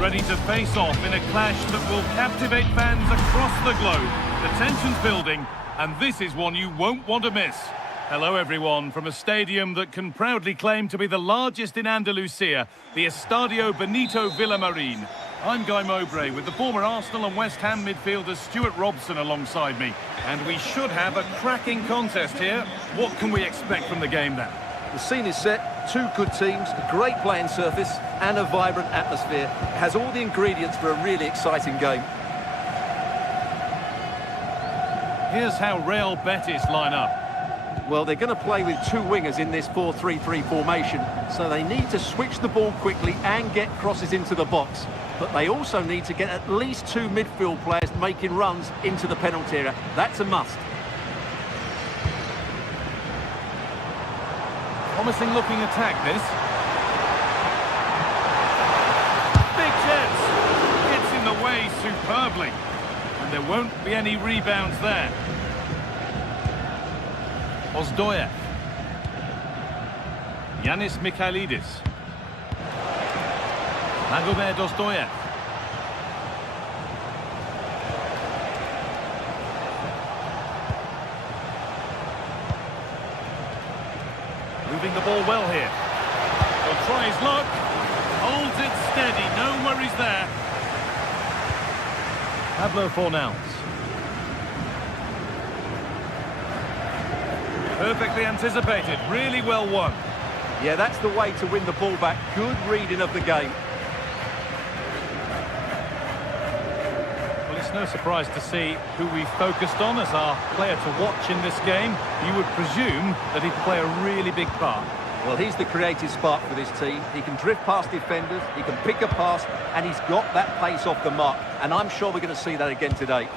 ready to face off in a clash that will captivate fans across the globe. The tension's building, and this is one you won't want to miss. Hello everyone, from a stadium that can proudly claim to be the largest in Andalusia, the Estadio Benito Villamarín. I'm Guy Mowbray with the former Arsenal and West Ham midfielder Stuart Robson alongside me. And we should have a cracking contest here. What can we expect from the game then? The scene is set, two good teams, a great playing surface and a vibrant atmosphere. It has all the ingredients for a really exciting game. Here's how Real Betis line up. Well, they're going to play with two wingers in this 4-3-3 formation, so they need to switch the ball quickly and get crosses into the box. But they also need to get at least two midfield players making runs into the penalty area. That's a must. Promising looking attack, this. Big chance. Gets in the way superbly. And there won't be any rebounds there. Ozdoyev. Yanis Mikhailidis. Magomed Ozdoyev. Moving the ball well here. He'll try his luck. Holds it steady. No worries there. Pablo Fornals. Perfectly anticipated. Really well won. Yeah, that's the way to win the ball back. Good reading of the game. Well, it's no surprise to see who we focused on as our player to watch in this game. You would presume that he'd play a really big part. Well, he's the creative spark for this team. He can drift past defenders, he can pick a pass, and he's got that pace off the mark. And I'm sure we're going to see that again today.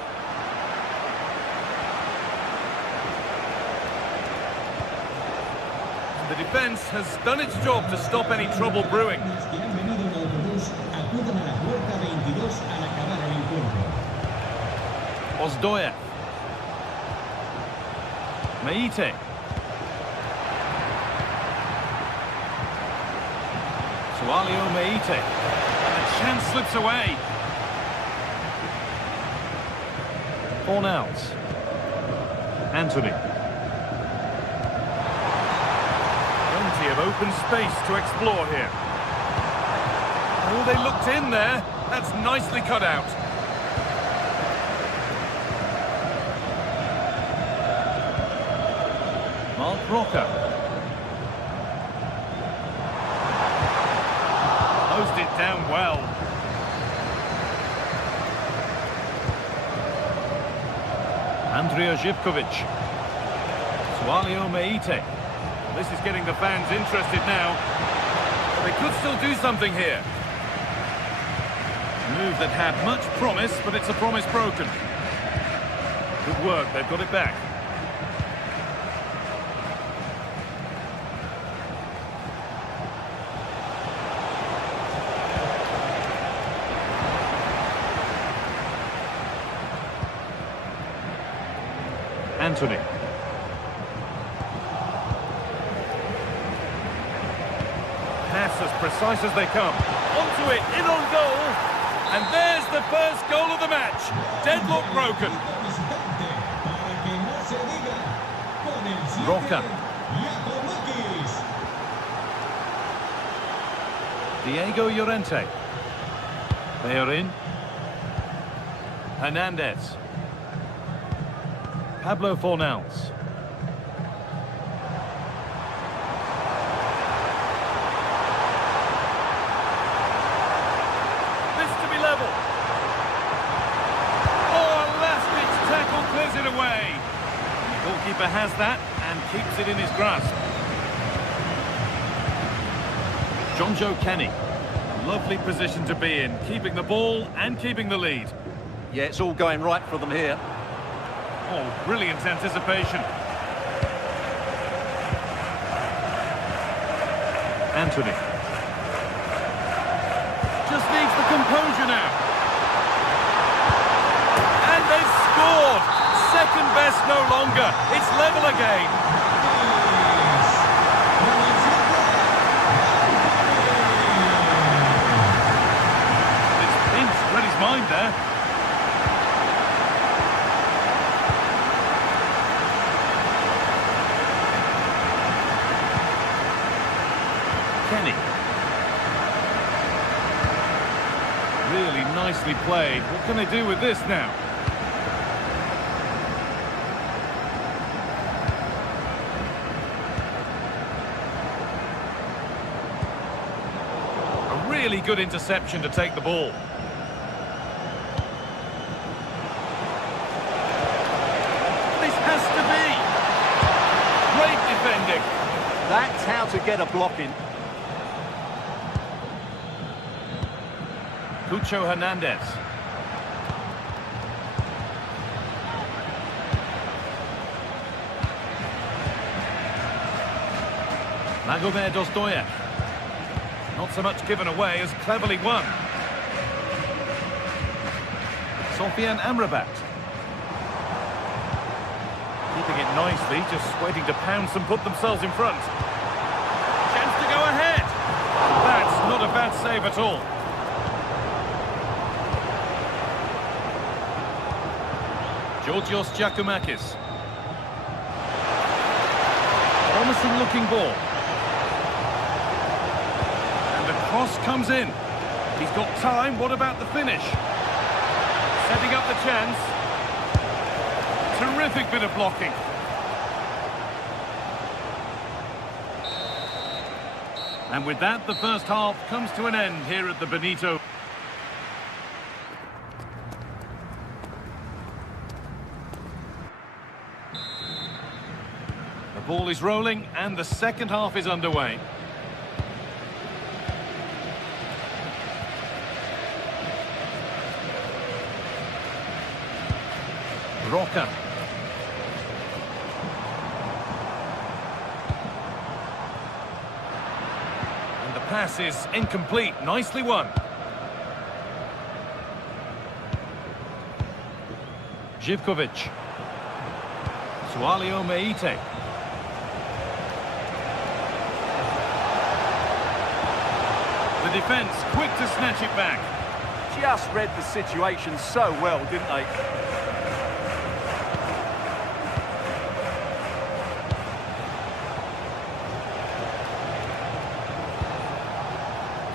The defence has done its job to stop any trouble brewing. Ozdoyev. Meite. Sualio Meite. And the chance slips away. Fornals. Anthony. Plenty of open space to explore here. Oh, they looked in there. That's nicely cut out. Mark Roca. Closed it down well. Andrija Živković. Sualio Meite. This is getting the fans interested now. But they could still do something here. A move that had much promise, but it's a promise broken. Good work, they've got it back. Anthony. Pass as precise as they come. Onto it, in on goal. And there's the first goal of the match. Deadlock broken. Roca. Diego Llorente. They are in. Hernandez. Pablo Fornals. This to be level. Oh, a last-ditch tackle clears it away. The goalkeeper has that and keeps it in his grasp. John Joe Kenny. Lovely position to be in, keeping the ball and keeping the lead. Yeah, it's all going right for them here. Oh, brilliant anticipation. Anthony. Just needs the composure now. And they've scored. Second best no longer. It's level again. Kenny. Really nicely played. What can they do with this now? A really good interception to take the ball. This has to be. Great defending. That's how to get a block in. Cucho Hernandez. Magomed Dostoyev. Not so much given away as cleverly won. Sofian Amrabat. Keeping it nicely, just waiting to pounce and put themselves in front. Chance to go ahead. That's not a bad save at all. Georgios Giacomakis. Promising looking ball. And the cross comes in. He's got time. What about the finish? Setting up the chance. Terrific bit of blocking. And with that, the first half comes to an end here at the Benito. The ball is rolling and the second half is underway. Roca. And the pass is incomplete. Nicely won. Živković. Sualio Meite. The defence quick to snatch it back. Just read the situation so well, didn't they?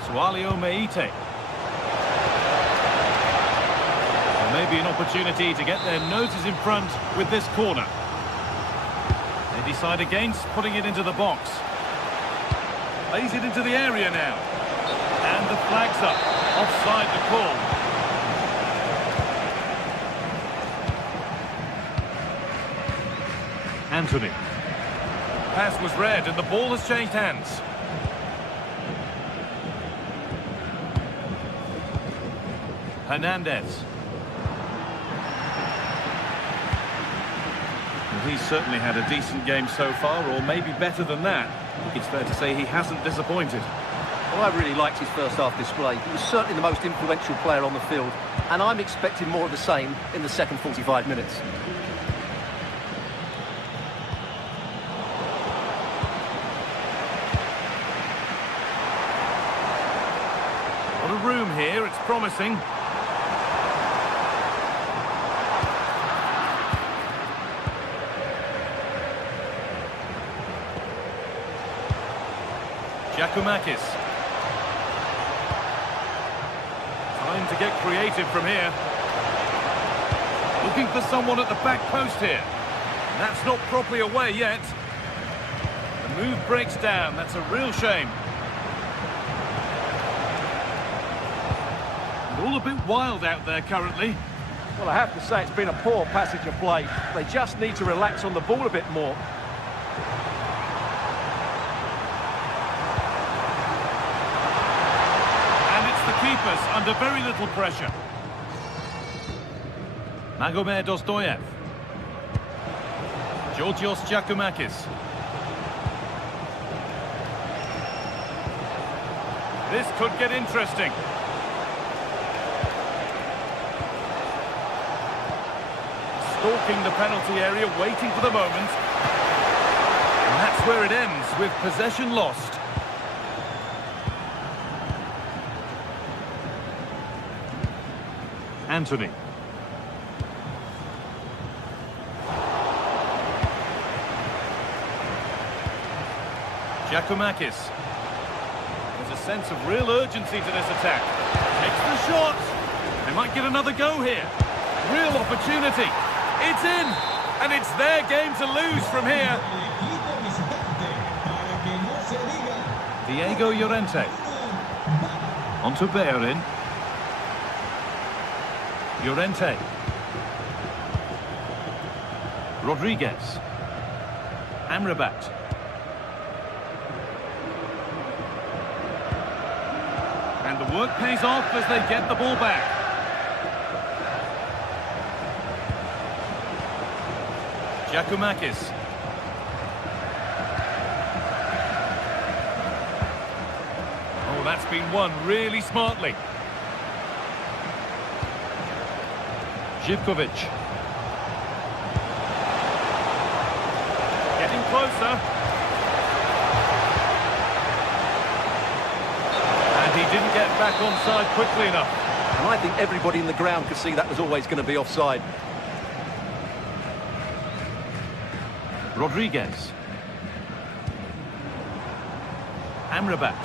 Sualio Meite. Maybe an opportunity to get their noses in front with this corner. They decide against putting it into the box. Lays it into the area now. And the flag's up. Offside the call. Anthony. Pass was read and the ball has changed hands. Hernandez. Well, he's certainly had a decent game so far, or maybe better than that. I think it's fair to say he hasn't disappointed. Well, I really liked his first half display. He was certainly the most influential player on the field, and I'm expecting more of the same in the second 45 minutes. What a room here, it's promising. Giacomakis. Time to get creative from here. Looking for someone at the back post here. And that's not properly away yet. The move breaks down. That's a real shame. And all a bit wild out there currently. Well, I have to say it's been a poor passage of play. They just need to relax on the ball a bit more. Keepers under very little pressure. Magomed Dostoyev. Georgios Giacomakis. This could get interesting. Stalking the penalty area, waiting for the moment. And that's where it ends, with possession lost. Anthony. Giacomakis. sense of real urgency to this attack. Takes the shot. They might get another go here. Real opportunity. It's in. And it's their game to lose from here. Diego Llorente. On to Bellerin. Llorente. Rodriguez. Amrabat. And the work pays off as they get the ball back. Giacomakis. Oh, that's been won really smartly. Živkovic. Getting closer. And he didn't get back onside quickly enough. And I think everybody in the ground could see that was always going to be offside. Rodriguez. Amrabat.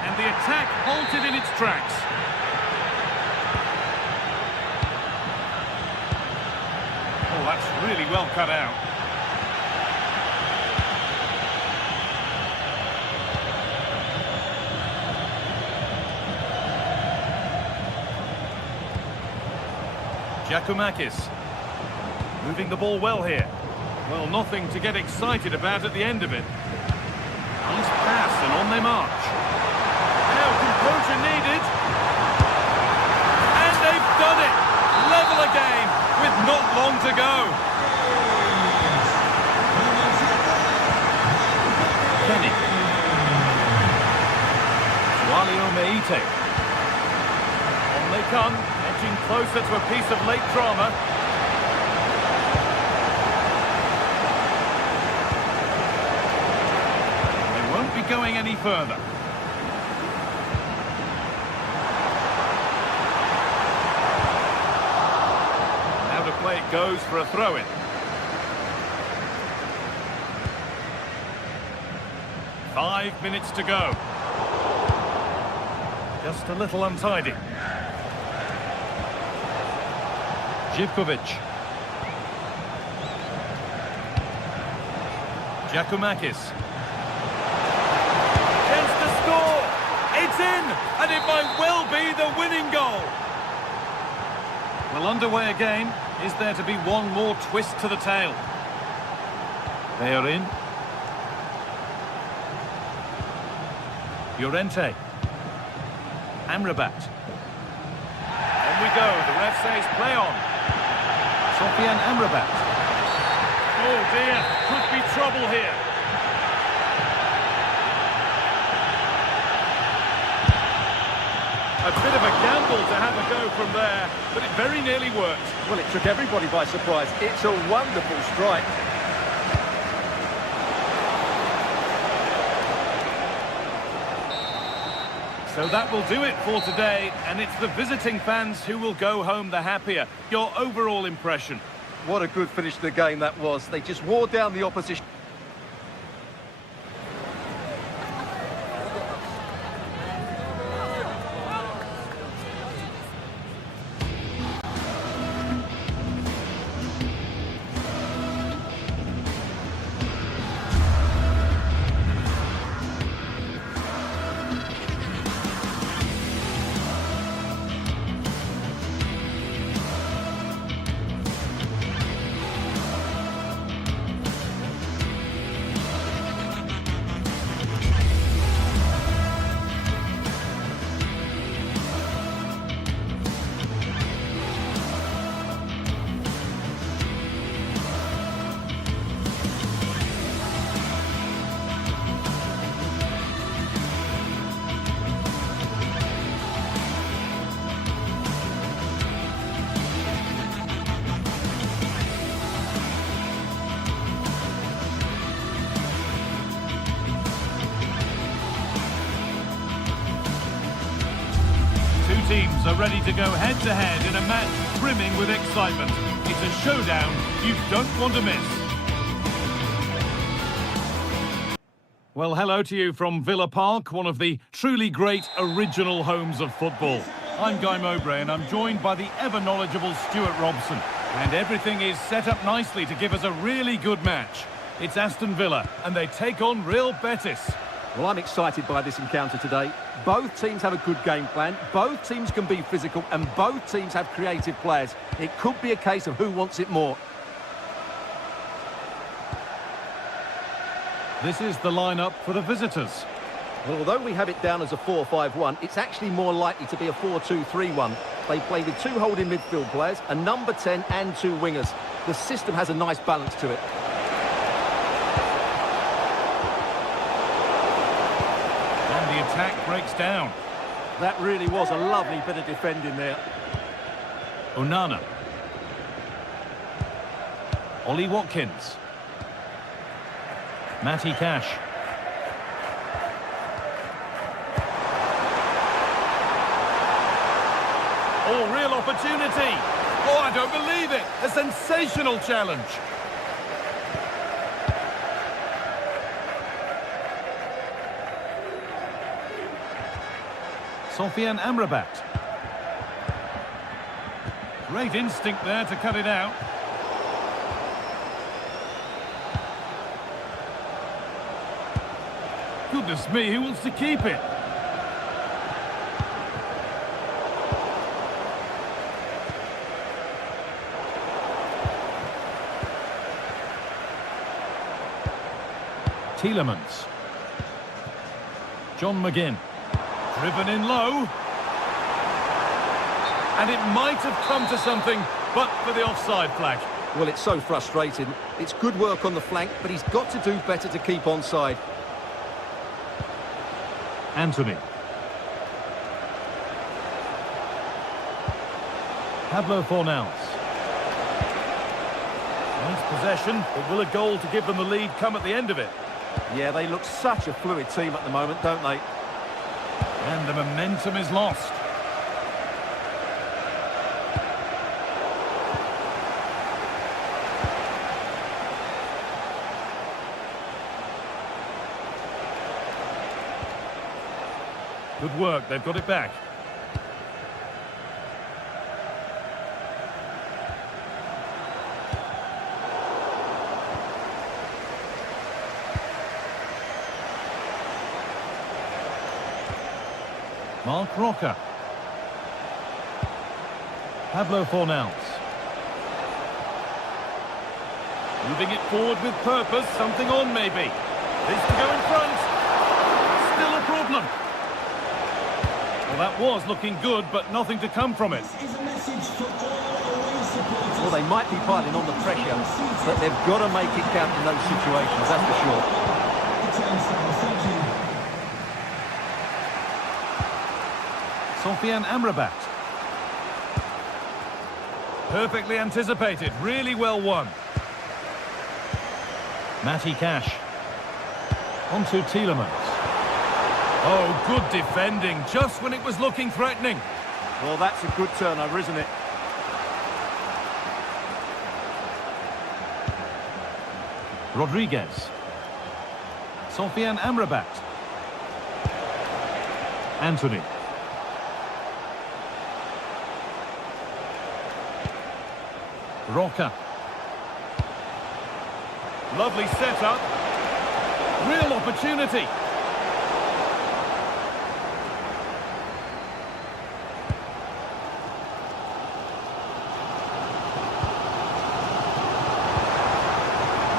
And the attack halted in its tracks. Oh, that's really well cut out. Giacomakis. Moving the ball well here. Well, nothing to get excited about at the end of it. Nice pass and on they march. Now composure needed. And they've done it! Level again with not long to go. Kenny. Walio Meite. On they come, edging closer to a piece of late drama. Going any further. Now to play it goes for a throw-in. Five minutes to go. Just a little untidy. Živkovic. Giacomakis. It's in, and it might well be the winning goal. Well, underway again. Is there to be one more twist to the tail? They are in. Llorente. Amrabat. On we go. The ref says play on. Sofian Amrabat. Oh dear, could be trouble here. A bit of a gamble to have a go from there, but it very nearly worked. Well, it took everybody by surprise. It's a wonderful strike. So that will do it for today, and it's the visiting fans who will go home the happier. Your overall impression? What a good finish to the game that was. They just wore down the opposition. Teams are ready to go head-to-head in a match brimming with excitement. It's a showdown you don't want to miss. Well, hello to you from Villa Park, one of the truly great original homes of football. I'm Guy Mowbray and I'm joined by the ever-knowledgeable Stuart Robson. And everything is set up nicely to give us a really good match. It's Aston Villa and they take on Real Betis. Well, I'm excited by this encounter today. Both teams have a good game plan, both teams can be physical and both teams have creative players. It could be a case of who wants it more. This is the lineup for the visitors. Well, although we have it down as a 4-5-1, it's actually more likely to be a 4-2-3-1. They play with two holding midfield players, a number 10 and two wingers. The system has a nice balance to it. And the attack breaks down. That really was a lovely bit of defending there. Onana. Ollie Watkins. Matty Cash. Oh, real opportunity. Oh, I don't believe it. A sensational challenge. Sofiane Amrabat. Great instinct there to cut it out. Goodness me, who wants to keep it? Tielemans. John McGinn. Driven in low. And it might have come to something, but for the offside flag. Well, it's so frustrating. It's good work on the flank, but he's got to do better to keep onside. Anthony. Pablo Fornals. Nice possession, but will a goal to give them the lead come at the end of it? Yeah, they look such a fluid team at the moment, don't they? And the momentum is lost. Good work, they've got it back. Mark Roca. Pablo Fornals. Moving it forward with purpose, something on maybe. This to go in front. Still a problem. Well, that was looking good, but nothing to come from it. Well, they might be piling on the pressure, but they've got to make it count in those situations, that's for sure. Sofiane Amrabat. Perfectly anticipated, really well won. Matty Cash. On to Tielemans. Oh, good defending, just when it was looking threatening. Well, that's a good turnover, isn't it? Rodriguez. Sofiane Amrabat. Anthony. Roca. Lovely setup. Real opportunity.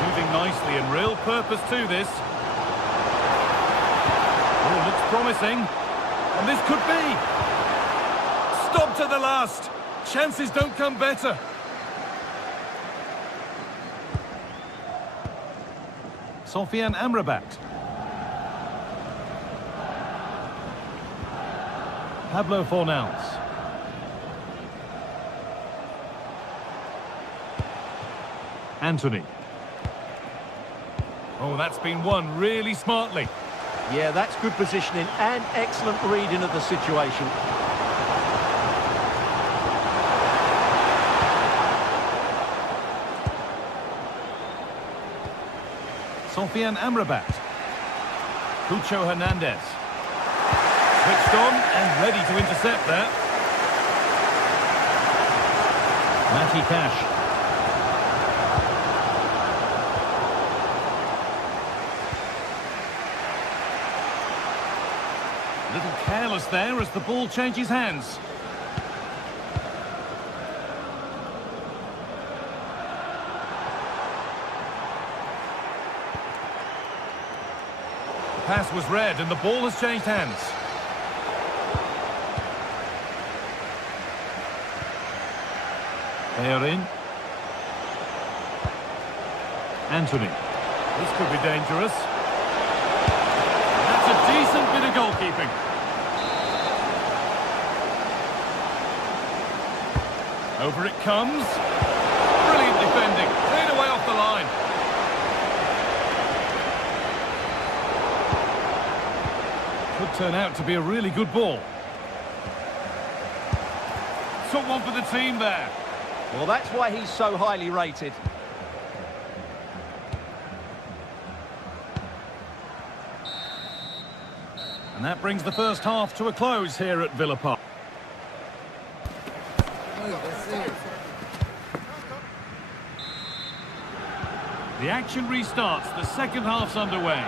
Moving nicely and real purpose to this. Oh, looks promising. And this could be. Stop to the last. Chances don't come better. Sofiane Amrabat. Pablo Fornals. Anthony. Oh, that's been won really smartly. Yeah, that's good positioning and excellent reading of the situation. Sofiane Amrabat. Cucho Hernandez. Switched on and ready to intercept there. Matty Cash. A little careless there as the ball changes hands. The pass was read and the ball has changed hands. They are in. Anthony. This could be dangerous. That's a decent bit of goalkeeping. Over it comes. Brilliant defending. Cleared away off the line. Could turn out to be a really good ball. Took one for the team there. Well, that's why he's so highly rated. And that brings the first half to a close here at Villa Park. The action restarts. The second half's underway.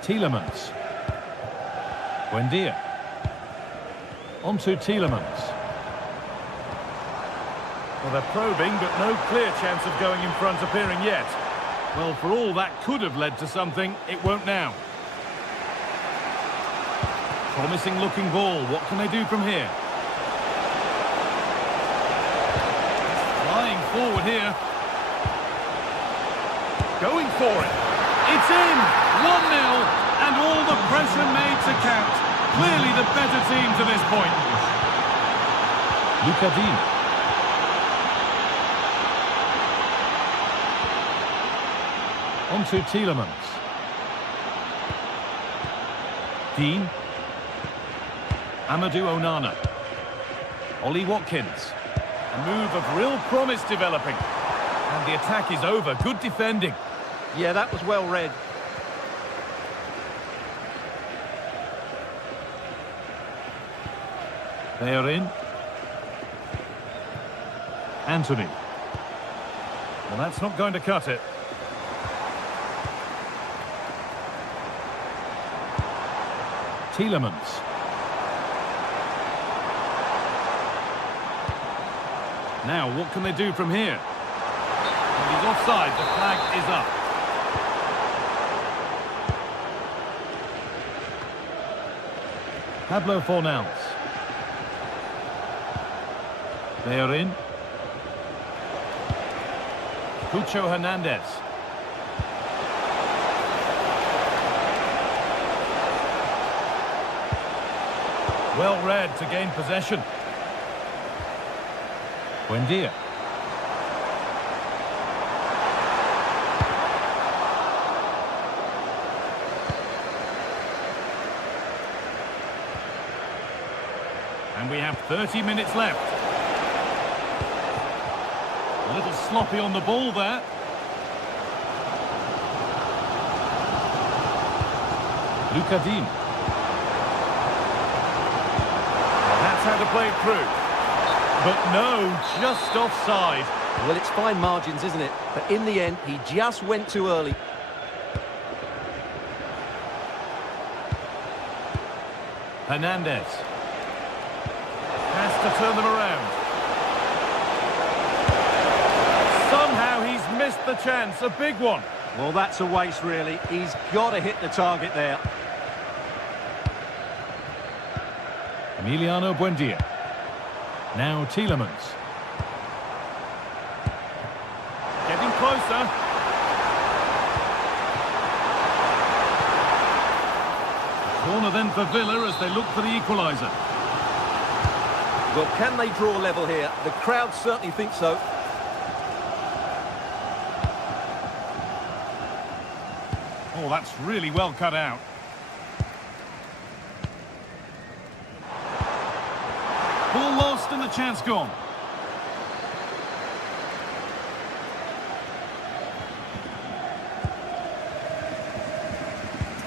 Tielemans. Buendia. On to Tielemans. Well, they're probing, but no clear chance of going in front appearing yet. Well, for all that could have led to something, it won't now. Promising looking ball. What can they do from here? Flying forward here. Going for it. It's in! 1-0. And all the pressure made to count. Clearly the better team to this point. Luca Dean. On to Tielemans. Dean. Amadou Onana. Ollie Watkins. A move of real promise developing. And the attack is over. Good defending. Yeah, that was well read. They are in. Anthony. Well, that's not going to cut it. Tielemans. Now, what can they do from here? And he's offside. The flag is up. Pablo Fornals. They are in. Cucho Hernandez. Well read to gain possession. Buendia. And we have 30 minutes left. A little sloppy on the ball there. Luca Dean. That's how to play it through. But no, just offside. Well, it's fine margins, isn't it? But in the end, he just went too early. Hernandez. Has to turn them around. Somehow he's missed the chance, a big one. Well, that's a waste, really. He's got to hit the target there. Emiliano Buendia. Now Tielemans. Getting closer. Corner then for Villa as they look for the equaliser. Well, can they draw level here? The crowd certainly think so. Oh, that's really well cut out. Ball lost and the chance gone.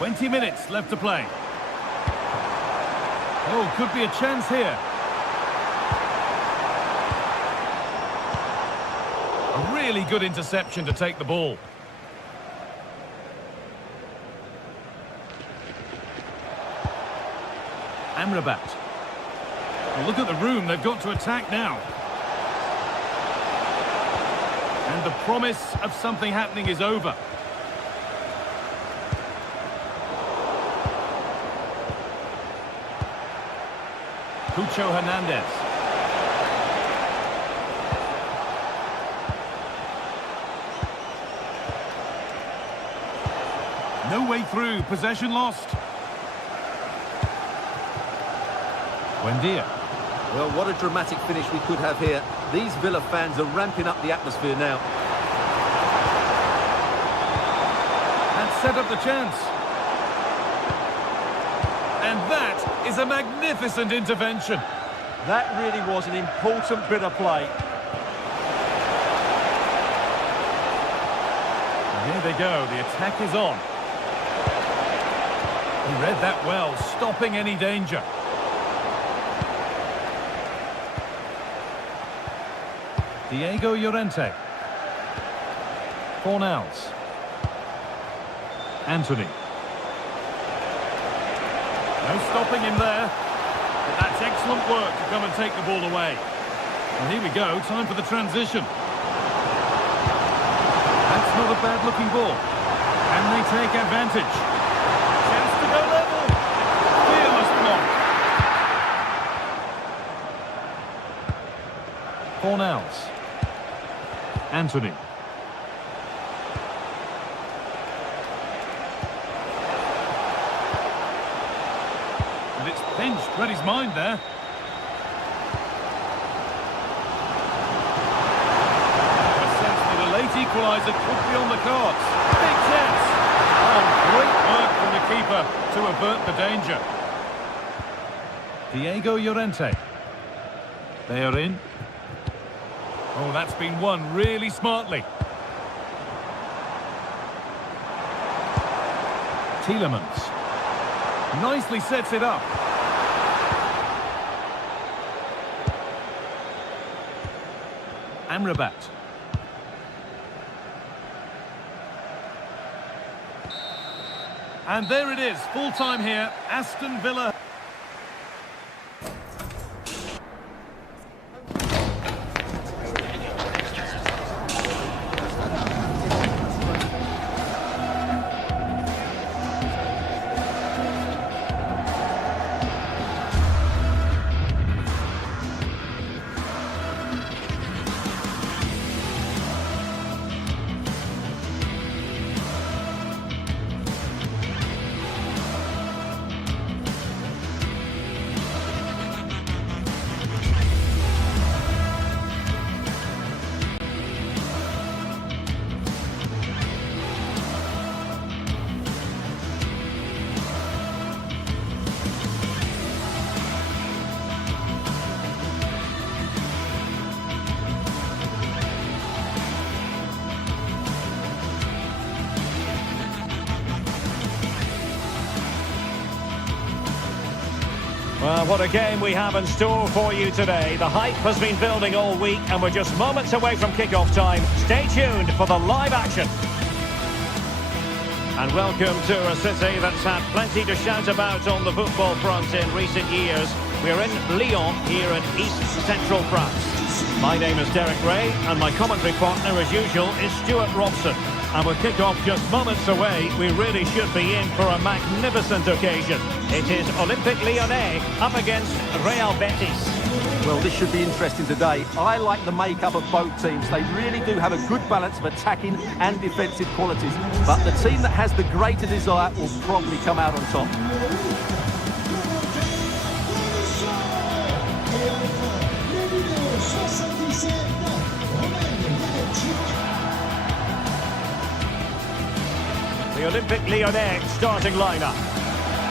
20 minutes left to play. Oh, could be a chance here. A really good interception to take the ball. Amrabat. Well, look at the room they've got to attack now. And the promise of something happening is over. Cucho Hernandez. No way through, possession lost. Buendia. Well, what a dramatic finish we could have here. These Villa fans are ramping up the atmosphere now. And set up the chance. And that is a magnificent intervention. That really was an important bit of play. And here they go, the attack is on. He read that well, stopping any danger. Diego Llorente. Fornals. Anthony. No stopping him there. But that's excellent work to come and take the ball away. And here we go, time for the transition. That's not a bad-looking ball. Can they take advantage? Chance to go level. Fearless block. Fornals. Anthony. And it's pinched, read his mind there. A sense that a late equaliser could be on the cards. Big chance. Oh, great work from the keeper to avert the danger. Diego Llorente. They are in. Oh, that's been won really smartly. Tielemans. Nicely sets it up. Amrabat. And there it is, full time here. Aston Villa. Well, what a game we have in store for you today. The hype has been building all week and we're just moments away from kick-off time. Stay tuned for the live action. And welcome to a city that's had plenty to shout about on the football front in recent years. We're in Lyon, here in East Central France. My name is Derek Ray and my commentary partner, as usual, is Stuart Robson. And with kick-off just moments away, we really should be in for a magnificent occasion. It is Olympique Lyonnais up against Real Betis. Well, this should be interesting today. I like the makeup of both teams. They really do have a good balance of attacking and defensive qualities. But the team that has the greater desire will probably come out on top. The Olympique Lyonnais starting lineup.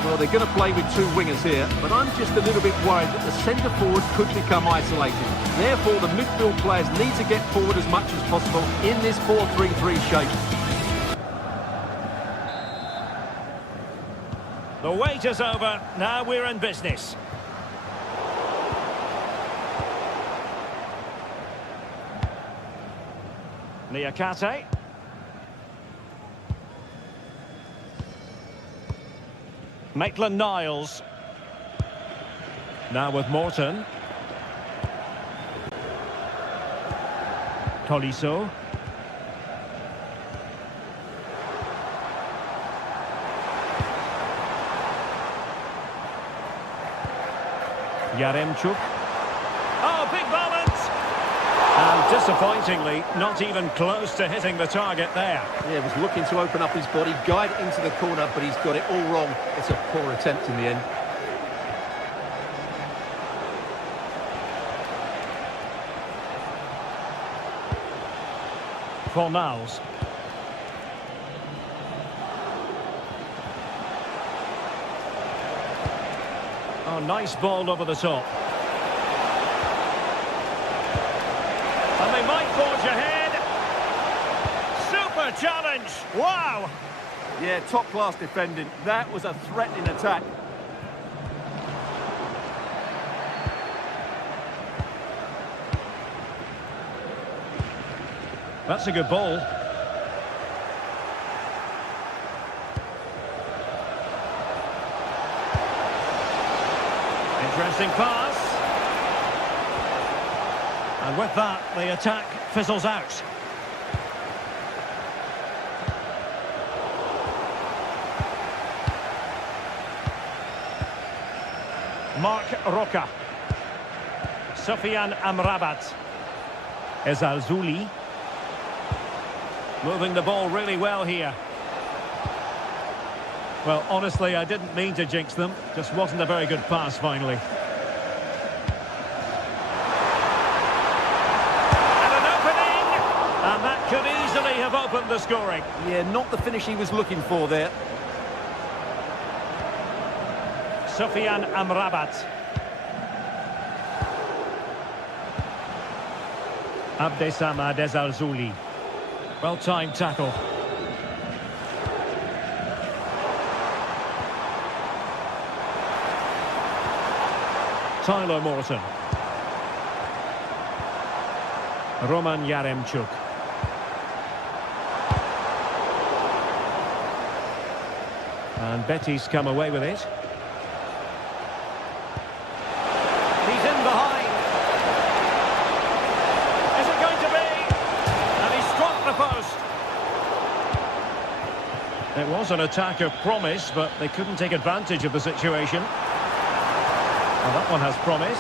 Well, they're going to play with two wingers here, but I'm just a little bit worried that the centre-forward could become isolated. Therefore, the midfield players need to get forward as much as possible in this 4-3-3 shape. The wait is over. Now we're in business. Niakate. Maitland-Niles. Now with Morton. Tolisso. Yaremchuk. Oh, big moment! And disappointingly, not even close to hitting the target there. Yeah, was looking to open up his body, guide it into the corner, but he's got it all wrong. It's a poor attempt in the end. Fornals. Oh, nice ball over the top. And they might forge ahead. Super challenge. Wow. Yeah, top-class defending. That was a threatening attack. That's a good ball. Interesting pass. And with that, the attack fizzles out. Mark Roca. Sofian Amrabat. Ezalzouli. Moving the ball really well here. Well, honestly, I didn't mean to jinx them. Just wasn't a very good pass, finally. And an opening! And that could easily have opened the scoring. Yeah, not the finish he was looking for there. Sofian Amrabat. Abdessamad Ezalzouli. Well-timed tackle. Tyler Morton. Roman Yaremchuk. And Betis come away with it. He's in behind. Is it going to be? And he struck the post. It was an attack of promise, but they couldn't take advantage of the situation. Well, that one has promise.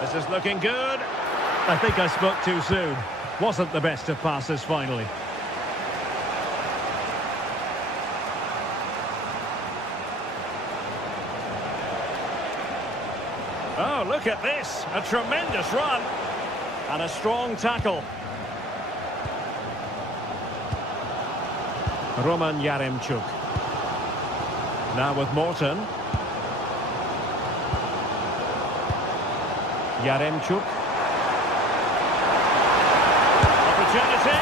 This is looking good. I think I spoke too soon. Wasn't the best of passes, finally. Oh, look at this. A tremendous run. And a strong tackle. Roman Yaremchuk. Now with Morton. Yaremchuk. Opportunity.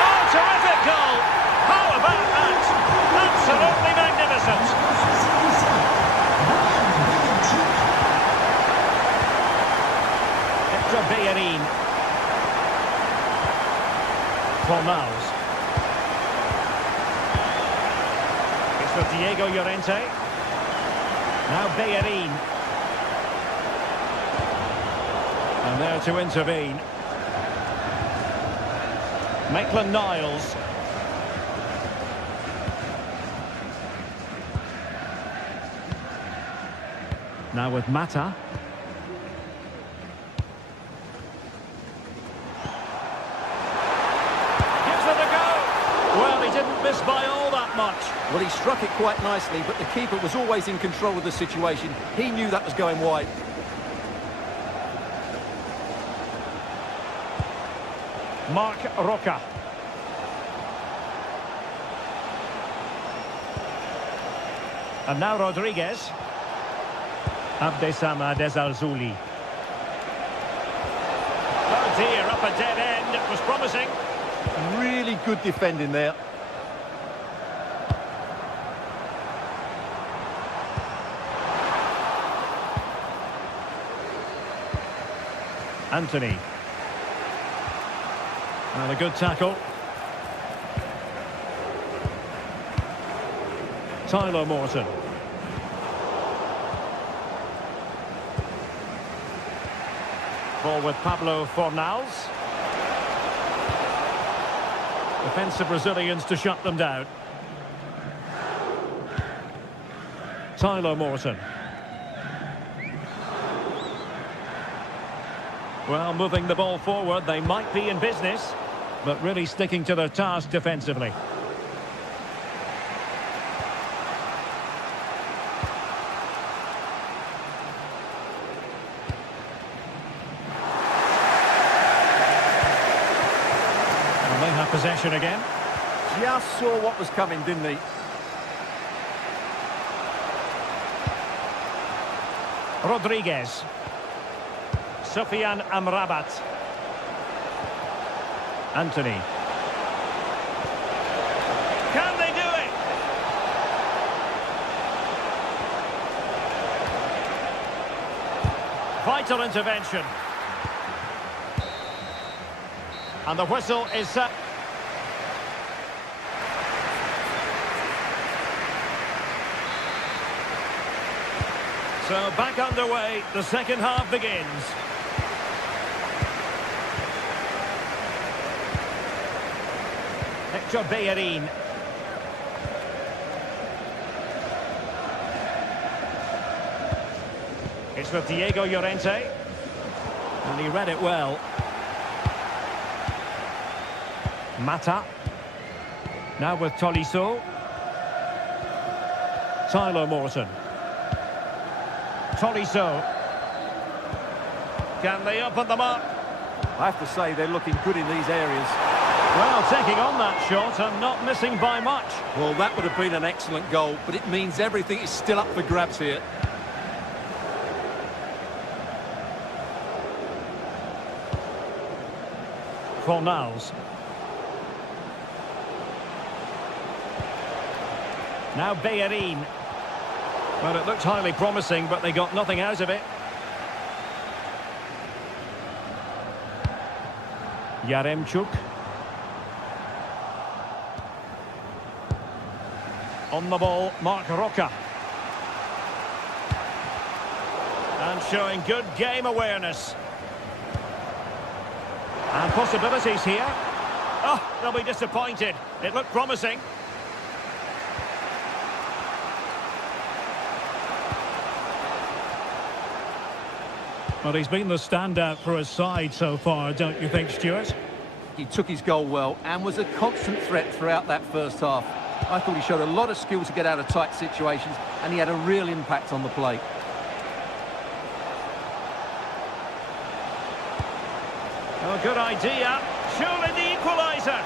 Oh, terrific goal. How about that? Absolutely magnificent. Extra Bellerin. Fornals. For Diego Llorente. Now Bellerin. And there to intervene. Maitland-Niles. Now with Mata. Gives it a go. Well, he didn't miss by all that much. Well, he struck it quite nicely, but the keeper was always in control of the situation. He knew that was going wide. Mark Roca. And now Rodriguez. Abdessamad Ezalzouli. Oh dear, up a dead end. It was promising. Really good defending there. Anthony. And a good tackle. Tyler Morton. Ball with Pablo Fornals. Defensive Brazilians to shut them down. Tyler Morton. Well, moving the ball forward, they might be in business, but really sticking to their task defensively. And they have possession again. Just saw what was coming, didn't he? Rodriguez. Sofian Amrabat. Anthony. Can they do it? Vital intervention. And the whistle is set. So back underway, the second half begins. Hector Bellerin. It's with Diego Llorente. And he read it well. Mata. Now with Tolisso. Tyler Morton. Tolisso. Can they open them up? I have to say they're looking good in these areas. Well, taking on that shot and not missing by much. Well, that would have been an excellent goal, but it means everything is still up for grabs here. Fornals. Now Bellerin. Well, it looked highly promising, but they got nothing out of it. Yaremchuk. On the ball, Mark Roca. And showing good game awareness. And possibilities here. Oh, they'll be disappointed. It looked promising. Well, he's been the standout for his side so far, don't you think, Stuart? He took his goal well and was a constant threat throughout that first half. I thought he showed a lot of skill to get out of tight situations, and he had a real impact on the play. Oh, good idea. Surely the equaliser.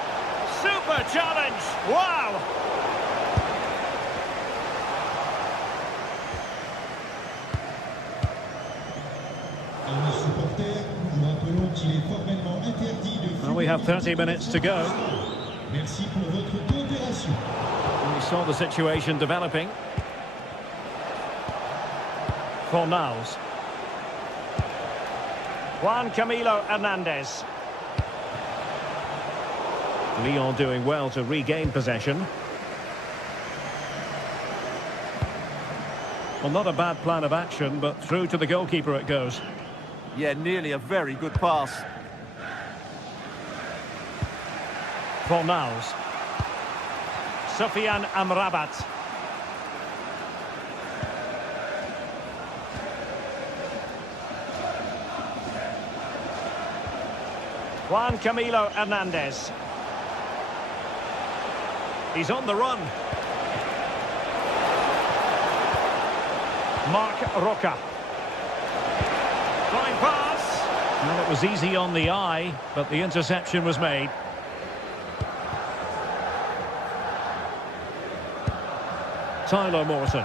Super challenge. Wow. Well, we have 30 minutes to go. We saw the situation developing. Fornals. Juan Camilo Hernandez. Lyon doing well to regain possession. Well, not a bad plan of action, but through to the goalkeeper it goes. Yeah, nearly a very good pass. Fornals. Sofian Amrabat. Juan Camilo Hernandez. He's on the run. Mark Roca. Flying pass. Well, it was easy on the eye, but the interception was made. Tyler Morton.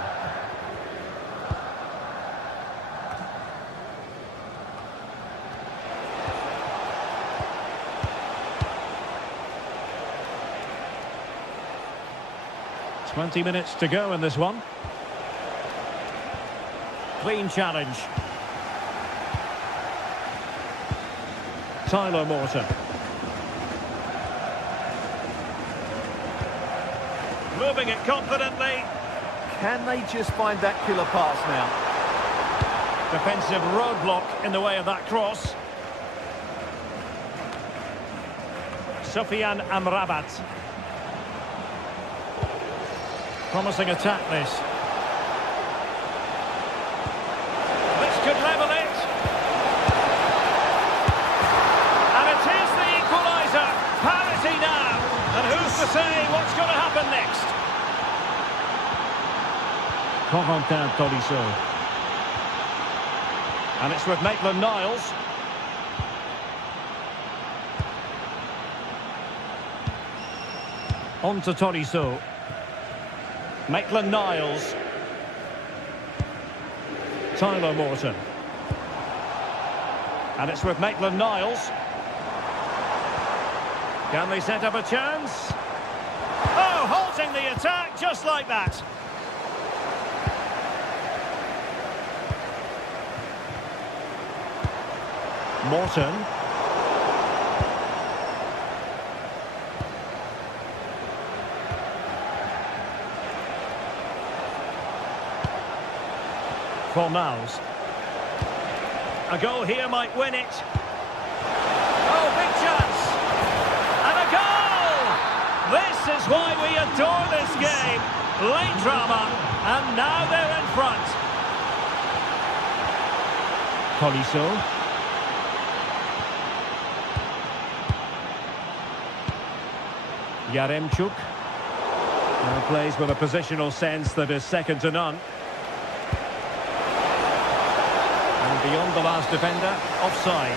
20 minutes to go in this one. Clean challenge. Tyler Morton. Moving it confidently. Can they just find that killer pass now? Defensive roadblock in the way of that cross. Sofian Amrabat. Promising attack, this. This could level it. And it is the equaliser. Parity now. And who's to say what's going to happen next? Corentin Tolisso. And it's with Maitland-Niles. On to Tolisso. Maitland-Niles. Tyler Morton. And it's with Maitland-Niles. Can they set up a chance? Oh, halting the attack just like that. Morton. Fornals. A goal here might win it. Oh, big chance. And a goal! This is why we adore this game. Late drama, and now they're in front. Tolisso. Yaremchuk. Now plays with a positional sense that is second to none. And beyond the last defender, offside.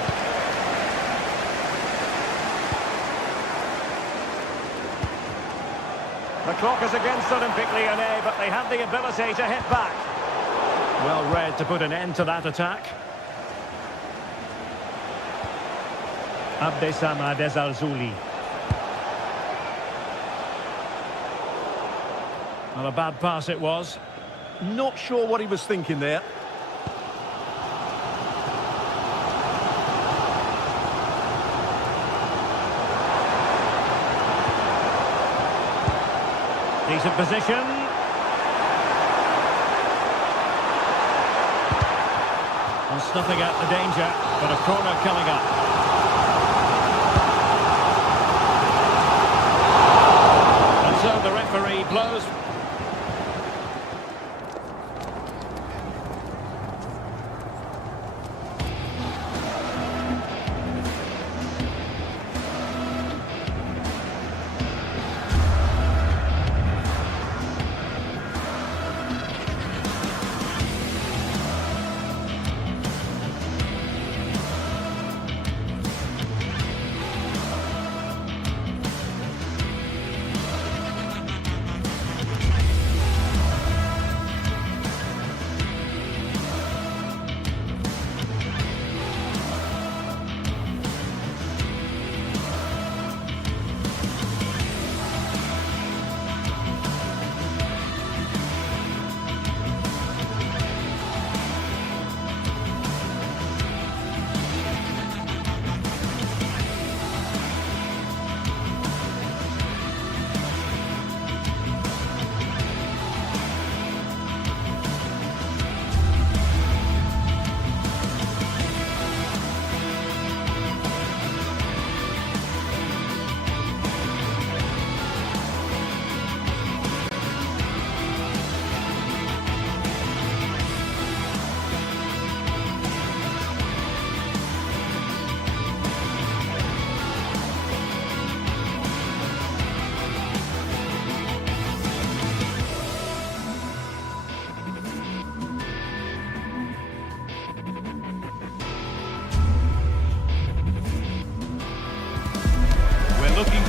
The clock is against Olympique Lyonnais, but they have the ability to hit back. Well read to put an end to that attack. Abdessamad Ezalzouli. Well, a bad pass it was. Not sure what he was thinking there. Decent position. And snuffing out the danger, but a corner coming up. And so the referee blows.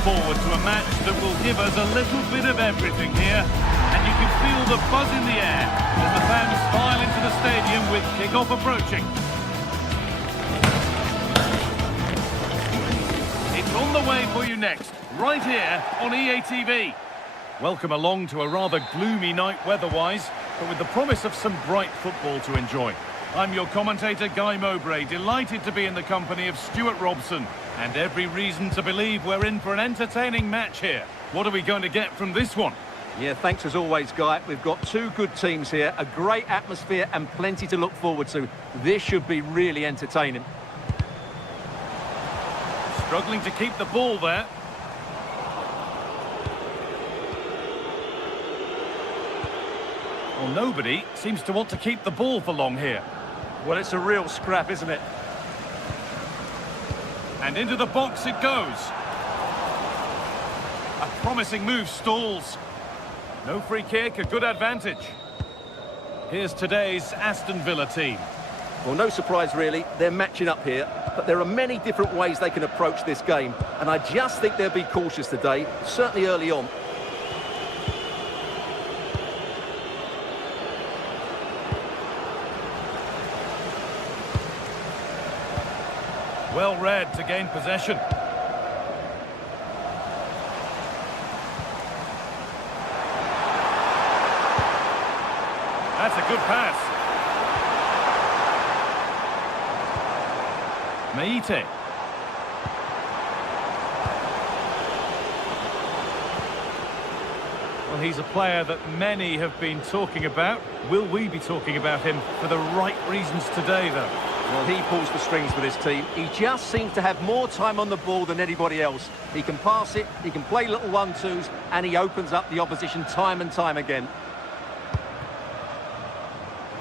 Forward to a match that will give us a little bit of everything here, and you can feel the buzz in the air as the fans file into the stadium with kick-off approaching. It's on the way for you next, right here on EA TV. Welcome along to a rather gloomy night weather-wise, but with the promise of some bright football to enjoy. I'm your commentator, Guy Mowbray, delighted to be in the company of Stuart Robson, and every reason to believe we're in for an entertaining match here. What are we going to get from this one? Yeah, thanks as always, Guy. We've got two good teams here, a great atmosphere and plenty to look forward to. This should be really entertaining. Struggling to keep the ball there. Well, nobody seems to want to keep the ball for long here. Well, it's a real scrap, isn't it? And into the box it goes. A promising move stalls. No free kick, a good advantage. Here's today's Aston Villa team. Well, no surprise really, they're matching up here, but there are many different ways they can approach this game, and I just think they'll be cautious today, certainly early on. Well read to gain possession. That's a good pass. Meite. Well, he's a player that many have been talking about. Will we be talking about him for the right reasons today, though? Well, he pulls the strings for this team. He just seems to have more time on the ball than anybody else. He can pass it, he can play little 1-2s, and he opens up the opposition time and time again.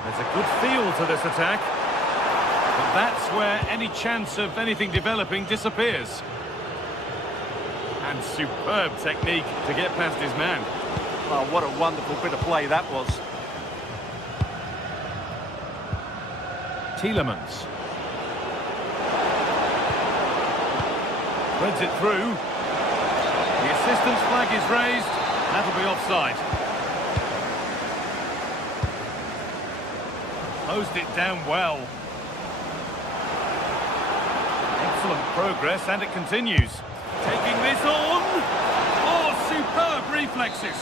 There's a good feel to this attack. But that's where any chance of anything developing disappears. And superb technique to get past his man. Oh, what a wonderful bit of play that was. Tielemans. Threads it through. The assistant's flag is raised. That'll be offside. Closed it down well. Excellent progress, and it continues. Taking this on. Oh, superb reflexes.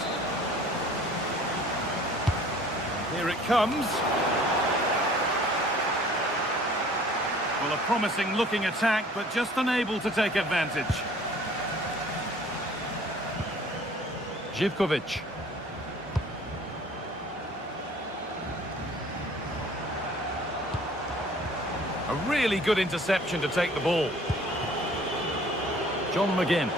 Here it comes. Well, a promising looking attack, but just unable to take advantage. Živković. A really good interception to take the ball. John McGinn.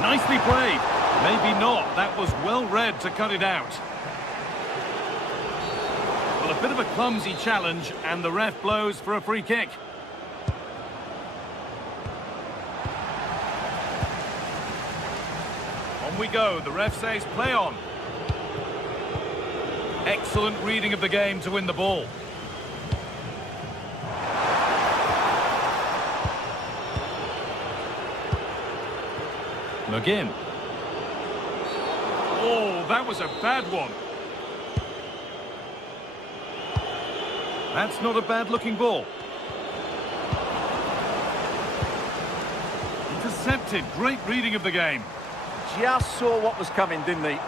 Nicely played. Maybe not. That was well read to cut it out. Well, a bit of a clumsy challenge, and the ref blows for a free kick. On we go. The ref says play on. Excellent reading of the game to win the ball. McGinn. Oh, that was a bad one. That's not a bad-looking ball. Intercepted. Great reading of the game. Just saw what was coming, didn't he?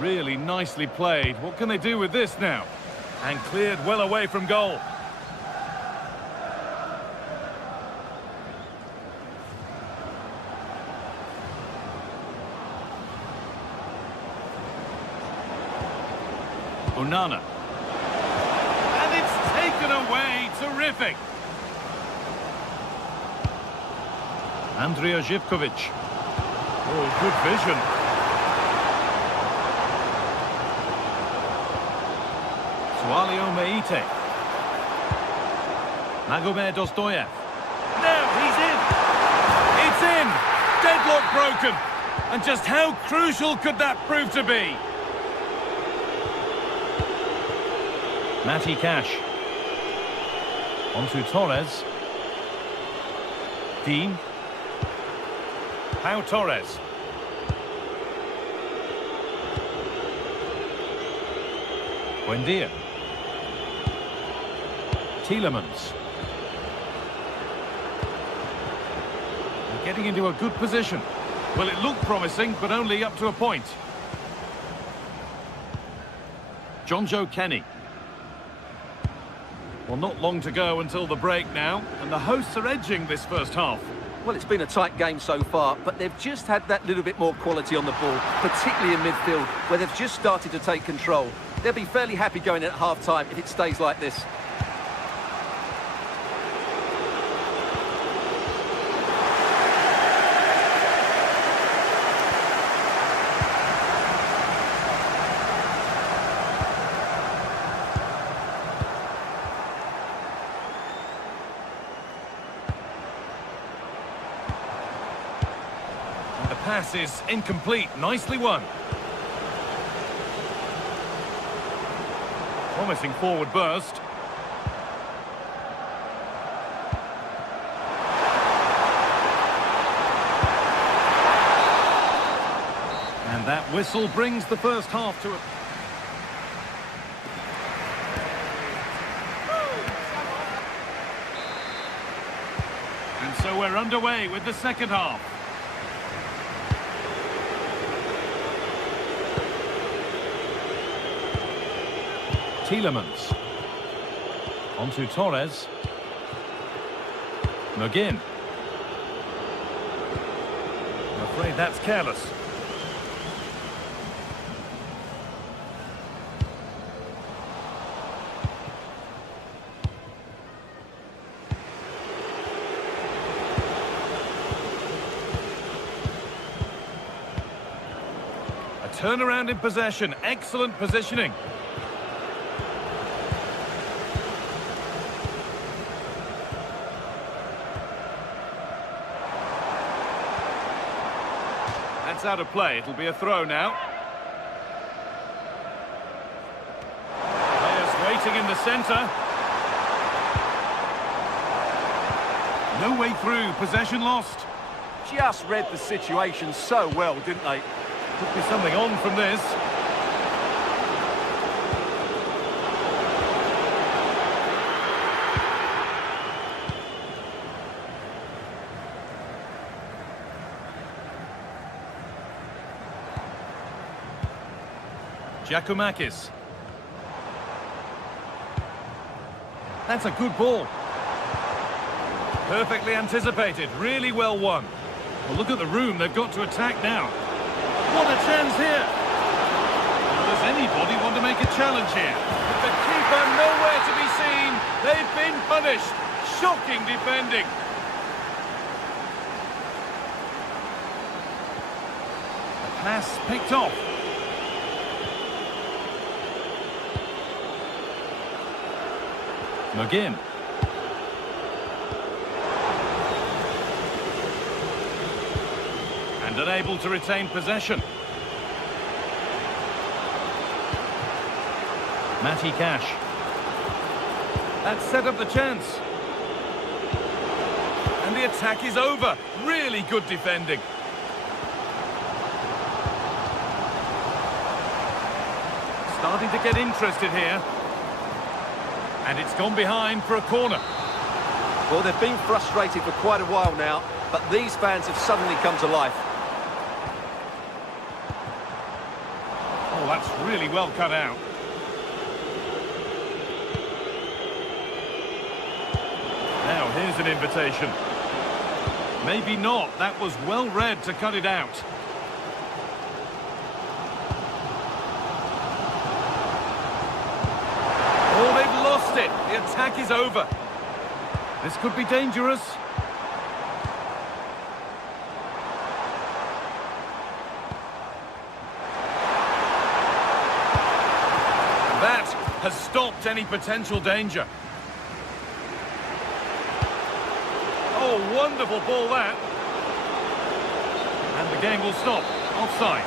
Really nicely played. What can they do with this now? And cleared well away from goal. Onana. And it's taken away. Terrific. Andrija Živković. Oh, good vision. Sualio Meite. Magomed Dostoyev. No, he's in. It's in. Deadlock broken. And just how crucial could that prove to be? Matty Cash. On to Torres. Dean. Pau Torres. Buendia. Tielemans. They're getting into a good position. Well, it looked promising, but only up to a point. John Joe Kenny. Well, not long to go until the break now, and the hosts are edging this first half. Well, it's been a tight game so far, but they've just had that little bit more quality on the ball, particularly in midfield, where they've just started to take control. They'll be fairly happy going in at half-time if it stays like this. The pass is incomplete. Nicely won. Promising forward burst. And that whistle brings the first half to a... And so we're underway with the second half. Tielemans. On to Torres. McGinn. I'm afraid that's careless. A turnaround in possession. Excellent positioning. That's out of play. It'll be a throw now. Players waiting in the centre. No way through. Possession lost. Just read the situation so well, didn't they? Could be something on from this. Giacomakis. That's a good ball. Perfectly anticipated, really well won. Well, look at the room they've got to attack now. What a chance here! Does anybody want to make a challenge here? With the keeper nowhere to be seen, they've been punished. Shocking defending. The pass picked off. McGinn. And unable to retain possession. Matty Cash. That set up the chance. And the attack is over. Really good defending. Starting to get interested here. And it's gone behind for a corner. Well, they've been frustrated for quite a while now, but these fans have suddenly come to life. Oh, that's really well cut out. Now, here's an invitation. Maybe not. That was well read to cut it out. Oh, they've lost it. The attack is over. This could be dangerous. That has stopped any potential danger. Oh, wonderful ball that. And the game will stop. Offside.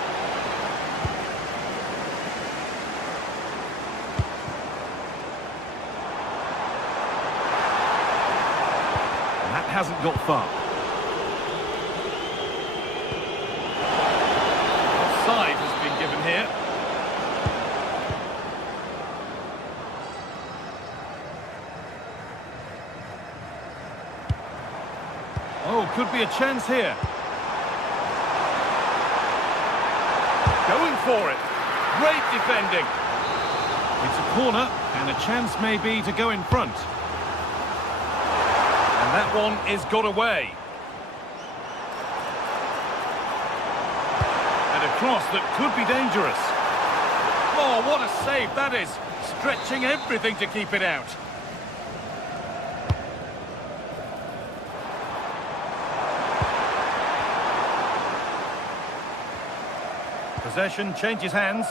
hasn't got far. Offside has been given here. Oh, could be a chance here. Going for it. Great defending. It's a corner, and a chance may be to go in front. And that one is got away. And a cross that could be dangerous. Oh, what a save that is. Stretching everything to keep it out. Possession changes hands.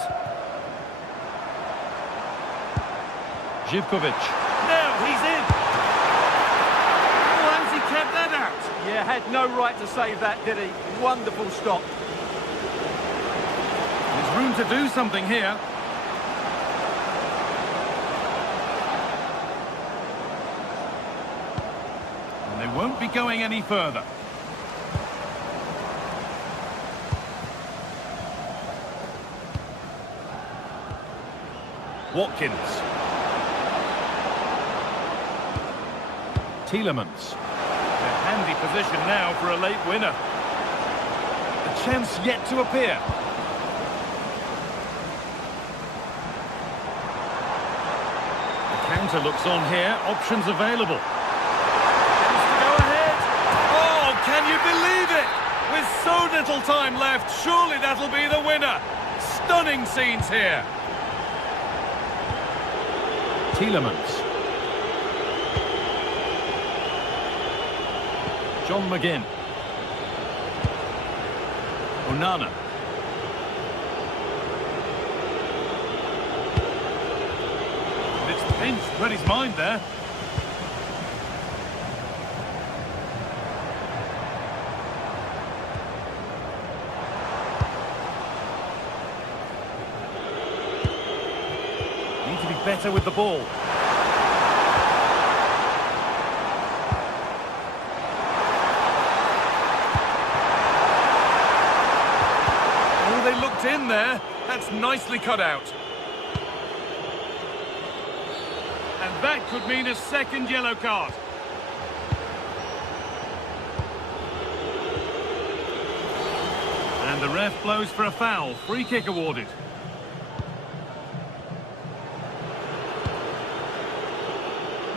Zivkovic. Now he's in. Oh, how's he kept that out? Yeah, had no right to save that, did he? Wonderful stop. There's room to do something here. And they won't be going any further. Watkins. Tielemans. A handy position now for a late winner. A chance yet to appear. The counter looks on here. Options available. Chance to go ahead. Oh, can you believe it? With so little time left, surely that'll be the winner. Stunning scenes here. Tielemans. John McGinn. Onana. And it's pinched, read his mind there. Need to be better with the ball. They looked in there. That's nicely cut out. And that could mean a second yellow card. And the ref blows for a foul. Free kick awarded.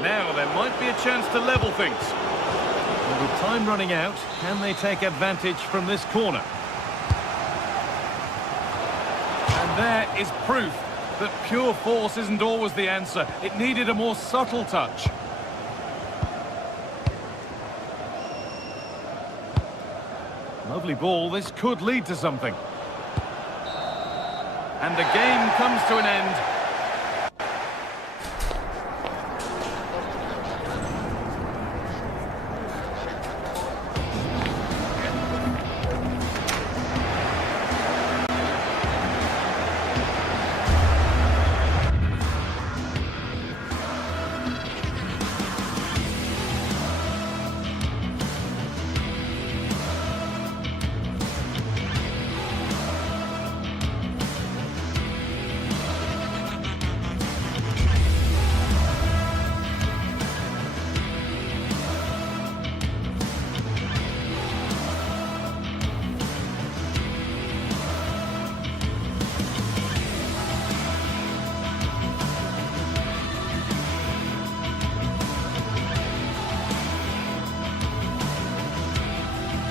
Now there might be a chance to level things. And with time running out, can they take advantage from this corner? There is proof that pure force isn't always the answer. It needed a more subtle touch. Lovely ball. This could lead to something. And the game comes to an end.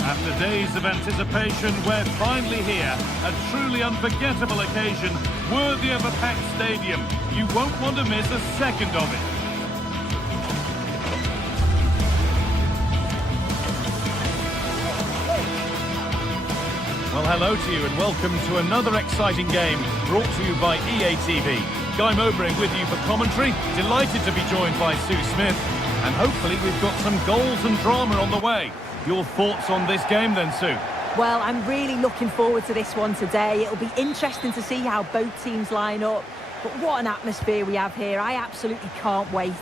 After days of anticipation, we're finally here. A truly unforgettable occasion, worthy of a packed stadium. You won't want to miss a second of it. Well, hello to you and welcome to another exciting game brought to you by EA TV. Guy Mowbray with you for commentary. Delighted to be joined by Sue Smith. And hopefully we've got some goals and drama on the way. Your thoughts on this game then, Sue? Well, I'm really looking forward to this one today. It'll be interesting to see how both teams line up. But what an atmosphere we have here. I absolutely can't wait.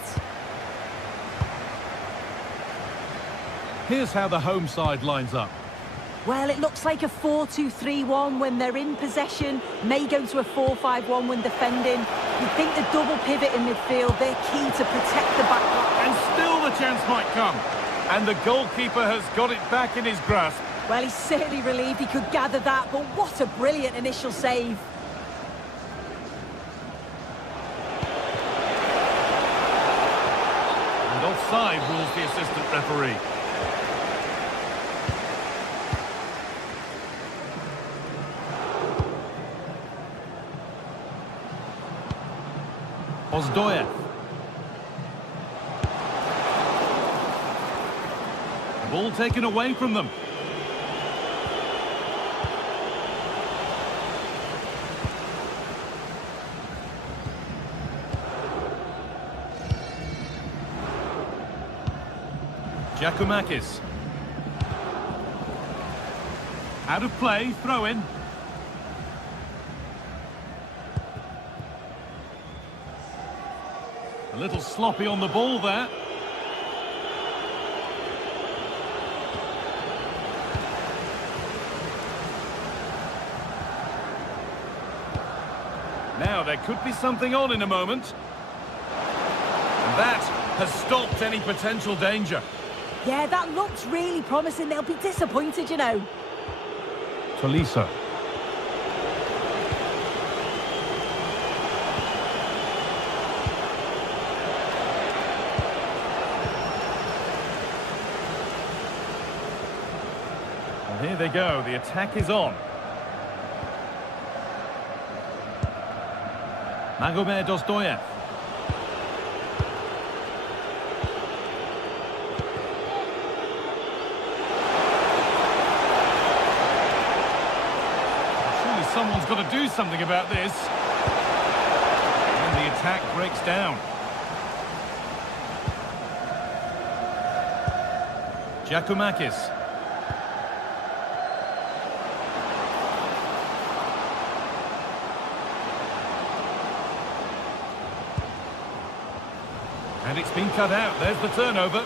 Here's how the home side lines up. Well, it looks like a 4-2-3-1 when they're in possession. May go to a 4-5-1 when defending. You'd think the double pivot in midfield, they're key to protect the back line. And still the chance might come. And the goalkeeper has got it back in his grasp. Well, he's certainly relieved he could gather that, but what a brilliant initial save. And offside rules the assistant referee. Ozdoyev. The ball taken away from them. Giacomakis. Out of play, throw in. A little sloppy on the ball there. Now there could be something on in a moment. And that has stopped any potential danger. Yeah, that looks really promising. They'll be disappointed, you know. Tolisso. Well, here they go. The attack is on. Magomed Ozdoyev. Someone's got to do something about this. And the attack breaks down. Giacomakis. And it's been cut out. There's the turnover.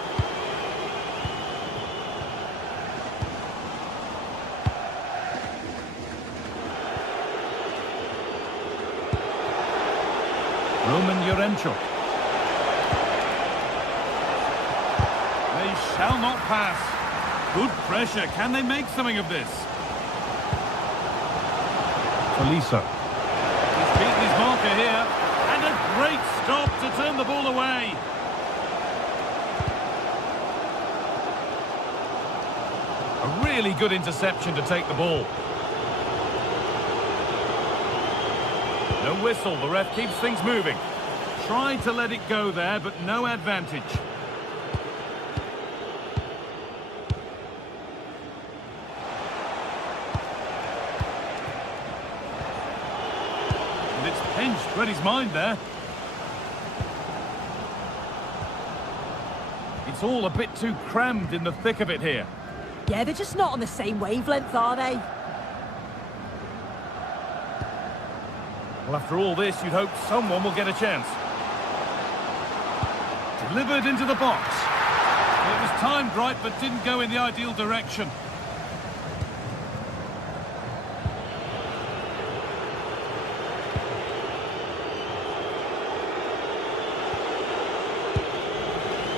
Roman Yaremchuk. They shall not pass. Good pressure. Can they make something of this? Tolisso. He's beaten his marker here. And a great stop to turn the ball away. A really good interception to take the ball. No whistle, the ref keeps things moving. Tried to let it go there, but no advantage. And it's pinched, read his mind there. It's all a bit too crammed in the thick of it here. Yeah, they're just not on the same wavelength, are they? Well, after all this, you'd hope someone will get a chance. Delivered into the box. It was timed right, but didn't go in the ideal direction.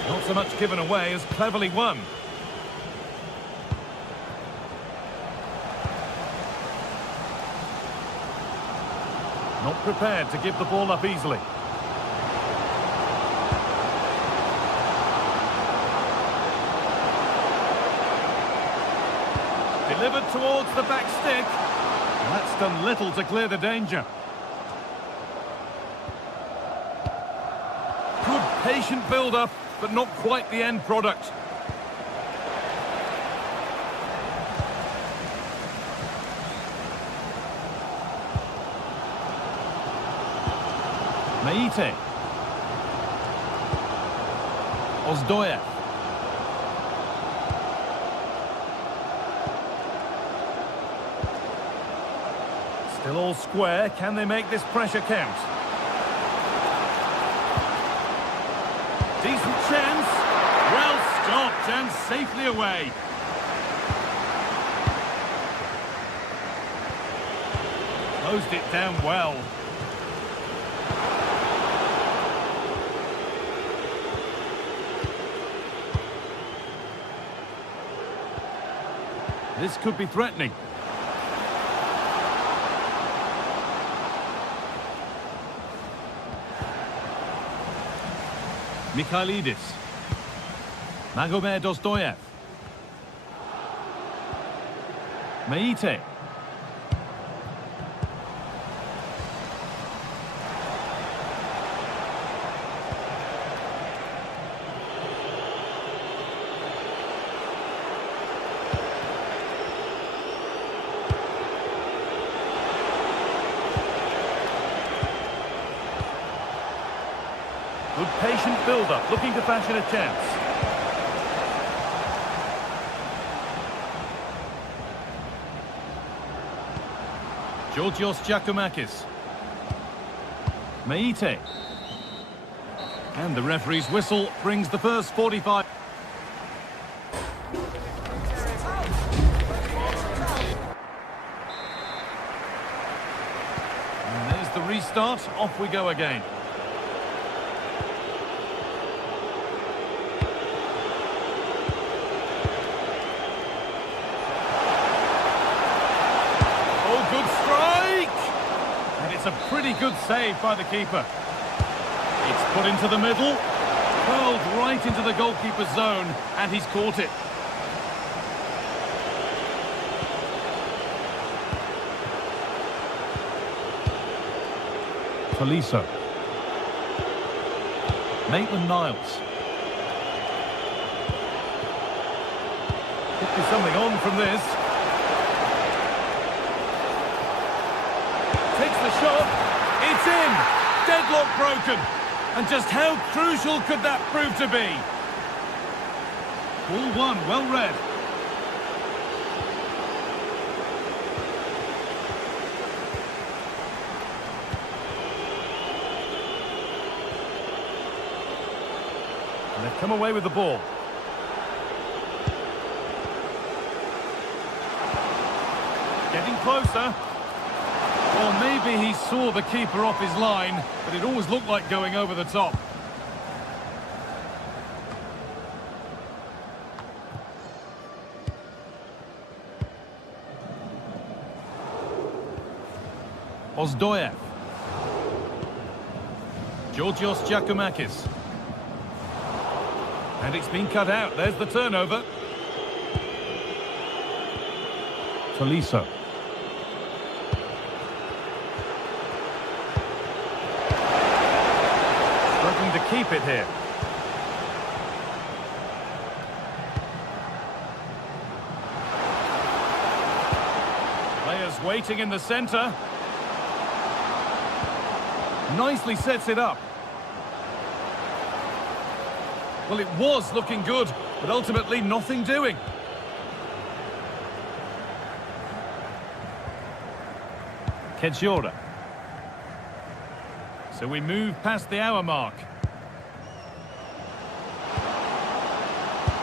Not so much given away as cleverly won. Not prepared to give the ball up easily. Delivered towards the back stick. That's done little to clear the danger. Good patient build-up, but not quite the end product. Meite. Ozdoyev. Still all square. Can they make this pressure count? Decent chance. Well stopped. and safely away. Closed it down well. This could be threatening. Mikhailidis. Magomed Dostoyev. Meite. Good patient build-up, looking to fashion a chance. Georgios Giacomakis. Meite. And the referee's whistle brings the first 45. And there's the restart. Off we go again. A pretty good save by the keeper. It's put into the middle, curled right into the goalkeeper's zone, and he's caught it. Tolisso. Maitland-Niles. Could be something on from this. Takes the shot, it's in! Deadlock broken! And just how crucial could that prove to be? Ball one, well read. And they've come away with the ball. Getting closer. Well, maybe he saw the keeper off his line, but it always looked like going over the top. Ozdoyev. Georgios Giacomakis. And it's been cut out. There's the turnover. Tolisso. To keep it here. Players waiting in the centre. Nicely sets it up. Well, it was looking good, but ultimately nothing doing. Kedjora. So we move past the hour mark.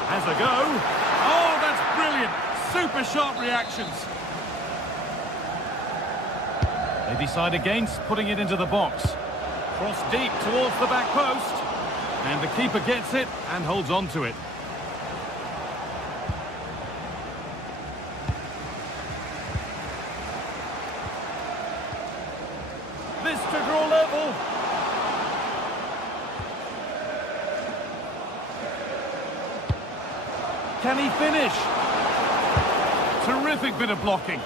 Has a go. Oh, that's brilliant. Super sharp reactions. They decide against putting it into the box. Cross deep towards the back post. And the keeper gets it and holds on to it. This to draw level. Can he finish? Terrific bit of blocking.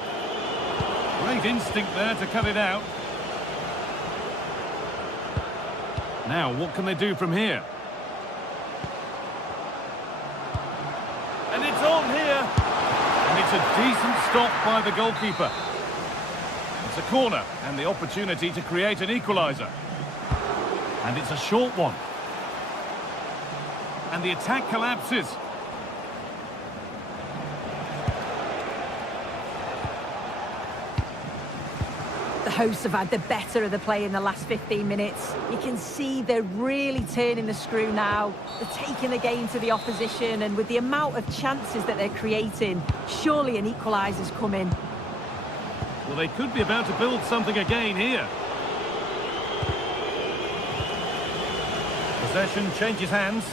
Great instinct there to cut it out. Now, what can they do from here? And it's on here. And it's a decent stop by the goalkeeper. It's a corner and the opportunity to create an equaliser. And it's a short one. And the attack collapses. The hosts have had the better of the play in the last 15 minutes. You can see they're really turning the screw now. They're taking the game to the opposition, and with the amount of chances that they're creating, surely an equaliser's coming. Well, they could be about to build something again here. Possession changes hands.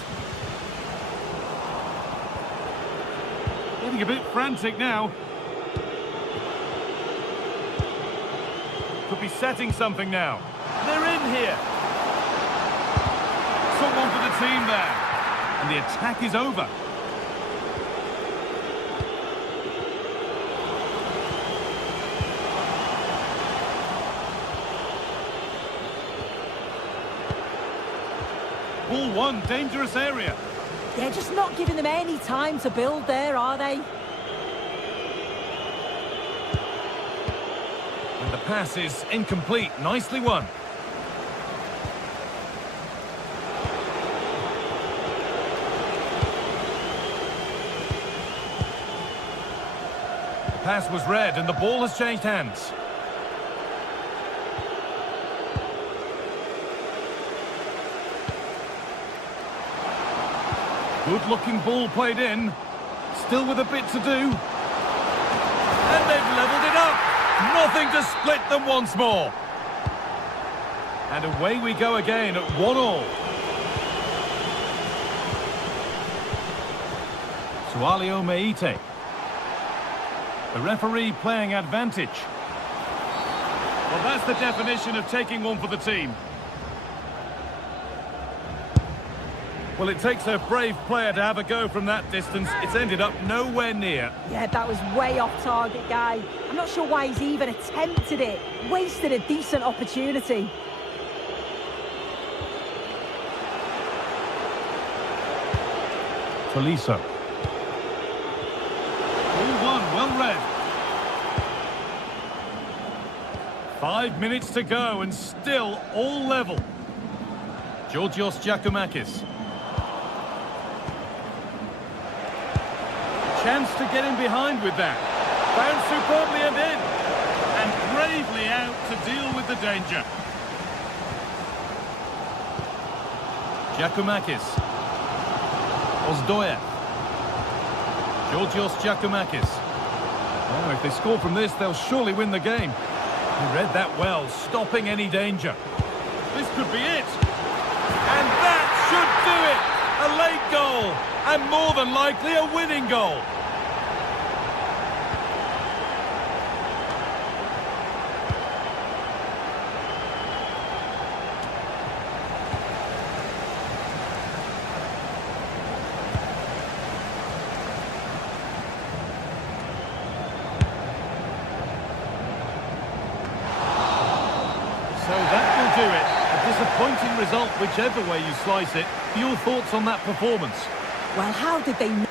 Getting a bit frantic now. Could be setting something now. They're in here. Someone for the team there. And the attack is over. Ball one, dangerous area. They're just not giving them any time to build there, are they? And the pass is incomplete. Nicely won. The pass was read and the ball has changed hands. Good-looking ball played in. Still with a bit to do. And they've levelled it up. Nothing to split them once more. And away we go again at 1-1. Sualio Meite. The referee playing advantage. Well, that's the definition of taking one for the team. Well, it takes a brave player to have a go from that distance. It's ended up nowhere near. Yeah, that was way off target, guy. I'm not sure why he's even attempted it. Wasted a decent opportunity. Tolisso. Ball one, well read. 5 minutes to go and still all level. Georgios Giacomakis. Chance to get in behind with that. Found superbly and in. And bravely out to deal with the danger. Giacomakis. Ozdoyev. Georgios Giacomakis. Oh, if they score from this, they'll surely win the game. He read that well, stopping any danger. This could be it. And that should do it. A late goal. And more than likely a winning goal. So that will do it. A disappointing result, whichever way you slice it. Your thoughts on that performance? Well, how did they know?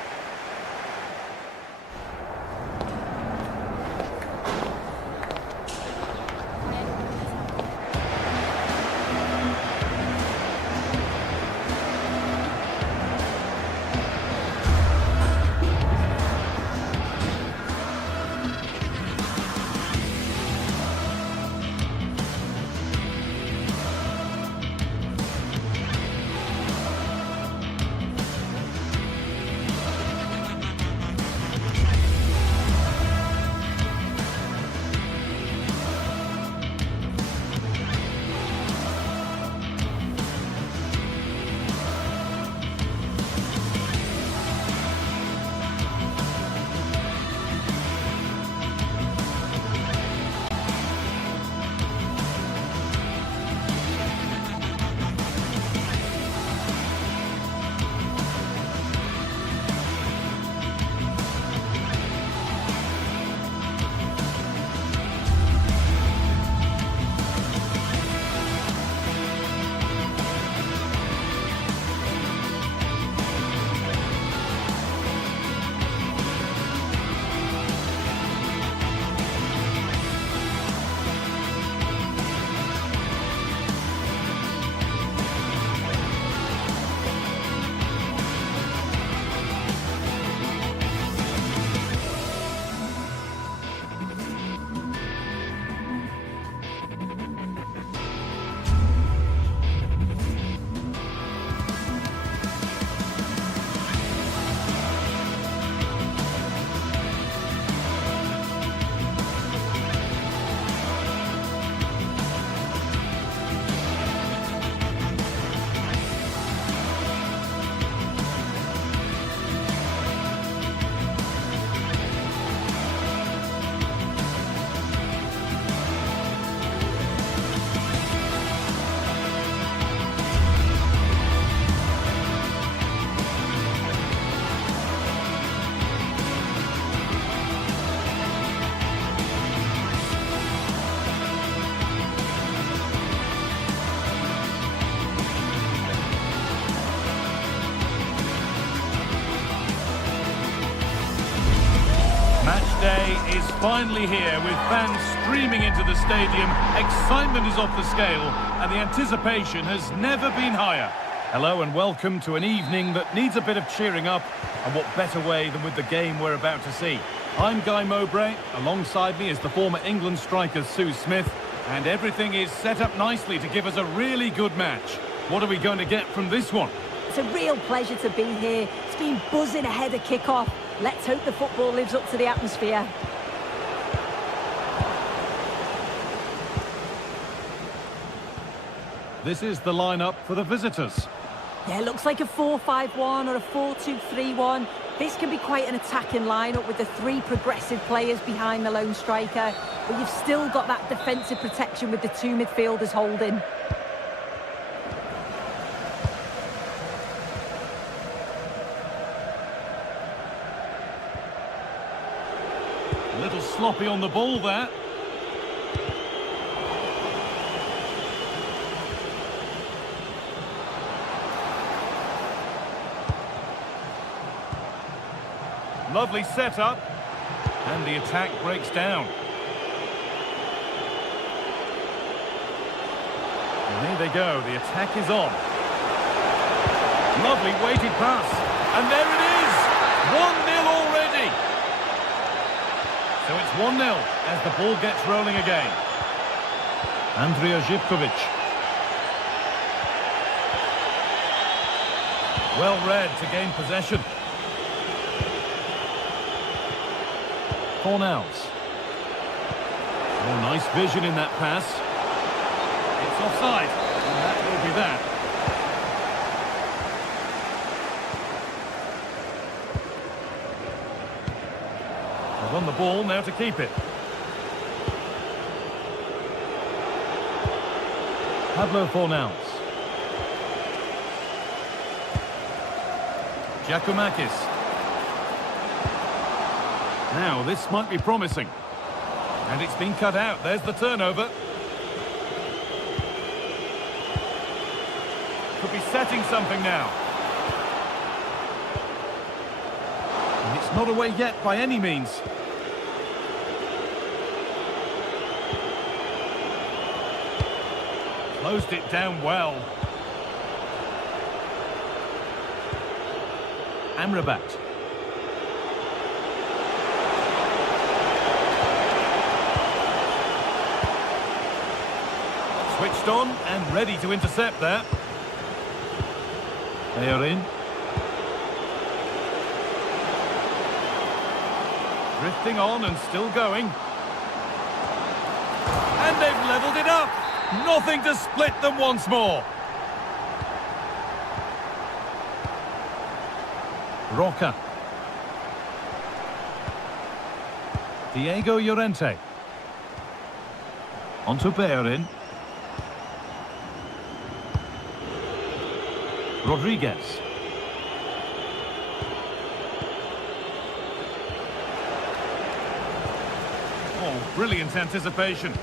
Match day is finally here with fans streaming into the stadium. Excitement is off the scale and the anticipation has never been higher. Hello and welcome to an evening that needs a bit of cheering up, and what better way than with the game we're about to see. I'm Guy Mowbray, alongside me is the former England striker Sue Smith, and everything is set up nicely to give us a really good match. What are we going to get from this one? It's a real pleasure to be here. It's been buzzing ahead of kick-off. Let's hope the football lives up to the atmosphere. This is the lineup for the visitors. Yeah, it looks like a 4-5-1 or a 4-2-3-1. This can be quite an attacking lineup with the three progressive players behind the lone striker, but you've still got that defensive protection with the two midfielders holding. A little sloppy on the ball there. Lovely setup, and the attack breaks down. And here they go, the attack is on. Lovely weighted pass, and there it is! 1-0 already! So it's 1-0 as the ball gets rolling again. Andrija Živković. Well read to gain possession. Cornels. Oh, nice vision in that pass. It's offside, and that will be that. They've won the ball, now to keep it. Pablo Fornals. Giacomakis. Now, this might be promising. And it's been cut out. There's the turnover. Could be setting something now. And it's not away yet by any means. Closed it down well. Amrabat. Switched on and ready to intercept there. They are in. Drifting on and still going. And they've levelled it up. Nothing to split them once more. Roca. Diego Llorente. Onto Bellerin. Rodriguez. Oh, brilliant anticipation.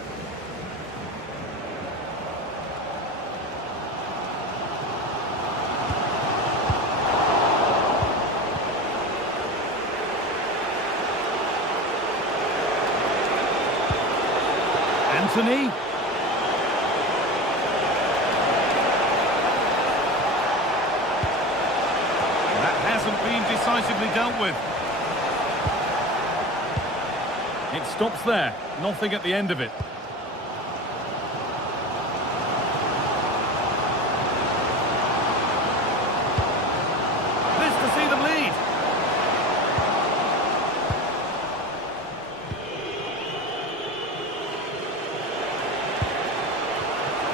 Anthony. Been decisively dealt with. It stops there, nothing at the end of it. This to see them lead.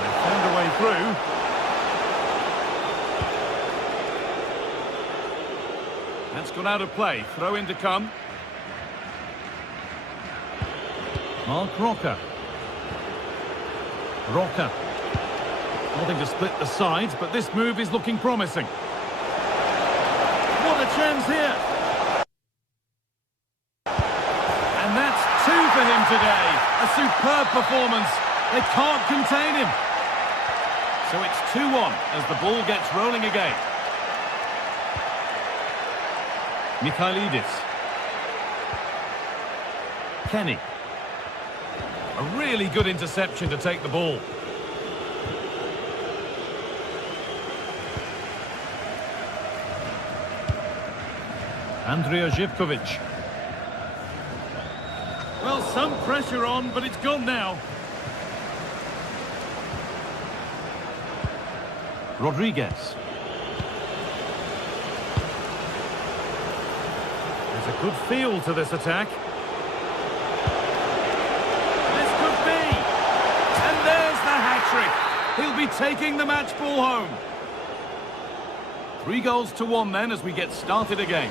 They've found a way through. That's gone out of play. Throw in to come. Mark Roca. Roca. Nothing to split the sides, but this move is looking promising. What a chance here. And that's two for him today. A superb performance. They can't contain him. So it's 2-1 as the ball gets rolling again. Mikhailidis. Kenny. A really good interception to take the ball. Andrija Živković. Well, some pressure on, but it's gone now. Rodriguez. There's a good feel to this attack. This could be. And there's the hat-trick. He'll be taking the match ball home. 3-1 then as we get started again.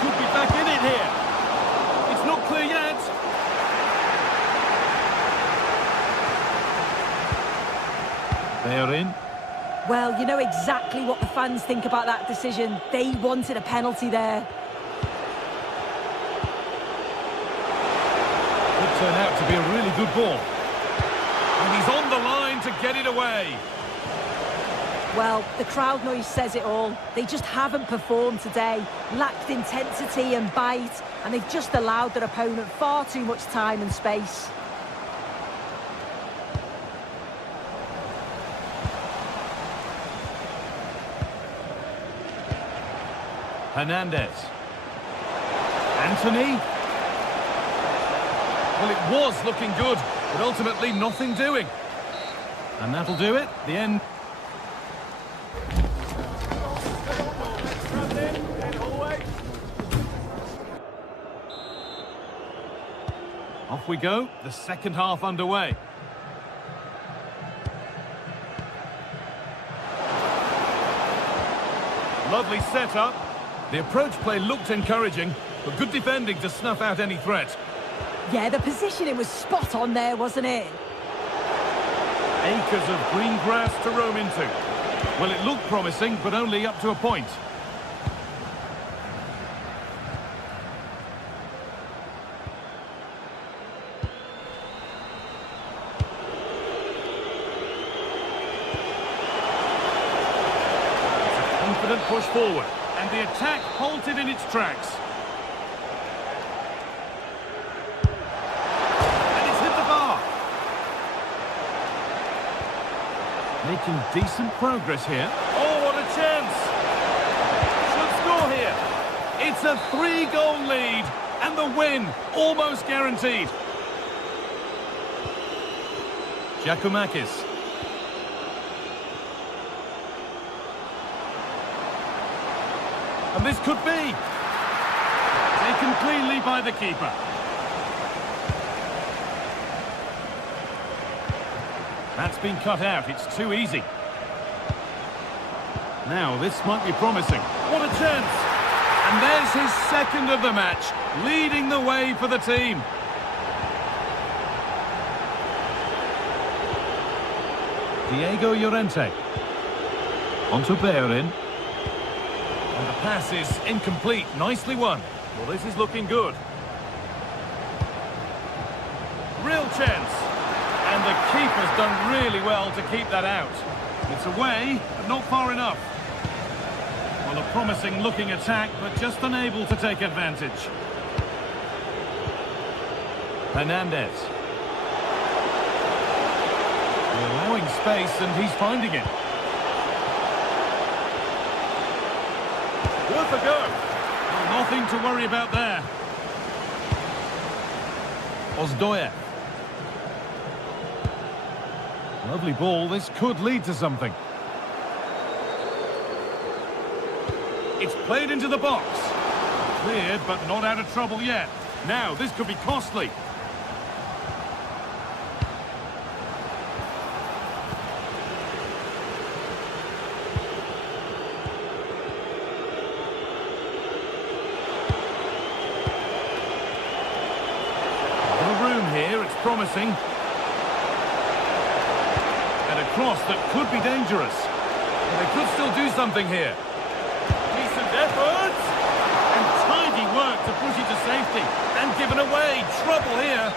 Could be back in it here. It's not clear yet. They're in. Well, you know exactly what the fans think about that decision. They wanted a penalty there. Could turn out to be a really good ball. And he's on the line to get it away. Well, the crowd noise says it all. They just haven't performed today. Lacked intensity and bite, and they've just allowed their opponent far too much time and space. Hernandez. Anthony. Well, it was looking good, but ultimately nothing doing. And that'll do it. The end. Off we go. The second half underway. Lovely setup. The approach play looked encouraging, but good defending to snuff out any threat. Yeah, the positioning was spot on there, wasn't it? Acres of green grass to roam into. Well, it looked promising, but only up to a point. It's a confident push forward. And the attack halted in its tracks. And it's hit the bar. Making decent progress here. Oh, what a chance. Should score here. It's a 3-goal lead. And the win almost guaranteed. Giacomakis. And this could be taken cleanly by the keeper. That's been cut out. It's too easy. Now, this might be promising. What a chance! And there's his second of the match, leading the way for the team. Diego Llorente. Onto Bellerin. And the pass is incomplete. Nicely won. Well, this is looking good. Real chance. And the keeper's done really well to keep that out. It's away, but not far enough. Well, a promising looking attack, but just unable to take advantage. Hernandez. They're allowing space, and he's finding it. Worth a go. Well, nothing to worry about there. Ozdoyev. Lovely ball. This could lead to something. It's played into the box. Cleared, but not out of trouble yet. Now, this could be costly. Promising. And a cross that could be dangerous. And they could still do something here. Decent effort. And tidy work to push it to safety. And given away. Trouble here.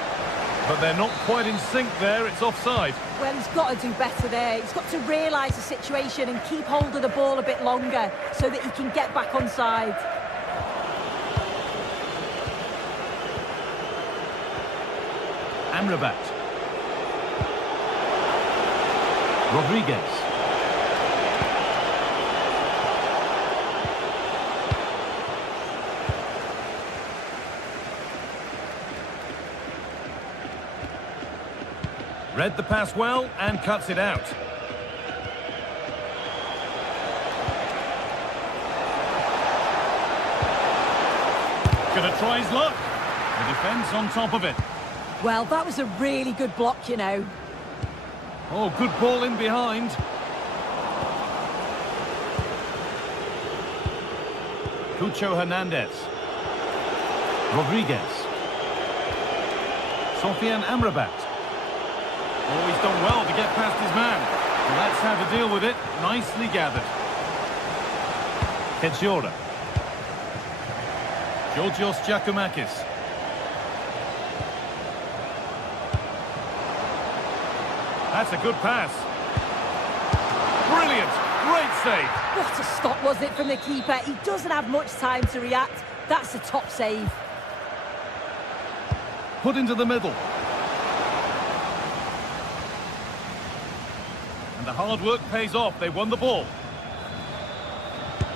But they're not quite in sync there, it's offside. Well, he's got to do better there. He's got to realise the situation and keep hold of the ball a bit longer so that he can get back onside. Amrabat. Rodriguez. Read the pass well and cuts it out. Gonna try his luck. The defence on top of it. Well, that was a really good block, you know. Oh, good ball in behind. Cucho Hernandez. Rodriguez. Sofian Amrabat. Oh, he's done well to get past his man. And that's how to deal with it. Nicely gathered. Ketsiora. Georgios Giacomakis. That's a good pass. Brilliant. Great save. What a stop was it from the keeper. He doesn't have much time to react. That's a top save. Put into the middle. And the hard work pays off. They won the ball.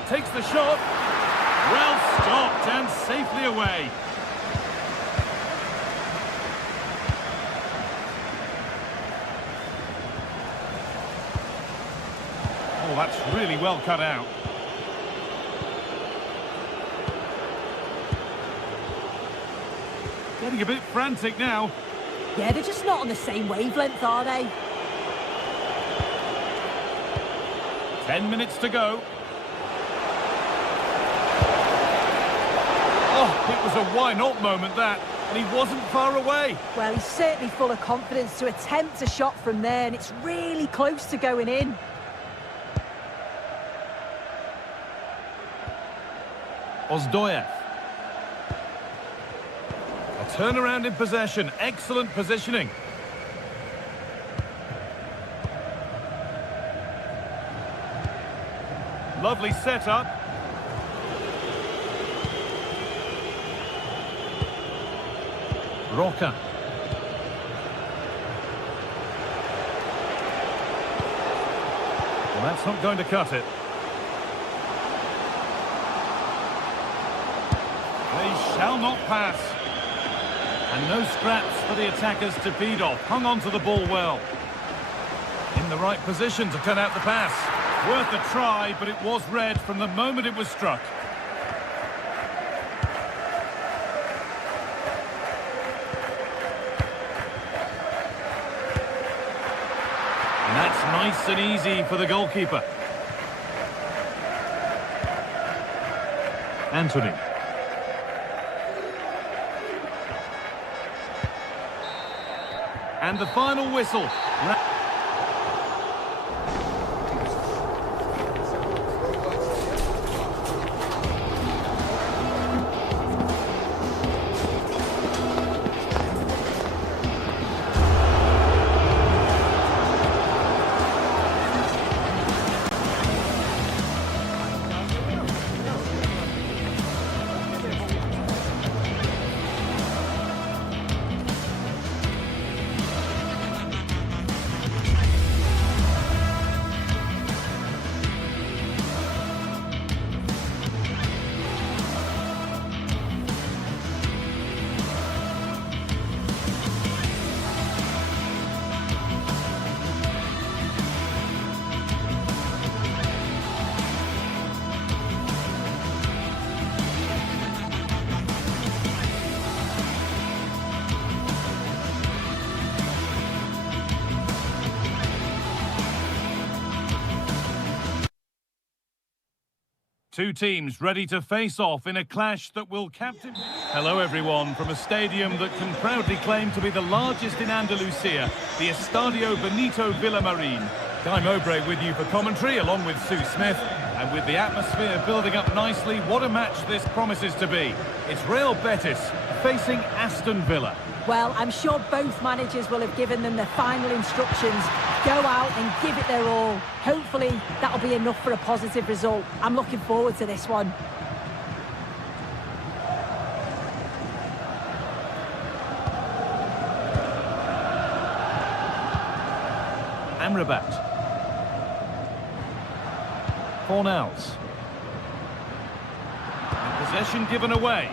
Takes the shot. Well stopped and safely away. Oh, that's really well cut out. Getting a bit frantic now. Yeah, they're just not on the same wavelength, are they? 10 minutes to go. Oh, it was a why-not moment, that. And he wasn't far away. Well, he's certainly full of confidence to attempt a shot from there, and it's really close to going in. Ozdoyev. A turnaround in possession. Excellent positioning. Lovely setup. Roca. Well, that's not going to cut it. They shall not pass. And no scraps for the attackers to feed off. Hung on to the ball well. In the right position to cut out the pass. Worth a try, but it was red from the moment it was struck. And that's nice and easy for the goalkeeper. Anthony. And the final whistle. Two teams ready to face off in a clash that will captivate. Hello everyone, from a stadium that can proudly claim to be the largest in Andalusia, the Estadio Benito Villamarin. Guy Mowbray with you for commentary, along with Sue Smith. And with the atmosphere building up nicely, what a match this promises to be. It's Real Betis facing Aston Villa. Well, I'm sure both managers will have given them their final instructions. Go out and give it their all. Hopefully, that'll be enough for a positive result. I'm looking forward to this one. Amrabat. Fornals. And possession given away.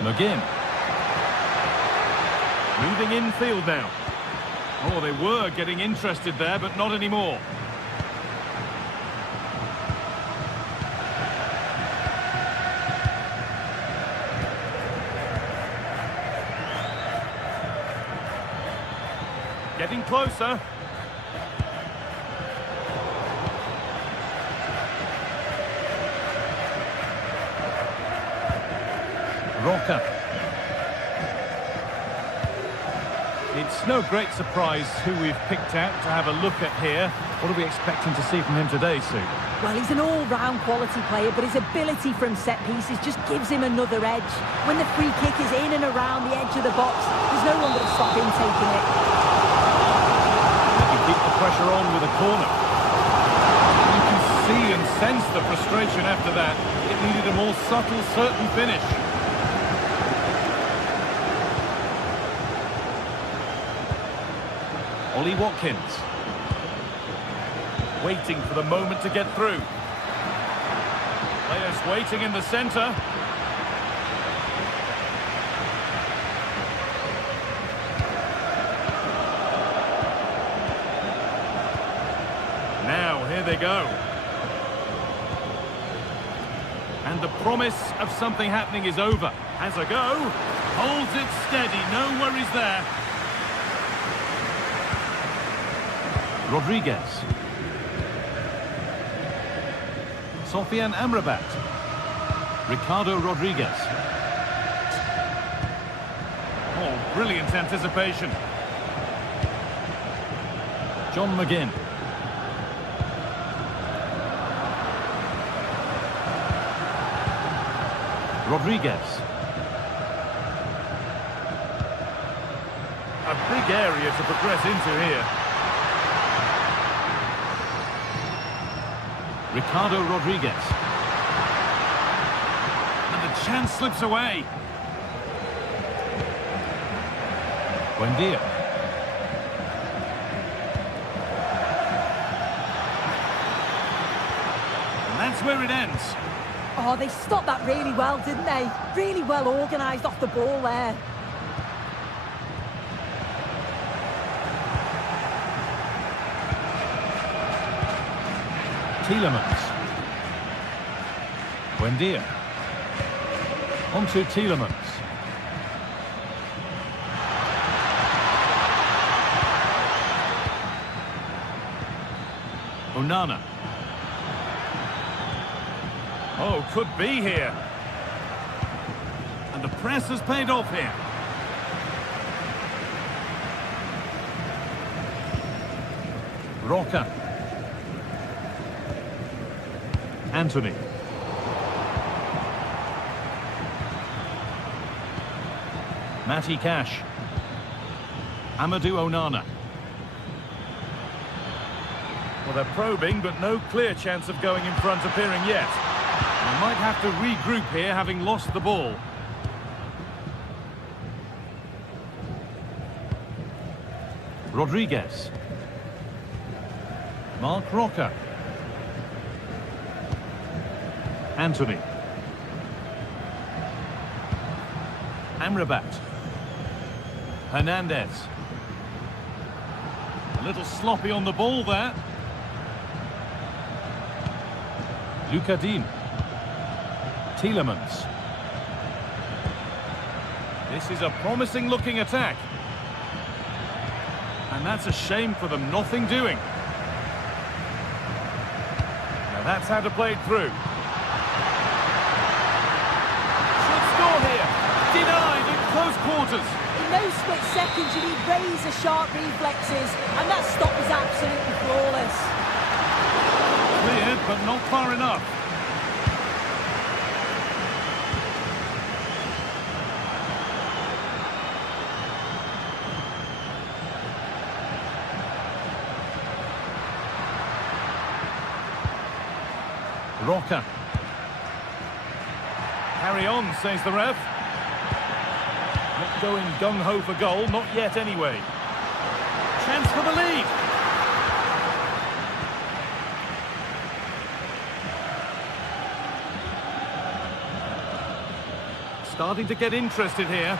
McGinn. Moving infield now. Oh, they were getting interested there, but not anymore. Getting closer. Roca. It's no great surprise who we've picked out to have a look at here. What are we expecting to see from him today, Sue? Well, he's an all-round quality player, but his ability from set pieces just gives him another edge. When the free kick is in and around the edge of the box, there's no one that will stop him taking it. He can keep the pressure on with a corner. You can see and sense the frustration after that. It needed a more subtle, certain finish. Ollie Watkins. Waiting for the moment to get through. Players waiting in the centre. Now, here they go. And the promise of something happening is over. Has a go. Holds it steady. No worries there. Rodriguez. Sofian Amrabat. Ricardo Rodriguez. Oh, brilliant anticipation. John McGinn. Rodriguez. A big area to progress into here. Ricardo Rodriguez. And the chance slips away. Buendia. And that's where it ends. Oh, they stopped that really well, didn't they? Really well organised off the ball there. Tielemans. Buendia. On to Tielemans. Onana. Oh, could be here. And the press has paid off here. Roca. Anthony. Matty Cash. Amadou Onana. Well, they're probing, but no clear chance of going in front appearing yet. They might have to regroup here, having lost the ball. Rodriguez. Mark Roca. Anthony. Amrabat. Hernandez. A little sloppy on the ball there. Lucadine. Tielemans. This is a promising looking attack. And that's a shame for them, nothing doing. Now that's how to play it through. Should score here. Denied in close quarters. In those split seconds, you need razor-sharp reflexes, and that stop is absolutely flawless. Cleared, but not far enough. Roca. Carry on, says the ref. Not going gung-ho for goal, not yet anyway. Chance for the lead. Starting to get interested here.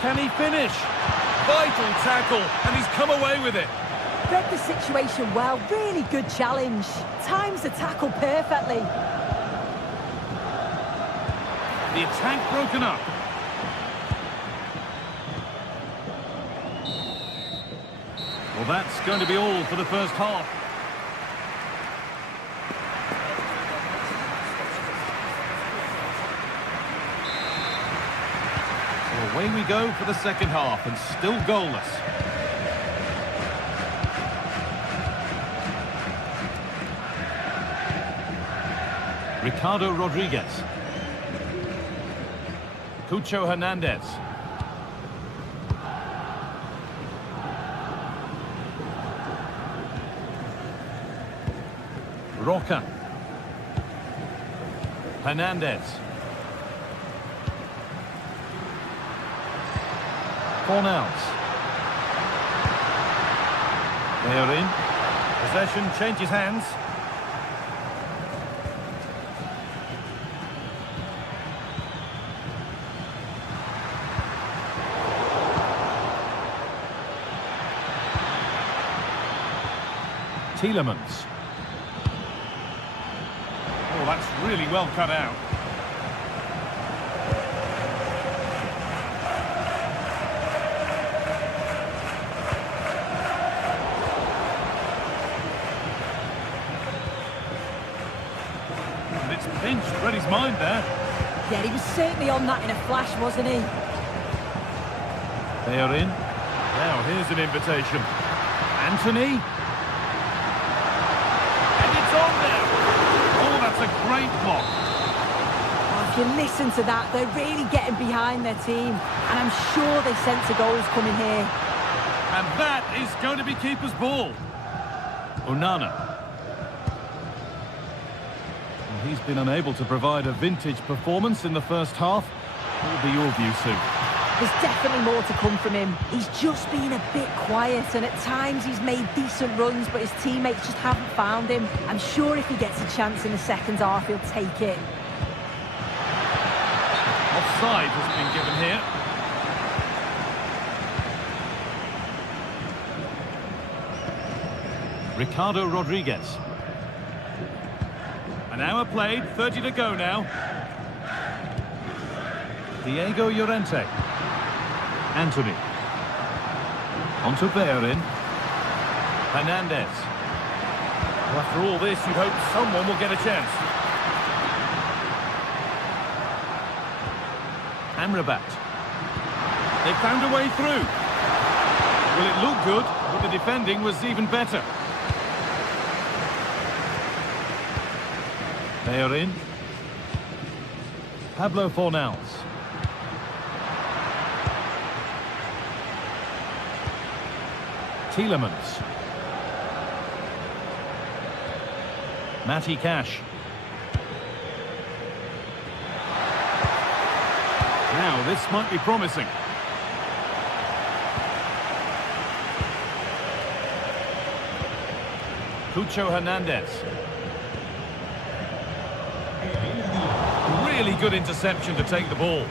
Can he finish? Vital tackle, and he's come away with it. Read the situation well, really good challenge. Times the tackle perfectly. The attack broken up. Well, that's going to be all for the first half. So away we go for the second half, and still goalless. Ricardo Rodriguez. Cucho Hernandez. Roca. Hernandez. Cornels. They are in. Possession changes hands. Tielemans. Oh, that's really well cut out. And it's pinched Freddie's mind there. Yeah, he was certainly on that in a flash, wasn't he? They are in. Now, here's an invitation. Anthony. A great block. If you listen to that, they're really getting behind their team, and I'm sure they sense a goal's coming here. And that is going to be keeper's ball. Onana. Well, he's been unable to provide a vintage performance in the first half. What will be your view, Sue? There's definitely more to come from him. He's just been a bit quiet, and at times he's made decent runs, but his teammates just haven't found him. I'm sure if he gets a chance in the second half, he'll take it. Offside has been given here. Ricardo Rodriguez. An hour played, 30 to go now. Diego Llorente. Anthony. On to Bellerin. Hernandez. Well, after all this, you'd hope someone will get a chance. Amrabat. They found a way through. Well, it looked good, but the defending was even better. Bellerin. Pablo Fornals. Tielemans. Matty Cash. Now, this might be promising. Cucho Hernandez. Really good interception to take the ball.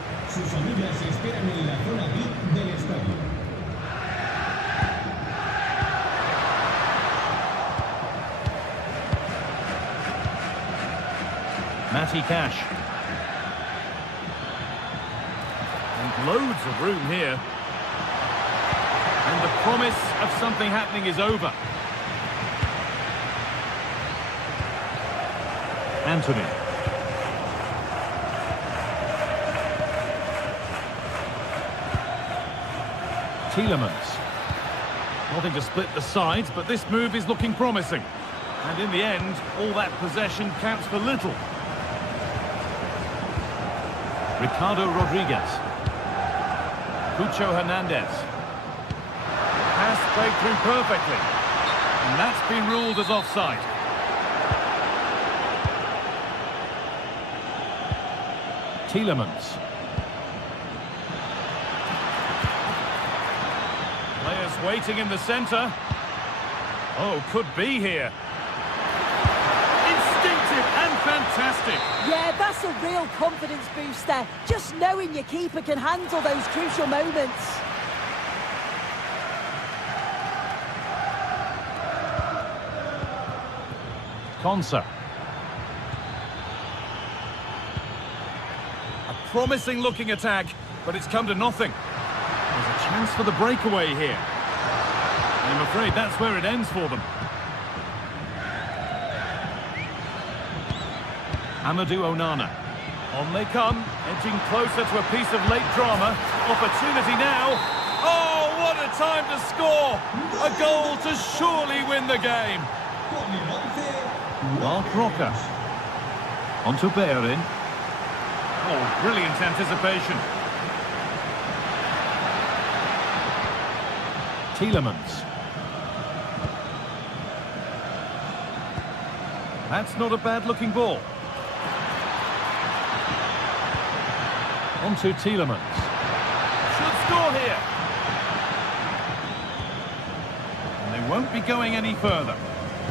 Matty Cash. And loads of room here. And the promise of something happening is over. Anthony. Tielemans. Nothing to split the sides, but this move is looking promising. And in the end, all that possession counts for little. Ricardo Rodriguez. Cucho Hernandez. Pass played through perfectly. And that's been ruled as offside. Tielemans. Players waiting in the centre. Oh, could be here. Instinctive and fantastic. Yeah, that's a real confidence booster. Just knowing your keeper can handle those crucial moments. Konsa. A promising looking attack, but it's come to nothing. There's a chance for the breakaway here. I'm afraid that's where it ends for them. Amadou Onana. On they come, edging closer to a piece of late drama. Opportunity now. Oh, what a time to score! A goal to surely win the game. Mark Roca. On to Bellerin. Oh, brilliant anticipation. Tielemans. That's not a bad-looking ball. On to Tielemans. Should score here. And they won't be going any further.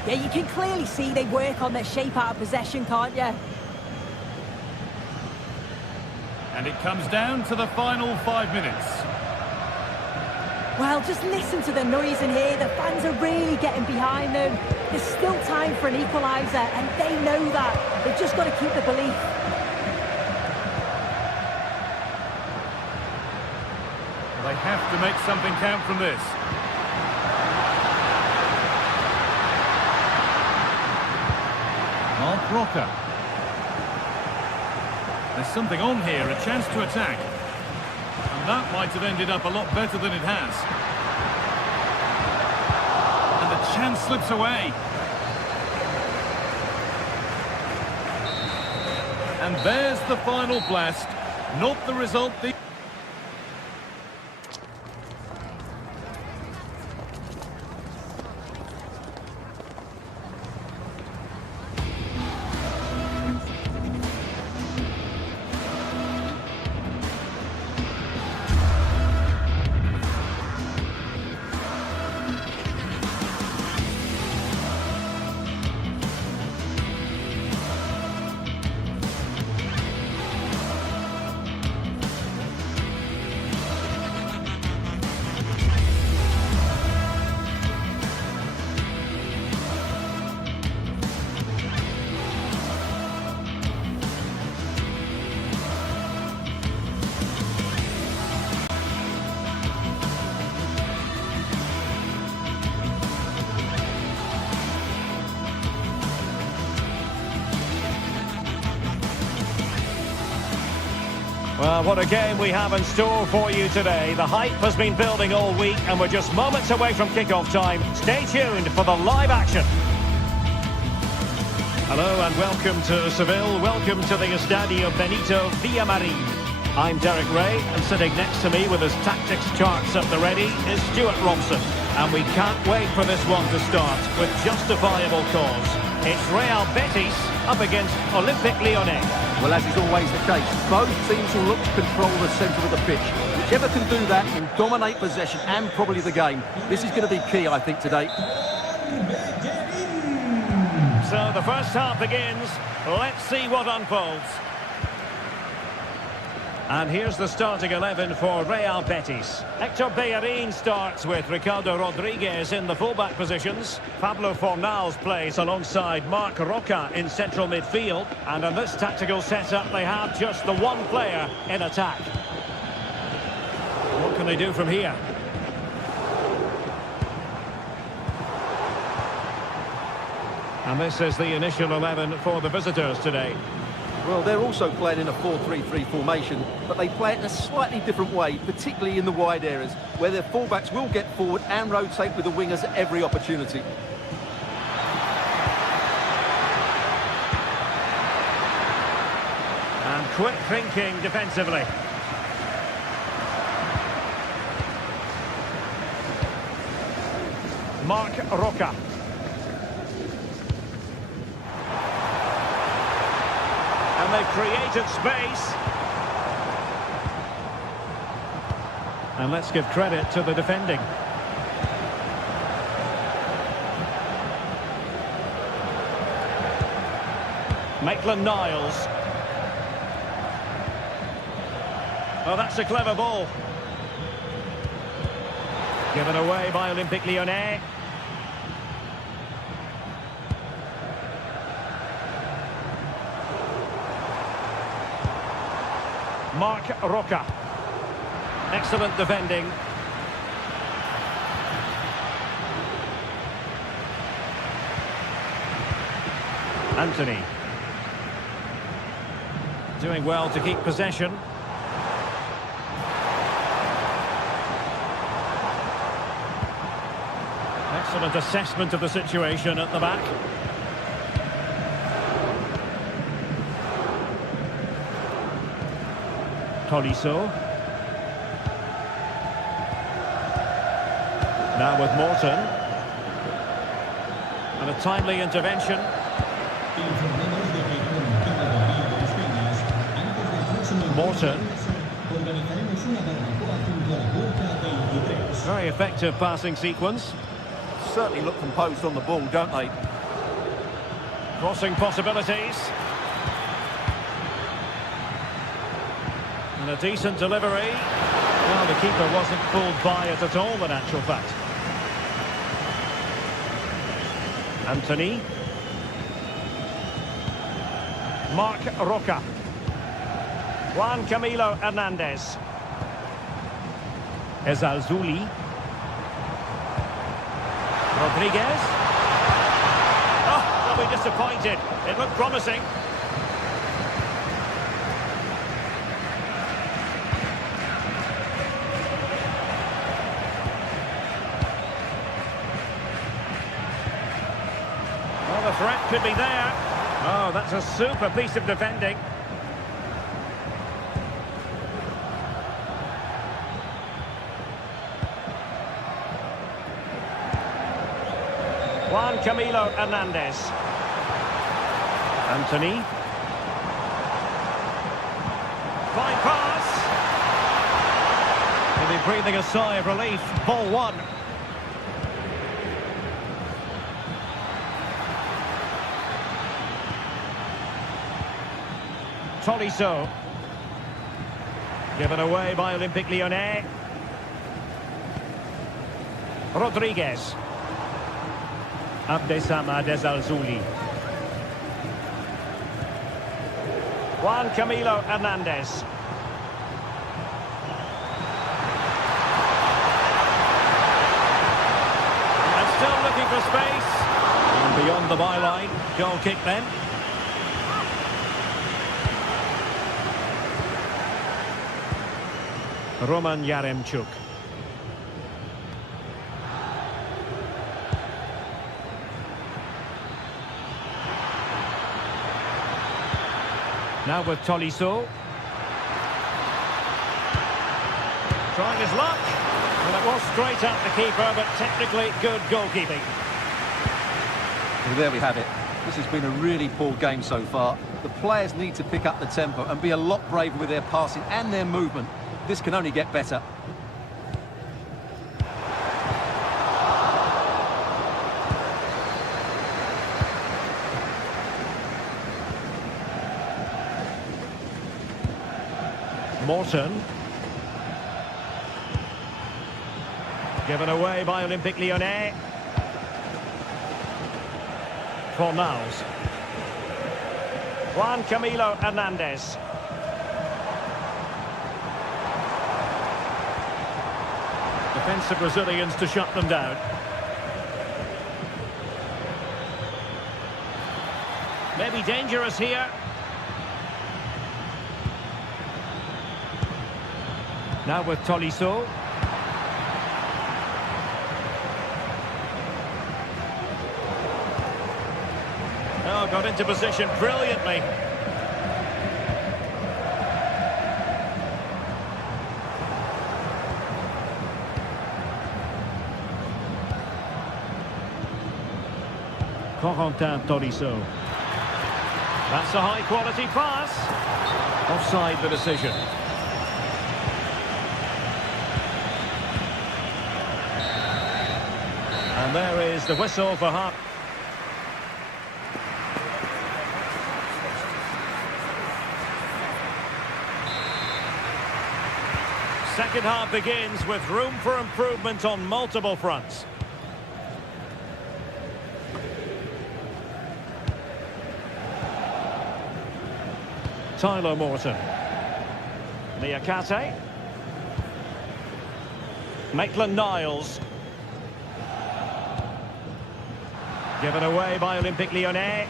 Yeah, you can clearly see they work on their shape out of possession, can't you? And it comes down to the final 5 minutes. Well, just listen to the noise in here. The fans are really getting behind them. There's still time for an equaliser, and they know that. They've just got to keep the belief. Well, they have to make something count from this. Mark Roca. There's something on here, a chance to attack. And that might have ended up a lot better than it has. And the chance slips away. And there's the final blast. Not the result the... Well, what a game we have in store for you today. The hype has been building all week and we're just moments away from kick-off time. Stay tuned for the live action. Hello and welcome to Seville. Welcome to the Estadio Benito Villamarin. I'm Derek Ray, and sitting next to me with his tactics charts at the ready is Stuart Robson. And we can't wait for this one to start with justifiable cause. It's Real Betis up against Olympique Lyonnais. Well, as is always the case, both teams will look to control the centre of the pitch. Whichever can do that will dominate possession and probably the game. This is going to be key, I think, today. So the first half begins. Let's see what unfolds. And here's the starting 11 for Real Betis. Hector Bellerin starts with Ricardo Rodriguez in the fullback positions. Pablo Fornals plays alongside Mark Roca in central midfield. And in this tactical setup, they have just the one player in attack. What can they do from here? And this is the initial 11 for the visitors today. Well, they're also playing in a 4-3-3 formation, but they play it in a slightly different way, particularly in the wide areas, where their fullbacks will get forward and rotate with the wingers at every opportunity. And quick thinking defensively. Marc Roca. And they've created space. And let's give credit to the defending. Maitland-Niles. Oh, that's a clever ball. Given away by Olympique Lyonnais. Marc Roca. Excellent defending. Anthony. Doing well to keep possession. Excellent assessment of the situation at the back. Tolisso. Now with Morton. And a timely intervention. Morton. Very effective passing sequence. Certainly look composed on the ball, don't they? Crossing possibilities. And a decent delivery. Well, the keeper wasn't fooled by it at all, in actual fact. Anthony. Marc Roca. Juan Camilo Hernandez. Ezalzouli. Rodriguez. Oh, they'll be disappointed. It looked promising. Well, the threat could be there. Oh, that's a super piece of defending. Juan Camilo Hernandez. Anthony. Fine pass. He'll be breathing a sigh of relief. Ball one. Tolisso. Given away by Olympique Lyonnais. Rodriguez. Abdessamad Ezalzouli. Juan Camilo Hernandez. And still looking for space. And beyond the byline. Goal kick then. Roman Yaremchuk. Now with Tolisso. Trying his luck. And it was straight at the keeper, but technically good goalkeeping. Well, there we have it. This has been a really poor game so far. The players need to pick up the tempo and be a lot braver with their passing and their movement. This can only get better. Morton. Given away by Olympique Lyonnais. Fornals. Juan Camilo Hernandez. Defensive Brazilians to shut them down. Maybe dangerous here. Now with Tolisso. Oh, got into position brilliantly. Corentin Tolisso. That's a high-quality pass. Offside the decision. And there is the whistle for half. Second half begins with room for improvement on multiple fronts. Tyler Morton. Niakate. Maitland-Niles. Given away by Olympique Lyonnais.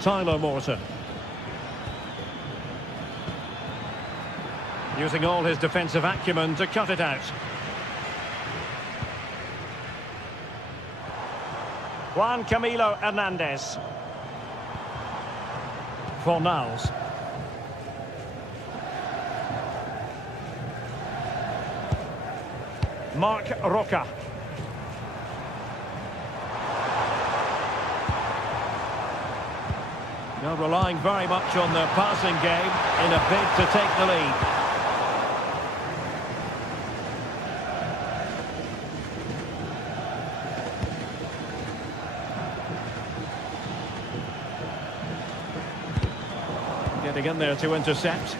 Tyler Morton. Using all his defensive acumen to cut it out. Juan Camilo Hernandez. Fornals. Marc Roca. Now relying very much on their passing game in a bid to take the lead. Getting in there to intercept.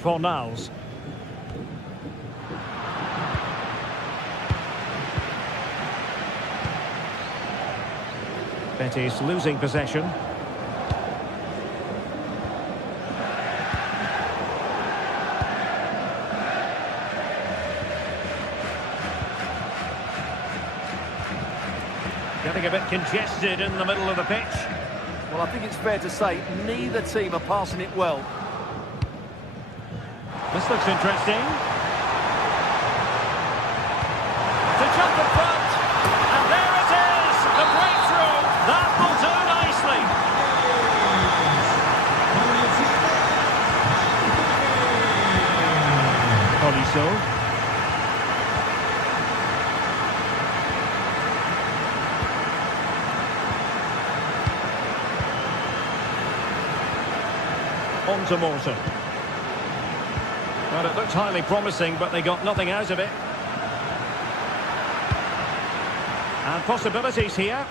Fornals. Betis losing possession. Getting a bit congested in the middle of the pitch. Well, I think it's fair to say neither team are passing it well. This looks interesting. To jump in front. And there it is! The breakthrough! That will do nicely. Tolisso. On to Morton. Well, it looked highly promising, but they got nothing out of it. And possibilities here.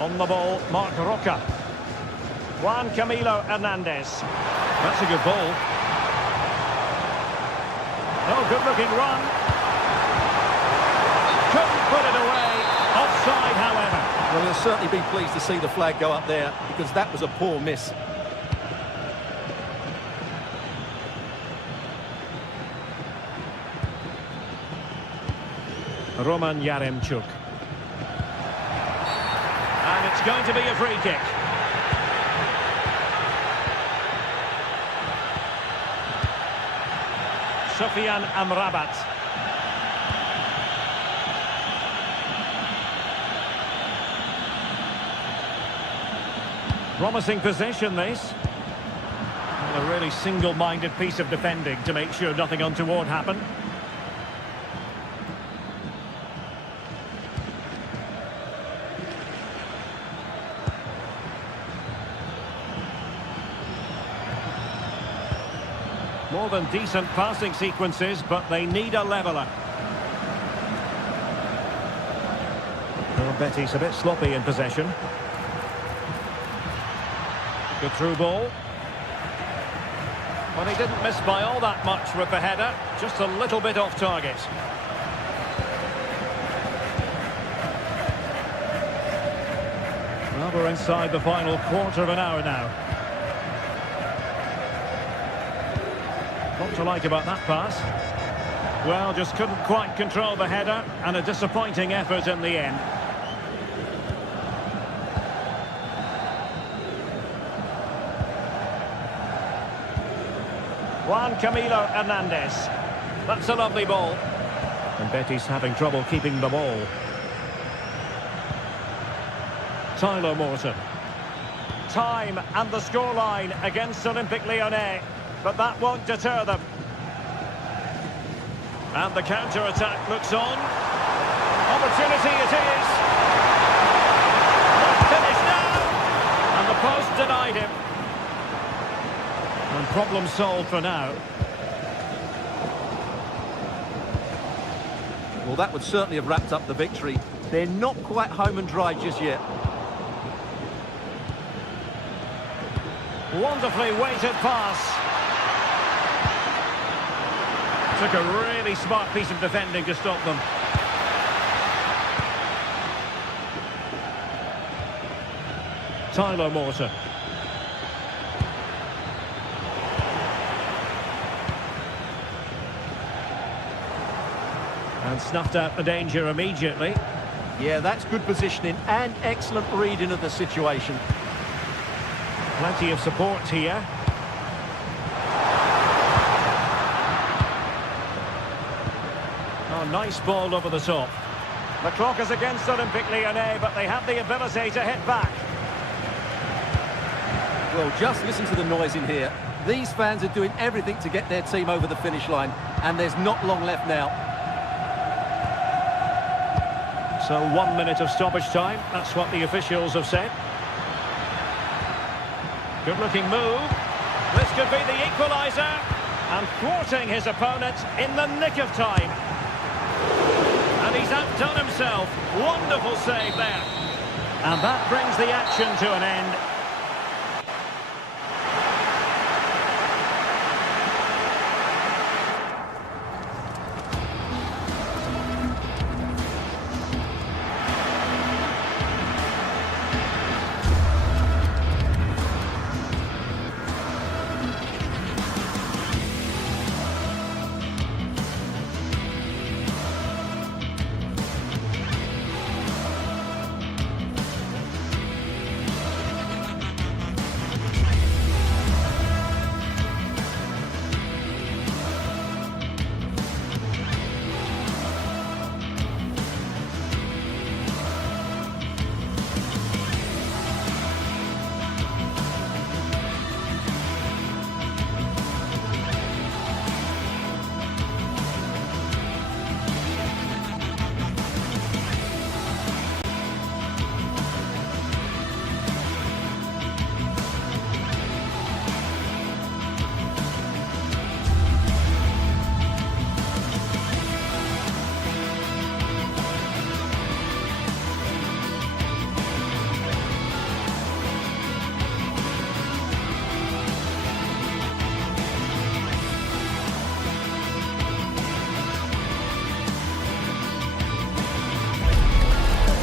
On the ball, Marc Roca. Juan Camilo Hernandez. That's a good ball. Oh, good-looking run. Couldn't put it away. Offside, however. Well, he'll certainly be pleased to see the flag go up there, because that was a poor miss. Roman Yaremchuk. And it's going to be a free kick. Sofian Amrabat. Promising possession, this. Well, a really single-minded piece of defending to make sure nothing untoward happened. More than decent passing sequences, but they need a leveller. Well, Betis a bit sloppy in possession. Good through ball. Well, he didn't miss by all that much with the header, just a little bit off target. Well, we're inside the final quarter of an hour now. What to like about that pass? Well, just couldn't quite control the header, and a disappointing effort in the end. Juan Camilo Hernandez. That's a lovely ball. And Betty's having trouble keeping the ball. Tyler Morton. Time and the scoreline against Olympique Lyonnais. But that won't deter them. And the counter-attack looks on. Opportunity it is. Finish now. And the post denied him. And problem solved for now. Well, that would certainly have wrapped up the victory. They're not quite home and dry just yet. Wonderfully weighted pass. Took a really smart piece of defending to stop them. Tyler Morton. And snuffed out the danger immediately. Yeah, that's good positioning and excellent reading of the situation. Plenty of support here. Oh, nice ball over the top. The clock is against Olympique Lyonnais, but they have the ability to hit back. Well, just listen to the noise in here. These fans are doing everything to get their team over the finish line, and there's not long left now. So 1 minute of stoppage time, that's what the officials have said. Good looking move. This could be the equaliser. And thwarting his opponent in the nick of time. And he's outdone himself. Wonderful save there. And that brings the action to an end.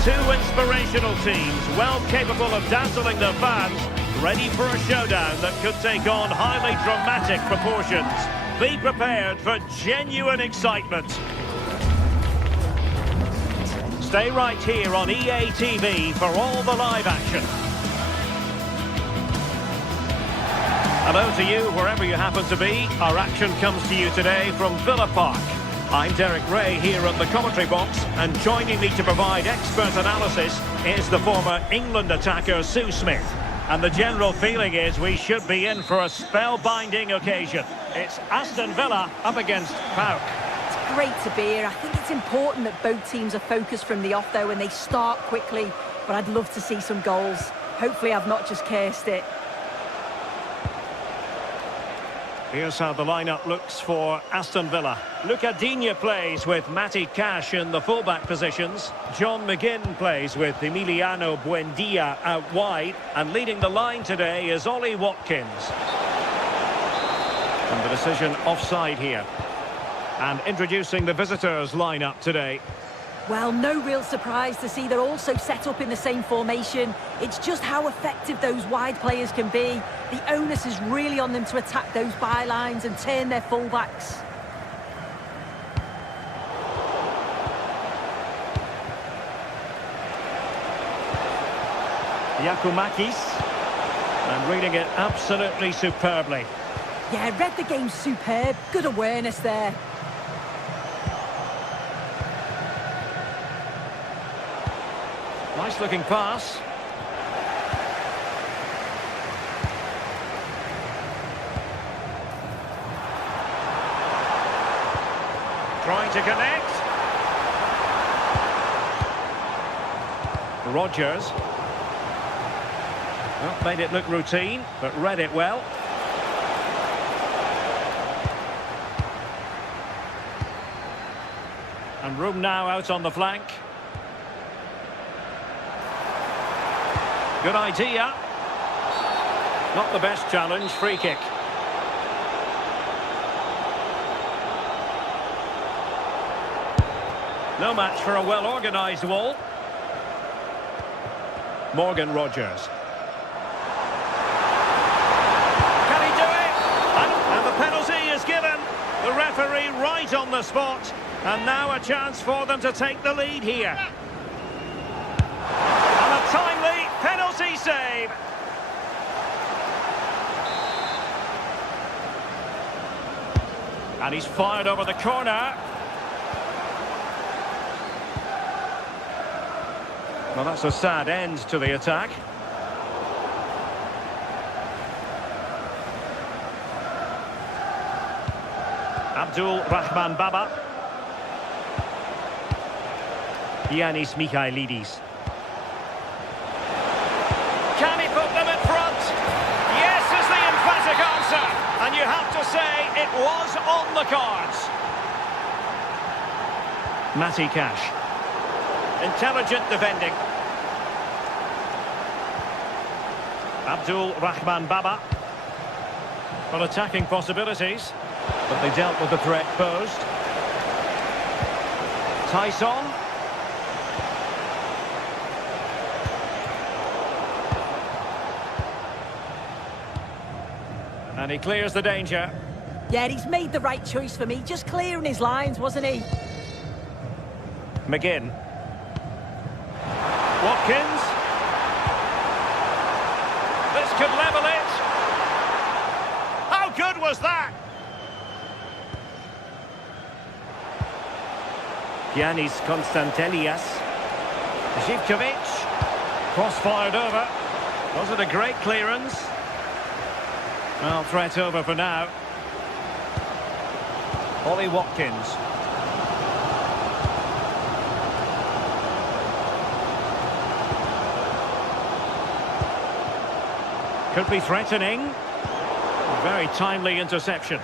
Two inspirational teams, well capable of dazzling their fans, ready for a showdown that could take on highly dramatic proportions. Be prepared for genuine excitement. Stay right here on EA TV for all the live action. Hello to you wherever you happen to be. Our action comes to you today from Villa Park. I'm Derek Ray here at the commentary box, and joining me to provide expert analysis is the former England attacker Sue Smith. And the general feeling is we should be in for a spellbinding occasion. It's Aston Villa up against PAOK. It's great to be here. I think it's important that both teams are focused from the off, though, and they start quickly. But I'd love to see some goals. Hopefully I've not just cursed it. Here's how the lineup looks for Aston Villa. Luca Digne plays with Matty Cash in the fullback positions. John McGinn plays with Emiliano Buendia out wide. And leading the line today is Ollie Watkins. And the decision offside here. And introducing the visitors lineup today. Well, no real surprise to see they're also set up in the same formation. It's just how effective those wide players can be. The onus is really on them to attack those bylines and turn their fullbacks. Yakumakis. And reading it absolutely superbly. Yeah, read the game superb. Good awareness there. Nice looking pass. Trying to connect. Rodgers. Well, made it look routine, but read it well. And room now out on the flank. Good idea. Not the best challenge, free kick. No match for a well-organised wall. Morgan Rodgers. Can he do it? And the penalty is given. The referee right on the spot. And now a chance for them to take the lead here. And a timely penalty save. And he's fired over the corner. Well, that's a sad end to the attack. Abdul Rahman Baba. Yanis Mikhailidis. Can he put them in front? Yes is the emphatic answer. And you have to say it was on the cards. Matty Cash. Intelligent defending. Abdul Rahman Baba. Well, attacking possibilities, but they dealt with the threat posed. Tyson. And he clears the danger. Yeah, he's made the right choice for me. Just clearing his lines, wasn't he? McGinn. Watkins. This could level it. How good was that? Giannis Konstantelias. Zivkovic. Cross fired over. Was it a great clearance? Well, threat over for now. Ollie Watkins. Could be threatening. Very timely interception.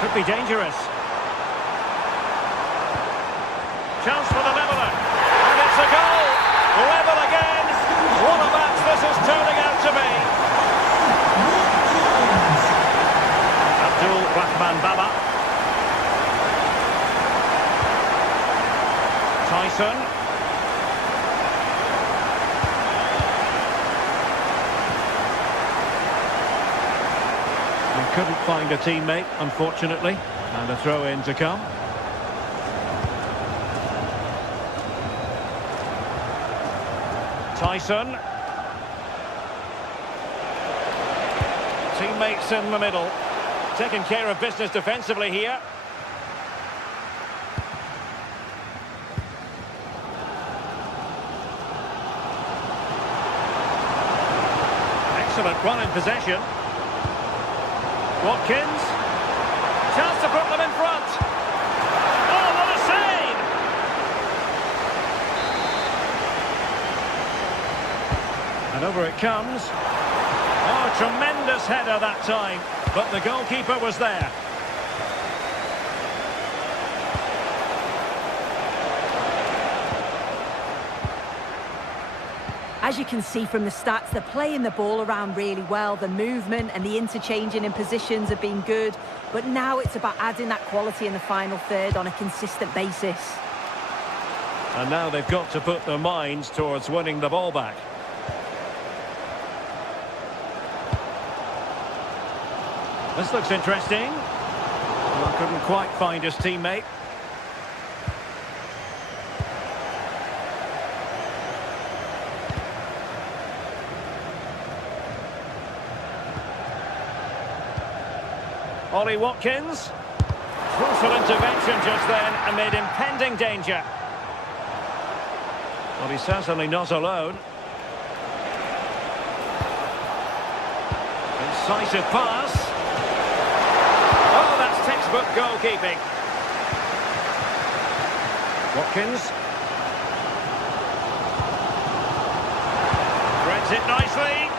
Could be dangerous. Chance for the leveller. And it's a goal. Level again. What a match this is turning out to be. Abdul Rahman Baba. Tyson. And couldn't find a teammate, unfortunately. And a throw-in to come. Tyson. Teammates in the middle. Taking care of business defensively here. Excellent run in possession. Watkins. Chance to put them in front. Oh, what a save! And over it comes. Oh, tremendous header that time. But the goalkeeper was there. As you can see from the stats, they're playing the ball around really well. The movement and the interchanging in positions have been good. But now it's about adding that quality in the final third on a consistent basis. And now they've got to put their minds towards winning the ball back. This looks interesting. Well, couldn't quite find his teammate. Ollie Watkins. Crucial intervention just then amid impending danger. Well, he's certainly not alone. Incisive pass. Oh, that's textbook goalkeeping. Watkins. Threads it nicely.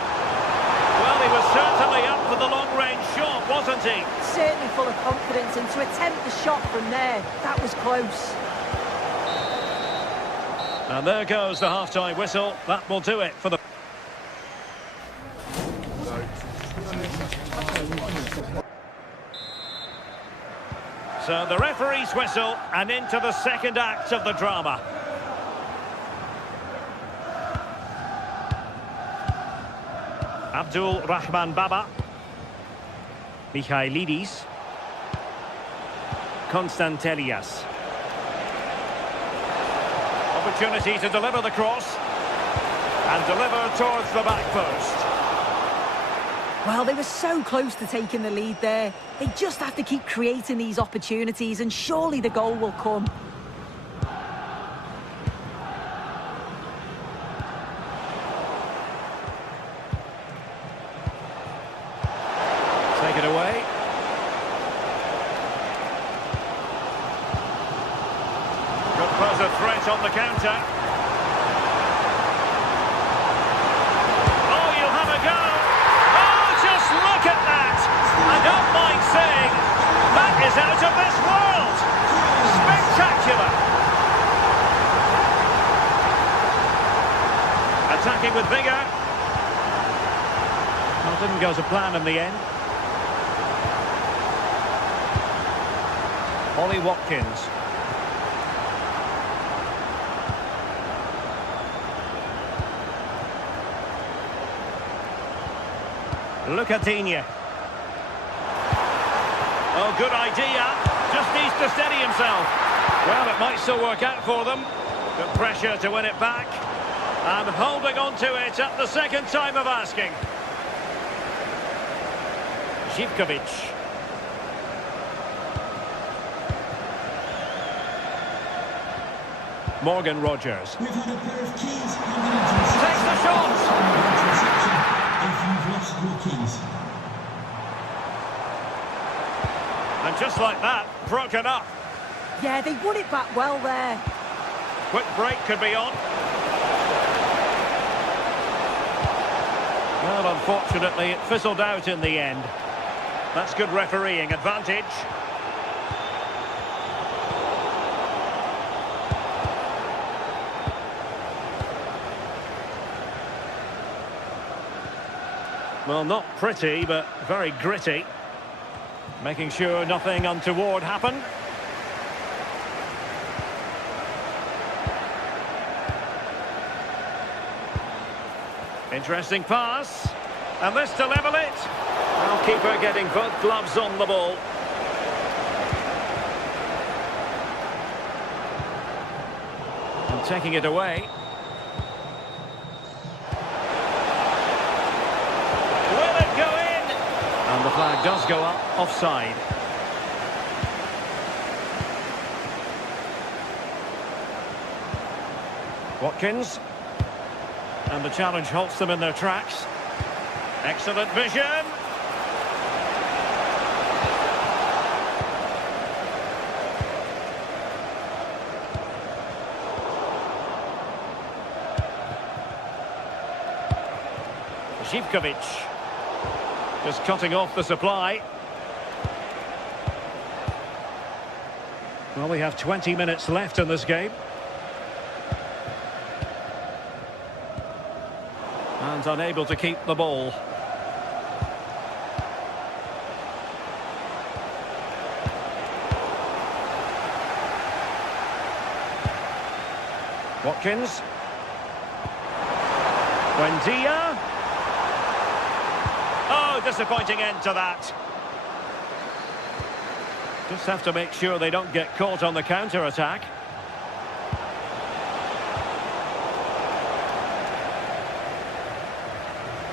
Well, he was certainly up for the long-range shot, wasn't he? Certainly full of confidence, and to attempt the shot from there, that was close. And there goes the half-time whistle. That will do it for the... So the referee's whistle, and into the second act of the drama. Abdul Rahman Baba. Michailidis. Konstantelias. Opportunity to deliver the cross. And deliver towards the back post. Well, they were so close to taking the lead there. They just have to keep creating these opportunities, and surely the goal will come. Take it away. Could pose a threat on the counter. Oh, you'll have a go. Oh, just look at that. I don't mind saying, that is out of this world. Spectacular. Attacking with vigour. Well, didn't go to plan in the end. Ollie Watkins. Lucatinha. Oh, good idea. Just needs to steady himself. Well, it might still work out for them. Good pressure to win it back. And holding on to it at the second time of asking. Živkovic. Morgan Rogers. We've had a pair of keys. Takes the shot. If you've lost your keys. And just like that, broken up. Yeah, they won it back well there. Quick break could be on. Well, unfortunately, it fizzled out in the end. That's good refereeing advantage. Well, not pretty, but very gritty. Making sure nothing untoward happened. Interesting pass. And this to level it. Well, keeper getting both gloves on the ball. And taking it away. Will it go in? And the flag does go up, offside. Watkins. And the challenge halts them in their tracks. Excellent vision. Živkovic. Just cutting off the supply. Well, we have 20 minutes left in this game. And unable to keep the ball. Watkins. Buendia. Oh, disappointing end to that. Just have to make sure they don't get caught on the counter-attack.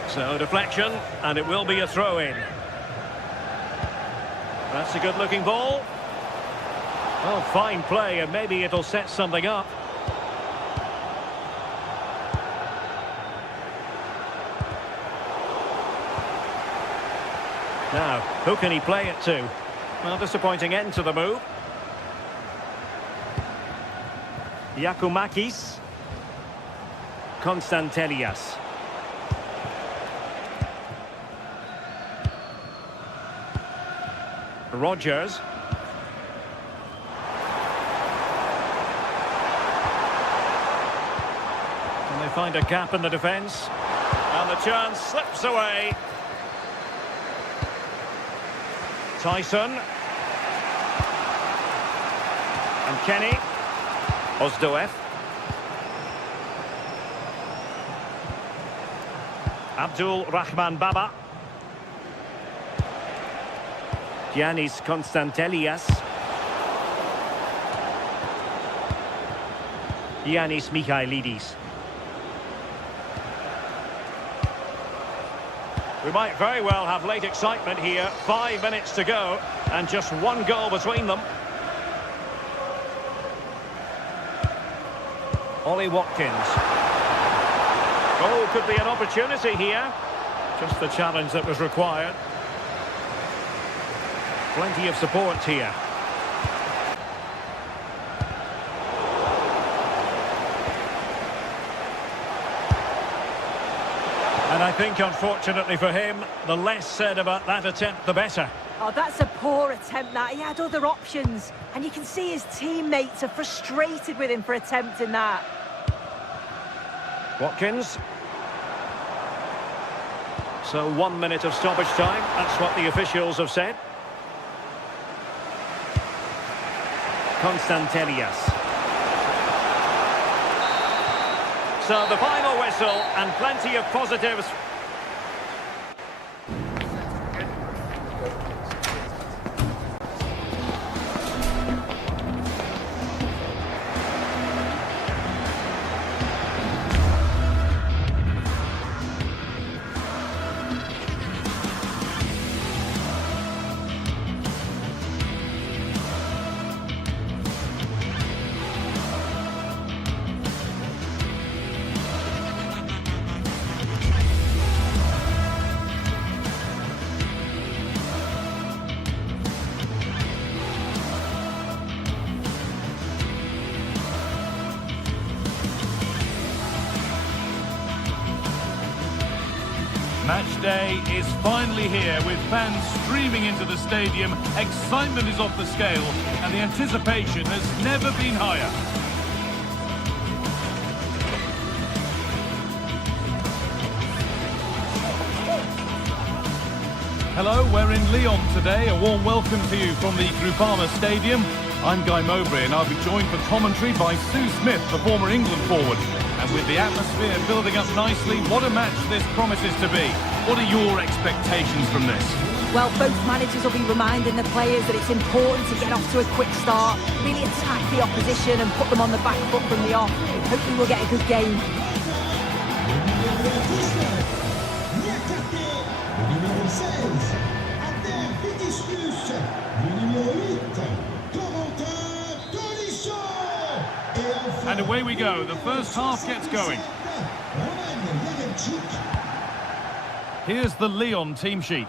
So deflection, and it will be a throw-in. That's a good-looking ball. Oh, fine play, and maybe it'll set something up. Now, who can he play it to? Well, disappointing end to the move. Yakumakis. Konstantelias. Rogers. Can they find a gap in the defence? And the chance slips away. Tyson. And Kenny. Ozdoev. Abdul Rahman Baba. Giannis Konstantelias. Giannis Michailidis. We might very well have late excitement here. 5 minutes to go, and just one goal between them. Ollie Watkins. Oh, could be an opportunity here. Just the challenge that was required. Plenty of support here. And I think, unfortunately for him, the less said about that attempt, the better. Oh, that's a poor attempt, that. He had other options. And you can see his teammates are frustrated with him for attempting that. Watkins. So 1 minute of stoppage time. That's what the officials have said. Konstantelias. So the final whistle, and plenty of positives. Match day is finally here, with fans streaming into the stadium. Excitement is off the scale, and the anticipation has never been higher. Hello, we're in Lyon today. A warm welcome to you from the Groupama Stadium. I'm Guy Mowbray, and I'll be joined for commentary by Sue Smith, the former England forward. And with the atmosphere building up nicely, what a match this promises to be. What are your expectations from this? Well, both managers will be reminding the players that it's important to get off to a quick start, really attack the opposition and put them on the back foot from the off. Hopefully we'll get a good game. And away we go. The first half gets going. Here's the Lyon team sheet.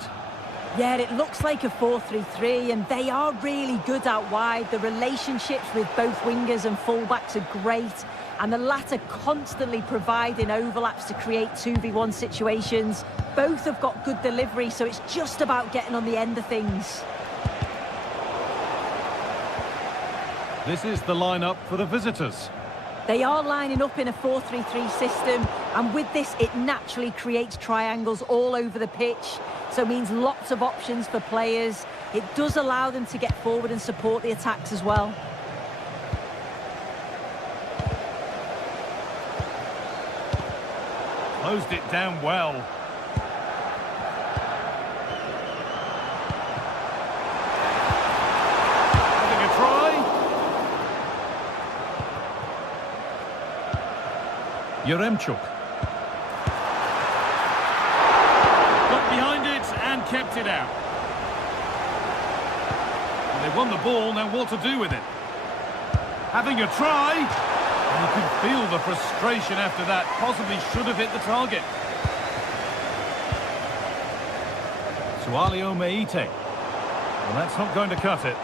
Yeah, it looks like a 4-3-3, and they are really good out wide. The relationships with both wingers and fullbacks are great, and the latter constantly providing overlaps to create 2v1 situations. Both have got good delivery, so it's just about getting on the end of things. This is the lineup for the visitors. They are lining up in a 4-3-3 system, and with this, it naturally creates triangles all over the pitch, so it means lots of options for players. It does allow them to get forward and support the attacks as well. Closed it down well. Having a try. Yaremchuk. Got behind it and kept it out. And they've won the ball, now what to do with it? Having a try. You can feel the frustration after that. Possibly should have hit the target. Sualio Meite. Well, that's not going to cut it.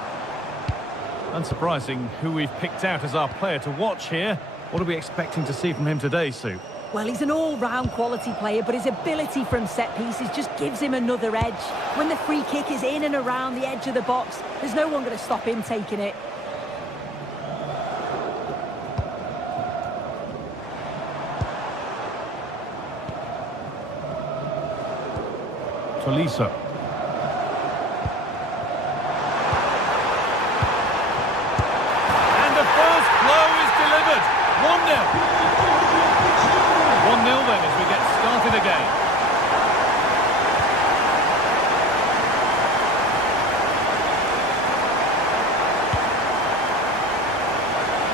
Unsurprising who we've picked out as our player to watch here. What are we expecting to see from him today, Sue? Well, he's an all-round quality player, but his ability from set pieces just gives him another edge. When the free kick is in and around the edge of the box, there's no one going to stop him taking it. Tolisso. And the first blow is delivered. 1-0. 1-0 then as we get started again.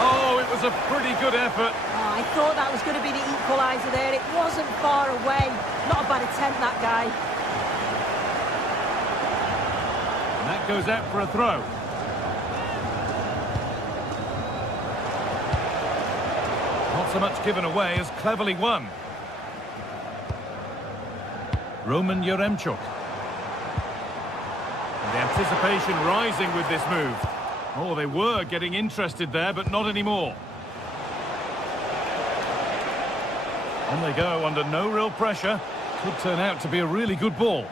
Oh, it was a pretty good effort. Oh, I thought that was going to be the equaliser there. It wasn't far away. Not a bad attempt, that guy. And that goes out for a throw. Not so much given away as cleverly won. Roman Yaremchuk. And the anticipation rising with this move. Oh, they were getting interested there, but not anymore. On they go under no real pressure. Could turn out to be a really good ball.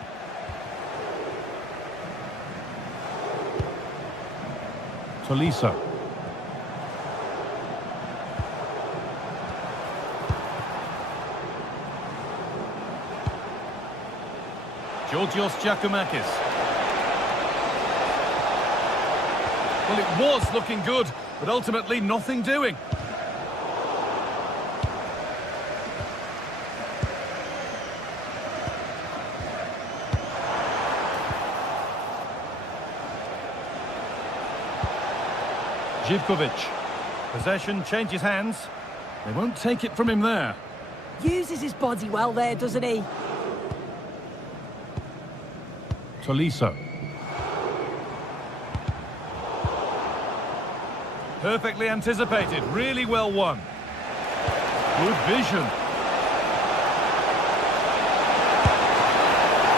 Tolisso. Georgios Giacomakis. Well, it was looking good, but ultimately nothing doing. Živkovic. Possession changes hands. They won't take it from him there. Uses his body well there, doesn't he? Tolisso. Perfectly anticipated, really well won. Good vision.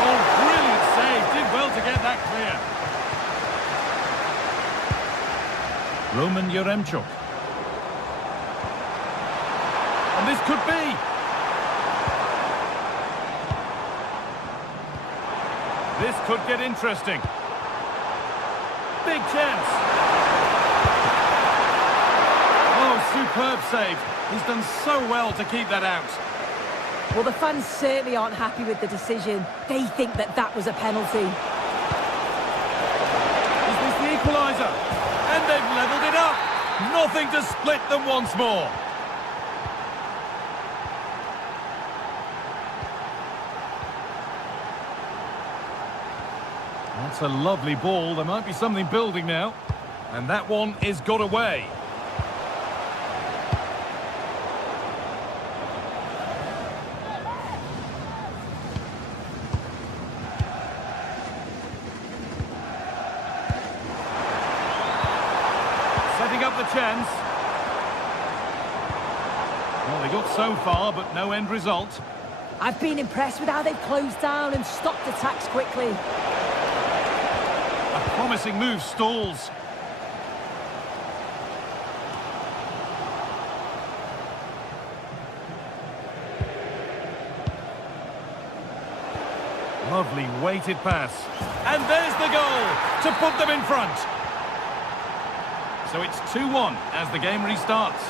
Oh, brilliant save. Did well to get that clear. Roman Yaremchuk. And this could be. This could get interesting. Big chance. Oh, superb save. He's done so well to keep that out. Well, the fans certainly aren't happy with the decision. They think that that was a penalty. Is this the equaliser? And they've levelled it up. Nothing to split them once more. That's a lovely ball. There might be something building now. And that one is got away. Setting up the chance. Well, they got so far, but no end result. I've been impressed with how they've closed down and stopped attacks quickly. A promising move stalls. Lovely weighted pass. And there's the goal to put them in front. So it's 2-1 as the game restarts.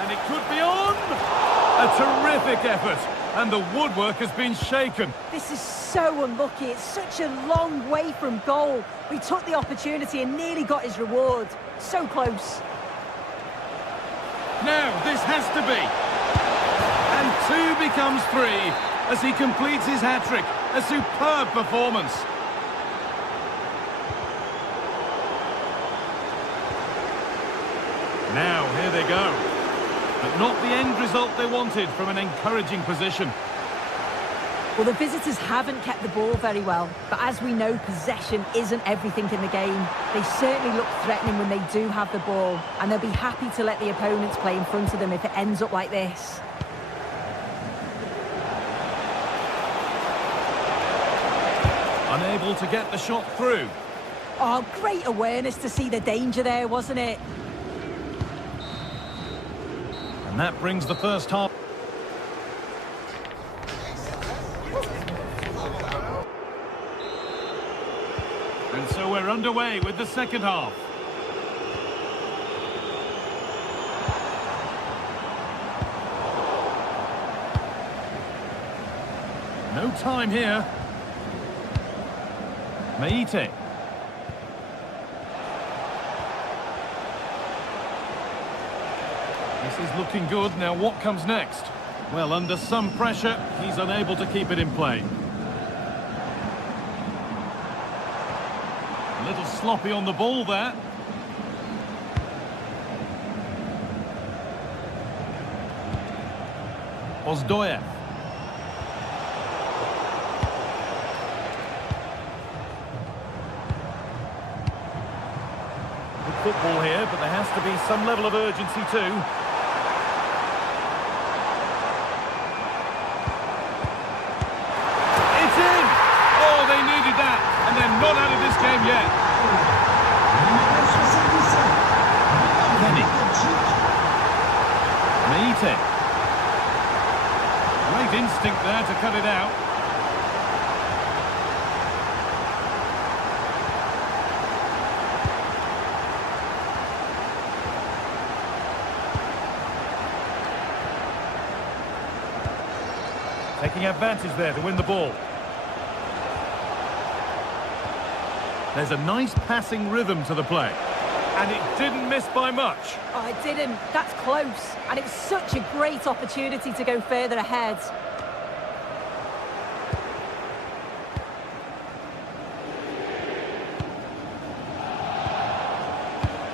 And it could be on! A terrific effort, and the woodwork has been shaken. This is so unlucky. It's such a long way from goal. He took the opportunity and nearly got his reward. So close. Now, this has to be. And 2 becomes 3 as he completes his hat-trick. A superb performance. Now, here they go. But not the end result they wanted from an encouraging position. Well, the visitors haven't kept the ball very well, but as we know, possession isn't everything in the game. They certainly look threatening when they do have the ball, and they'll be happy to let the opponents play in front of them if it ends up like this. Unable to get the shot through. Oh, great awareness to see the danger there, wasn't it? And that brings the first half. And so we're underway with the second half. No time here. Meite. This is looking good. Now what comes next? Well, under some pressure, he's unable to keep it in play. A little sloppy on the ball there. Ozdoyev. Good football here, but there has to be some level of urgency too. It's in! Oh, they needed that, and they're not out of this game yet. Kenny. Meite. Great instinct there to cut it out. Taking advantage there to win the ball. There's a nice passing rhythm to the play. And it didn't miss by much. Oh, it didn't. That's close. And it was such a great opportunity to go further ahead.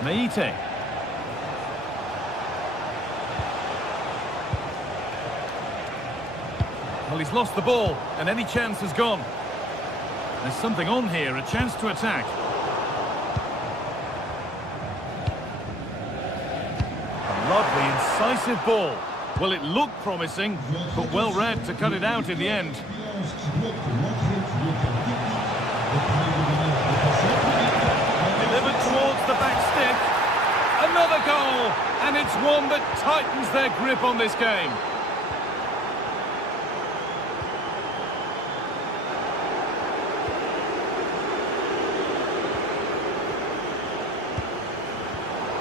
Meite. Well, he's lost the ball, and any chance has gone. There's something on here, a chance to attack. A lovely, incisive ball. Well, it looked promising, but well read to cut it out in the end. Delivered towards the back stick. Another goal, and it's one that tightens their grip on this game.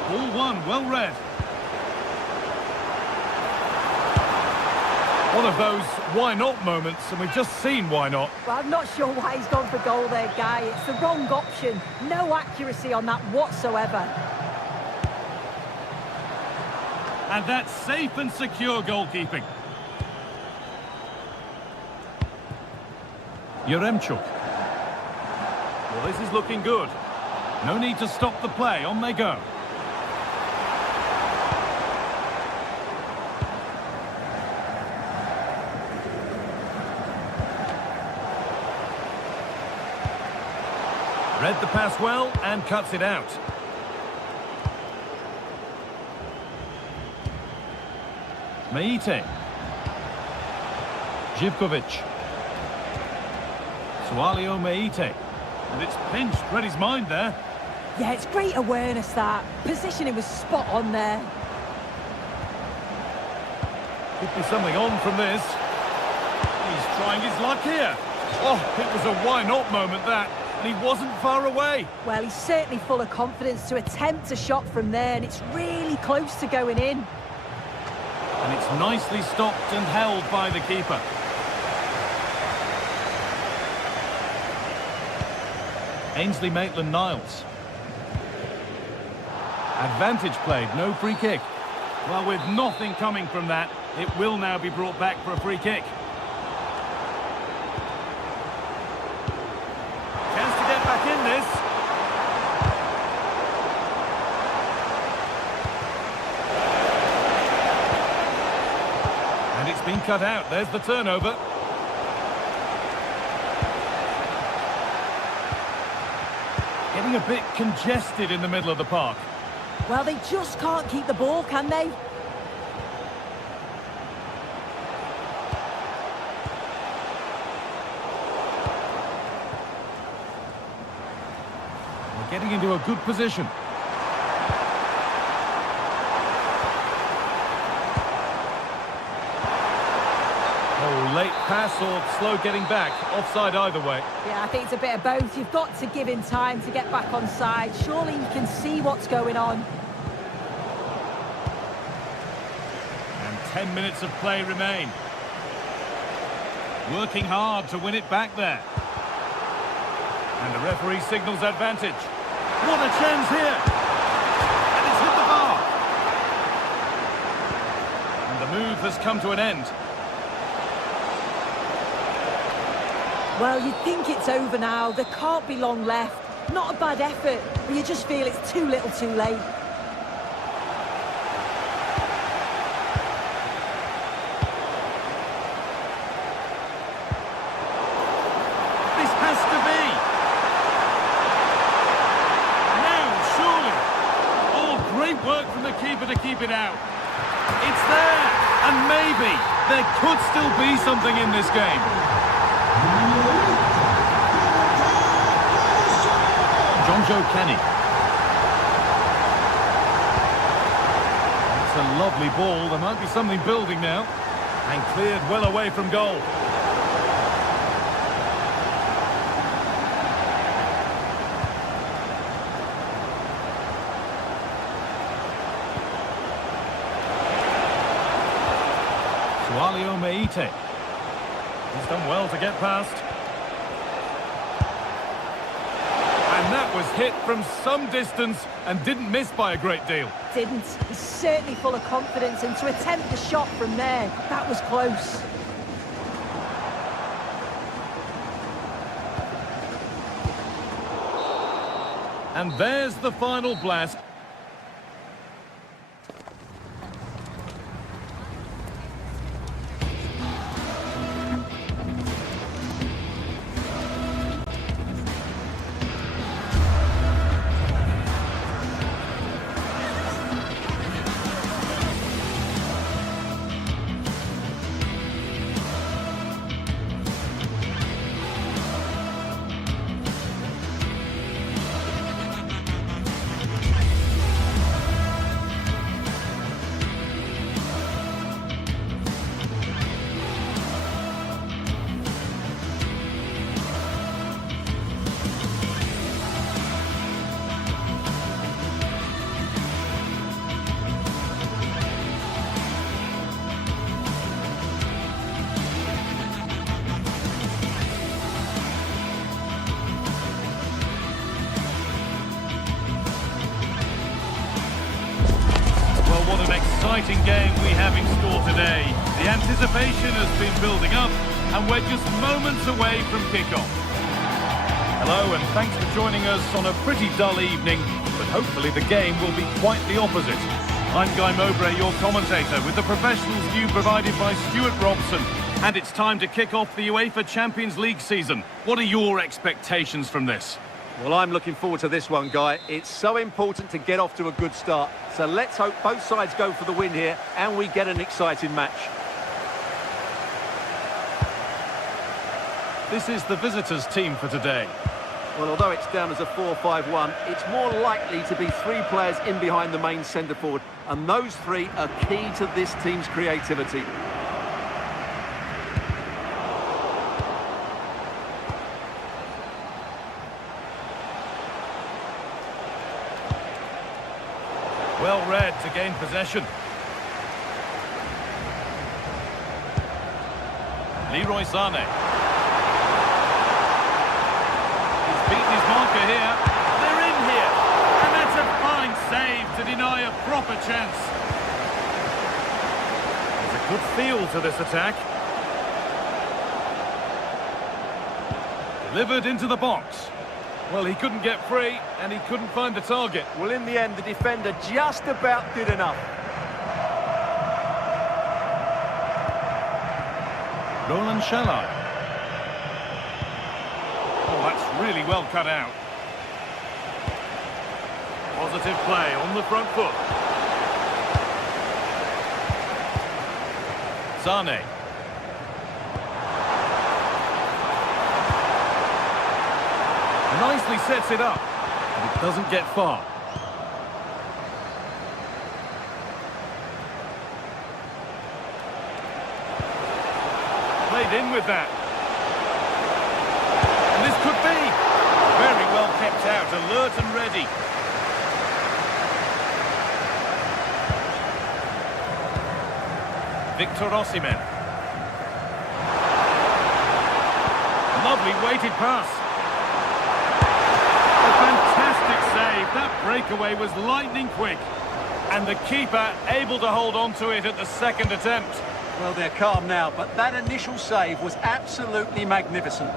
Ball one, well read. One of those why not moments, and we've just seen why not. Well, I'm not sure why he's gone for goal there, Guy. It's the wrong option. No accuracy on that whatsoever. And that's safe and secure goalkeeping. Yaremchuk. Well, this is looking good. No need to stop the play. On they go. Read the pass well and cuts it out. Meite. Živkovic. Sualio Meite. And it's pinched, read his mind there. Yeah, it's great awareness, that. Positioning was spot on there. Could be something on from this. He's trying his luck here. Oh, it was a why not moment, that. And he wasn't far away. Well, he's certainly full of confidence to attempt a shot from there, and it's really close to going in. And it's nicely stopped and held by the keeper. Ainsley Maitland-Niles. Advantage played, no free kick. Well, with nothing coming from that, it will now be brought back for a free kick. Chance to get back in this. And it's been cut out. There's the turnover. Getting a bit congested in the middle of the park. Well, they just can't keep the ball, can they? We're getting into a good position. Oh, late pass or slow getting back. Offside either way. Yeah, I think it's a bit of both. You've got to give him time to get back on side. Surely you can see what's going on. And 10 minutes of play remain. Working hard to win it back there. And the referee signals advantage. What a chance here! And it's hit the bar! And the move has come to an end. Well, you think it's over now. There can't be long left. Not a bad effort, but you just feel it's too little too late. This has to be! Now, surely! Oh, great work from the keeper to keep it out. It's there! And maybe there could still be something in this game. Joe Kenny. It's a lovely ball. There might be something building now. And cleared well away from goal. Sualio Meite. He's done well to get past. And that was hit from some distance and didn't miss by a great deal. Didn't. He's certainly full of confidence, and to attempt the shot from there, that was close. And there's the final blast. What an exciting game we have in store today. The anticipation has been building up and we're just moments away from kickoff. Hello and thanks for joining us on a pretty dull evening, but hopefully the game will be quite the opposite. I'm Guy Mowbray, your commentator, with the professionals view provided by Stuart Robson. And it's time to kick off the UEFA Champions League season. What are your expectations from this? Well, I'm looking forward to this one, Guy. It's so important to get off to a good start. So let's hope both sides go for the win here and we get an exciting match. This is the visitors' team for today. Well, although it's down as a 4-5-1, it's more likely to be three players in behind the main centre-forward. And those three are key to this team's creativity. Well read to gain possession. Leroy Sané. He's beaten his marker here. They're in here. And that's a fine save to deny a proper chance. There's a good feel to this attack. Delivered into the box. Well, he couldn't get free, and he couldn't find the target. Well, in the end, the defender just about did enough. Roland Shalai. Oh, that's really well cut out. Positive play on the front foot. Sané. Nicely sets it up, but it doesn't get far. Played in with that. And this could be very well kept out, alert and ready. Victor Osimhen. Lovely weighted pass. A fantastic save. That breakaway was lightning quick. And the keeper able to hold on to it at the second attempt. Well, they're calm now, but that initial save was absolutely magnificent.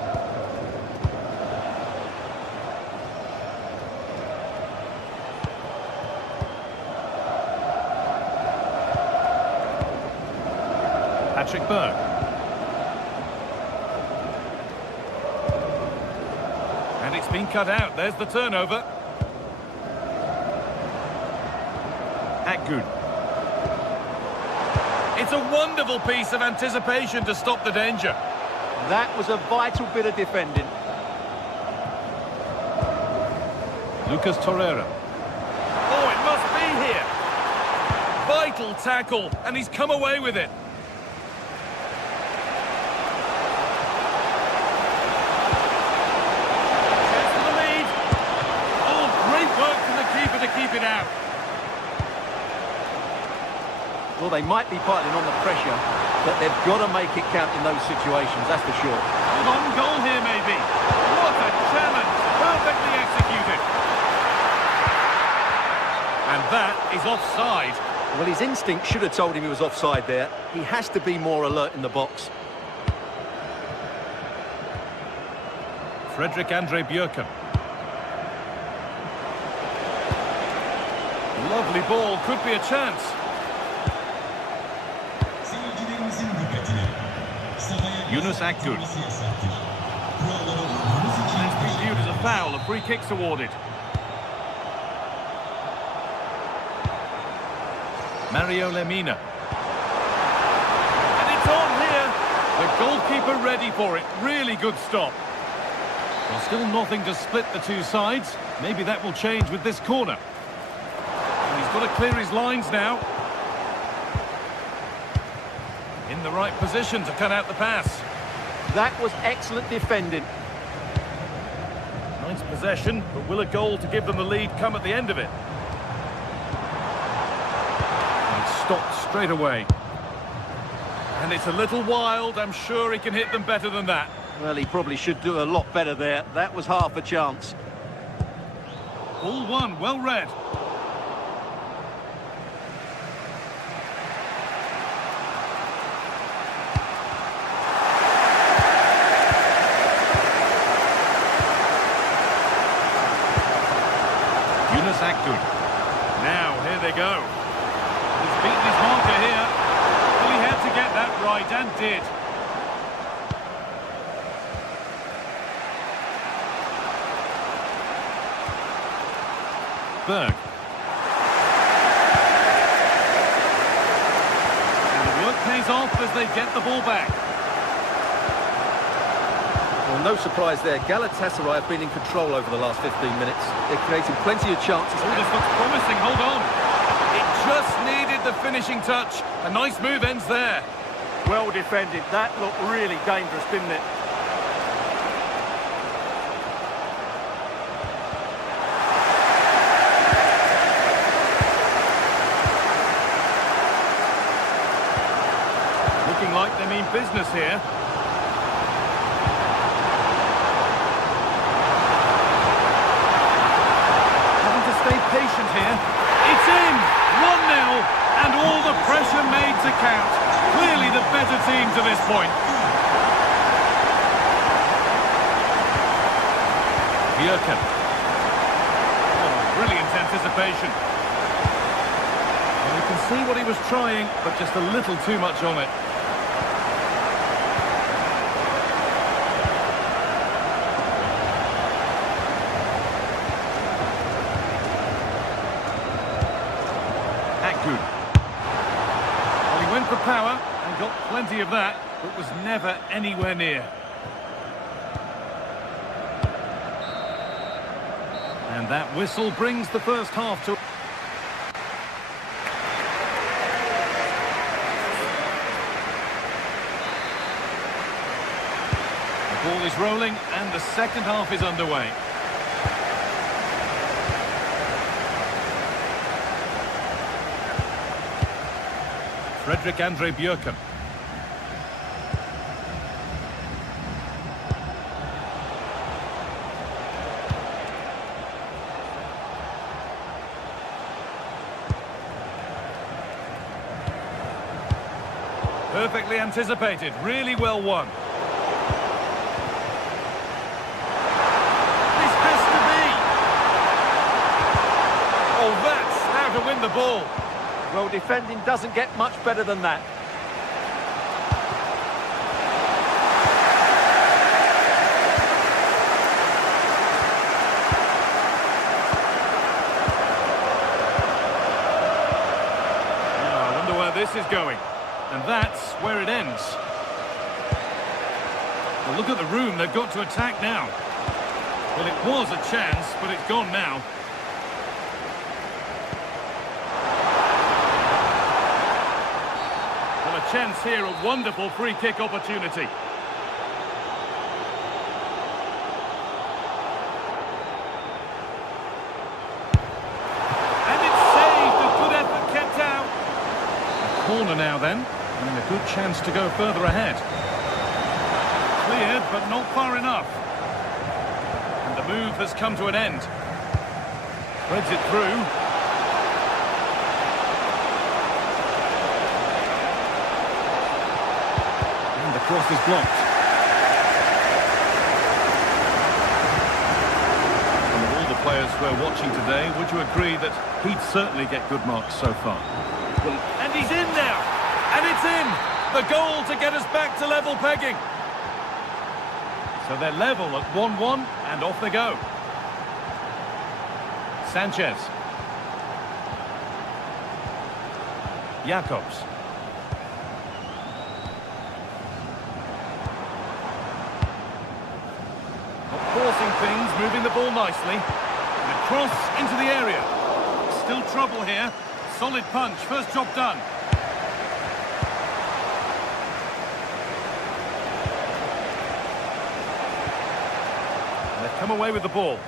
Patrick Berg. And it's been cut out. There's the turnover. Good. It's a wonderful piece of anticipation to stop the danger. That was a vital bit of defending. Lucas Torreira. Oh, it must be here. Vital tackle, and he's come away with it. Chance for the lead. Oh, great work from the keeper to keep it out. Well, they might be piling on the pressure, but they've got to make it count in those situations, that's for sure. Hold on goal here, maybe. What a challenge! Perfectly executed. And that is offside. Well, his instinct should have told him he was offside there. He has to be more alert in the box. Frederick Andre Björken. Lovely ball, could be a chance. Yunus Akgün. That's been viewed as a foul. A free kick's awarded. Mario Lemina. And it's on here. The goalkeeper ready for it. Really good stop. Well, still nothing to split the two sides. Maybe that will change with this corner. And he's got to clear his lines now. In the right position to cut out the pass. That was excellent defending. Nice possession, but will a goal to give them the lead come at the end of it? And it's stopped straight away. And it's a little wild. I'm sure he can hit them better than that. Well, he probably should do a lot better there. That was half a chance. Ball one, well read. Yunus Akgün. Now, here they go. He's beaten his marker here. Well, he had to get that right, and did. Berg. And the work pays off as they get the ball back. Well, no surprise there. Galatasaray have been in control over the last 15 minutes. They're creating plenty of chances. Oh, this looks promising. Hold on. It just needed the finishing touch. A nice move ends there. Well defended. That looked really dangerous, didn't it? Looking like they mean business here. to this point. Bjerken. Oh, brilliant anticipation. And you can see what he was trying, but just a little too much on it. Good. Well, he went for power and got plenty of that, but was never anywhere near. And that whistle brings the first half to... The ball is rolling and the second half is underway. Fredrik Andre Bjerken. Perfectly anticipated, really well won. This has to be! Oh, that's how to win the ball. Well, defending doesn't get much better than that. Oh, I wonder where this is going. And that's where it ends. Well, look at the room they've got to attack now. Well, it was a chance, but it's gone now. Chance here, a wonderful free kick opportunity. And it's saved, a good effort kept out. A corner now then, and a good chance to go further ahead. Cleared, but not far enough. And the move has come to an end. Threads it through. Cross is blocked. And of all the players we're watching today, would you agree that he'd certainly get good marks so far? Well, and he's in now! And it's in! The goal to get us back to level pegging. So they're level at 1-1, and off they go. Sanchez. Jacobs. Forcing things, moving the ball nicely. And a cross into the area. Still trouble here. Solid punch, first job done. And they've come away with the ball.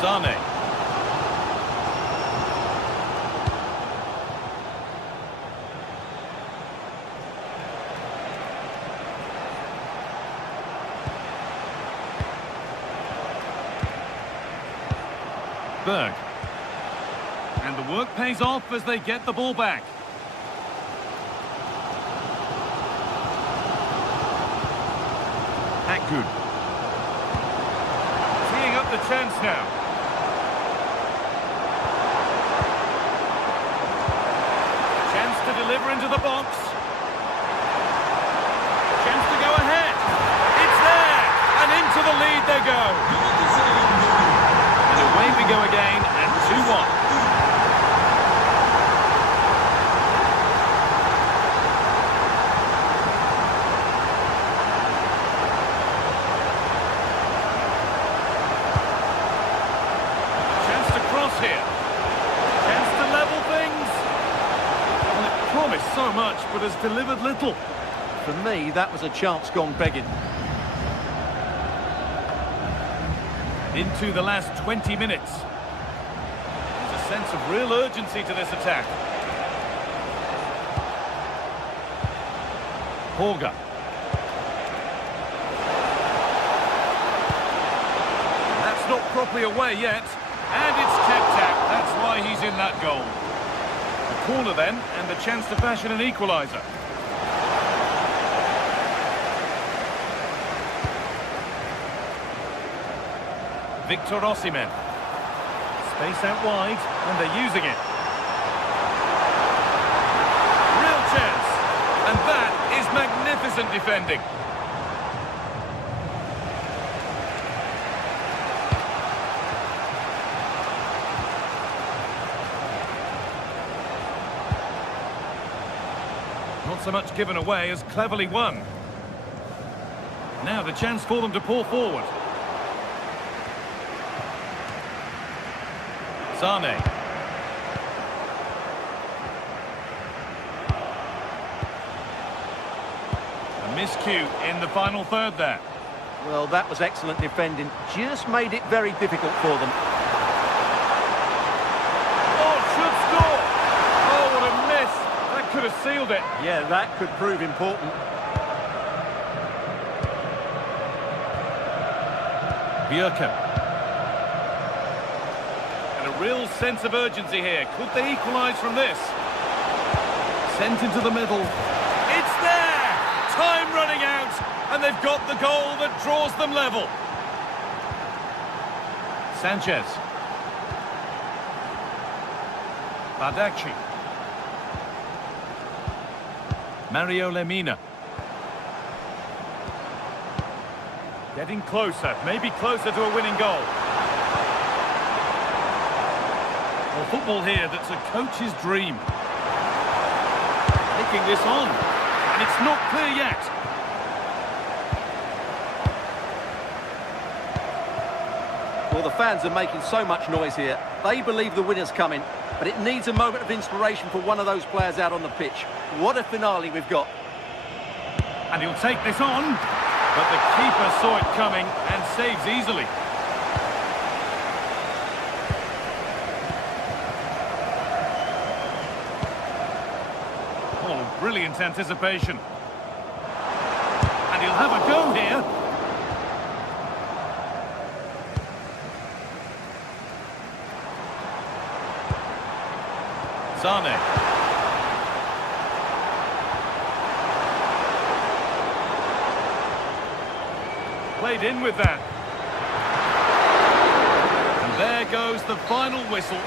Sane. Berg. And the work pays off as they get the ball back. Good. Teeing up the chance now. Chance to deliver into the box. Chance to go ahead. It's there! And into the lead they go. And away we go again, and 2-1. So much, but has delivered little. For me, that was a chance gone begging. Into the last 20 minutes. There's a sense of real urgency to this attack. Horga. That's not properly away yet. And it's kept out. That's why he's in that goal. A corner then, and the chance to fashion an equaliser. Victor Osimhen. Space out wide, and they're using it. Real chance, and that is magnificent defending. Not so much given away as cleverly won. Now the chance for them to pour forward. Sane. A miscue in the final third there. Well, that was excellent defending. Just made it very difficult for them. Oh, should score! Oh, what a miss! That could have sealed it. Yeah, that could prove important. Bjerke. And a real sense of urgency here. Could they equalise from this? Sent into the middle. It's there! Time running out, and they've got the goal that draws them level. Sanchez. Badaci. Mario Lemina. Getting closer, maybe closer to a winning goal. Well, football here that's a coach's dream. Taking this on, and it's not clear yet. Well, the fans are making so much noise here. They believe the winner's coming, but it needs a moment of inspiration for one of those players out on the pitch. What a finale we've got. And he'll take this on, but the keeper saw it coming and saves easily. Oh, brilliant anticipation. And he'll have a go here. Sane. Played in with that. And there goes the final whistle.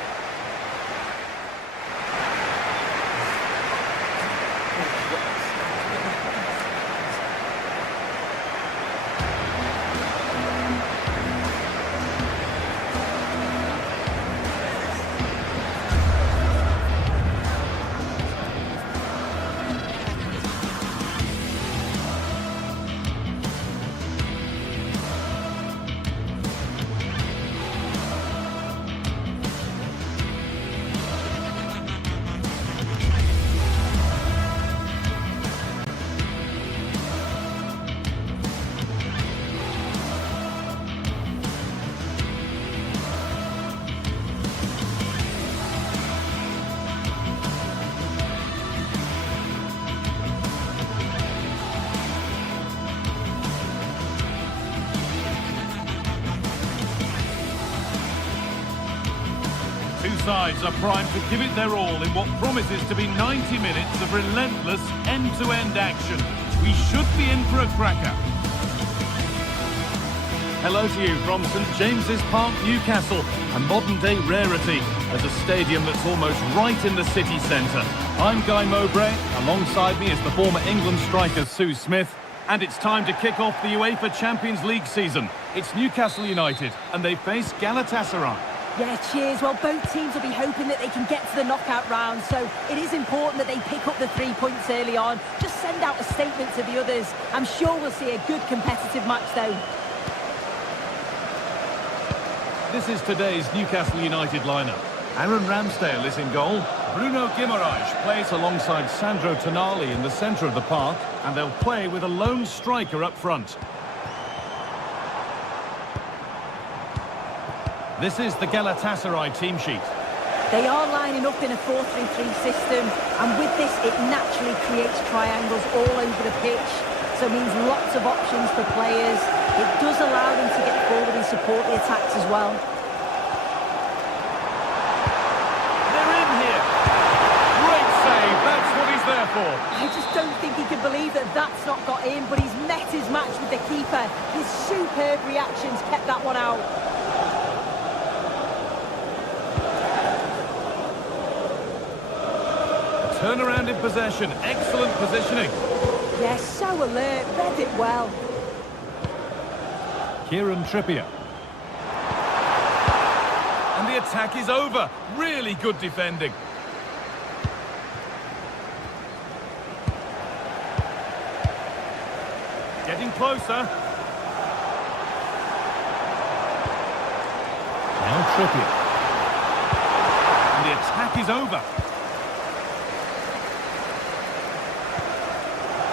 Two sides are primed to give it their all in what promises to be 90 minutes of relentless end-to-end action. We should be in for a cracker. Hello to you from St James's Park, Newcastle, a modern-day rarity as a stadium that's almost right in the city centre. I'm Guy Mowbray, alongside me is the former England striker Sue Smith, and it's time to kick off the UEFA Champions League season. It's Newcastle United, and they face Galatasaray. Yeah, cheers. Well, both teams will be hoping that they can get to the knockout round, so it is important that they pick up the 3 points early on. Just send out a statement to the others. I'm sure we'll see a good competitive match, though. This is today's Newcastle United lineup. Aaron Ramsdale is in goal. Bruno Guimaraes plays alongside Sandro Tonali in the centre of the park, and they'll play with a lone striker up front. This is the Galatasaray team sheet. They are lining up in a 4-3-3 system, and with this, it naturally creates triangles all over the pitch. So it means lots of options for players. It does allow them to get forward and support the attacks as well. They're in here. for? I just don't think he can believe that that's not got in, but he's met his match with the keeper. His superb reactions kept that one out. Turnaround in possession, excellent positioning. Yes, so alert, read it well. Kieran Trippier. And the attack is over. Really good defending. Getting closer. Now Trippier. And the attack is over.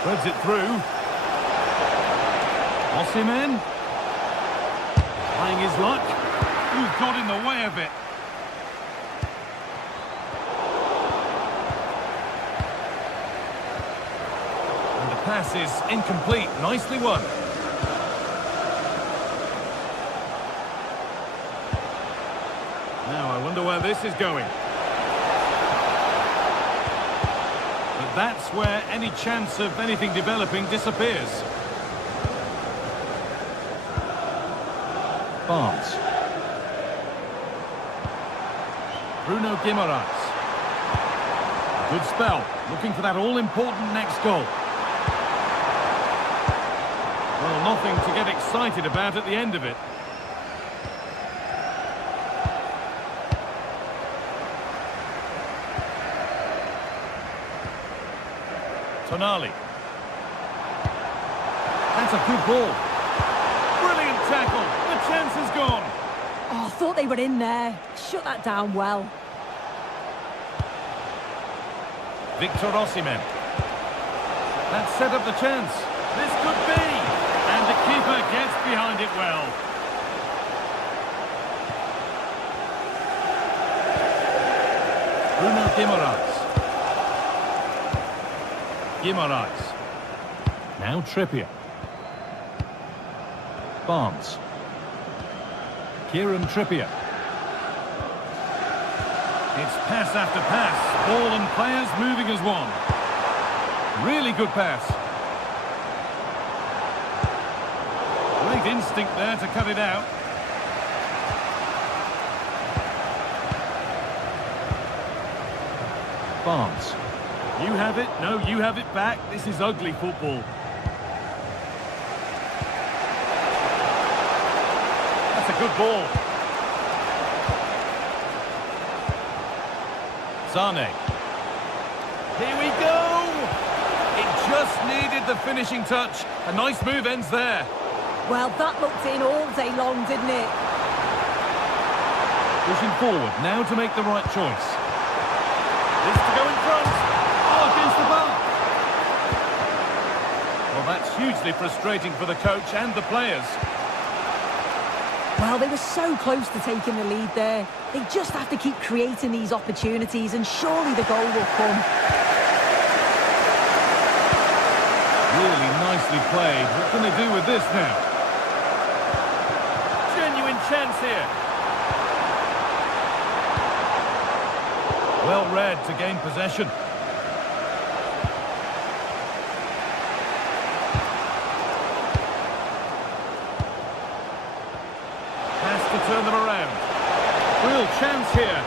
Threads it through. Osimhen. Trying his luck. Ooh, got in the way of it. And the pass is incomplete. Nicely won. Now I wonder where this is going. But that's where any chance of anything developing disappears. Barnes. Bruno Guimaraes. Good spell. Looking for that all-important next goal. Well, nothing to get excited about at the end of it. Tonali. That's a good ball. Brilliant tackle. The chance is gone. Oh, I thought they were in there. Shut that down well. Victor Osimhen. That set up the chance. This could be. And the keeper gets behind it well. Bruno Guimaraes. Guimaraes. Now Trippier. Barnes. Kieran Trippier. It's pass after pass. Ball and players moving as one. Really good pass. Great instinct there to cut it out. Barnes. You have it. No, you have it back. This is ugly football. That's a good ball. Sane. Here we go! It just needed the finishing touch. A nice move ends there. Well, that looked in all day long, didn't it? Pushing forward, now to make the right choice. This to go in front. Oh, against the bar. Well, that's hugely frustrating for the coach and the players. Well, they were so close to taking the lead there. They just have to keep creating these opportunities and surely the goal will come. Really nicely played. What can they do with this now? Genuine chance here. Well read to gain possession. Turn them around. Real chance here.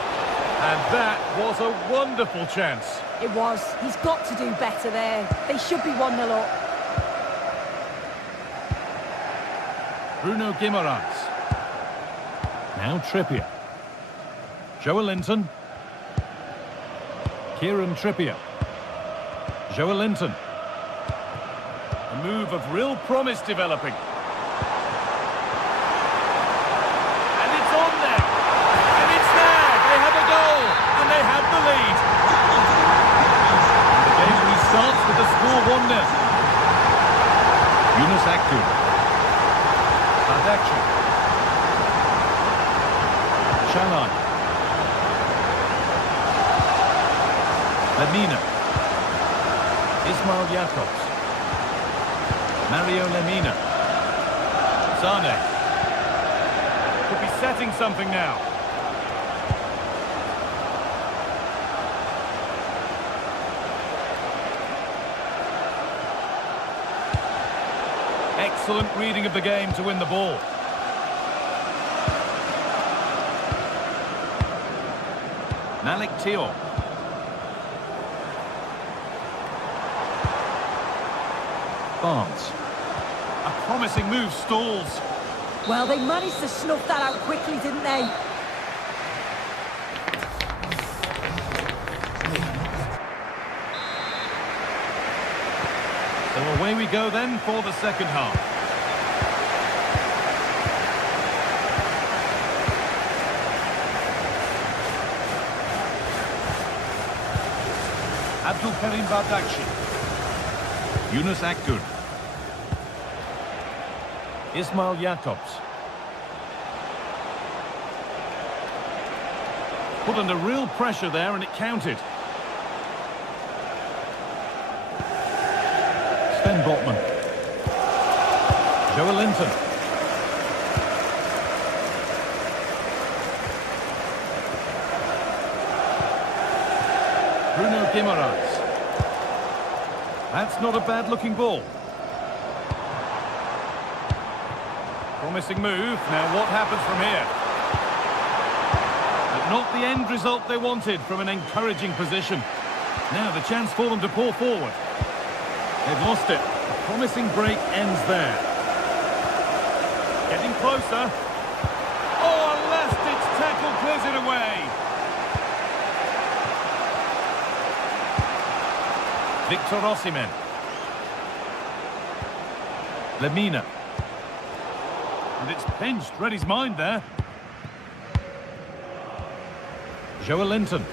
And that was a wonderful chance. It was. He's got to do better there. They should be 1-0 up. Bruno Guimaraes. Now Trippier. Joelinton. Kieran Trippier. Joelinton. A move of real promise developing. They have the lead. The game restarts with the score 1-0. Yunus Akgün. Badaci. Çalhanoğlu. Lemina. Ismail Jakobs. Mario Lemina. Sane. Could be setting something now. excellent reading of the game to win the ball. Malik Teo. Barnes. A promising move stalls. Well, they managed to snuff that out quickly, didn't they? So away we go then for the second half. Abdul Karim Bardakci. Yunus Akgün. Ismail Jakobs. Put under real pressure there and it counted. Sven Botman. Joe Linton. Bruno Guimaraes. That's not a bad looking ball. Promising move. Now what happens from here? But not the end result they wanted from an encouraging position. Now the chance for them to pour forward. They've lost it. A promising break ends there. Getting closer. Oh, a last-ditch tackle clears it away. Victor Osimhen. Lemina. And it's pinched, read his mind there. Joe Linton.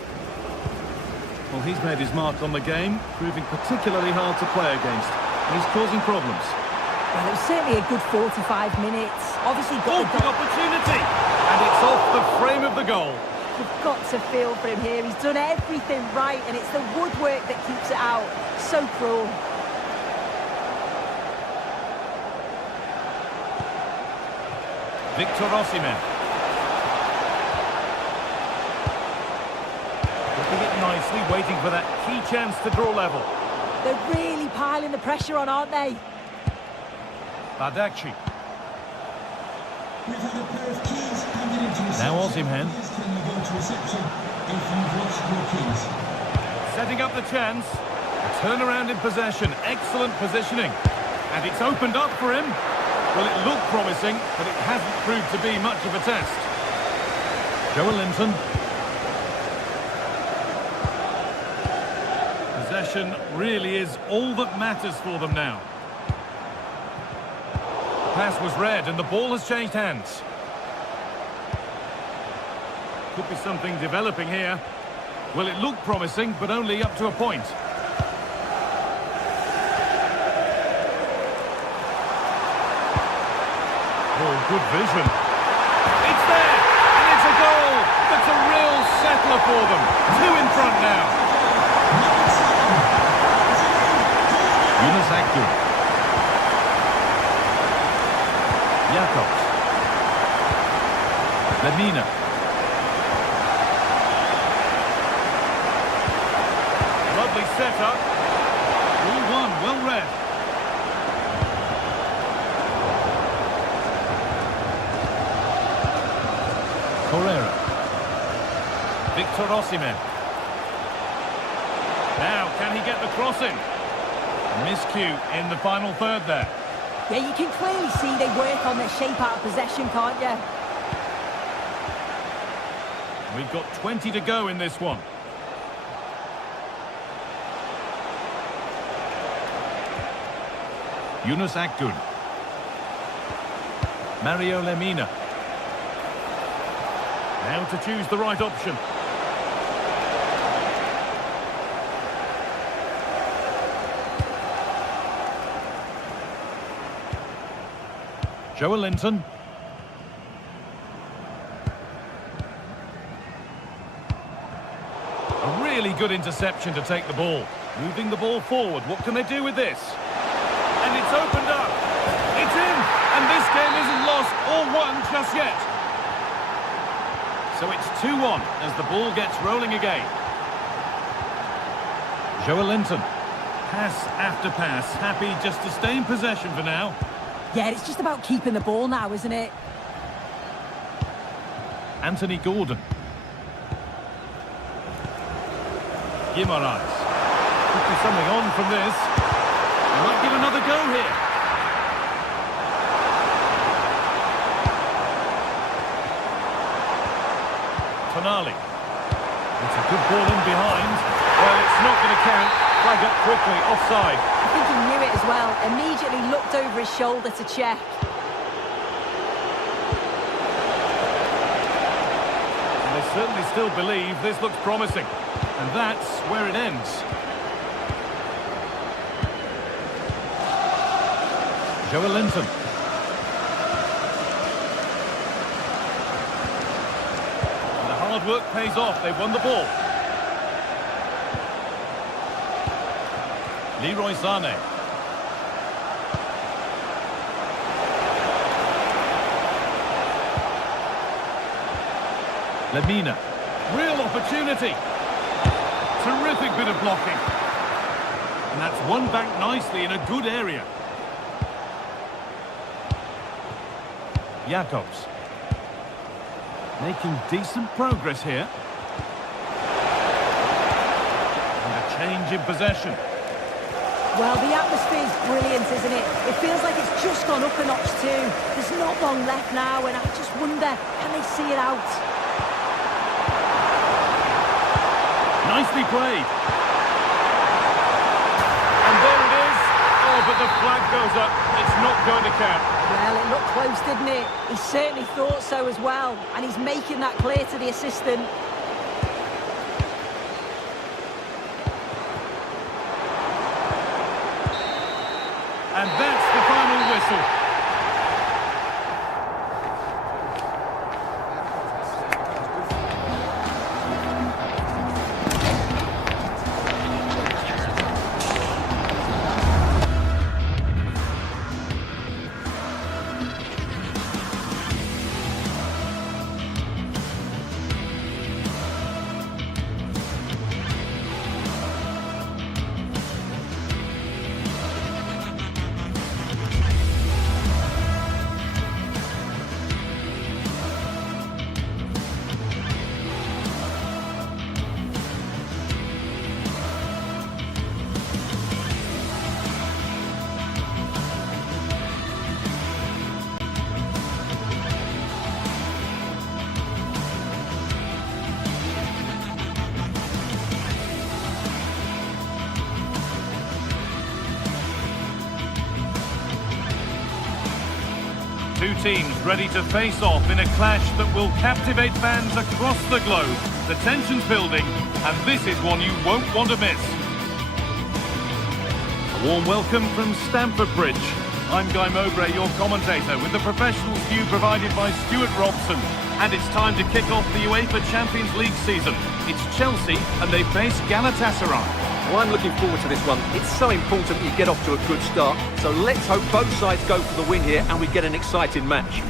Well, he's made his mark on the game, proving particularly hard to play against. And he's causing problems. Well, it was certainly a good 45 minutes. Obviously got the Good goal. opportunity! And it's off the frame of the goal. You've got to feel for him here. He's done everything right, and it's the woodwork that keeps it out. So cruel. Victor Osimhen. Looking it nicely, waiting for that key chance to draw level. They're really piling the pressure on, aren't they? Bardakci. We've had a pair of keys handed into reception. Now Osimhen. Please can you go to reception if you've lost your keys? Setting up the chance. A turnaround in possession. Excellent positioning. And it's opened up for him. Well, it looked promising, but it hasn't proved to be much of a test. Joe Linton. Possession really is all that matters for them now. Pass was read and the ball has changed hands. Could be something developing here. Well, it looked promising, but only up to a point. Oh, good vision. It's there, and it's a goal. That's a real settler for them. 2 in front now. Yunus Akgün. Jakobs. Lemina. Lovely setup. 3-1, well read. Correa. Victor Osimhen. Now, can he get the crossing? Miscue in the final third there. Yeah, you can clearly see they work on their shape out of possession, can't you? We've got 20 to go in this one. Yunus Akgün. Mario Lemina. Now to choose the right option. Joe Linton. A really good interception to take the ball. Moving the ball forward. What can they do with this? And it's opened up. It's in. And this game isn't lost or won just yet. So it's 2-1 as the ball gets rolling again. Joe Linton. Pass after pass. Happy just to stay in possession for now. Yeah, it's just about keeping the ball now, isn't it? Anthony Gordon. Guimaraes. Could be something on from this. He might give another go here. Tonali. It's a good ball in behind. Well, it's not going to count. Flag up quickly, offside. I think he knew it as well. Immediately looked over his shoulder to check. And they certainly still believe this looks promising. And that's where it ends. Joe Linton. And the hard work pays off. They've won the ball. Leroy Sané. Lemina. Real opportunity. Terrific bit of blocking. And that's won back nicely in a good area. Jacobs. Making decent progress here. And a change in possession. Well, the atmosphere's brilliant, isn't it? It feels like it's just gone up a notch too. There's not long left now, and I just wonder, can they see it out? Nicely played. And there it is. Oh, but the flag goes up. It's not going to count. Well, it looked close, didn't it? He certainly thought so as well, and he's making that clear to the assistant. And that's the final whistle. Two teams ready to face off in a clash that will captivate fans across the globe. The tension's building, and this is one you won't want to miss. A warm welcome from Stamford Bridge. I'm Guy Mowbray, your commentator, with the professionals view provided by Stuart Robson. And it's time to kick off the UEFA Champions League season. It's Chelsea, and they face Galatasaray. Well, I'm looking forward to this one. It's so important you get off to a good start. So let's hope both sides go for the win here and we get an exciting match.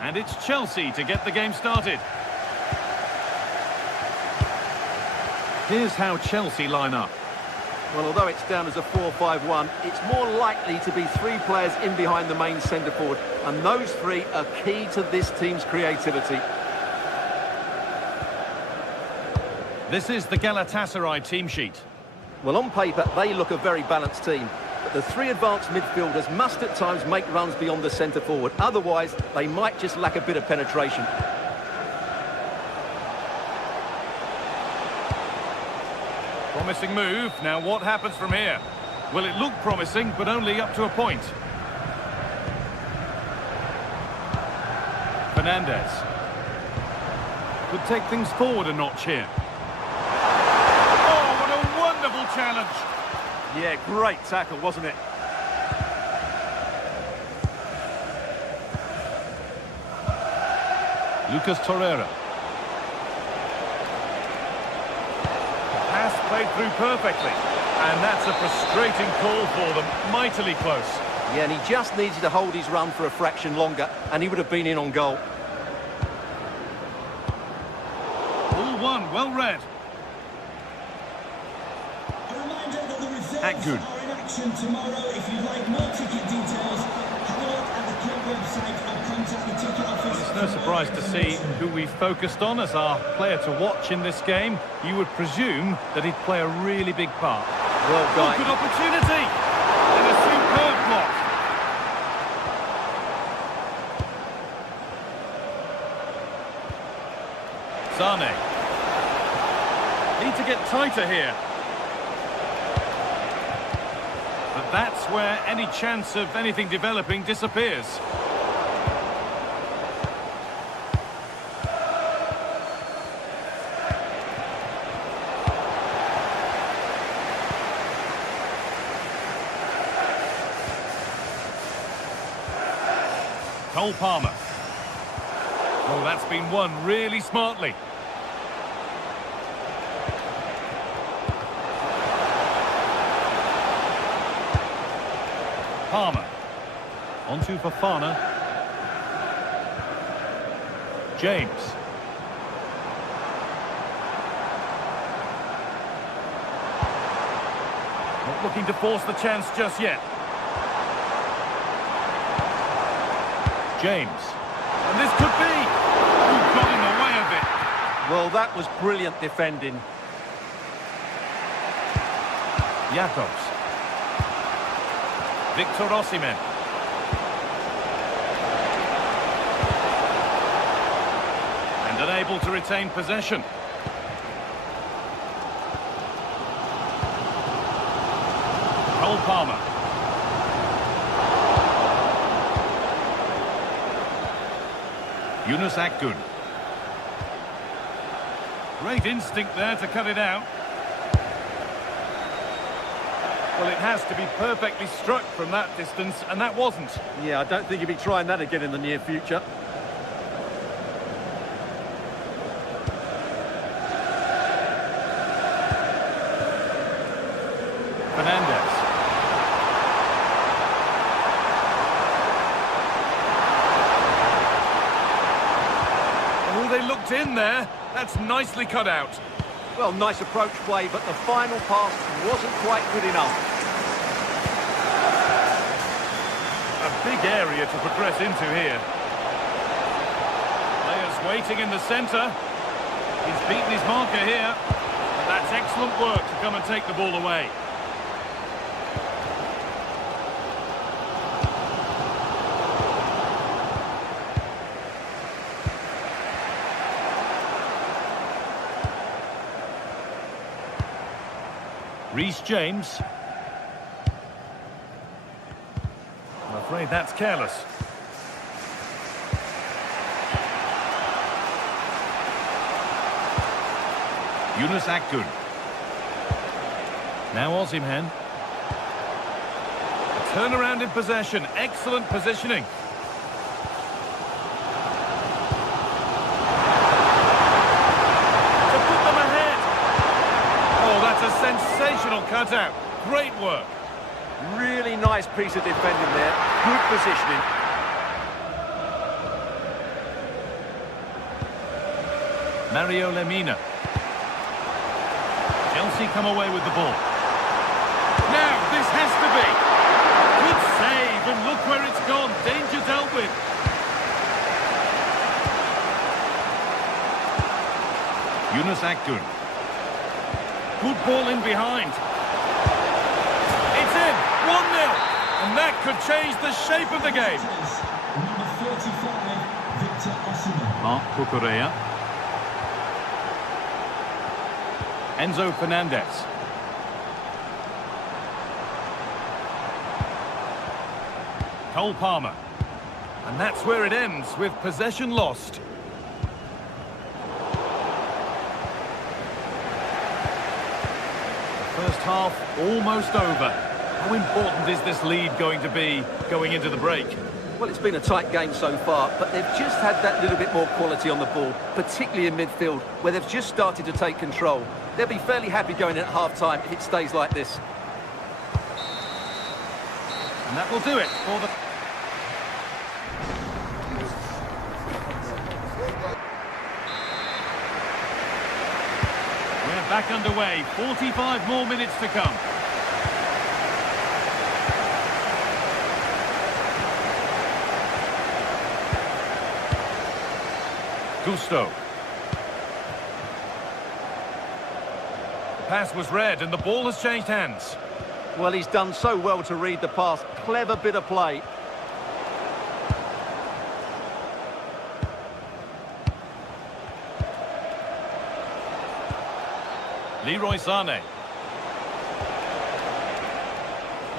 And it's Chelsea to get the game started. Here's how Chelsea line up. Well, although it's down as a 4-5-1, it's more likely to be three players in behind the main centre forward. And those three are key to this team's creativity. This is the Galatasaray team sheet. Well, on paper, they look a very balanced team. But the three advanced midfielders must at times make runs beyond the centre forward. Otherwise, they might just lack a bit of penetration. Promising move. Now what happens from here? Well, it looked promising, but only up to a point. Fernandez. Could take things forward a notch here. Oh, what a wonderful challenge. Yeah, great tackle, wasn't it? Lucas Torreira. Pass played through perfectly. And that's a frustrating call for them. Mightily close. Yeah, and he just needed to hold his run for a fraction longer, and he would have been in on goal. All one, well read. A reminder that the reserves Good. are in action tomorrow. If you'd like more ticket details, have a look at the club website or contact the ticket office. It's no surprise to see who we focused on as our player to watch in this game. You would presume that he'd play a really big part. Well Oh, done. good opportunity! And a superb block. Sane. Need to get tighter here. But that's where any chance of anything developing disappears. Cole Palmer. Oh, that's been won really smartly. Palmer. On to Fofana. James. Not looking to force the chance just yet. James. And this could be. Who got in the way of it? Well, that was brilliant defending. Jakobs. Victor Osimhen. And unable to retain possession. Cole Palmer. Yunus Akgün. Great instinct there to cut it out. Well, it has to be perfectly struck from that distance, and that wasn't. Yeah, I don't think he'll be trying that again in the near future. Fernandes. Oh, they looked in there. That's nicely cut out. Well, nice approach play, but the final pass wasn't quite good enough. A big area to progress into here. Players waiting in the centre. He's beaten his marker here. That's excellent work to come and take the ball away. Reece James. I'm afraid that's careless. Yunus Akgün. Now Osimhen. Turnaround in possession. Excellent positioning. To put them ahead. Oh, that's a sensational cutout. Great work. Really nice piece of defending there. Good positioning. Mario Lemina. Chelsea come away with the ball. Now, this has to be. Good save, and look where it's gone. Danger dealt with. Yunus Akgün. Good ball in behind. It's in. 1-0. And that could change the shape of the game. Number 35, Victor Osimhen. Marc Cucurella. Enzo Fernandez. Cole Palmer. And that's where it ends, with possession lost. The first half almost over. How important is this lead going to be going into the break? Well, it's been a tight game so far, but they've just had that little bit more quality on the ball, particularly in midfield, where they've just started to take control. They'll be fairly happy going in at half-time if it stays like this. And that will do it for the... We're back underway. 45 more minutes to come. Gusto. The pass was read and the ball has changed hands. Well, he's done so well to read the pass. Clever bit of play. Leroy Sané.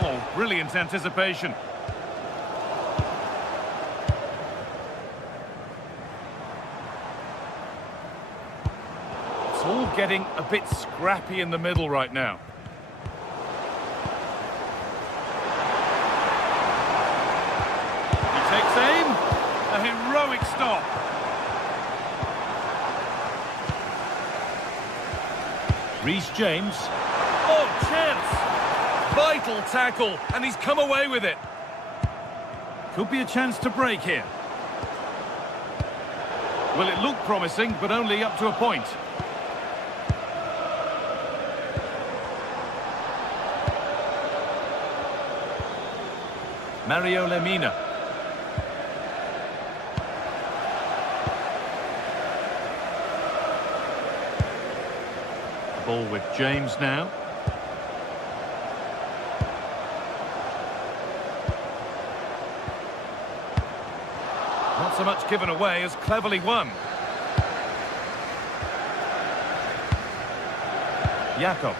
Oh, brilliant anticipation. It's all getting a bit scrappy in the middle right now. He takes aim. A heroic stop. Reece James. Oh, chance! Vital tackle, and he's come away with it. Could be a chance to break here. Well, it looked promising, but only up to a point. Mario Lemina. Ball with James now. Not so much given away as cleverly won. Jacobs.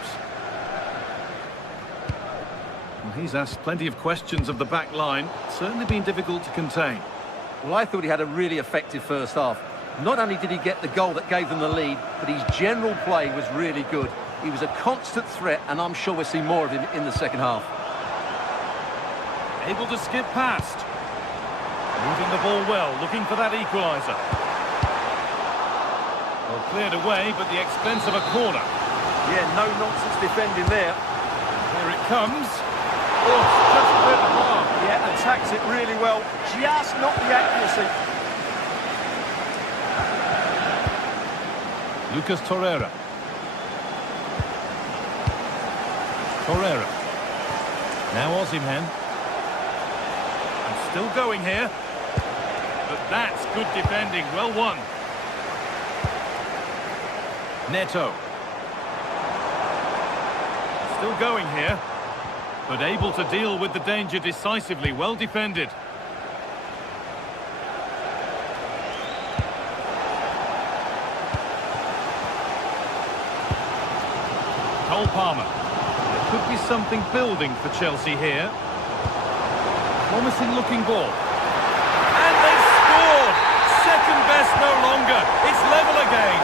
Well, he's asked plenty of questions of the back line. Certainly been difficult to contain. Well, I thought he had a really effective first half. Not only did he get the goal that gave them the lead, but his general play was really good. He was a constant threat, and I'm sure we'll see more of him in the second half. Able to skip past. Moving the ball well, looking for that equaliser. Well, cleared away, but the expense of a corner. Yeah, no nonsense defending there. Here it comes. Oh, just cleared the bar. Yeah, attacks it really well. Just not the accuracy. Lucas Torreira. Torreira. Now Osimhen. And still going here. But that's good defending. Well won. Neto. Still going here. But able to deal with the danger decisively. Well defended. Cole Palmer. There could be something building for Chelsea here. Promising looking ball. And they've scored! Second best no longer. It's level again.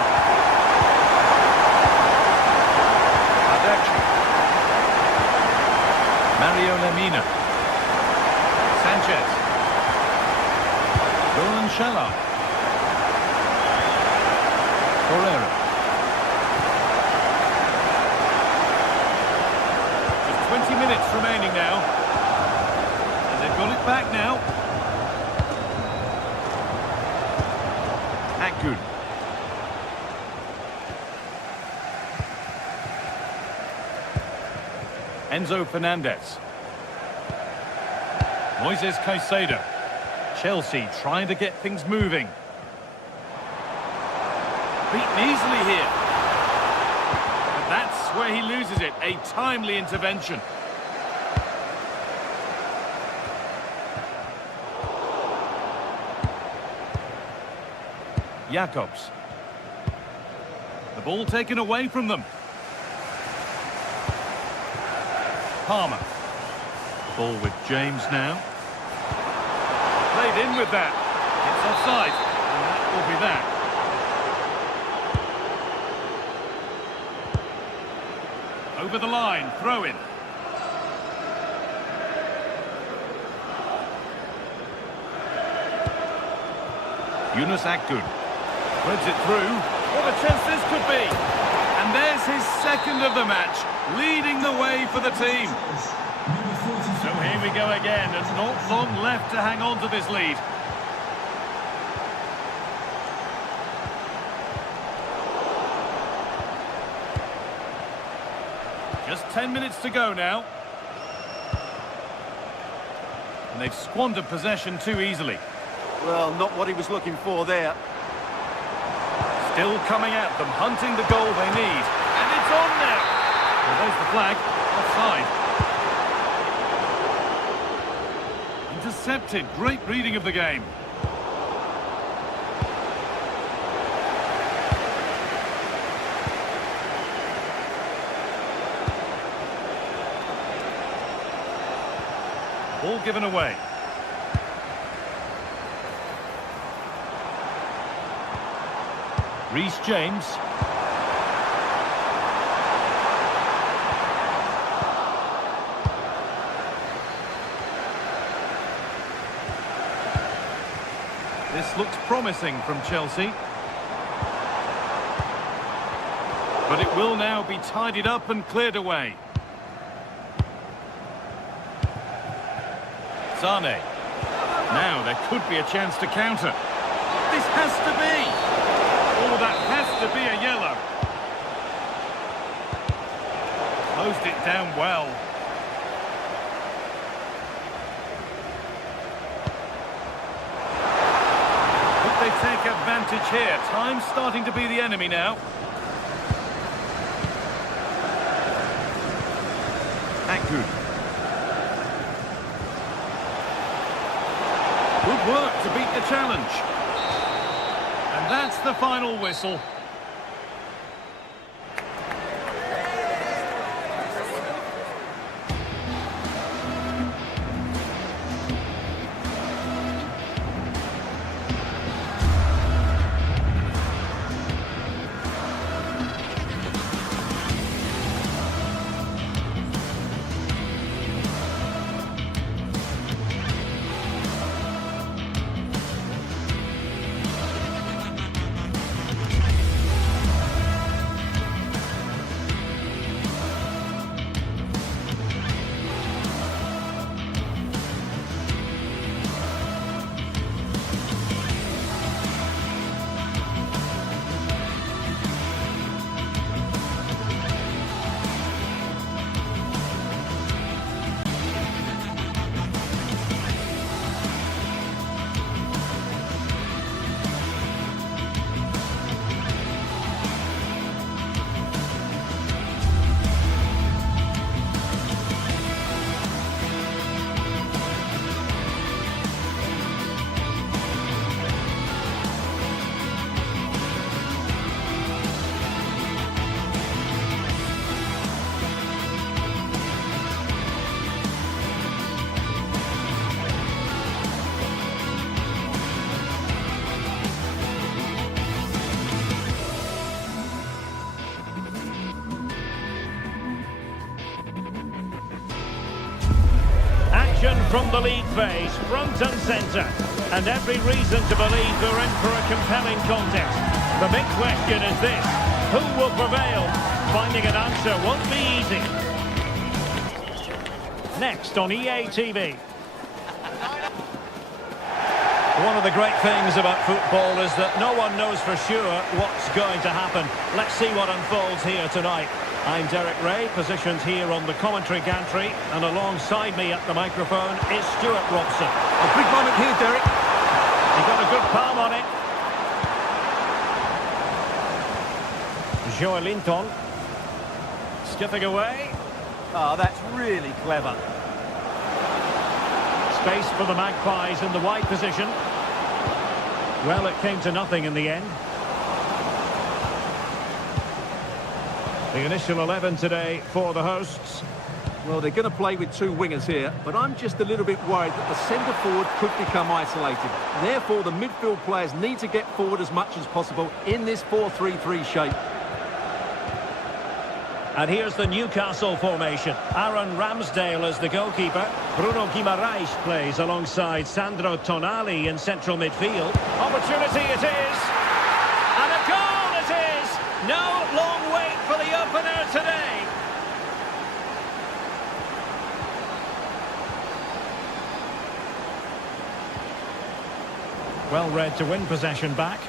Mario Lemina. Sanchez. Roland Chalard. Torreira. 20 minutes remaining now. And they've got it back now. Good. Enzo Fernandez. Moises Caicedo. Chelsea trying to get things moving. Beaten easily here. But that's where he loses it. A timely intervention. Jacobs. The ball taken away from them. Palmer. Ball with James now. Played in with that. It's offside. And that will be that. Over the line, throw in. Yunus Akgün threads it through. What a chance this could be. And there's his second of the match, leading the way for the team. So here we go again, and not long left to hang on to this lead. Just 10 minutes to go now. And they've squandered possession too easily. Well, not what he was looking for there. Still coming at them, hunting the goal they need. And it's on now. Well, there's the flag. Offside. Intercepted. Great reading of the game. Ball given away. Reece James. This looks promising from Chelsea. But it will now be tidied up and cleared away. Sane. Now there could be a chance to counter. This has to be. Oh, that has to be a yellow. Closed it down well. Could they take advantage here? Time's starting to be the enemy now. Akgün. Good work to beat the challenge. And that's the final whistle. From the lead phase, front and centre, and every reason to believe they're in for a compelling contest. The big question is this: who will prevail? Finding an answer won't be easy. Next on EA TV. One of the great things about football is that no one knows for sure what's going to happen. Let's see what unfolds here tonight. I'm Derek Ray, positioned here on the commentary gantry, and alongside me at the microphone is Stuart Robson. A big moment here, Derek. He got a good palm on it. Joelinton. Skipping away. Oh, that's really clever. Space for the Magpies in the wide position. Well, it came to nothing in the end. The initial 11 today for the hosts. Well, they're going to play with two wingers here, but I'm just a little bit worried that the centre forward could become isolated. Therefore, the midfield players need to get forward as much as possible in this 4-3-3 shape. And here's the Newcastle formation. Aaron Ramsdale is the goalkeeper. Bruno Guimaraes plays alongside Sandro Tonali in central midfield. Opportunity it is. And a goal it is. No long wait for the opener today. Well read to win possession back.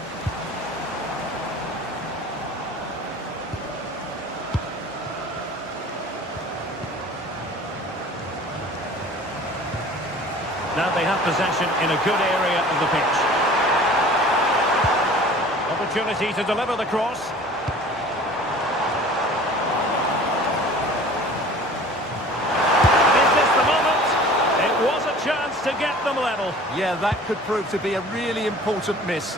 Now they have possession in a good area of the pitch. Opportunity to deliver the cross. Is this the moment? It was a chance to get them level. Yeah, that could prove to be a really important miss.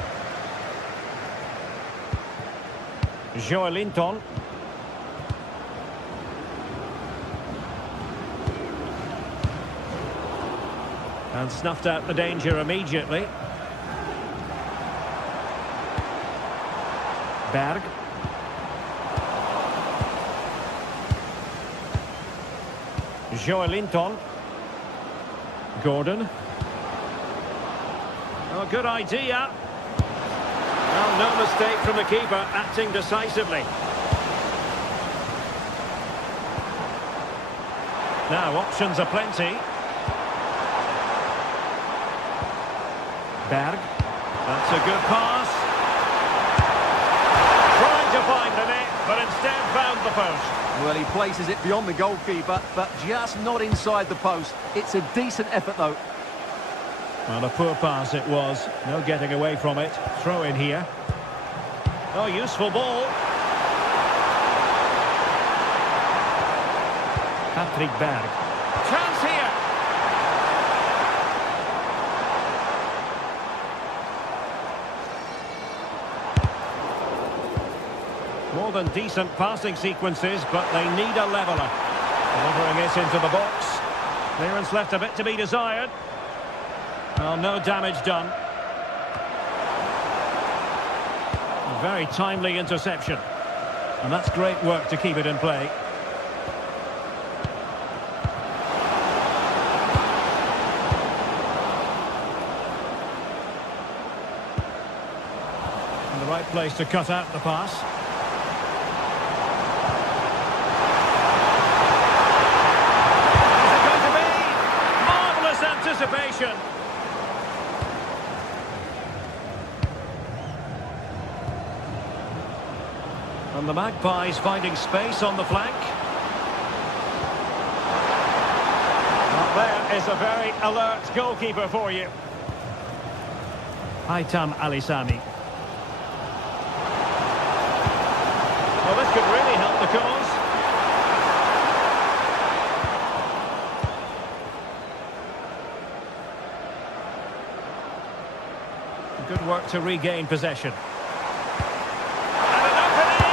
Joelinton. And snuffed out the danger immediately. Berg. Joelinton. Gordon. Oh, good idea. Well, no mistake from the keeper, acting decisively. Now, options are plenty. Berg. That's a good pass. Trying to find the net, but instead found the post. Well, he places it beyond the goalkeeper, but just not inside the post. It's a decent effort, though. Well, a poor pass it was. No getting away from it. Throw in here. Oh, useful ball. Patrick Berg. Chance here. More than decent passing sequences, but they need a leveller. Delivering it into the box. Clearance left a bit to be desired. Well, no damage done. A very timely interception. And that's great work to keep it in play. In the right place to cut out the pass. Anticipation. And the Magpies finding space on the flank. Well, there is a very alert goalkeeper for you. Haitham Alisami. Well, this could really help the cause. Good work to regain possession. And an opening!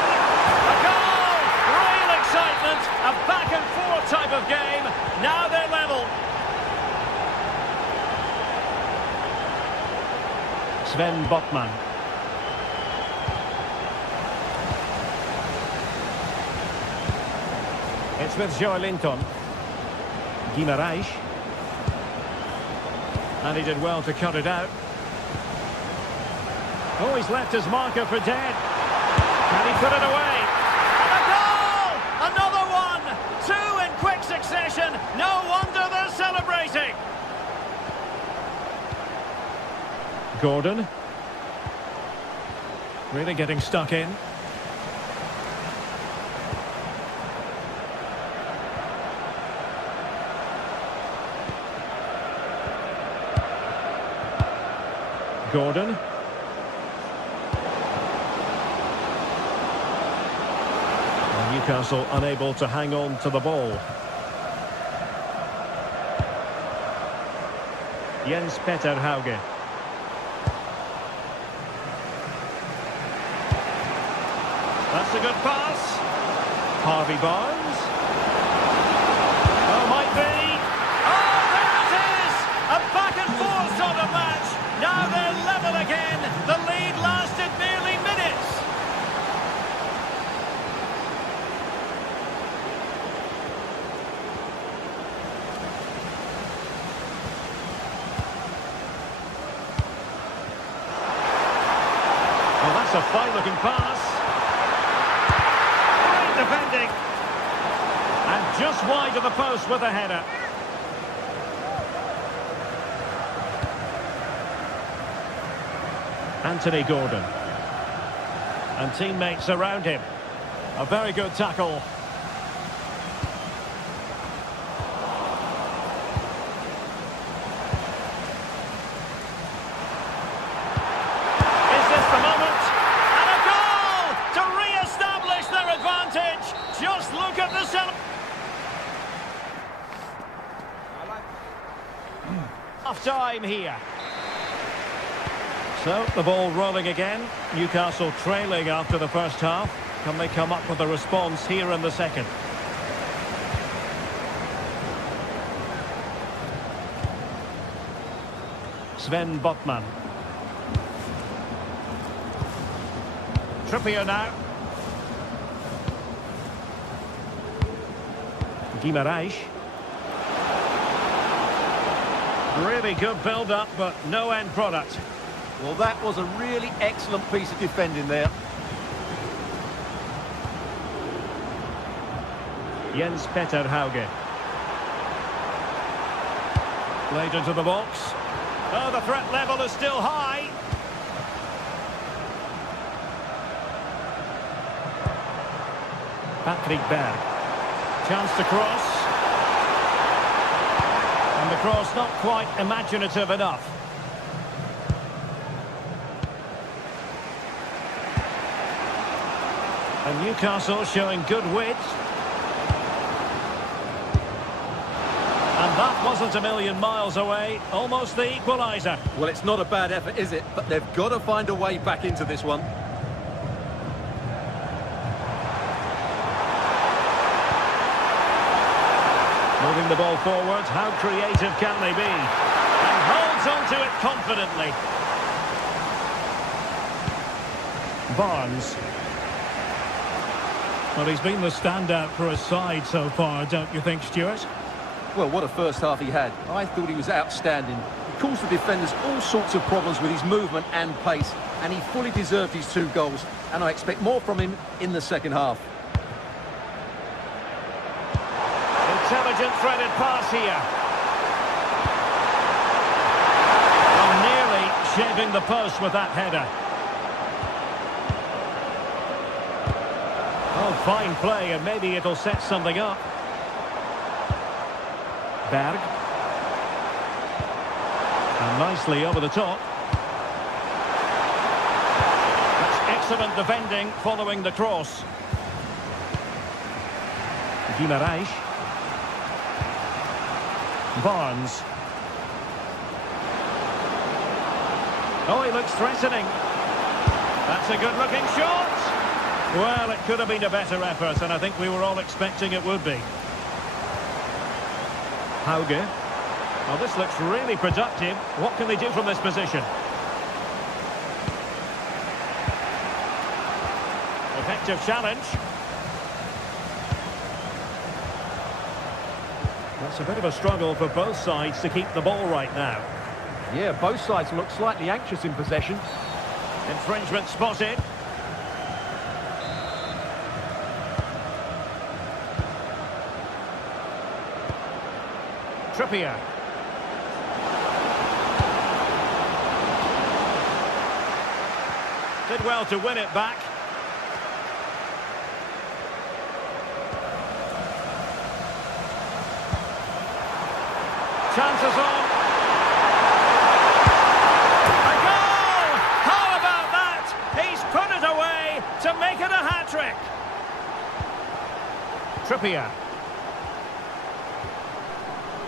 A goal! Real excitement! A back-and-forth type of game. Now they're level. Sven Botman. It's with Joelinton. Guimaraes. And he did well to cut it out. Oh, he's left his marker for dead. Can he put it away? And a goal! Another one! Two in quick succession. No wonder they're celebrating. Gordon. Really getting stuck in. Gordon. Newcastle unable to hang on to the ball. Jens Petter Hauge. That's a good pass. Harvey Barnes. Oh, might be. Oh, there it is! A back-and-forth sort of match. Now they're level again. The lead lasted merely minutes. That's a fine-looking pass. Great defending. And just wide of the post with a header. Anthony Gordon. And teammates around him. A very good tackle. Is this the moment? And a goal to re-establish their advantage. Just look at the celebration. Half time here. So, the ball rolling again. Newcastle trailing after the first half. Can they come up with a response here in the second? Sven Botman. Trippier now. Guimaraes. Really good build-up, but no end product. Well, that was a really excellent piece of defending there. Jens Petter Hauge. Played into the box. Oh, the threat level is still high. Patrick Berg. Chance to cross. And the cross not quite imaginative enough. And Newcastle showing good width. And that wasn't a million miles away. Almost the equaliser. Well, it's not a bad effort, is it? But they've got to find a way back into this one. Moving the ball forward. How creative can they be? And holds onto it confidently. Barnes. Well, he's been the standout for his side so far, don't you think, Stuart? Well, what a first half he had. I thought he was outstanding. He caused the defenders all sorts of problems with his movement and pace, and he fully deserved his 2 goals, and I expect more from him in the second half. Intelligent threaded pass here. Well, nearly shaving the post with that header. Oh, fine play, and maybe it'll set something up. Berg. And nicely over the top. That's excellent defending following the cross. Guimaraes. Barnes. Oh, he looks threatening. That's a good-looking shot. Well, it could have been a better effort, and I think we were all expecting it would be. Hauge. Well, this looks really productive. What can they do from this position? Effective challenge. That's a bit of a struggle for both sides to keep the ball right now. Yeah, both sides look slightly anxious in possession. Infringement spotted. Trippier. Did well to win it back. Chances on. A goal! How about that? He's put it away to make it a hat-trick. Trippier.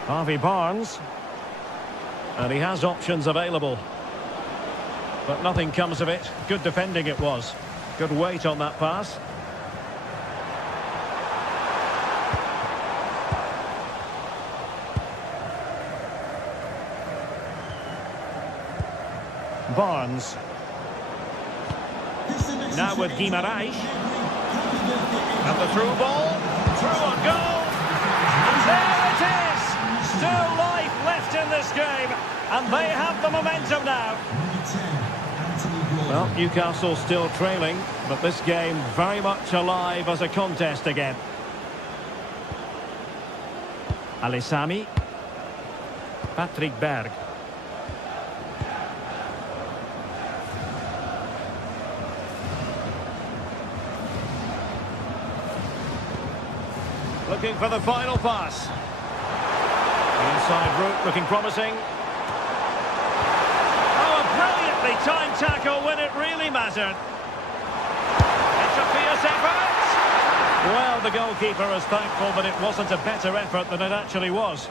Harvey Barnes. And he has options available. But nothing comes of it. Good defending it was. Good weight on that pass. Barnes. Now with Guimaraes. And the through ball. Through on goal. And there it is. Still life left in this game. And they have the momentum now. Well, Newcastle still trailing, but this game very much alive as a contest again. Alessami. Patrick Berg. Looking for the final pass. The inside route looking promising. Oh, a brilliantly timed tackle when it really mattered. It's a fierce effort. Well, the goalkeeper is thankful that it wasn't a better effort than it actually was.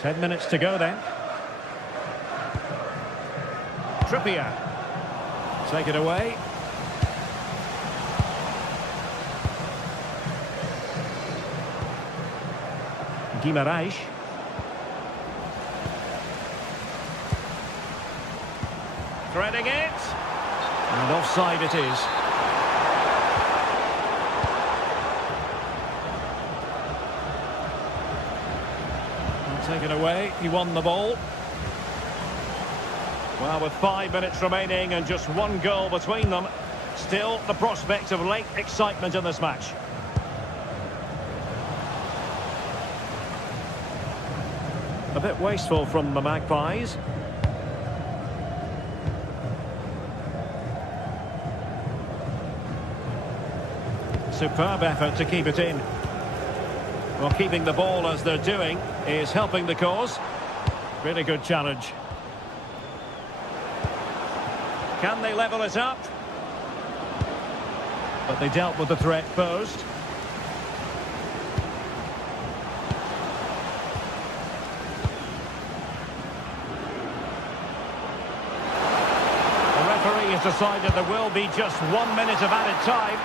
10 minutes to go then. Trippier. Take it away. Guimaraes. Threading it. And offside it is. And take it away. He won the ball. Well, with 5 minutes remaining and just one goal between them, still the prospect of late excitement in this match. A bit wasteful from the Magpies. Superb effort to keep it in. Well, keeping the ball as they're doing is helping the cause. Really good challenge. Can they level it up? But they dealt with the threat posed. Decided there will be just 1 minute of added time.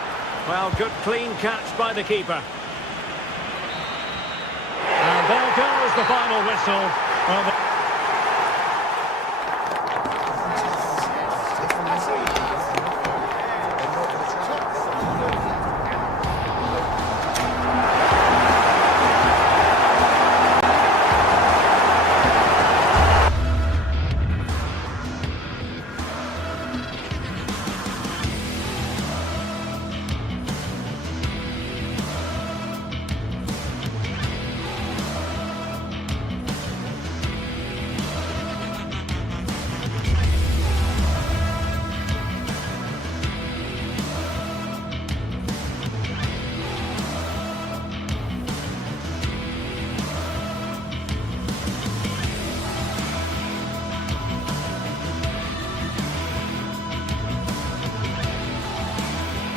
Well, good clean catch by the keeper. And there goes the final whistle. Well,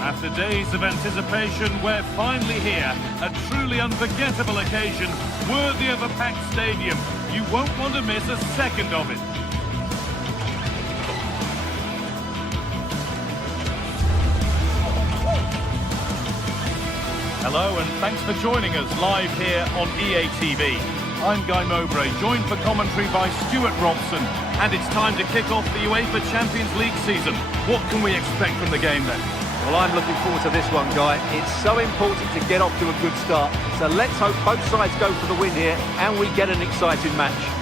After days of anticipation, we're finally here. A truly unforgettable occasion, worthy of a packed stadium. You won't want to miss a second of it. Hello and thanks for joining us live here on EA TV. I'm Guy Mowbray, joined for commentary by Stuart Robson. And it's time to kick off the UEFA Champions League season. What can we expect from the game then? Well, I'm looking forward to this one, Guy. It's so important to get off to a good start. So let's hope both sides go for the win here and we get an exciting match.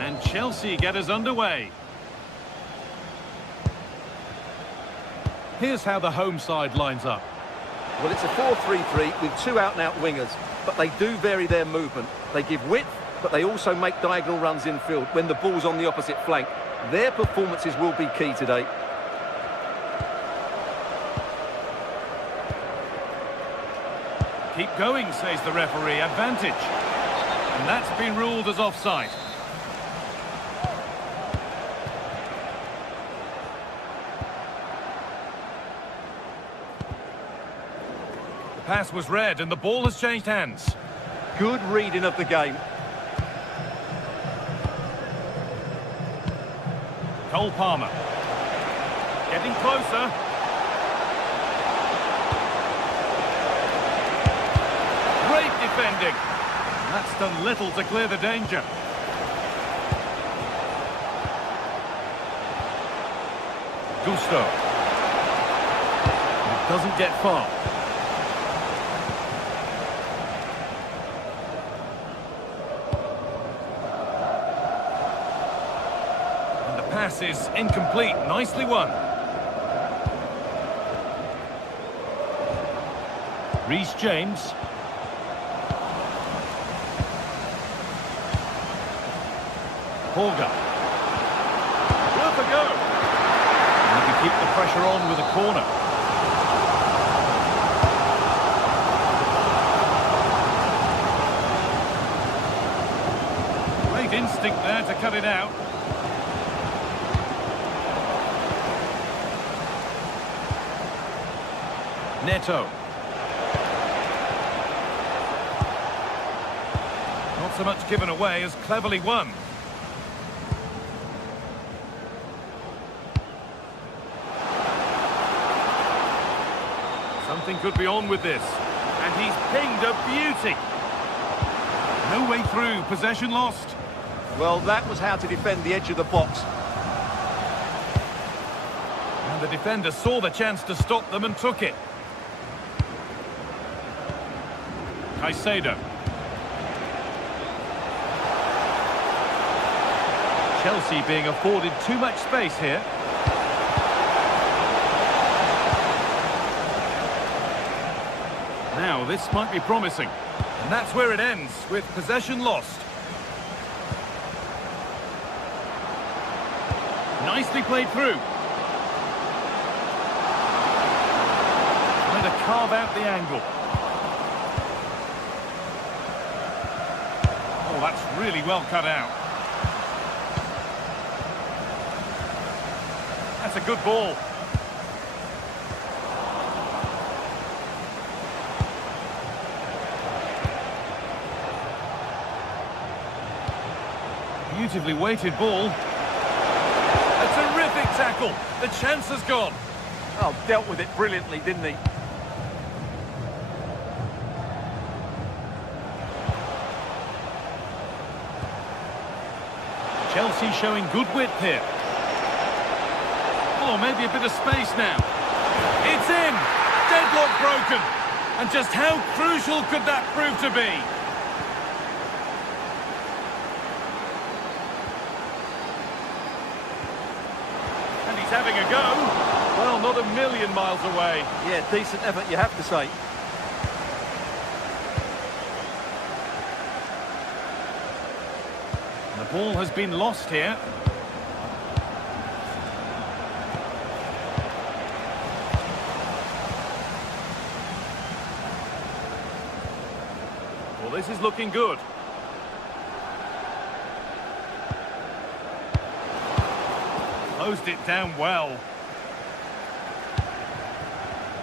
And Chelsea get us underway. Here's how the home side lines up. Well, it's a 4-3-3 with two out-and-out wingers, but they do vary their movement. They give width, but they also make diagonal runs infield when the ball's on the opposite flank. Their performances will be key today. Keep going, says the referee. Advantage. And that's been ruled as offside. The pass was read and the ball has changed hands. Good reading of the game. Cole Palmer. Getting closer. Great defending. That's done little to clear the danger. Gusto. It doesn't get far. And the pass is incomplete. Nicely won. Reece James. Holger. Worth a go. And he can keep the pressure on with a corner. Great instinct there to cut it out. Neto. Not so much given away as cleverly won. Something could be on with this. And he's pinged a beauty. No way through. Possession lost. Well, that was how to defend the edge of the box. And the defender saw the chance to stop them and took it. Caicedo. Chelsea being afforded too much space here. Now, this might be promising. And that's where it ends, with possession lost. Nicely played through. Trying to carve out the angle. Oh, that's really well cut out. That's a good ball. Beautifully weighted ball. A terrific tackle. The chance has gone. Oh, dealt with it brilliantly, didn't he? Chelsea showing good width here. Oh, maybe a bit of space now. It's in! Deadlock broken! And just how crucial could that prove to be? And he's having a go. Well, not a million miles away. Yeah, decent effort, you have to say. The ball has been lost here. Well, this is looking good. Closed it down well.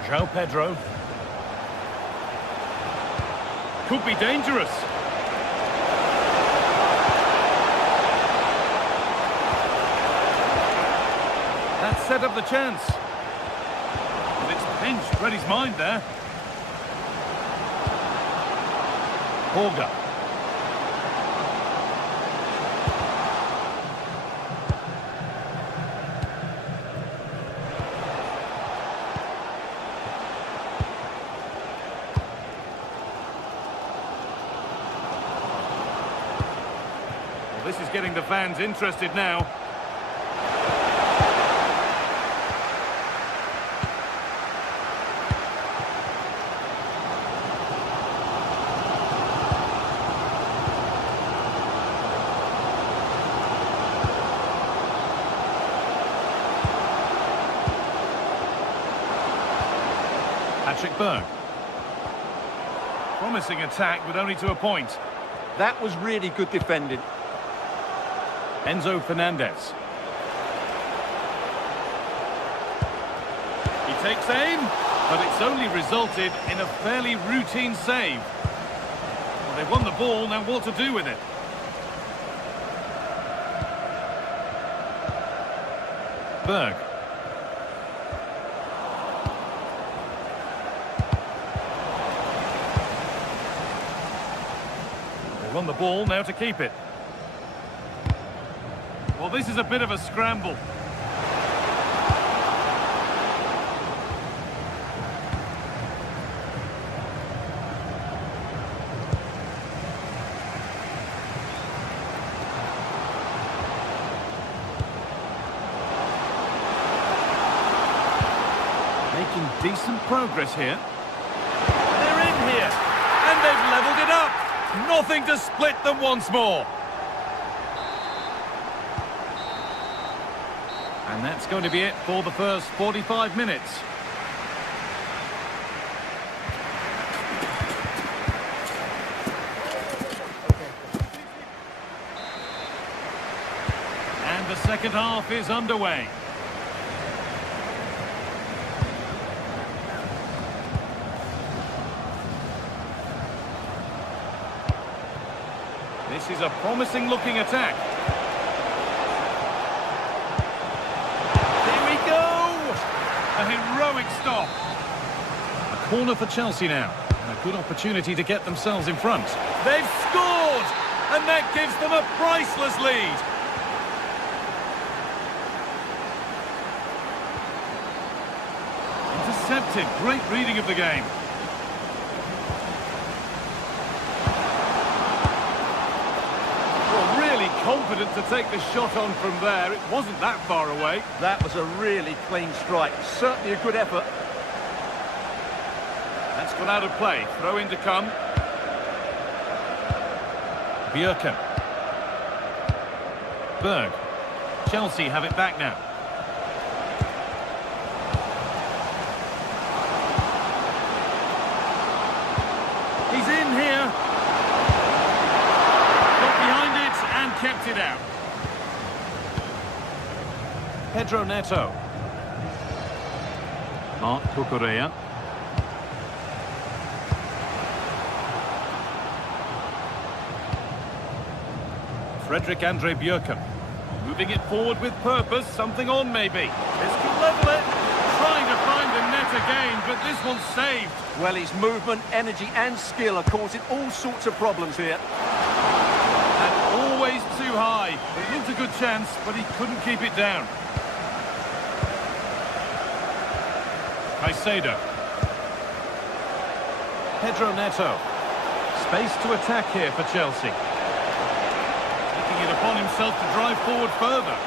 João Pedro. Could be dangerous. That set up the chance. But it's pinched Freddie's mind there. Holger. Well, this is getting the fans interested now. Berg. Promising attack, but only to a point. That was really good defending. Enzo Fernandez. He takes aim, but it's only resulted in a fairly routine save. Well, they've won the ball, now what to do with it? Berg. won the ball, now to keep it. Well, this is a bit of a scramble. Making decent progress here. They're in here, and they've levelled it up. Nothing to split them once more. And that's going to be it for the first 45 minutes. And the second half is underway. This is a promising looking attack. Here we go! A heroic stop. A corner for Chelsea now. And a good opportunity to get themselves in front. They've scored! And that gives them a priceless lead. Intercepted. Great reading of the game. Confident to take the shot on from there. It wasn't that far away. That was a really clean strike. Certainly a good effort. That's gone out of play. Throw in to come. Bjerke. Berg. Chelsea have it back now. He's in here. Kept it out. Pedro Neto. Marc Cucurella. Frederick Andre Bjerke. Moving it forward with purpose. Something on maybe. This could level it. Trying to find the net again, but this one's saved. Well, his movement, energy and skill are causing all sorts of problems here. Always too high. It looked a good chance, but he couldn't keep it down. Caicedo. Pedro Neto. Space to attack here for Chelsea. Taking it upon himself to drive forward further.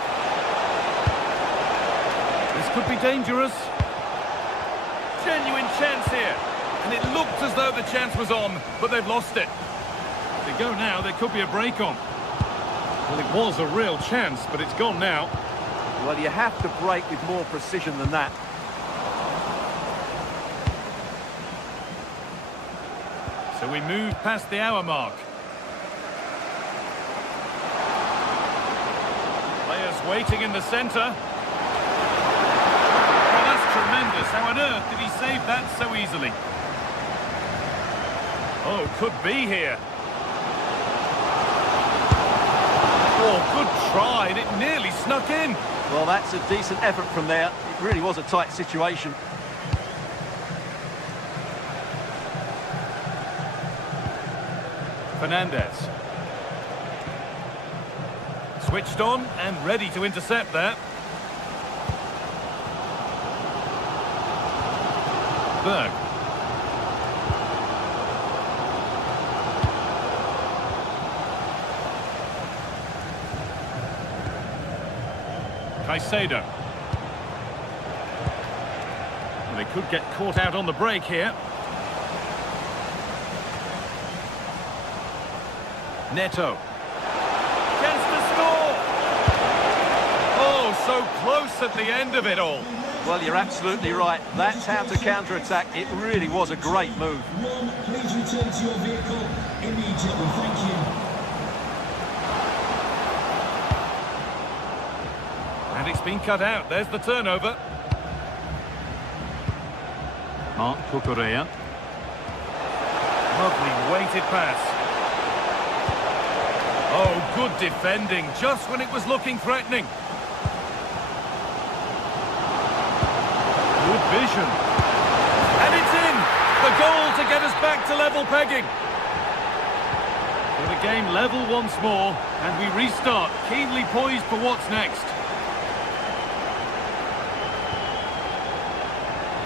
This could be dangerous. Genuine chance here. And it looked as though the chance was on, but they've lost it. If they go now, there could be a break on. Well, it was a real chance, but it's gone now. Well, you have to break with more precision than that. So we move past the hour mark. Players waiting in the centre. Well, that's tremendous. How on earth did he save that so easily? Oh, could be here. Oh, good try, and it nearly snuck in. Well, that's a decent effort from there. It really was a tight situation. Fernandez. Switched on and ready to intercept there. Berg. Caicedo. Well, they could get caught out on the break here. Neto. Chance to score! Oh, so close at the end of it all. Well, you're absolutely right. That's how to counter-attack. It really was a great move. Please return to your vehicle immediately. Thank you. And it's been cut out. There's the turnover. Marc Cucurella. Lovely weighted pass. Oh, good defending, just when it was looking threatening. Good vision. And it's in! The goal to get us back to level pegging. Going to the game level once more, and we restart, keenly poised for what's next.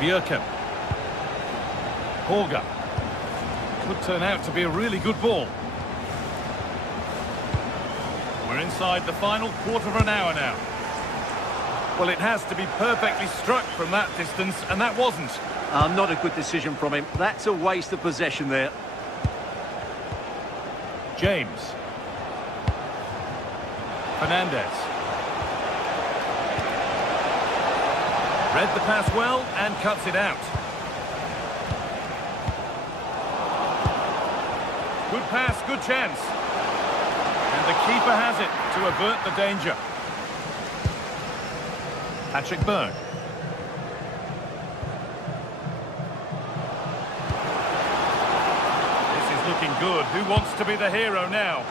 Bjerke. Horga. Could turn out to be a really good ball. We're inside the final quarter of an hour now. Well, it has to be perfectly struck from that distance, and that wasn't. Not a good decision from him. That's a waste of possession there. James. Fernandez. Read the pass well and cuts it out. Good pass, good chance. And the keeper has it to avert the danger. Patrick Berg. This is looking good. Who wants to be the hero now?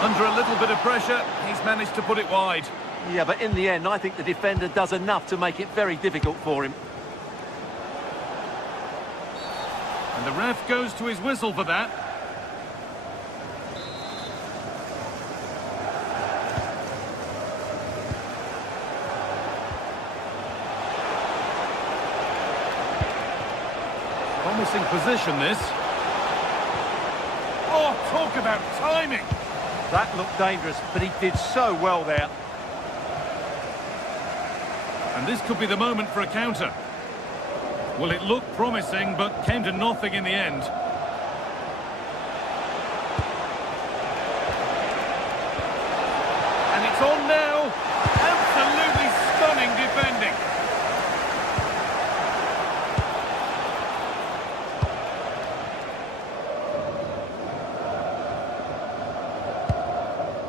Under a little bit of pressure, he's managed to put it wide. Yeah, but in the end, I think the defender does enough to make it very difficult for him. And the ref goes to his whistle for that. Promising position, this. Oh, talk about timing! That looked dangerous, but he did so well there. And this could be the moment for a counter. Well, it looked promising, but came to nothing in the end. And it's on now. Absolutely stunning defending.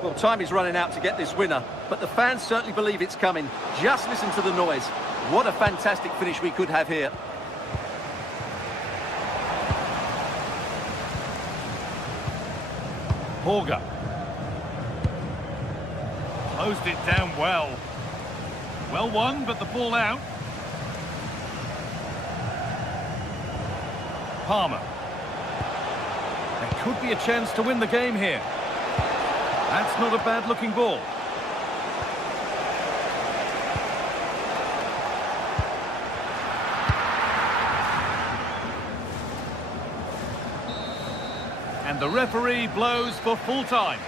Well, time is running out to get this winner, but the fans certainly believe it's coming. Just listen to the noise. What a fantastic finish we could have here. Horga. Closed it down well. Well won, but the ball out. Palmer. There could be a chance to win the game here. That's not a bad-looking ball. And the referee blows for full time.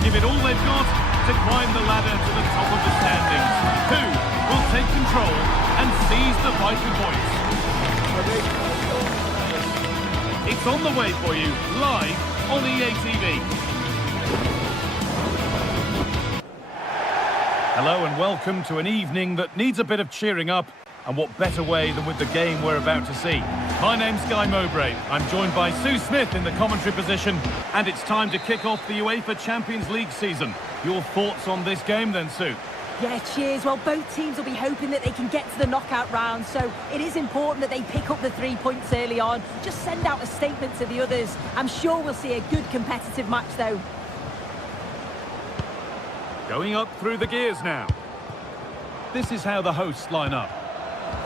to give it all they've got to climb the ladder to the top of the standings. Who will take control and seize the vital points? It's on the way for you, live on EA TV. Hello and welcome to an evening that needs a bit of cheering up, and what better way than with the game we're about to see. My name's Guy Mowbray. I'm joined by Sue Smith in the commentary position, and it's time to kick off the UEFA Champions League season. Your thoughts on this game then, Sue? Yeah, cheers. Well, both teams will be hoping that they can get to the knockout round, so it is important that they pick up the 3 points early on. Just send out a statement to the others. I'm sure we'll see a good competitive match, though. Going up through the gears now. This is how the hosts line up.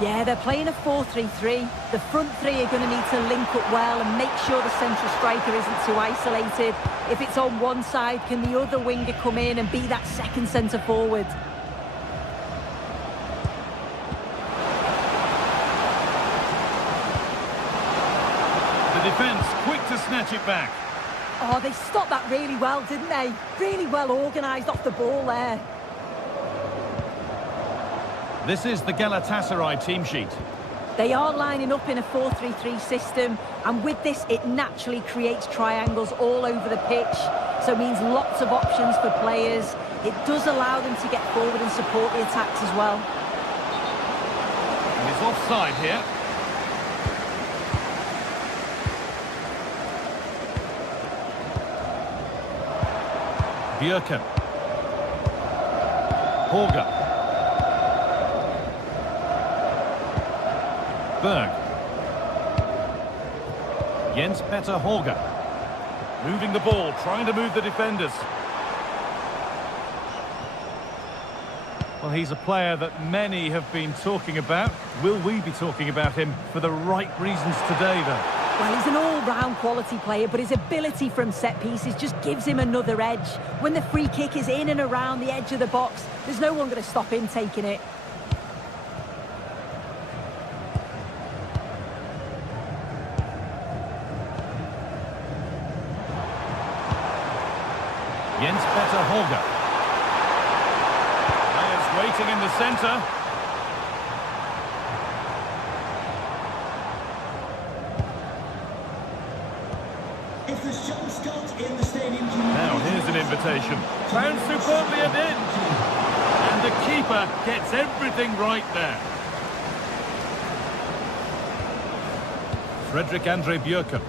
Yeah, they're playing a 4-3-3. The front three are going to need to link up well and make sure the central striker isn't too isolated. If it's on one side, can the other winger come in and be that second centre forward? The defence quick to snatch it back. Oh, they stopped that really well, didn't they? Really well organised off the ball there. This is the Galatasaray team sheet. They are lining up in a 4-3-3 system, and with this, it naturally creates triangles all over the pitch, so it means lots of options for players. It does allow them to get forward and support the attacks as well. And it's offside here. Björken. Horga. Berg. Jens Petter Horga. Moving the ball, trying to move the defenders. Well, he's a player that many have been talking about. Will we be talking about him for the right reasons today, though? Well, he's an all-round quality player, but his ability from set pieces just gives him another edge. When the free kick is in and around the edge of the box, there's no one going to stop him taking it. Jens Petter Horga. Players waiting in the centre. If there's John Scott in the stadium... Now here's an invitation. Found superbly and in. And the keeper gets everything right there. Fredrik Andre Björken.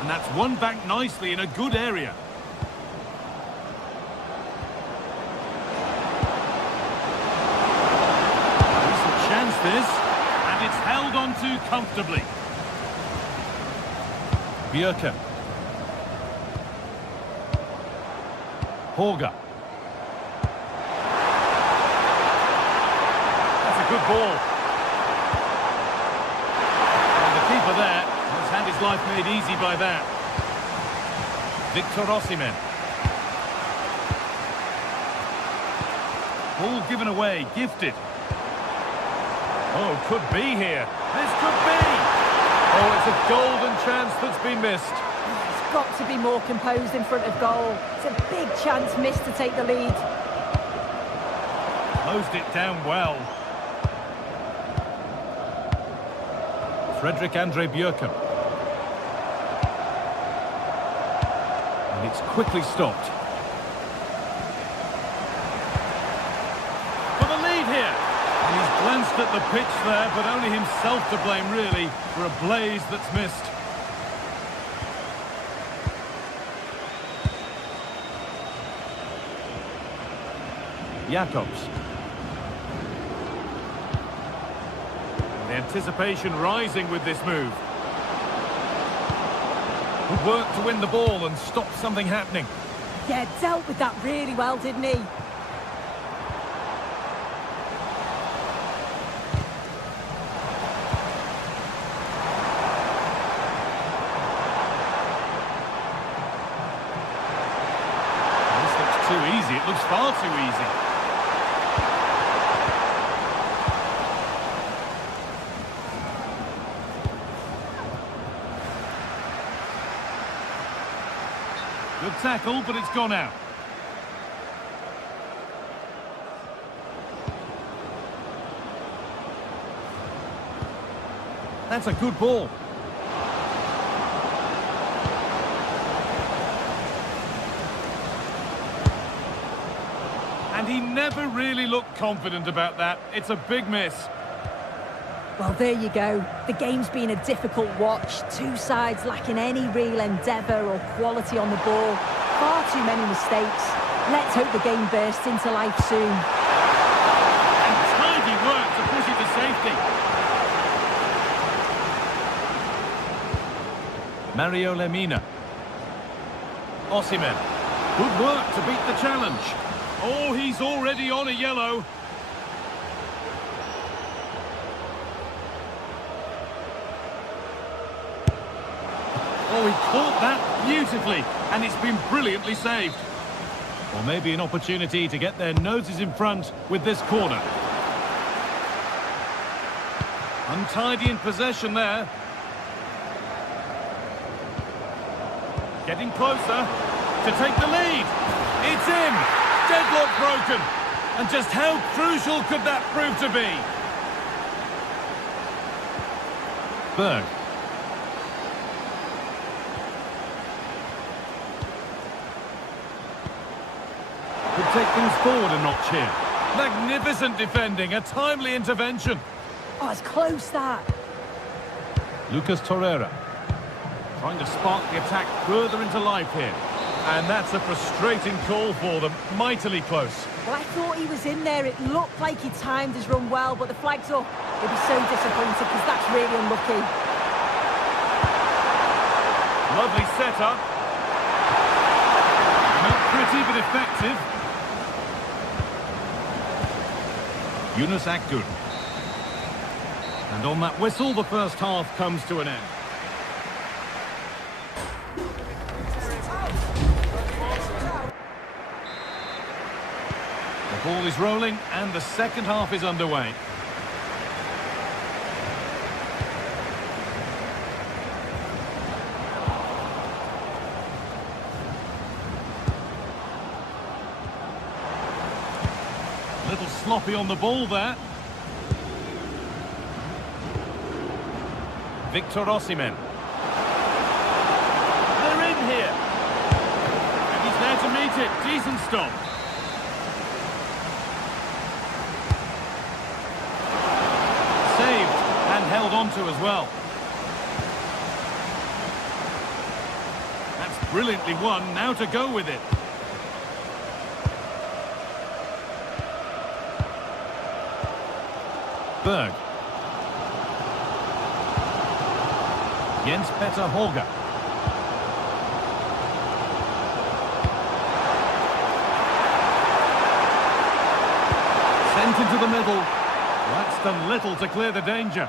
And that's won back nicely in a good area. Decent chance this. And it's held on to comfortably. Björken. Horga. That's a good ball. And the keeper there has had his life made easy by that. Victor Osimhen. Ball given away, gifted. Oh, could be here. This could be. Oh, it's a golden chance that's been missed. He's got to be more composed in front of goal. It's a big chance missed to take the lead. Closed it down well. Fredrik Andre Björken. And it's quickly stopped. For the lead here. And he's glanced at the pitch there, but only himself to blame, really, for a blaze that's missed. Jacobs. The anticipation rising with this move. Good work to win the ball and stop something happening. Yeah, dealt with that really well, didn't he? This looks too easy. It looks far too easy. Good tackle, but it's gone out. That's a good ball. And he never really looked confident about that. It's a big miss. Well, there you go. The game's been a difficult watch. Two sides lacking any real endeavour or quality on the ball. Far too many mistakes. Let's hope the game bursts into life soon. And tidy work to push it to safety. Mario Lemina. Osimhen. Good work to beat the challenge. Oh, he's already on a yellow. Oh, he caught that beautifully, and it's been brilliantly saved. Or maybe an opportunity to get their noses in front with this corner. Untidy in possession there. Getting closer to take the lead. It's in. Deadlock broken. And just how crucial could that prove to be? Berg. Could take things forward a notch here. Magnificent defending, a timely intervention. Oh, it's close, that. Lucas Torreira. Trying to spark the attack further into life here. And that's a frustrating call for them. Mightily close. Well, I thought he was in there. It looked like he timed his run well, but the flag's up. He'll be so disappointed because that's really unlucky. Lovely setup. Not pretty, but effective. Yunus Akgün. And on that whistle, the first half comes to an end. The ball is rolling and the second half is underway. A little sloppy on the ball there. Victor Osimhen. They're in here. And he's there to meet it. Decent stop. Saved and held on to as well. That's brilliantly won. Now to go with it. Berg. Jens-Peter Holger. Sent into the middle. That's done little to clear the danger.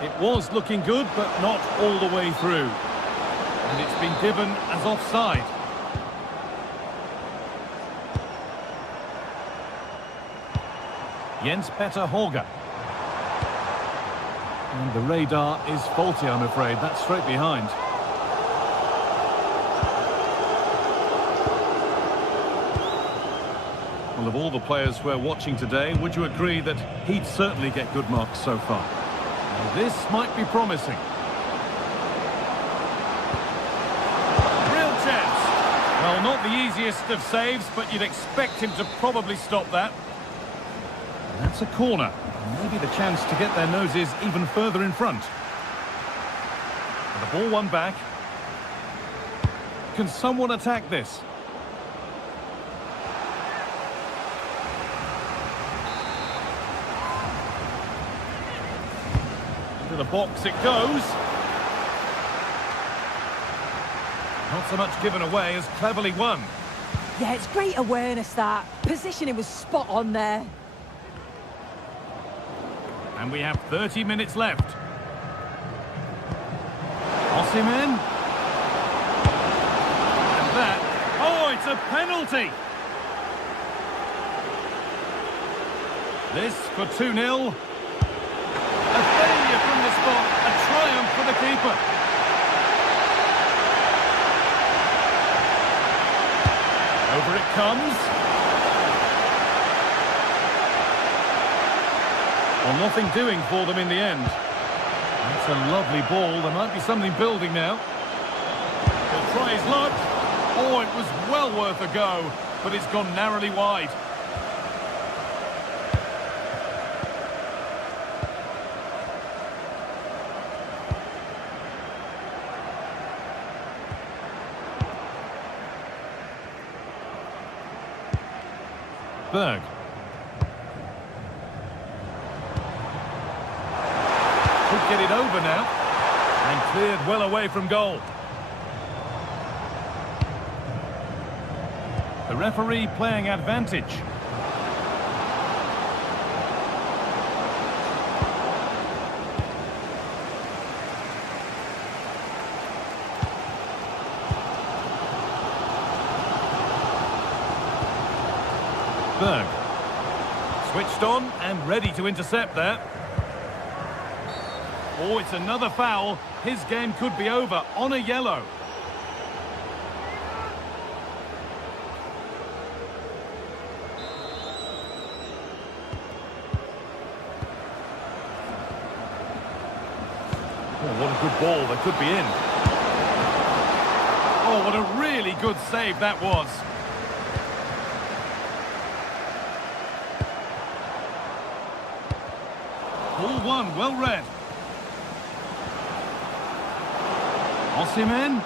It was looking good, but not all the way through. And it's been given as offside. Jens-Peter Holger. And the radar is faulty, I'm afraid. That's straight behind. Well, of all the players we're watching today, would you agree that he'd certainly get good marks so far? Now, this might be promising. Real chance. Well, not the easiest of saves, but you'd expect him to probably stop that. And that's a corner. Maybe the chance to get their noses even further in front. And the ball won back. Can someone attack this? Into the box it goes. Not so much given away as cleverly won. Yeah, it's great awareness, that. Positioning was spot on there. And we have 30 minutes left. Osimhen. And that... Oh, it's a penalty! This for 2-0. A failure from the spot. A triumph for the keeper. Over it comes. Well, nothing doing for them in the end. That's a lovely ball. There might be something building now. He'll try his luck. Oh, it was well worth a go, but it's gone narrowly wide. Berg. Could get it over now. And cleared well away from goal. The referee playing advantage. Berg. Switched on and ready to intercept there. Oh, it's another foul. His game could be over on a yellow. Oh, what a good ball. That could be in. Oh, what a really good save that was. Ball one, well read. Osimhen.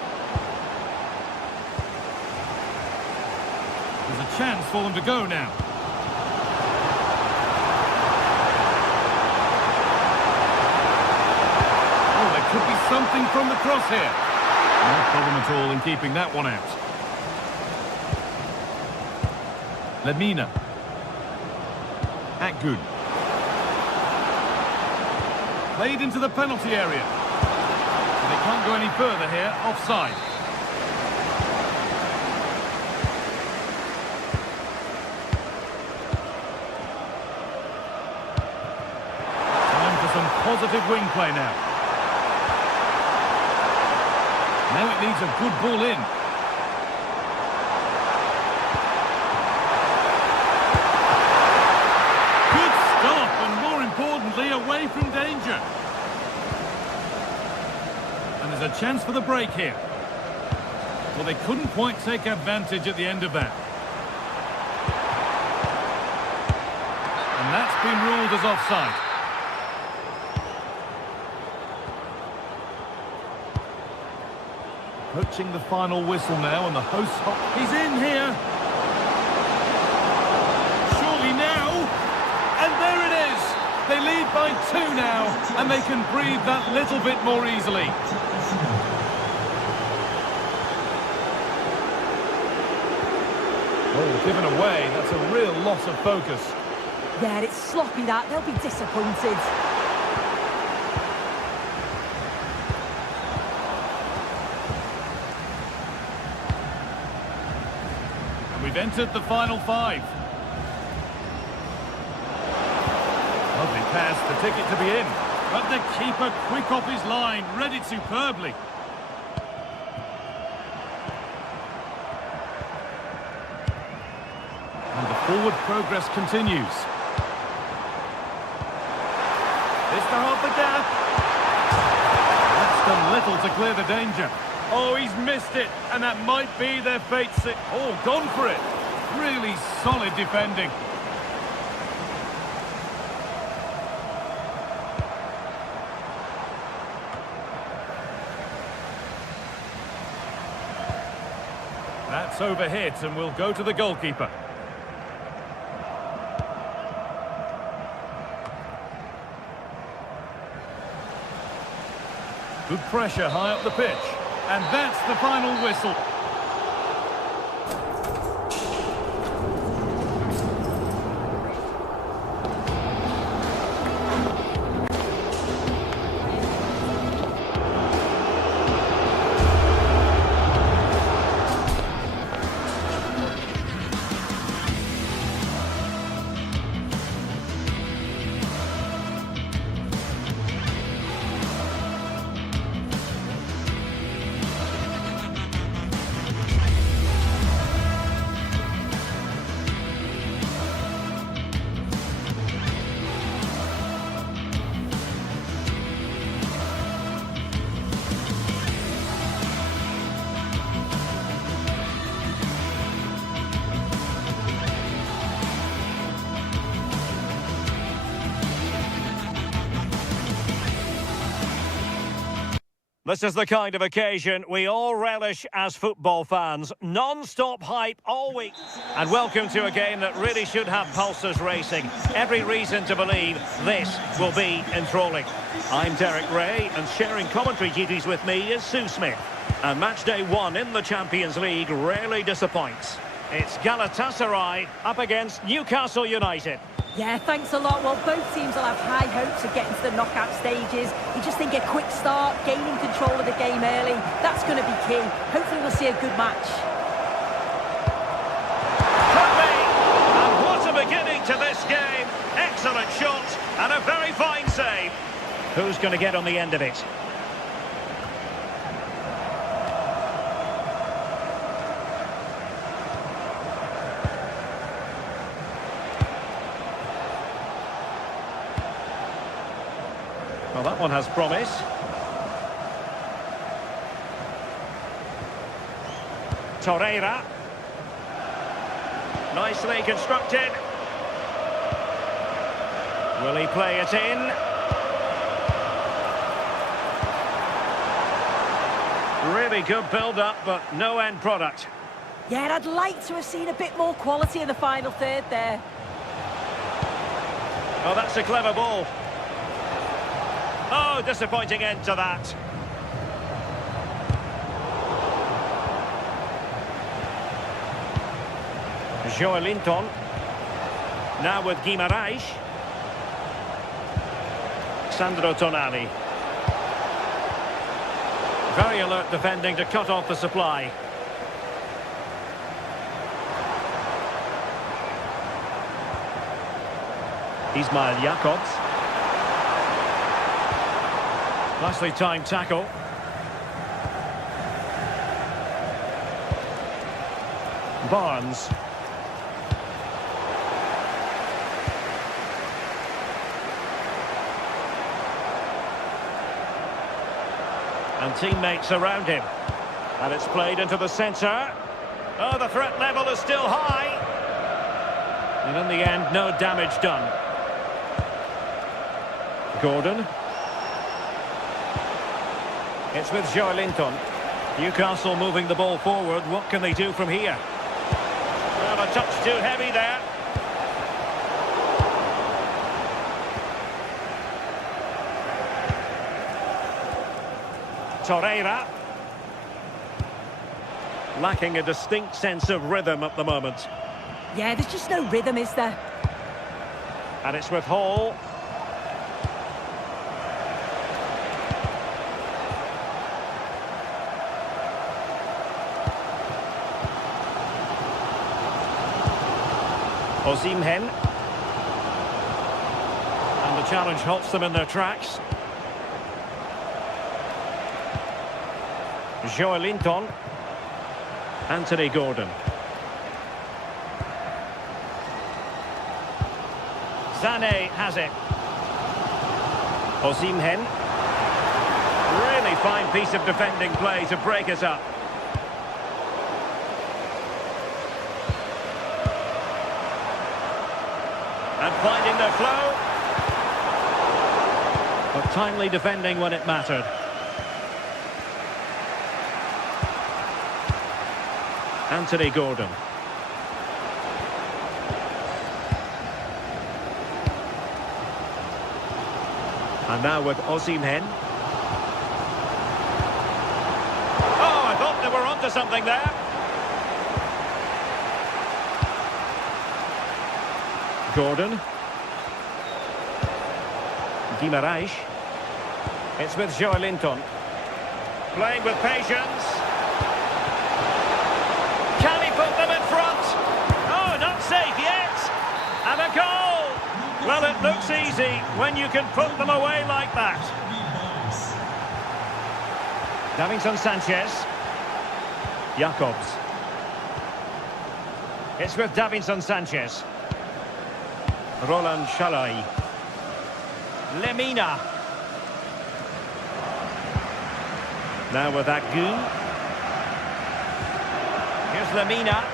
There's a chance for them to go now. Oh, there could be something from the cross here. No problem at all in keeping that one out. Lemina. Akgün. Played into the penalty area. They can't go any further here, offside. Time for some positive wing play now. Now it needs a good ball in. Good stop, and more importantly, away from danger. And there's a chance for the break here. Well, they couldn't quite take advantage at the end of that. And that's been ruled as offside. Approaching the final whistle now, and the hosts... He's in here! Surely now! And there it is! They lead by 2 now, and they can breathe that little bit more easily. Oh, given away. That's a real loss of focus. Yeah, it's sloppy that. They'll be disappointed. And we've entered the final 5. Lovely pass, the ticket to be in. But the keeper quick off his line, read it superbly. And the forward progress continues. This to half the gap. That's done little to clear the danger. Oh, he's missed it, and that might be their fate. Oh, gone for it. Really solid defending. That's overhit, and we'll go to the goalkeeper. Good pressure high up the pitch. And that's the final whistle. This is the kind of occasion we all relish as football fans. Non-stop hype all week. And welcome to a game that really should have pulses racing. Every reason to believe this will be enthralling. I'm Derek Ray, and sharing commentary duties with me is Sue Smith. And match day 1 in the Champions League rarely disappoints. It's Galatasaray up against Newcastle United. Yeah, thanks a lot. Well, both teams will have high hopes of getting to the knockout stages. You just think a quick start, gaining control of the game early, that's going to be key. Hopefully we'll see a good match. Could be. And what a beginning to this game. Excellent shot and a very fine save. Who's going to get on the end of it? Well, that one has promise. Torreira. Nicely constructed. Will he play it in? Really good build-up, but no end product. Yeah, I'd like to have seen a bit more quality in the final third there. Oh, that's a clever ball. Oh, disappointing end to that. Joelinton. Now with Guimaraes. Sandro Tonali. Very alert defending to cut off the supply. Ismail Jakobs. Nicely timed tackle. Barnes. And teammates around him. And it's played into the centre. Oh, the threat level is still high. And in the end, no damage done. Gordon. It's with Joelinton. Newcastle moving the ball forward. What can they do from here? Well, a touch too heavy there. Torreira. Lacking a distinct sense of rhythm at the moment. Yeah, there's just no rhythm, is there? And it's with Hall. Osimhen. And the challenge halts them in their tracks. Joelinton. Anthony Gordon. Sané has it. Osimhen. Really fine piece of defending play to break us up. And finding their flow. But timely defending when it mattered. Anthony Gordon. And now with Osimhen. Oh, I thought they were onto something there. Gordon. Guimaraes. It's with Joelinton. Playing with patience. Can he put them in front? Oh, not safe yet. And a goal. Well, it looks easy when you can put them away like that. Davinson Sanchez. Jakobs. It's with Davinson Sanchez. Roland Shalai. Lemina. Now with Agun. Here's Lemina.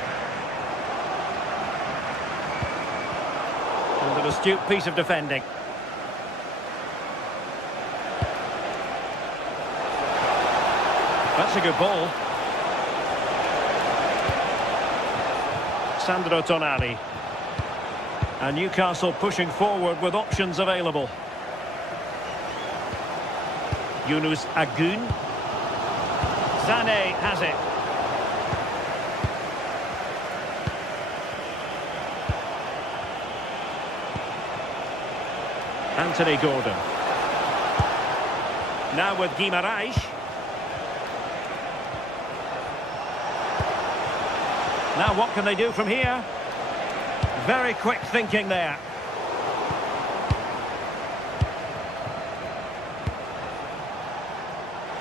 And an astute piece of defending. That's a good ball. Sandro Tonali. And Newcastle pushing forward with options available. Yunus Agun. Sané has it. Anthony Gordon. Now with Guimaraes. Now what can they do from here? Very quick thinking there.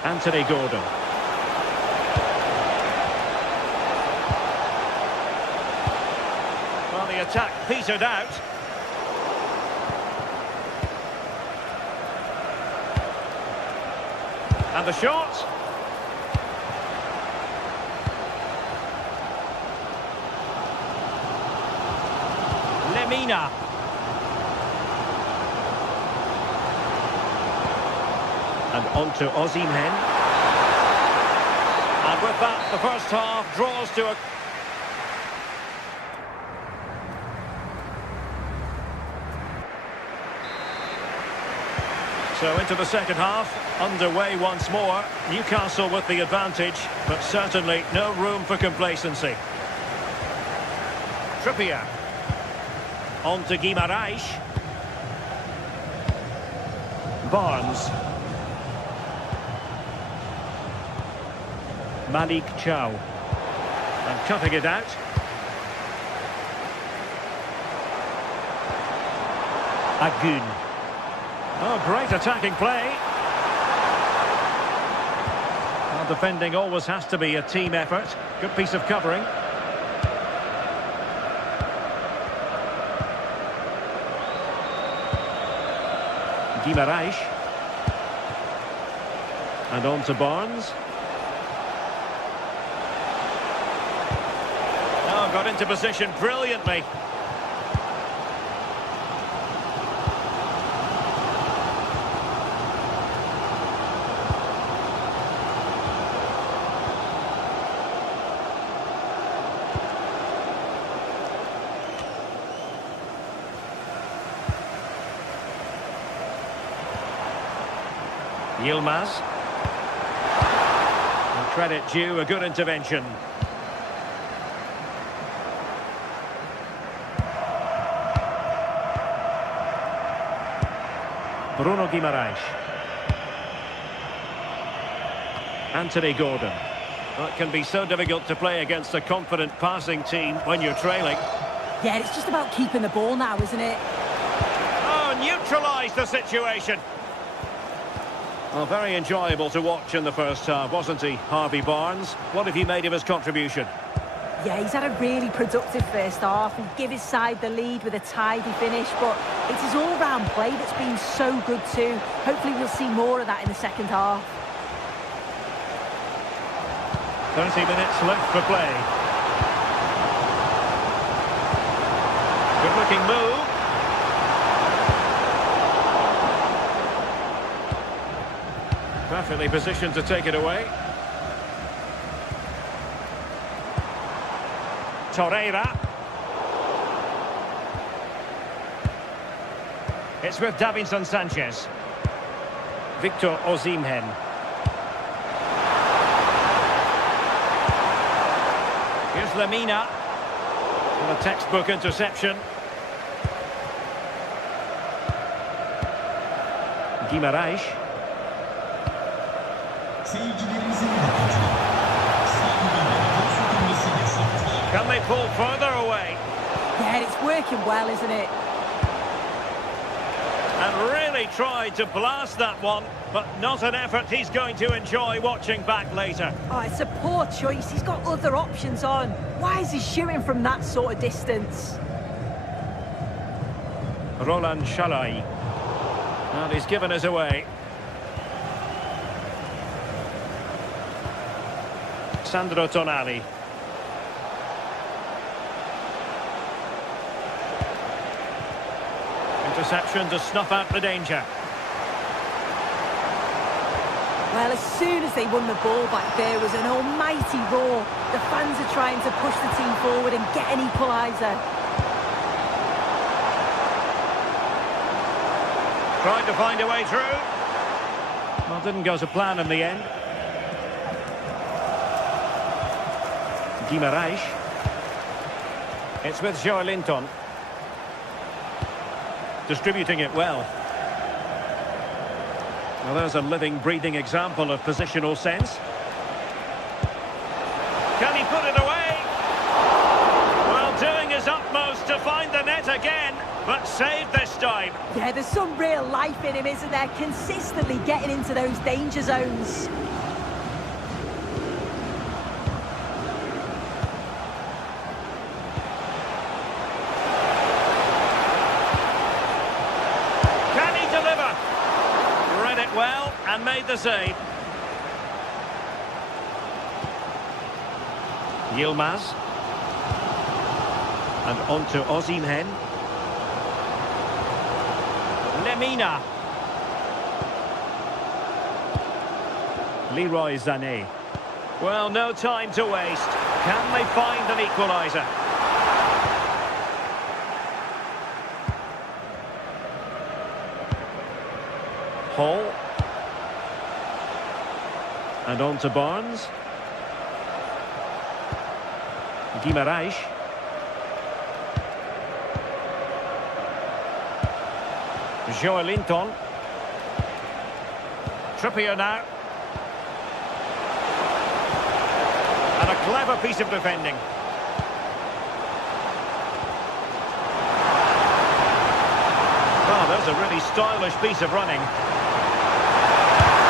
Anthony Gordon. Well, the attack petered out. And the shot. Lemina. And on to Osimhen. And with that, the first half draws to a... So into the second half, underway once more. Newcastle with the advantage, but certainly no room for complacency. Trippier. On to Guimaraes. Barnes. Malik Chow. And cutting it out. Agun. Oh, great attacking play. Well, defending always has to be a team effort. Good piece of covering. Guimaraes. And on to Barnes. Oh, got into position brilliantly. Yilmaz. And credit due, a good intervention. Bruno Guimaraes. Anthony Gordon. Well, it can be so difficult to play against a confident passing team when you're trailing. Yeah, it's just about keeping the ball now, isn't it? Oh, neutralised the situation. Well, very enjoyable to watch in the first half, wasn't he, Harvey Barnes? What have you made of his contribution? Yeah, he's had a really productive first half and give his side the lead with a tidy finish, but it's his all-round play that's been so good too. Hopefully we'll see more of that in the second half. 30 minutes left for play. Good-looking move. Perfectly positioned to take it away. Torreira. It's with Davinson Sanchez. Victor Osimhen. Here's Lemina. And a textbook interception. Guimaraes. Can they pull further away? Yeah, it's working well, isn't it? And really tried to blast that one, but not an effort he's going to enjoy watching back later. Oh, it's a poor choice. He's got other options on. Why is he shooting from that sort of distance? Roland Shalai. And he's given us away. Sandro Tonali. Interception to snuff out the danger. Well, as soon as they won the ball back, there was an almighty roar. The fans are trying to push the team forward and get an equaliser. Trying to find a way through. Well, didn't go to plan in the end. Guimaraes. It's with Joelinton. Distributing it well. Well, there's a living, breathing example of positional sense. Can he put it away? Well, doing his utmost to find the net again, but saved this time. Yeah, there's some real life in him, isn't there? Consistently getting into those danger zones. Can he deliver? Read it well and made the save. Yilmaz. And on to Osimhen. Lemina. Leroy Sané. Well, no time to waste. Can they find an equaliser? Hall. And on to Barnes. Guimaraes. Joelinton. Trippier now. And a clever piece of defending. Oh, there's a really stylish piece of running.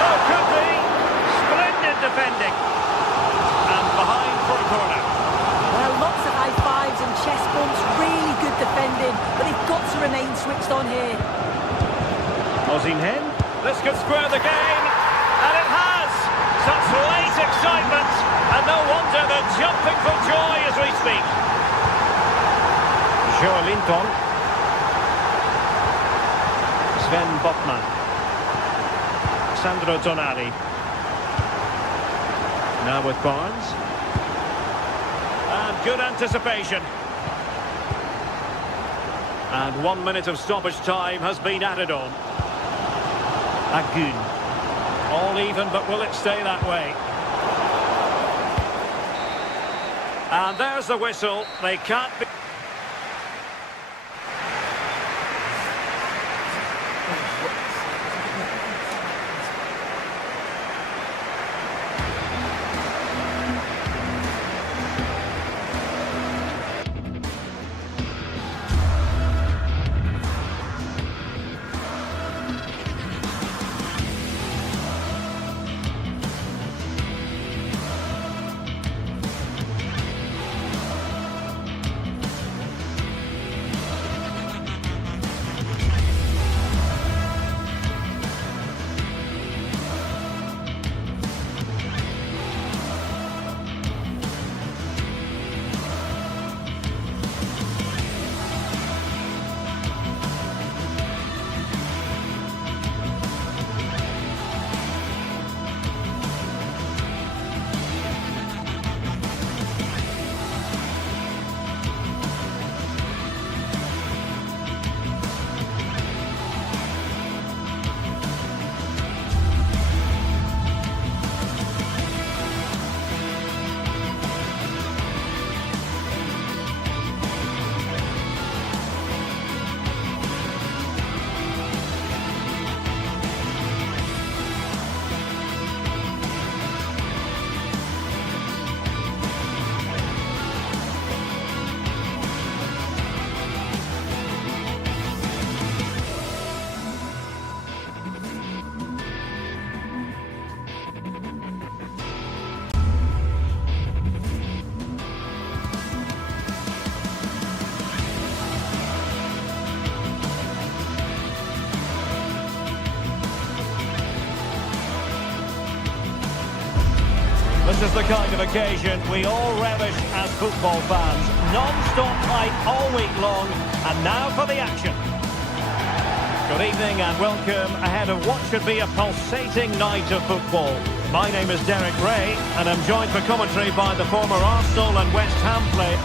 Oh, could be. Splendid defending. And behind for a corner. Well, lots of high fives and chest bumps, really good defending, but they've got to remain switched on here. Osimhen. This could square the game. And it has. Such late excitement. And no wonder they're jumping for joy as we speak. Joelinton. Sven Botman. Sandro Tonali. Now with Barnes. And good anticipation. And 1 minute of stoppage time has been added on. Agun. All even, but will it stay that way? And there's the whistle. They can't be... This is the kind of occasion we all relish as football fans. Non-stop hype all week long, and now for the action. Good evening and welcome ahead of what should be a pulsating night of football. My name is Derek Ray and I'm joined for commentary by the former Arsenal and West Ham player.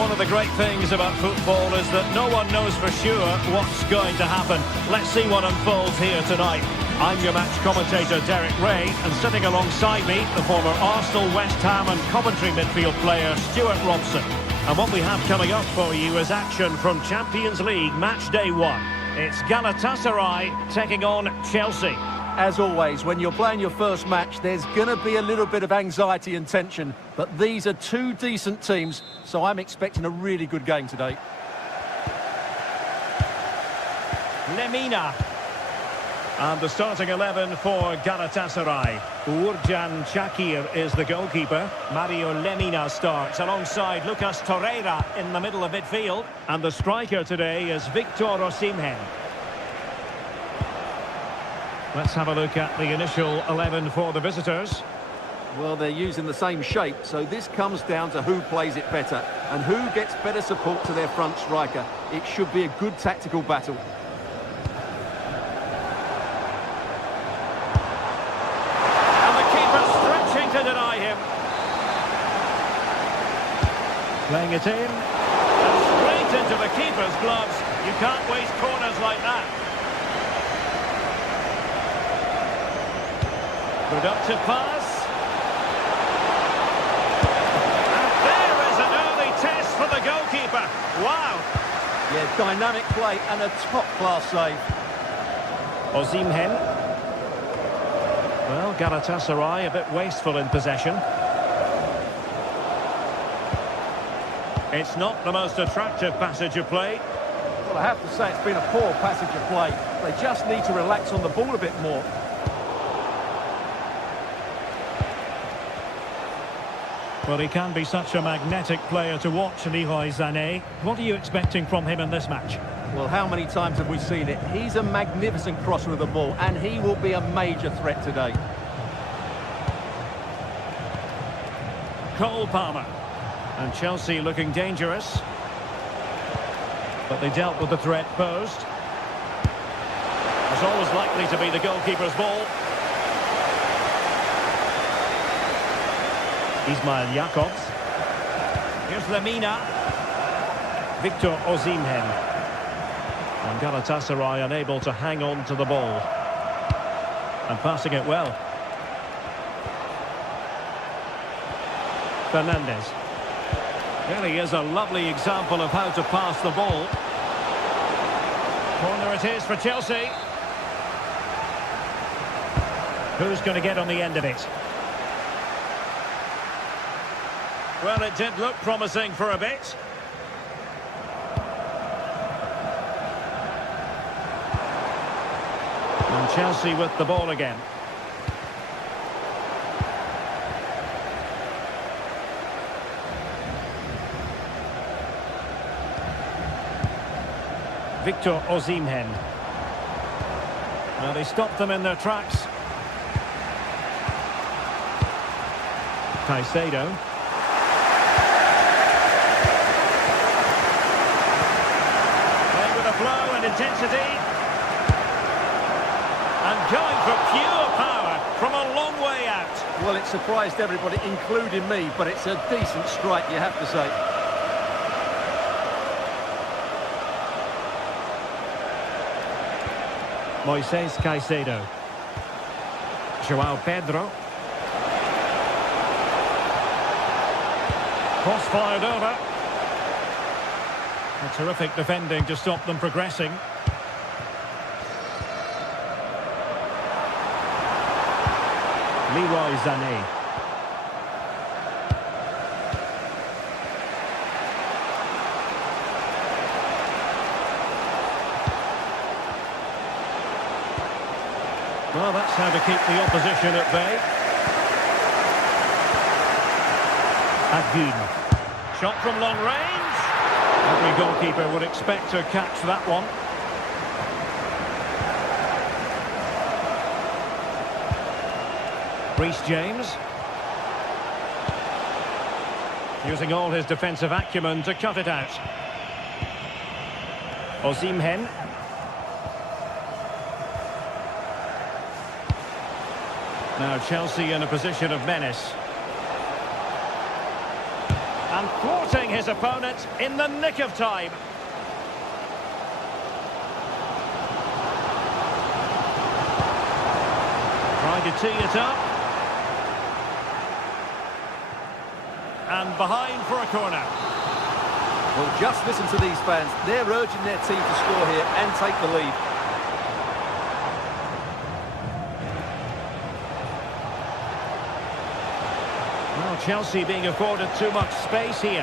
One of the great things about football is that no one knows for sure what's going to happen. Let's see what unfolds here tonight. I'm your match commentator Derek Ray, and sitting alongside me, the former Arsenal, West Ham and Coventry midfield player Stuart Robson. And what we have coming up for you is action from Champions League match day 1. It's Galatasaray taking on Chelsea. As always, when you're playing your first match, there's going to be a little bit of anxiety and tension. But these are two decent teams, so I'm expecting a really good game today. Lemina. And the starting 11 for Galatasaray. Uğurcan Çakır is the goalkeeper. Mario Lemina starts alongside Lucas Torreira in the middle of midfield. And the striker today is Victor Osimhen. Let's have a look at the initial 11 for the visitors. Well, they're using the same shape, so this comes down to who plays it better and who gets better support to their front striker. It should be a good tactical battle. And the keeper stretching to deny him. Playing it in. And straight into the keeper's gloves. You can't waste corners like that. Productive pass. And there is an early test for the goalkeeper. Wow. Yeah, dynamic play and a top-class save. Osimhen. Well, Galatasaray a bit wasteful in possession. It's not the most attractive passage of play. Well, I have to say it's been a poor passage of play. They just need to relax on the ball a bit more. Well, he can be such a magnetic player to watch, Leroy Sané. What are you expecting from him in this match? Well, how many times have we seen it? He's a magnificent crosser of the ball, and he will be a major threat today. Cole Palmer. And Chelsea looking dangerous. But they dealt with the threat posed. It's always likely to be the goalkeeper's ball. Ismail Jakobs. Here's Lemina. Victor Osimhen. And Galatasaray unable to hang on to the ball. And passing it well. Fernandez. Really is a lovely example of how to pass the ball. Corner it is for Chelsea. Who's going to get on the end of it? Well, it did look promising for a bit. And Chelsea with the ball again. Victor Osimhen. Well, they stopped them in their tracks. Caicedo. Flow and intensity, and going for pure power from a long way out. Well, it surprised everybody, including me, but it's a decent strike, you have to say. Moises Caicedo. João Pedro. Cross fired over. A terrific defending to stop them progressing. Leroy Sané. Well, that's how to keep the opposition at bay. Aguin. Shot from long range. Every goalkeeper would expect to catch that one. Reece James. Using all his defensive acumen to cut it out. Osimhen. Now Chelsea in a position of menace. And thwarting his opponent in the nick of time. Trying to tee it up. And behind for a corner. Well, just listen to these fans. They're urging their team to score here and take the lead. Well, Chelsea being afforded too much space here.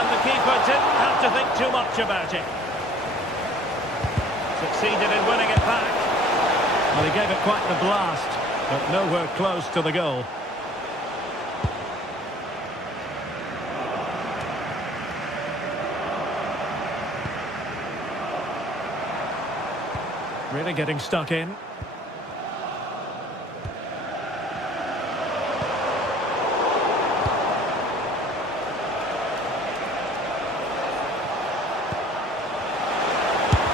And the keeper didn't have to think too much about it. Succeeded in winning it back. Well, he gave it quite the blast, but nowhere close to the goal. Really getting stuck in.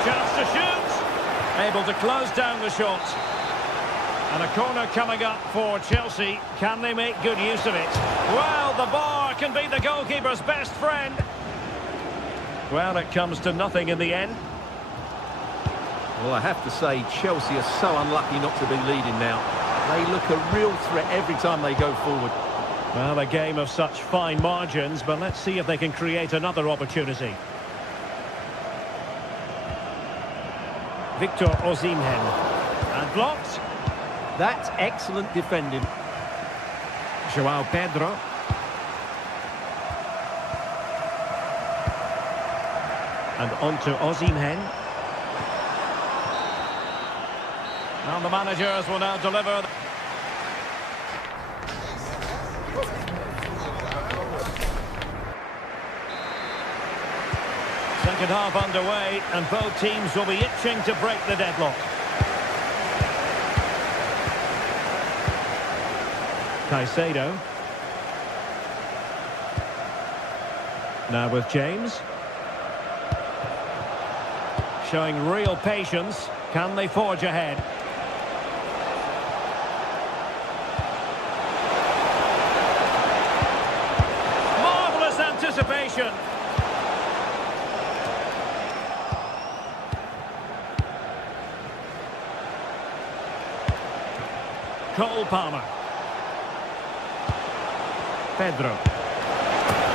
Chance to shoot. Able to close down the shot. And a corner coming up for Chelsea. Can they make good use of it? Well, the bar can be the goalkeeper's best friend. Well, it comes to nothing in the end. Well, I have to say, Chelsea are so unlucky not to be leading now. They look a real threat every time they go forward. Well, a game of such fine margins, but let's see if they can create another opportunity. Victor Osimhen. And blocked. That's excellent defending. João Pedro. And on to Osimhen. And the managers will now deliver. Second half underway, and both teams will be itching to break the deadlock. Caicedo. Now with James. Showing real patience. Can they forge ahead? Marvellous anticipation. Cole Palmer. Pedro.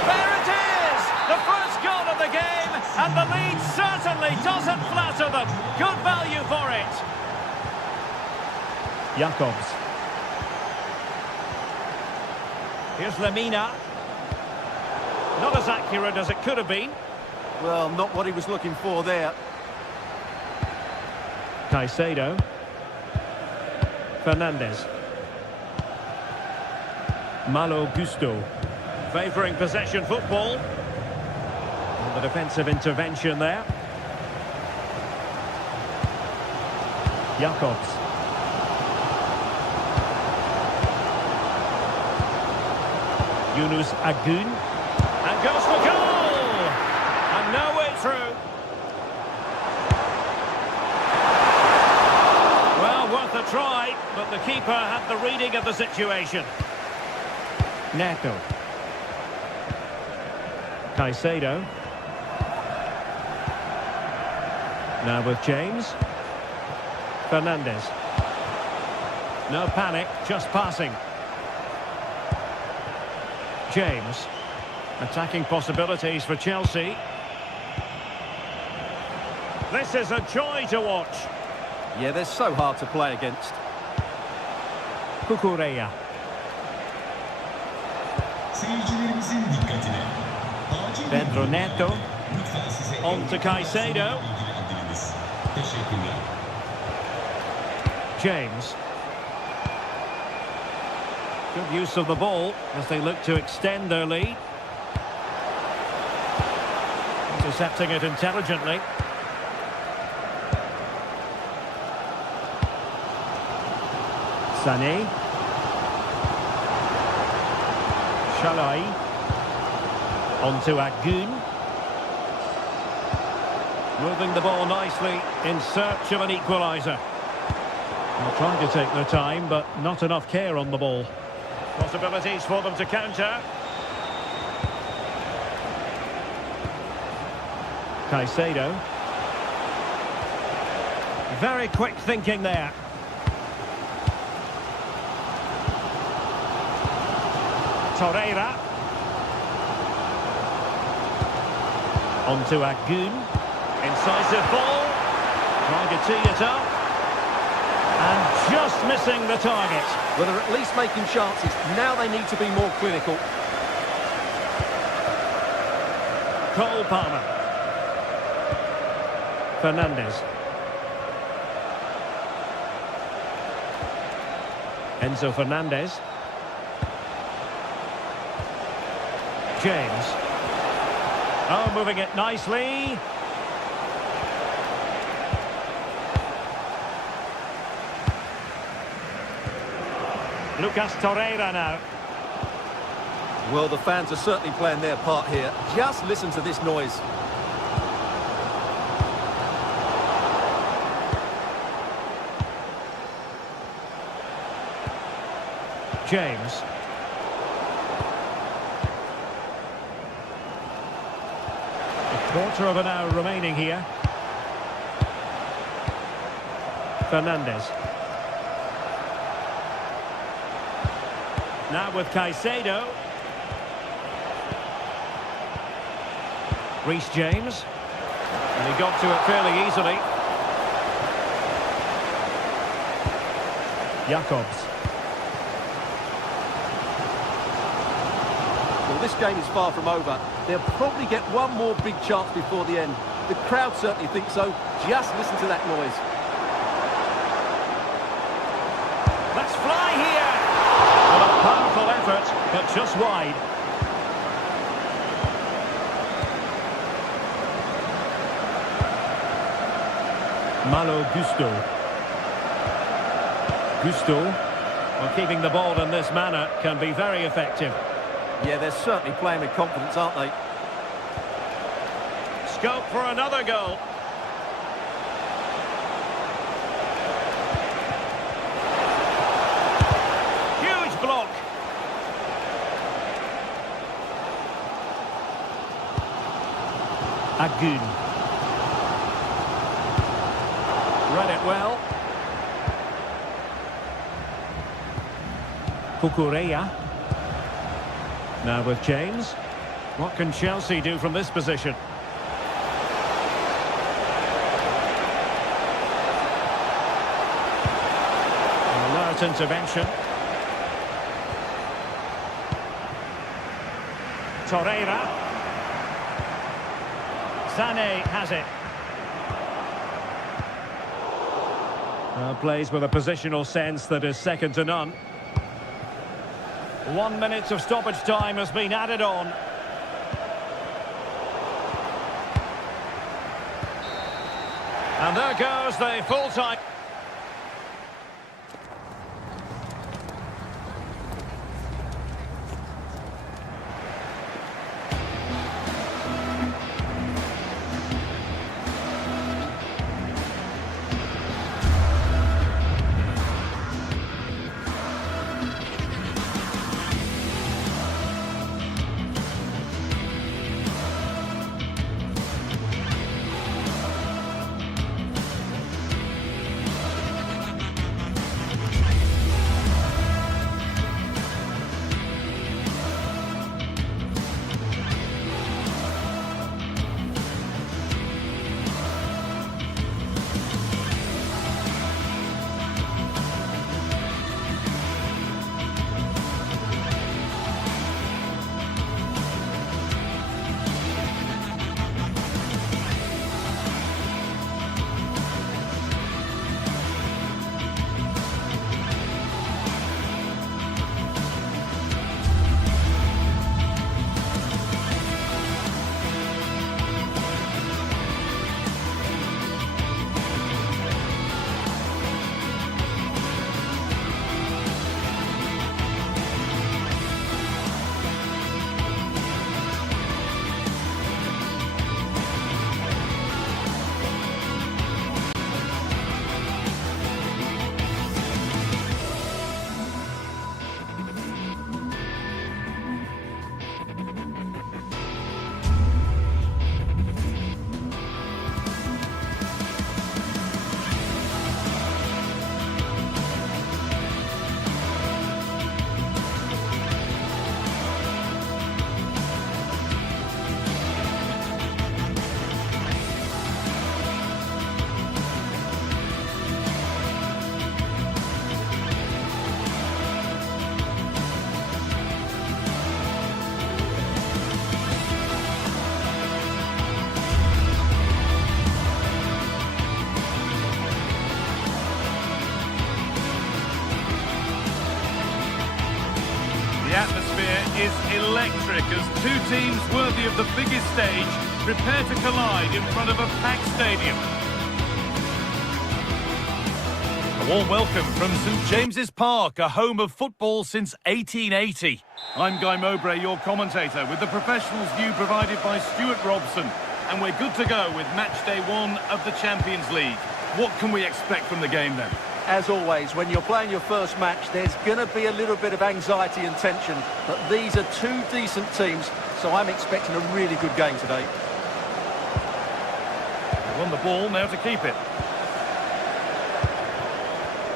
There it is! The first goal of the game, and the lead certainly doesn't flatter them. Good value for it. Jacobs. Here's Lemina. Not as accurate as it could have been. Well, not what he was looking for there. Caicedo. Fernandez. Malo Gusto. Favouring possession football. And the defensive intervention there. Jacobs. Yunus Agun. And goes for goal! And no way through. Well, worth a try, but the keeper had the reading of the situation. Neto. Caicedo. Now with James. Fernandez. No panic, just passing. James. Attacking possibilities for Chelsea. This is a joy to watch. Yeah, they're so hard to play against. Cucurella. Seyircilerimizin dikkatine. Acil Pedro Neto. lütfen size On to Caicedo. ilgilendiriniz. Teşekkürler. James. Good use of the ball as they look to extend their lead. Intercepting it intelligently. Sané. Shalai. On to Agun. Moving the ball nicely in search of an equaliser. They're trying to take their time, but not enough care on the ball. Possibilities for them to counter. Caicedo. Very quick thinking there. Torreira. On to Agun. Incisive ball. Trying to tee it up. And just missing the target. Well, they're at least making chances. Now they need to be more clinical. Cole Palmer. Fernandes. Enzo Fernandez. James. Oh, moving it nicely. Lucas Torreira now. Well, the fans are certainly playing their part here. Just listen to this noise. James. A quarter of an hour remaining here. Fernandes. Now with Caicedo. Reece James. And he got to it fairly easily. Jacobs. Well, this game is far from over. They'll probably get one more big chance before the end. The crowd certainly think so. Just listen to that noise. Let's fly here! Well, a powerful effort, but just wide. Malo Gusto. Gusto, well, keeping the ball in this manner can be very effective. Yeah, they're certainly playing with confidence, aren't they? Scope for another goal. Huge block. Agun. Read it well. Cucurella. Now with James. What can Chelsea do from this position? An alert intervention. Torreira. Sané has it. Plays with a positional sense that is second to none. 1 minute of stoppage time has been added on. And there goes the full-time. atmosphere is electric as two teams worthy of the biggest stage prepare to collide in front of a packed stadium. A warm welcome from St James's Park, a home of football since 1880. I'm Guy Mowbray, your commentator, with the professionals' view provided by Stuart Robson. And we're good to go with match day 1 of the Champions League. What can we expect from the game then? As always, when you're playing your first match, there's going to be a little bit of anxiety and tension. But these are two decent teams, so I'm expecting a really good game today. They've won the ball, now to keep it.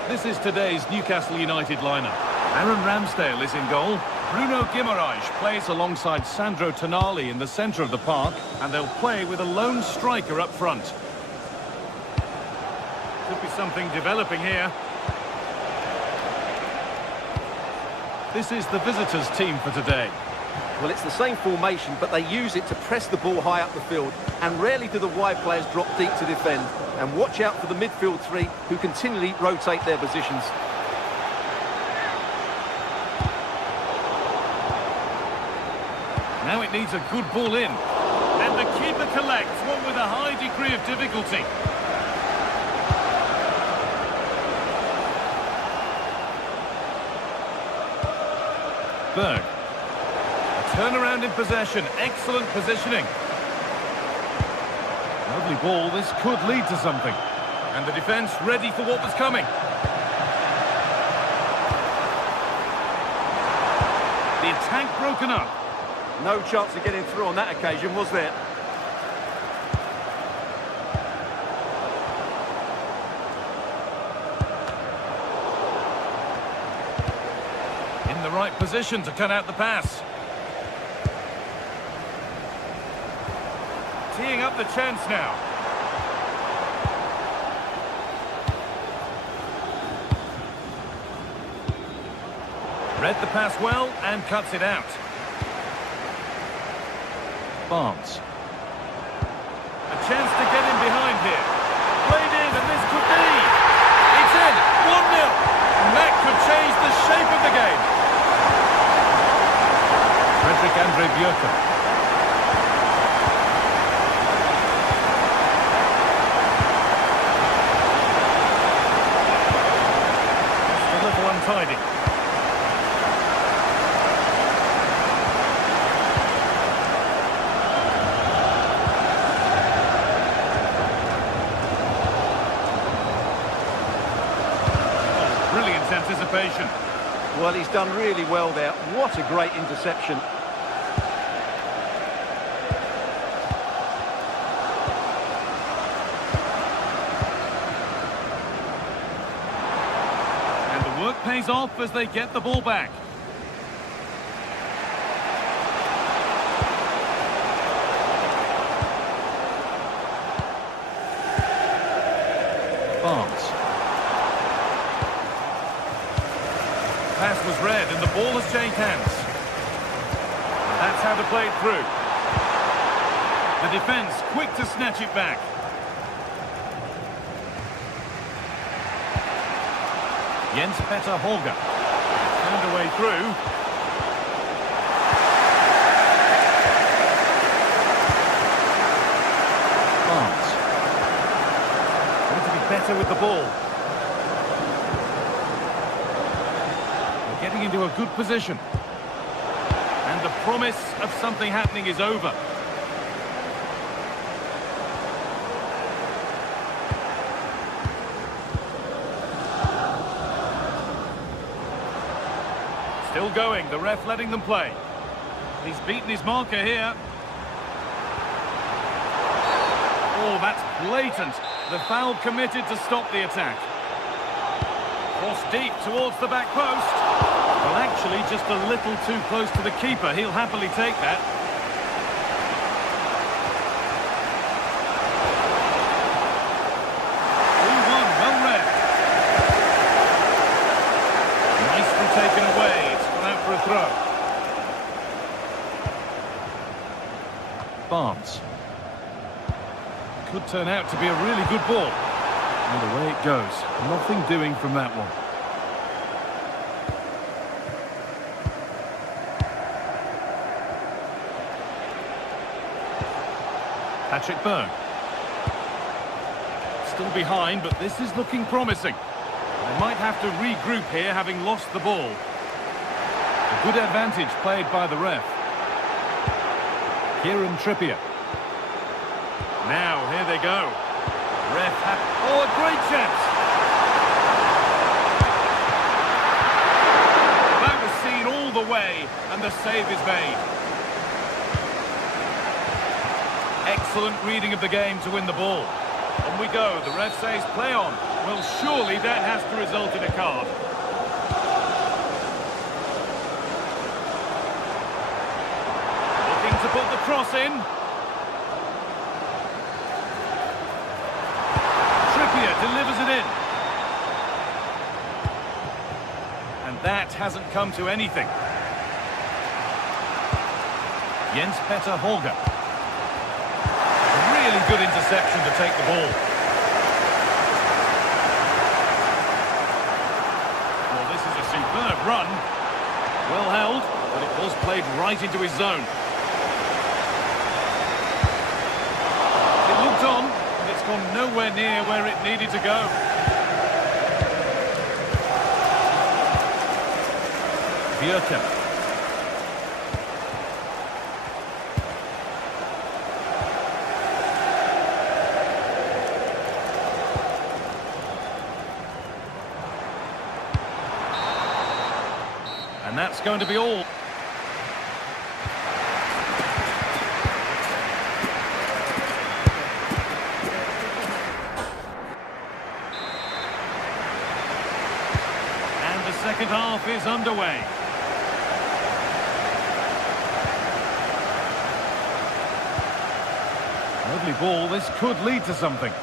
This is today's Newcastle United lineup. Aaron Ramsdale is in goal. Bruno Guimaraes plays alongside Sandro Tonali in the centre of the park, and they'll play with a lone striker up front. Could be something developing here. This is the visitors' team for today. Well, it's the same formation, but they use it to press the ball high up the field, and rarely do the wide players drop deep to defend. And watch out for the midfield three, who continually rotate their positions. Now it needs a good ball in. And the keeper collects, one with a high degree of difficulty. Berg. A turnaround in possession. Excellent positioning. Lovely ball. This could lead to something. And the defence ready for what was coming. The attack broken up. No chance of getting through on that occasion, was there? In the right position to cut out the pass. Teeing up the chance now. Read the pass well and cuts it out. Barnes. A chance to get in behind here. Played in, and this could be. It's in. 1-0. And that could change the shape of the game. Frederick Andre Björken. Just a little untidy. Brilliant anticipation. Well, he's done really well there. What a great interception. And the work pays off as they get the ball back. Barnes. Pass was read and the ball has changed hands. That's how to play it through. The defence quick to snatch it back. Jens Petter Holger found a way through. Barnes. Going to be better with the ball. Getting into a good position. And the promise of something happening is over. Still going, the ref letting them play. He's beaten his marker here. Oh, that's blatant. The foul committed to stop the attack. Cross deep towards the back post. Well, actually, just a little too close to the keeper. He'll happily take that. Well read. Nicely taken away. It's gone out for a throw. Barnes. Could turn out to be a really good ball. And away it goes. Nothing doing from that one. Patrick Berg. Still behind, but this is looking promising. They might have to regroup here, having lost the ball. A good advantage played by the ref. Kieran Trippier. Now, here they go. Oh, a great chance! That was seen all the way, and the save is made. Excellent reading of the game to win the ball. On we go, the ref says play on. Well, surely that has to result in a card. Looking to put the cross in. Trippier delivers it in. And that hasn't come to anything. Jens-Peter Holger. Really good interception to take the ball. Well, this is a superb run. Well held, but it was played right into his zone. It looked on, but it's gone nowhere near where it needed to go. Bjerke. And that's going to be all. And the second half is underway. Lovely ball, this could lead to something.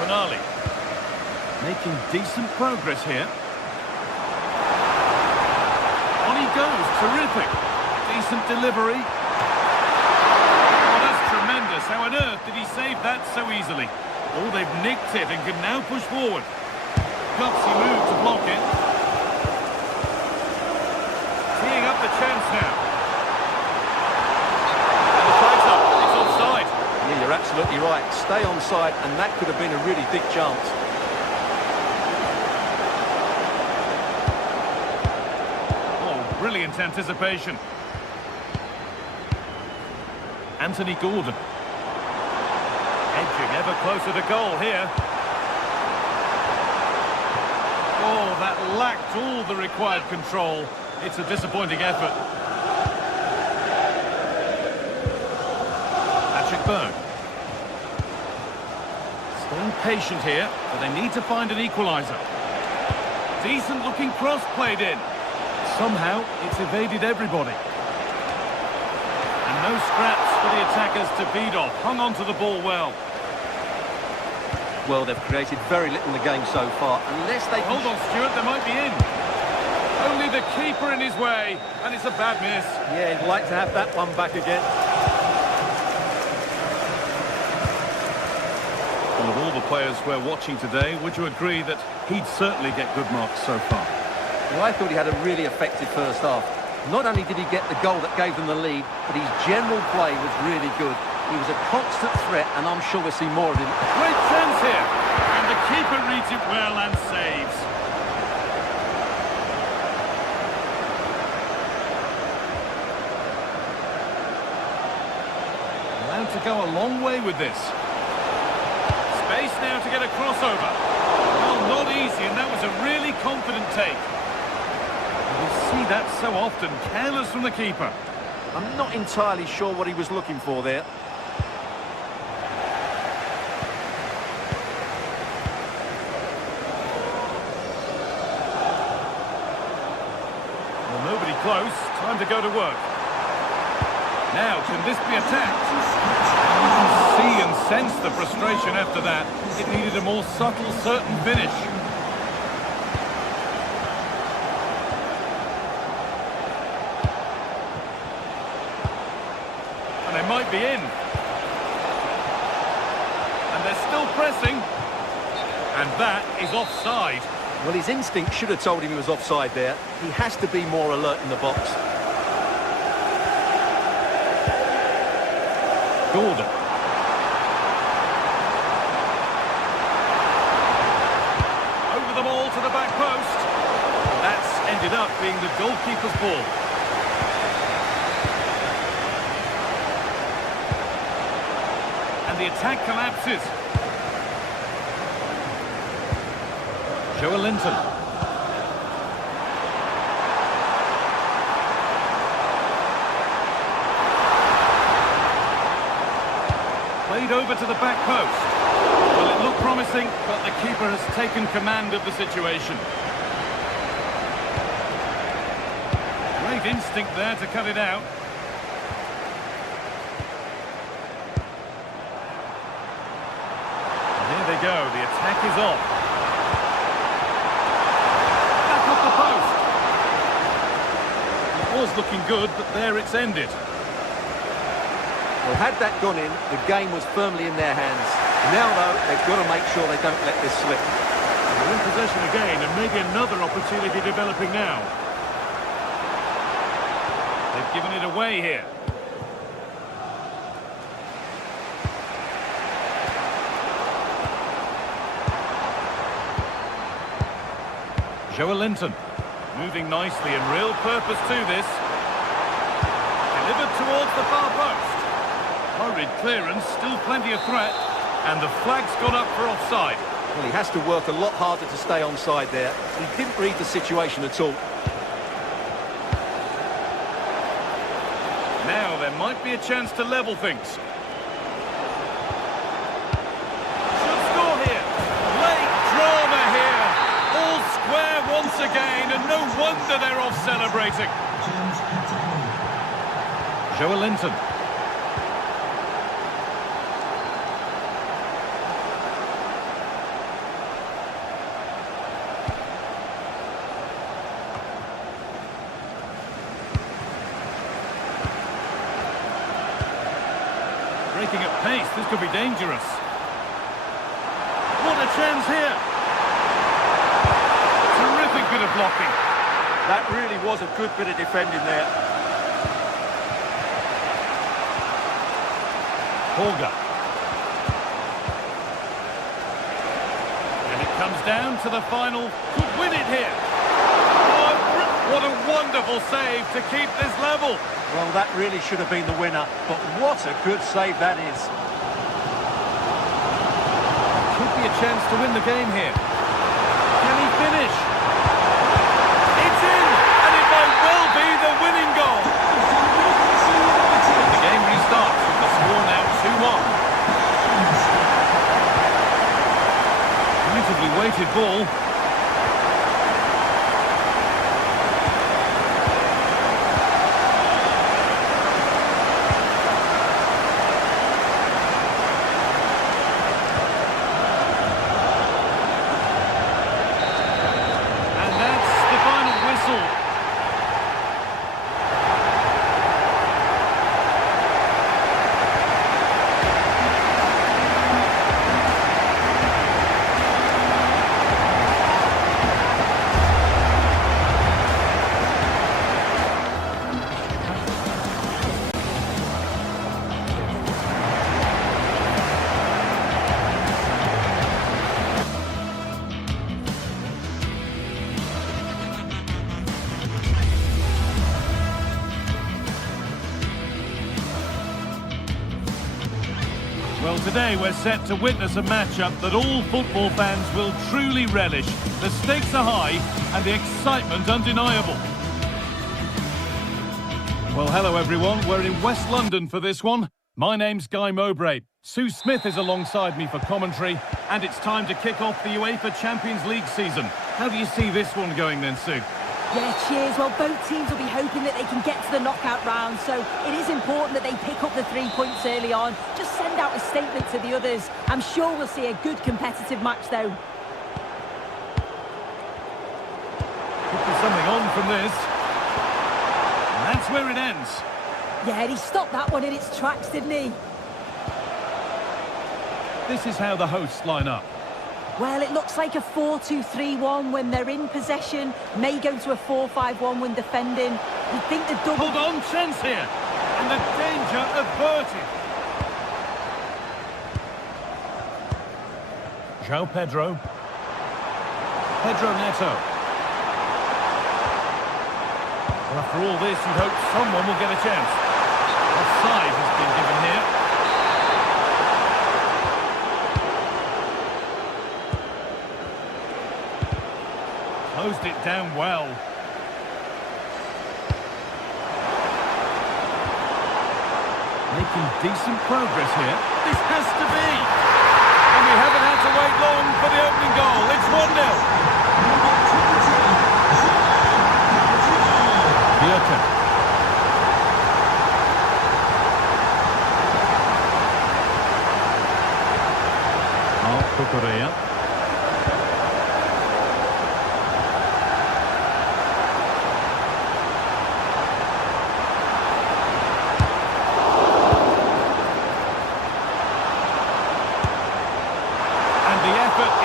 Tonali. Making decent progress here. On he goes, terrific. Decent delivery. Oh, that's tremendous. How on earth did he save that so easily? Oh, they've nicked it and can now push forward. Gutsy move to block it. Teeing up the chance now. And the flag's up. It's offside. Yeah, you're absolutely right. Stay onside, and that could have been a really big chance. Brilliant anticipation. Anthony Gordon. Edging ever closer to goal here. Oh, that lacked all the required control. It's a disappointing effort. Patrick Berg. Staying patient here, but they need to find an equaliser. Decent looking cross played in. Somehow, it's evaded everybody. And no scraps for the attackers to feed off. Hung on to the ball well. Well, they've created very little in the game so far. Unless they... Hold on, Stuart, they might be in. Only the keeper in his way, and it's a bad miss. Yeah, he'd like to have that one back again. Well, of all the players we're watching today, would you agree that he'd certainly get good marks so far? Well, I thought he had a really effective first half. Not only did he get the goal that gave them the lead, but his general play was really good. He was a constant threat, and I'm sure we'll see more of him. Great chance here, and the keeper reads it well and saves. Allowed to go a long way with this. Space now to get a crossover. Well, not easy, and that was a really confident take. We see that so often, careless from the keeper. I'm not entirely sure what he was looking for there. Well, nobody close. Time to go to work. Now, can this be attacked? You can see and sense the frustration after that. It needed a more subtle, certain finish. They might be in. And they're still pressing. And that is offside. Well, his instinct should have told him he was offside there. He has to be more alert in the box. Gordon. Over the ball to the back post. That's ended up being the goalkeeper's ball. And the attack collapses. Joe Linton. Played over to the back post. Well, it looked promising, but the keeper has taken command of the situation. Great instinct there to cut it out. And here they go, the attack is on. Back up the post. It was looking good, but there it's ended. Well, had that gone in, the game was firmly in their hands. Now, though, they've got to make sure they don't let this slip. They're in possession again, and maybe another opportunity developing now. They've given it away here. Joe Linton, moving nicely and real purpose to this. Delivered towards the far post. Hurried clearance, still plenty of threat, and the flag's gone up for offside. Well, he has to work a lot harder to stay onside there. He didn't read the situation at all. Now there might be a chance to level things. Should score here. Late drama here. All square once again, and no wonder they're off celebrating. Joe Linton. Breaking at pace, this could be dangerous. What a chance here! Terrific bit of blocking. That really was a good bit of defending there. Holger. And it comes down to the final. Could win it here. Oh, what a wonderful save to keep this level. Well, that really should have been the winner, but what a good save that is. Could be a chance to win the game here. Can he finish? It's in, and it might well be the winning goal. And the game restarts with the score now 2-1. Beautifully weighted ball. Well, today we're set to witness a matchup that all football fans will truly relish. The stakes are high and the excitement undeniable. Well, hello everyone. We're in West London for this one. My name's Guy Mowbray. Sue Smith is alongside me for commentary, and it's time to kick off the UEFA Champions League season. How do you see this one going then, Sue? Yeah, cheers. Well, both teams will be hoping that they can get to the knockout round, so it is important that they pick up the 3 points early on. Just send out a statement to the others. I'm sure we'll see a good competitive match, though. Could be something on from this. And that's where it ends. Yeah, and he stopped that one in its tracks, didn't he? This is how the hosts line up. Well, it looks like a 4-2-3-1 when they're in possession. May go to a 4-5-1 when defending. You think the double... Hold on, chance here. And the danger averted. João Pedro. Pedro Neto. Well, after all this, you'd hope someone will get a chance. Offside has been given here. Closed it down well. Making decent progress here. This has to be. And we haven't had to wait long for the opening goal. It's 1-0. Bierke. Cucurella.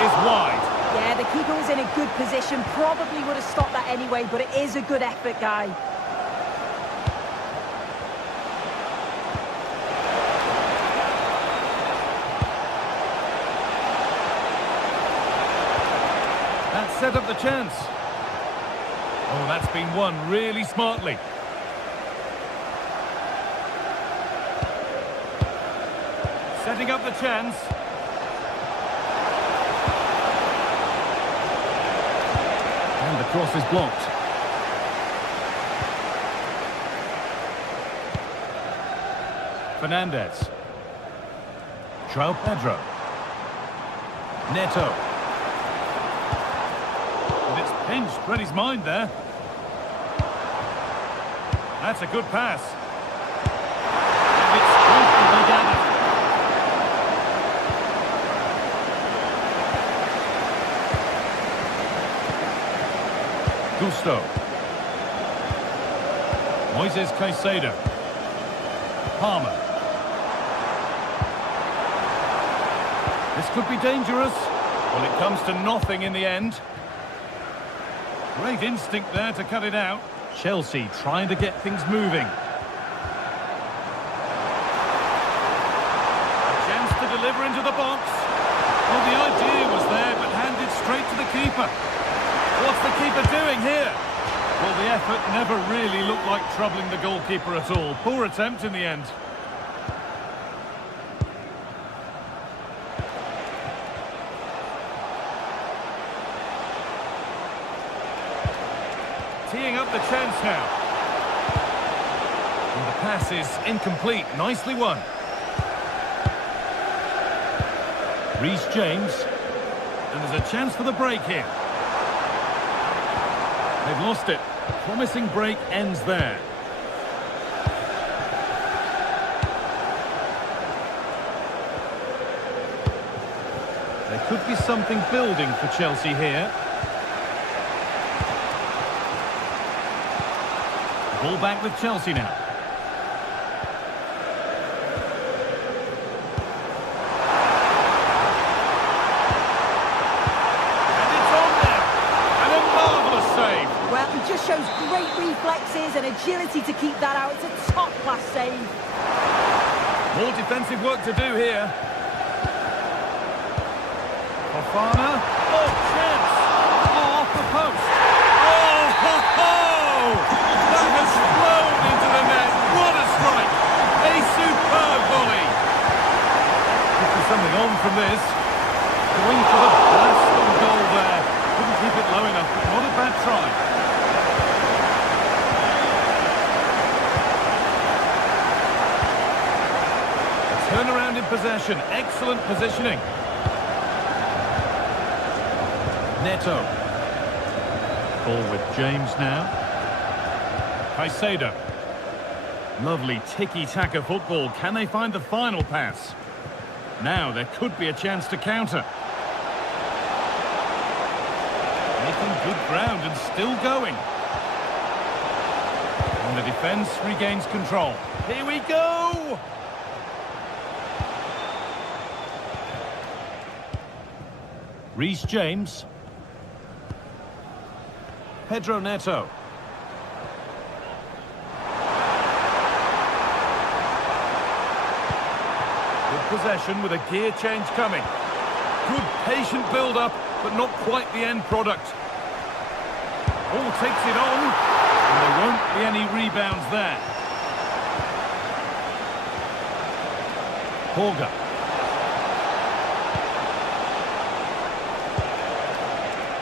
Is wide. Yeah, the keeper was in a good position. Probably would have stopped that anyway, but it is a good effort, guy. That set up the chance. Oh, that's been won really smartly. Setting up the chance. The cross is blocked. Fernandez. João Pedro. Neto. And it's pinched, read his mind there. That's a good pass. And it's comfortably gathered. Gusto. Moises Caicedo. Palmer. This could be dangerous. Well, it comes to nothing in the end. Great instinct there to cut it out. Chelsea trying to get things moving. A chance to deliver into the box. Well, the idea was there, but handed straight to the keeper. What's the keeper doing here? Well, the effort never really looked like troubling the goalkeeper at all. Poor attempt in the end. Teeing up the chance now. And the pass is incomplete. Nicely won. Reece James. And there's a chance for the break here. They've lost it. Promising break ends there. There could be something building for Chelsea here. Ball back with Chelsea now. And it's on there. And a marvellous save. Well, he just shows great reflexes and agility to keep that out. It's a top-class save. More defensive work to do here. Fofana. Oh, chance. Oh, off the post. Oh, ho, ho! That has flown into the net. What a strike. A superb volley. Getting something on from this. Going for the blast on goal there. Couldn't keep it low enough, but not a bad try. A turnaround in possession. Excellent positioning. Neto. Ball with James now. Caicedo. Lovely tiki-taka football. Can they find the final pass? Now there could be a chance to counter. Making good ground and still going. And the defence regains control. Here we go! Reece James. Pedro Neto. Good possession with a gear change coming. Good patient build-up, but not quite the end product. All takes it on, and there won't be any rebounds there. Holger.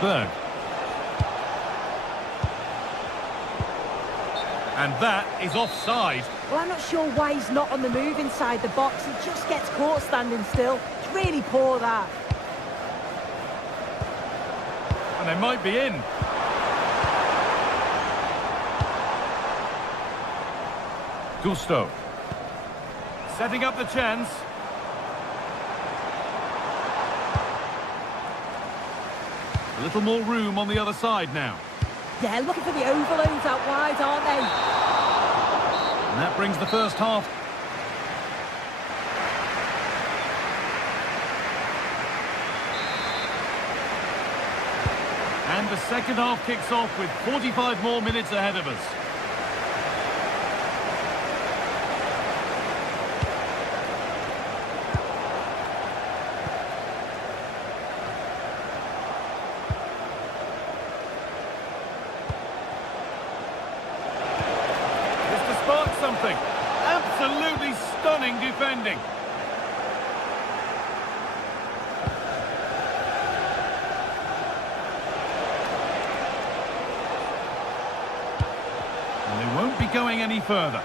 Berg. And that is offside. Well, I'm not sure why he's not on the move inside the box. He just gets caught standing still. It's really poor, that. And they might be in. Gusto. Setting up the chance. A little more room on the other side now. Yeah, looking for the overloads out wide, aren't they? And that brings the first half. And the second half kicks off with 45 more minutes ahead of us. Something absolutely stunning defending. And they won't be going any further.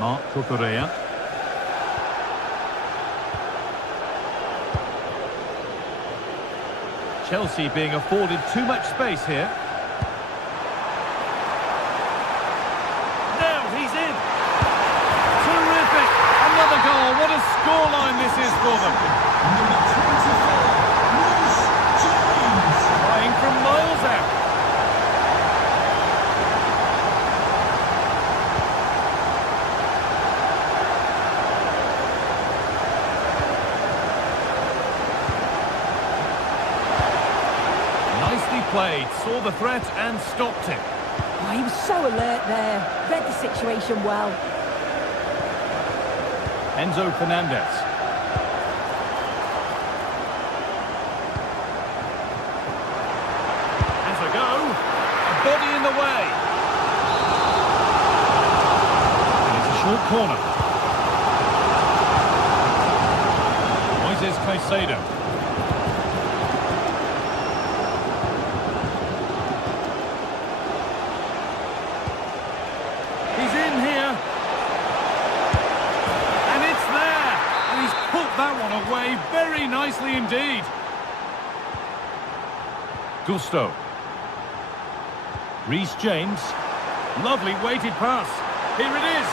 Mark Cucurella. Chelsea being afforded too much space here. What a scoreline this is for them. Flying from miles out. Nicely played, saw the threat and stopped it. Oh, he was so alert there. Read the situation well. Enzo Fernandez. Has a go. A body in the way. And it's a short corner. Moises Caicedo. He's in here. That one away very nicely indeed. Gusto. Reece James. Lovely weighted pass. Here it is.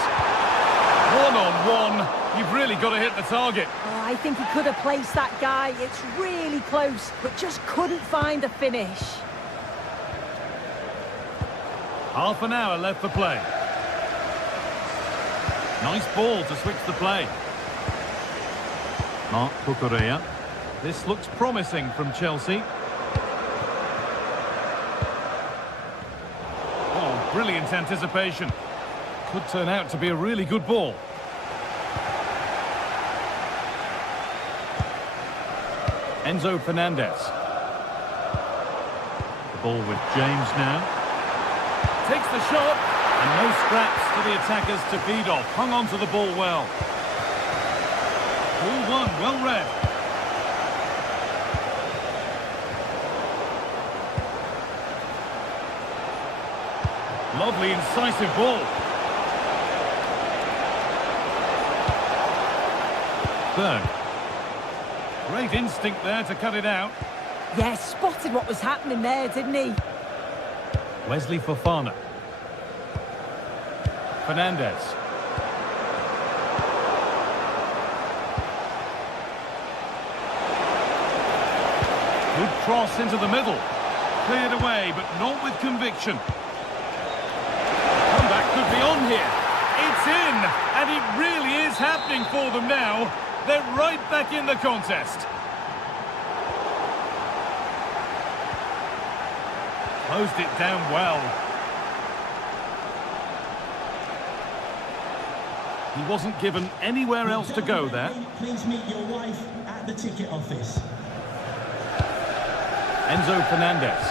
One-on-one. You've really got to hit the target. Oh, I think he could have placed that guy. It's really close, but just couldn't find a finish. Half an hour left for play. Nice ball to switch the play. Mark Cucurella. This looks promising from Chelsea. Oh, brilliant anticipation. Could turn out to be a really good ball. Enzo Fernandez. The ball with James now. Takes the shot. And no scraps for the attackers to feed off. Hung on to the ball well. Ball one, well read. Lovely, incisive ball. Berg. Great instinct there to cut it out. Yeah, spotted what was happening there, didn't he? Wesley Fofana. Fernandez. Good cross into the middle. Cleared away, but not with conviction. Comeback could be on here. It's in, and it really is happening for them now. They're right back in the contest. Closed it down well. He wasn't given anywhere else to go there. Please meet your wife at the ticket office. Enzo Fernandez.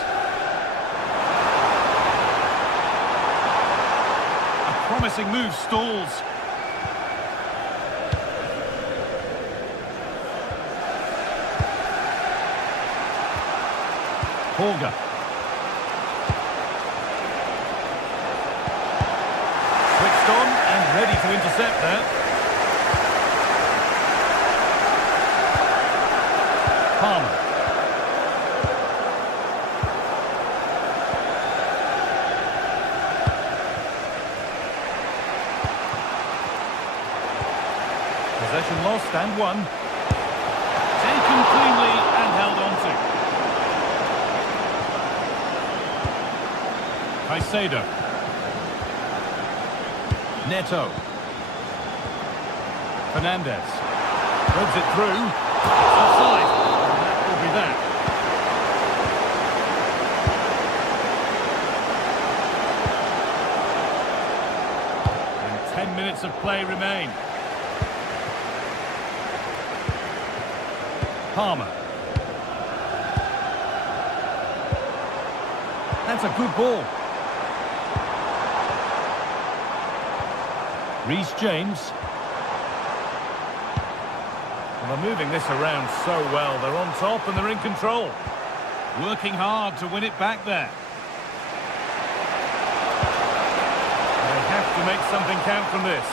A promising move stalls. Holger. Switched on and ready to intercept there. Palmer. Possession lost and won. Taken cleanly and held on to. Caicedo. Neto. Fernandez. Rubs it through. Offside. That will be that. And 10 minutes of play remain. Palmer. That's a good ball. Reece James. Well, they're moving this around so well. They're on top and they're in control. Working hard to win it back there. They have to make something count from this.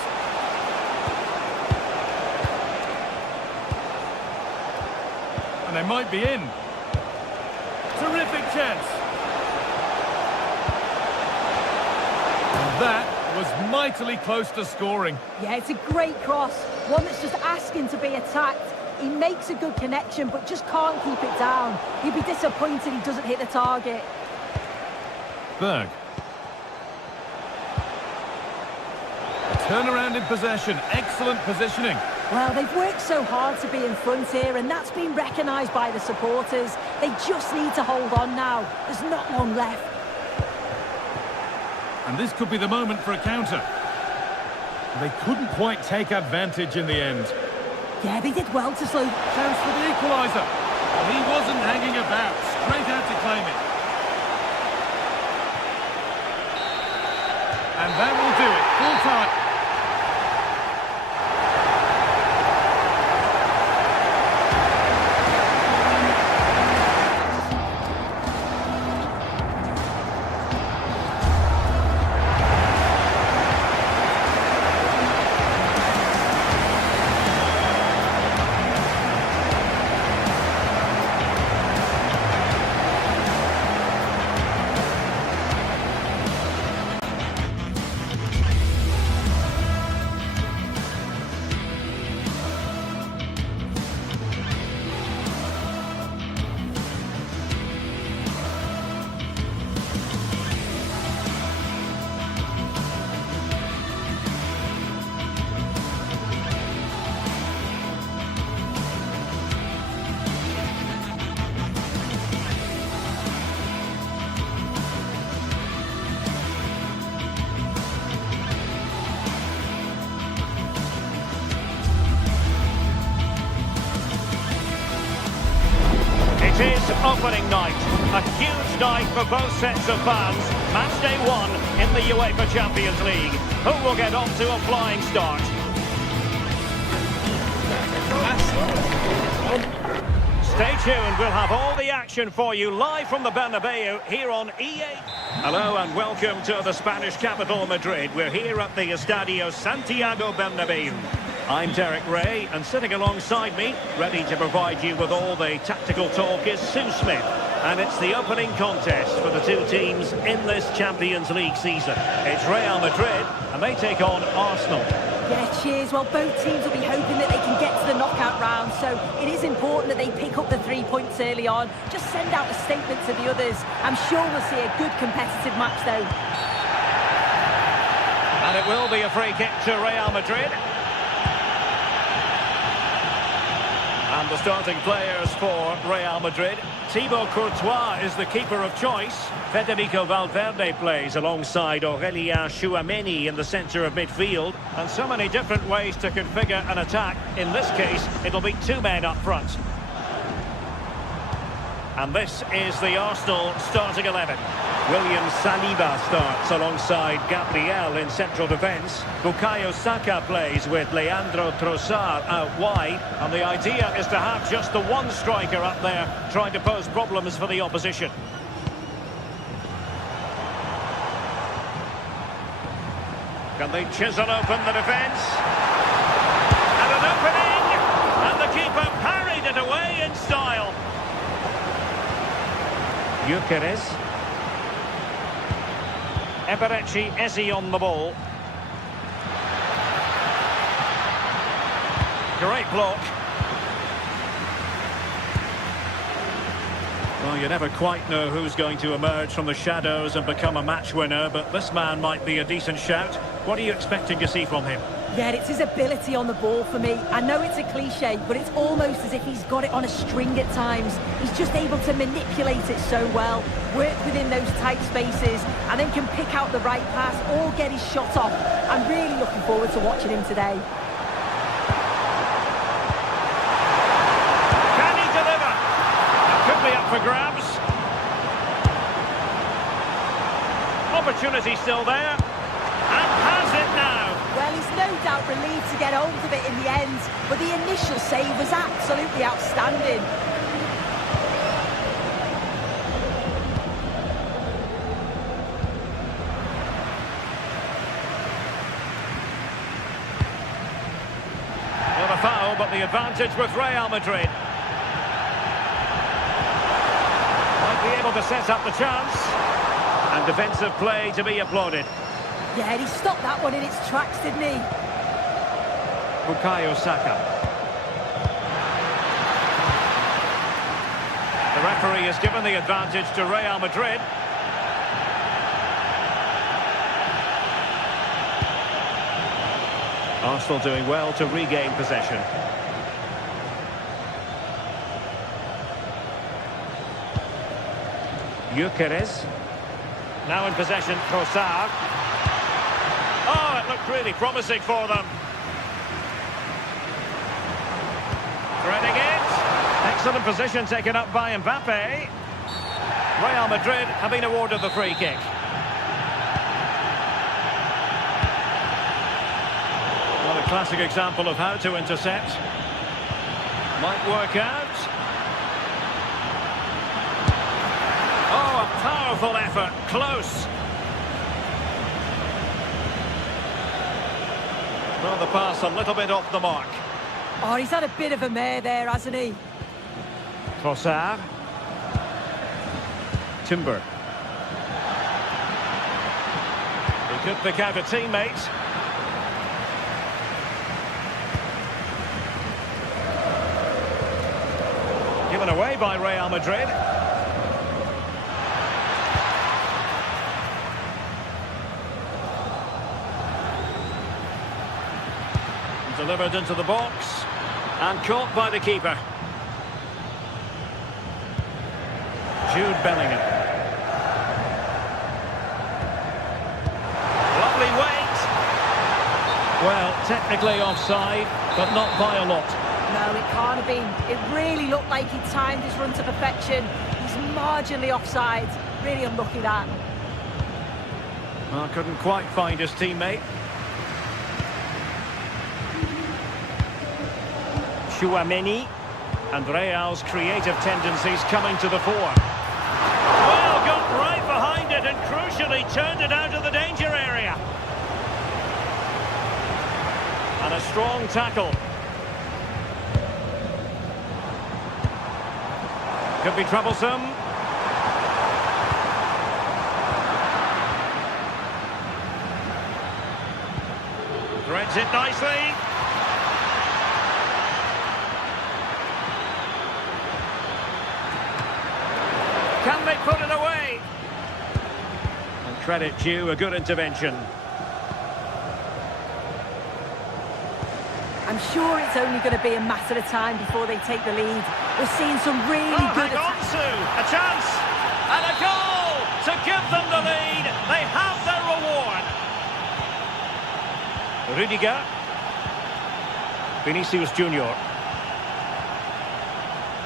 And they might be in. Terrific chance. And that was mightily close to scoring. Yeah, it's a great cross. One that's just asking to be attacked. He makes a good connection, but just can't keep it down. He'd be disappointed he doesn't hit the target. Berg. A turnaround in possession. Excellent positioning. Well, they've worked so hard to be in front here, and that's been recognised by the supporters. They just need to hold on now. There's not long left. And this could be the moment for a counter. They couldn't quite take advantage in the end. Yeah, they did well to slow. Chance for the equaliser. He wasn't hanging about. Straight out to claim it. And that will do it. Full time. It is opening night, a huge night for both sets of fans. Match day 1 in the UEFA Champions League. Who will get off to a flying start? Stay tuned, we'll have all the action for you live from the Bernabeu here on EA. Hello and welcome to the Spanish capital, Madrid. We're here at the Estadio Santiago Bernabeu. I'm Derek Ray, and sitting alongside me, ready to provide you with all the tactical talk, is Sue Smith. And it's the opening contest for the two teams in this Champions League season. It's Real Madrid, and they take on Arsenal. Yeah, cheers. Well, both teams will be hoping that they can get to the knockout round, so it is important that they pick up the 3 points early on. Just send out a statement to the others. I'm sure we'll see a good competitive match, though. And it will be a free kick to Real Madrid. And the starting players for Real Madrid. Thibaut Courtois is the keeper of choice. Federico Valverde plays alongside Aurélien Tchouaméni in the centre of midfield. And so many different ways to configure an attack. In this case, it'll be two men up front. And this is the Arsenal starting 11. William Saliba starts alongside Gabriel in central defence. Bukayo Saka plays with Leandro Trossard out wide. And the idea is to have just the one striker up there trying to pose problems for the opposition. Can they chisel open the defence? And an opening! And the keeper parried it away in style. Gyökeres. Eberechi Eze on the ball. Great block. Well, you never quite know who's going to emerge from the shadows and become a match winner, but this man might be a decent shout. What are you expecting to see from him? Yeah, it's his ability on the ball for me. I know it's a cliche, but it's almost as if he's got it on a string at times. He's just able to manipulate it so well, work within those tight spaces, and then can pick out the right pass or get his shot off. I'm really looking forward to watching him today. Can he deliver? It could be up for grabs. Opportunity still there. And has it now. Well, he's no doubt relieved to get hold of it in the end, but the initial save was absolutely outstanding. Not a foul, but the advantage with Real Madrid. Might be able to set up the chance. And defensive play to be applauded. Yeah, he stopped that one in its tracks, didn't he? Bukayo Saka. The referee has given the advantage to Real Madrid. Arsenal doing well to regain possession. Gyökeres. Now in possession, Trossard. Oh, it looked really promising for them. Threading it. Excellent position taken up by Mbappe. Real Madrid have been awarded the free kick. Well, a classic example of how to intercept. Might work out. Oh, a powerful effort. Close. Well, the pass a little bit off the mark. Oh, he's had a bit of a mare there, hasn't he? Trossard. Timber. He could pick out a teammate. Given away by Real Madrid. Delivered into the box and caught by the keeper. Jude Bellingham. Lovely weight. Well, technically offside, but not by a lot. No, it can't have been. It really looked like he timed his run to perfection. He's marginally offside. Really unlucky that. Well, couldn't quite find his teammate. Tchouaméni, and Real's creative tendencies coming to the fore. Well, got right behind it and crucially turned it out of the danger area. And a strong tackle. Could be troublesome. Threads it nicely. Can they put it away? And credit due, a good intervention. I'm sure it's only going to be a matter of time before they take the lead. We're seeing some really good hang on attacks. to a chance and a goal to give them the lead. They have their reward. Rudiger. Vinicius Junior.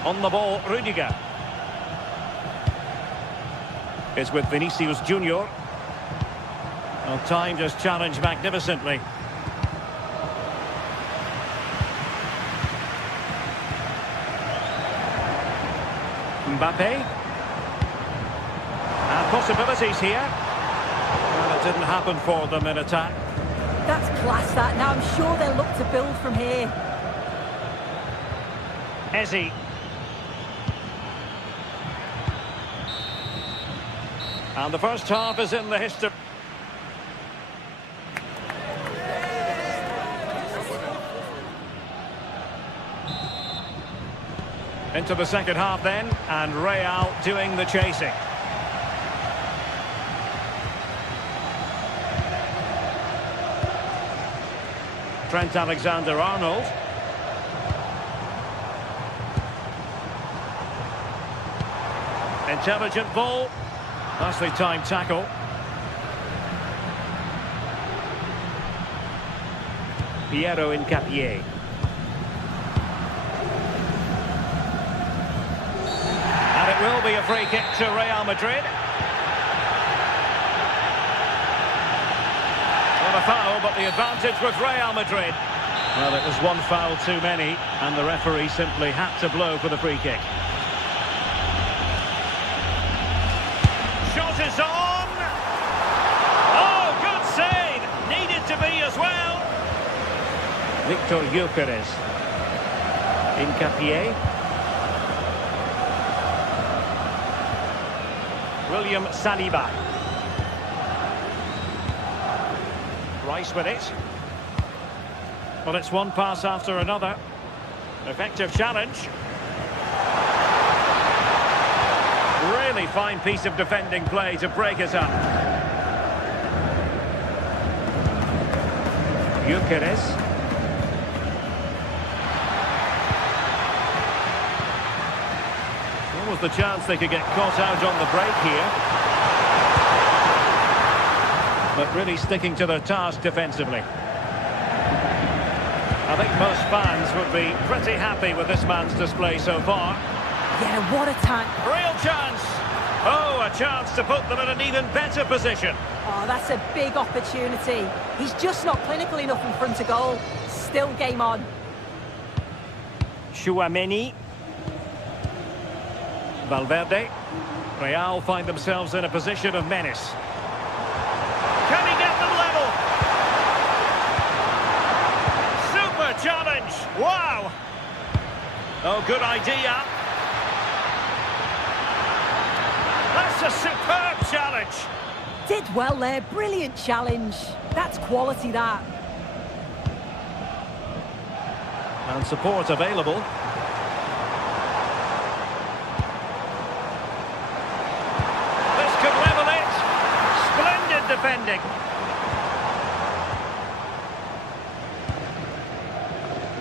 On the ball, Rudiger. It's with Vinicius Junior. Well, timed his challenge magnificently. Mbappe. And possibilities here. Well, it didn't happen for them in attack. That's class, that. Now I'm sure they'll look to build from here. Eze. And the first half is in the history. Into the second half then, and Real doing the chasing. Trent Alexander-Arnold. Intelligent ball. Nicely timed tackle. Piero Incapié. And it will be a free kick to Real Madrid. Not a foul, but the advantage with Real Madrid. Well, it was one foul too many, and the referee simply had to blow for the free kick. Shot is on! Oh, good save! Needed to be as well. Victor Gyökeres. Incapié. William Saliba. Rice with it. Well, it's one pass after another. Effective challenge. Really fine piece of defending play to break it up. Gyökeres. What was the chance they could get caught out on the break here? But really sticking to their task defensively. I think most fans would be pretty happy with this man's display so far. Yeah, what a time. Real chance. Oh, a chance to put them in an even better position. Oh, that's a big opportunity. He's just not clinical enough in front of goal. Still game on. Tchouaméni. Valverde. Real find themselves in a position of menace. Can he get them level? Super challenge. Wow. Oh, good idea. That's a superb challenge. Did well there. Brilliant challenge. That's quality, that. And support available. This could level it. Splendid defending.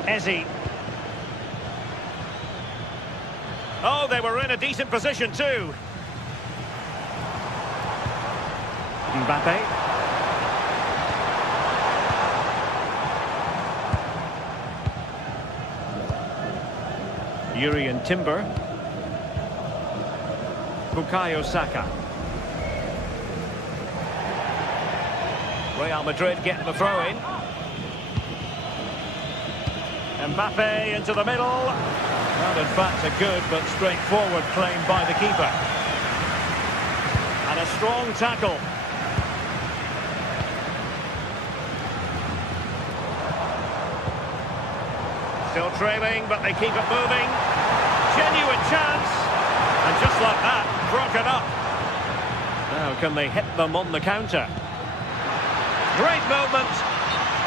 Eze. Oh, they were in a decent position too. Mbappe. Yuri Timber. Bukayo Saka. Real Madrid getting the throw-in. Mbappe into the middle. And in fact, a good but straightforward claim by the keeper. And a strong tackle. Still trailing, but they keep it moving. Genuine chance. And just like that, broken up. Now can they hit them on the counter? Great movement.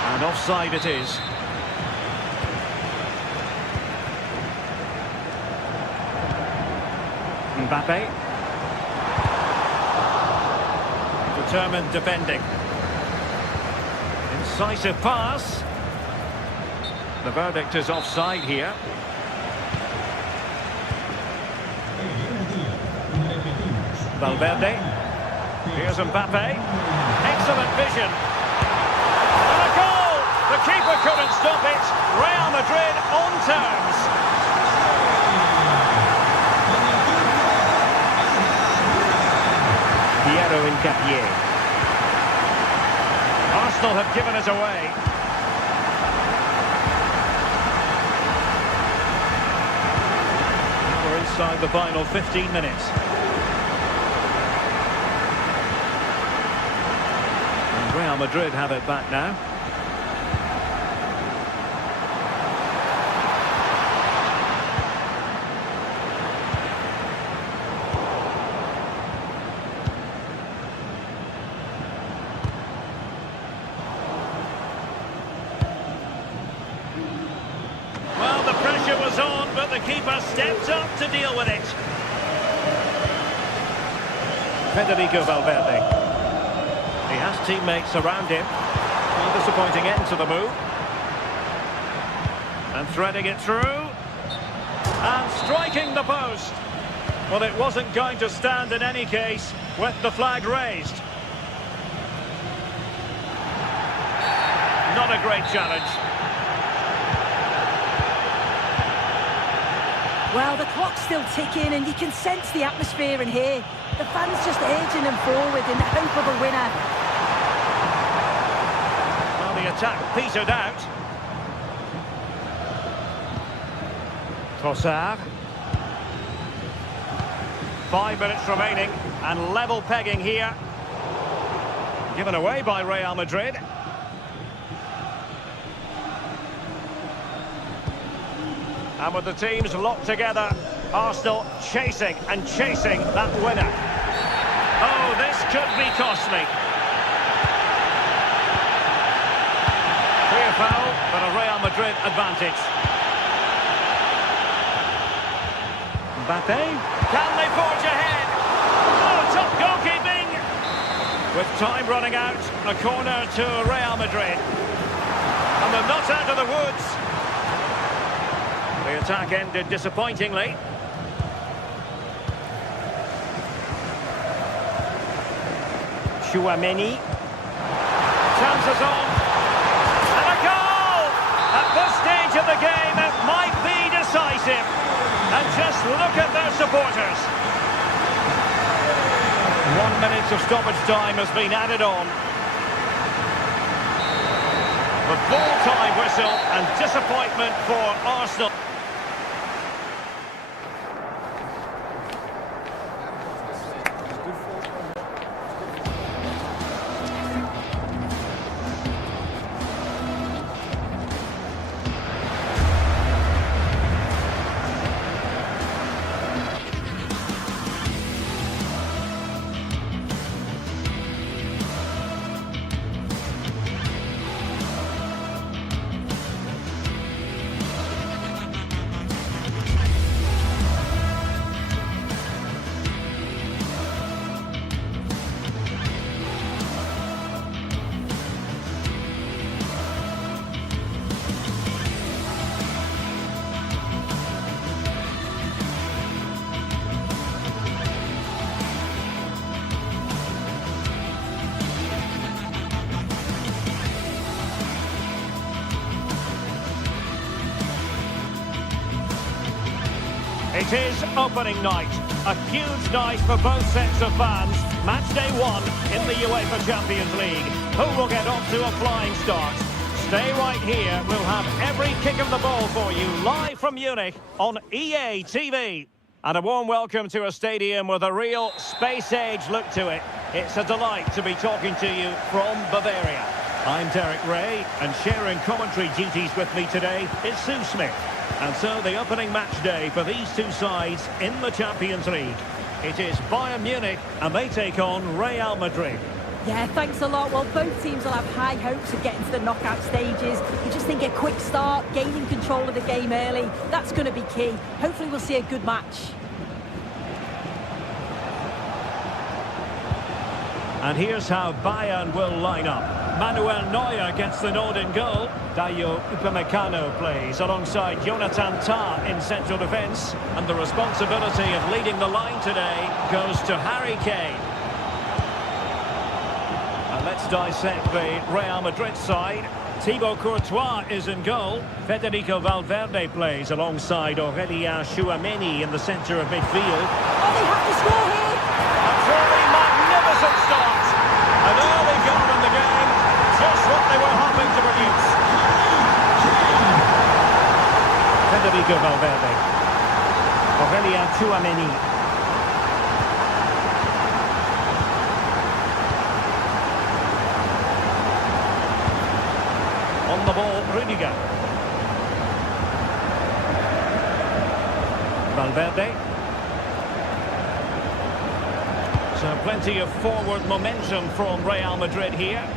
And offside it is. Mbappe. Determined defending. Incisive pass. The verdict is offside here. Valverde. Here's Mbappe. Excellent vision. And a goal! The keeper couldn't stop it. Real Madrid on terms. Piero Incapié. Arsenal have given it away. We're inside the final 15 minutes. And Real Madrid have it back now. Well, the pressure was on, but the keeper stepped up to deal with it. Federico Valverde. He has teammates around him. A disappointing end to the move. And threading it through. And striking the post. Well, it wasn't going to stand in any case with the flag raised. Not a great challenge. Well, the clock's still ticking and you can sense the atmosphere in here. The fans just urging them forward in the hope of a winner. Well, the attack petered out. Trossard. 5 minutes remaining and level pegging here. Given away by Real Madrid. And with the teams locked together, Arsenal chasing and chasing that winner. Oh, this could be costly. Clear foul, but a Real Madrid advantage. Mbappe. Can they forge ahead? Oh, top goalkeeping! With time running out, a corner to Real Madrid. And they're not out of the woods. The attack ended disappointingly. Chouameni. Chances on. And a goal! At this stage of the game, it might be decisive. And just look at their supporters. 1 minute of stoppage time has been added on. The full-time whistle and disappointment for Arsenal. It is opening night, a huge night for both sets of fans. Match day 1 in the UEFA Champions League. Who will get off to a flying start? Stay right here, we'll have every kick of the ball for you live from Munich on EA TV. And a warm welcome to a stadium with a real space-age look to it. It's a delight to be talking to you from Bavaria. I'm Derek Ray, and sharing commentary duties with me today is Sue Smith. And so the opening match day for these two sides in the Champions League. It is Bayern Munich and they take on Real Madrid. Yeah, thanks a lot. Well, both teams will have high hopes of getting to the knockout stages. You just think a quick start, gaining control of the game early, that's going to be key. Hopefully we'll see a good match. And here's how Bayern will line up. Manuel Neuer gets the nod in goal. Dayo Upamecano plays alongside Jonathan Tah in central defence. And the responsibility of leading the line today goes to Harry Kane. And let's dissect the Real Madrid side. Thibaut Courtois is in goal. Federico Valverde plays alongside Aurélien Tchouameni in the centre of midfield. Oh, they have to score here! A truly magnificent start. An early goal in the game, just what they were hoping to produce. Federico Valverde. Aurélien Tchouameni. On the ball, Rudiger. Valverde. So plenty of forward momentum from Real Madrid here.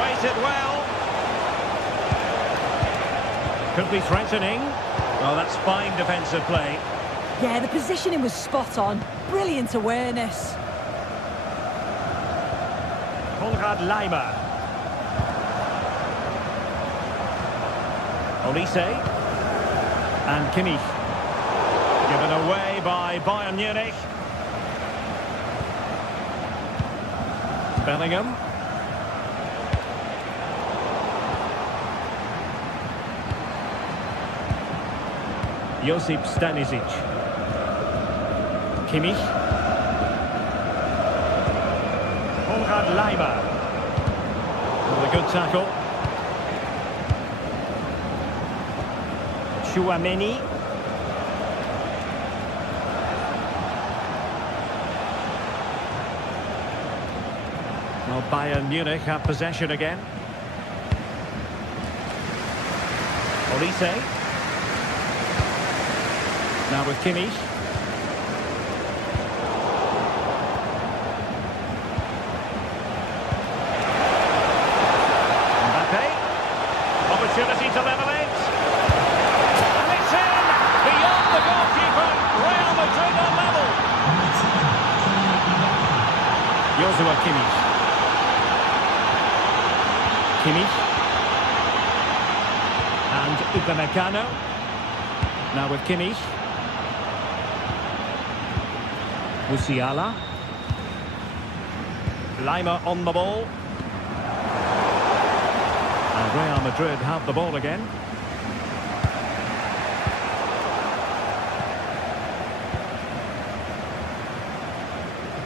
Waited well. Could be threatening. Oh, that's fine defensive play. Yeah, the positioning was spot on. Brilliant awareness. Konrad Laimer. Olise. And Kimmich. Given away by Bayern Munich. Bellingham. Josip Stanisic. Kimmich. Konrad Laimer. With a good tackle. Tchouameni. Well, Bayern Munich have possession again. Olise. Now with Kimmich. Mbappe. Opportunity to level it. And it's in! Beyond the goalkeeper. Real Madrid on level. Joshua Kimmich. Kimmich. And Upamecano. Now with Kimmich. Musiala. Laimer on the ball. And Real Madrid have the ball again.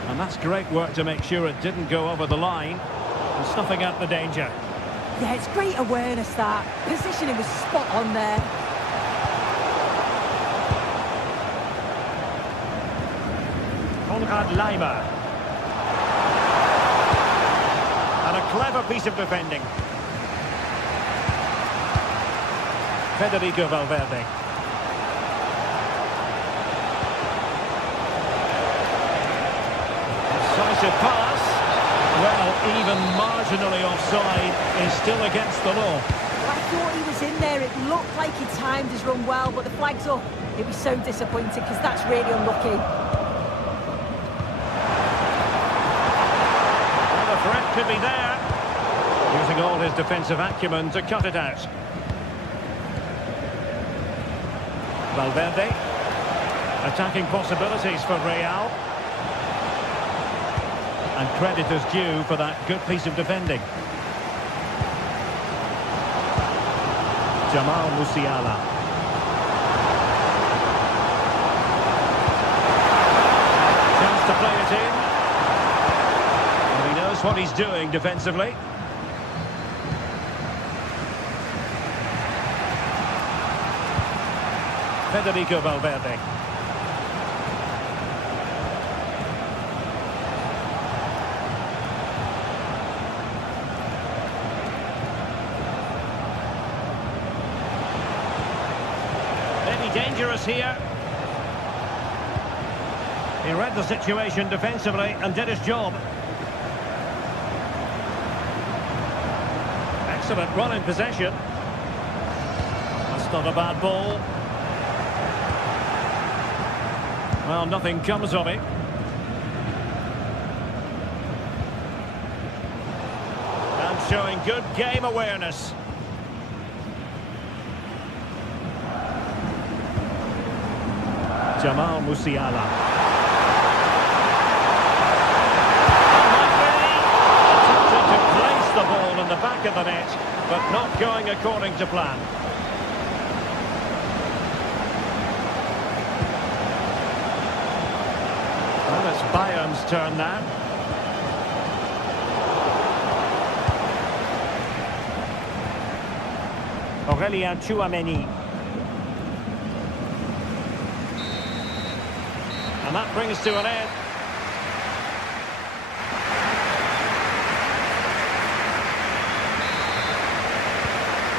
And that's great work to make sure it didn't go over the line. And snuffing out the danger. Yeah, it's great awareness, that. Positioning was spot on there. Konrad Laimer. And a clever piece of defending. Federico Valverde. Decisive pass. Well, even marginally offside is still against the law. I thought he was in there. It looked like he timed his run well, but the flag's up. He'll be so disappointed because that's really unlucky. Well, the threat could be there. Using all his defensive acumen to cut it out. Valverde. Attacking possibilities for Real. And credit is due for that good piece of defending. Jamal Musiala. Chance to play it in. And he knows what he's doing defensively. Federico Valverde. Dangerous here. He read the situation defensively and did his job. Excellent run in possession. That's not a bad ball. Well, nothing comes of it. showing good game awareness. Jamal Musiala. Attempted to place the ball in the back of the net, but not going according to plan. Well, it's Bayern's turn now. Aurélien Tchouameni. And that brings to an end.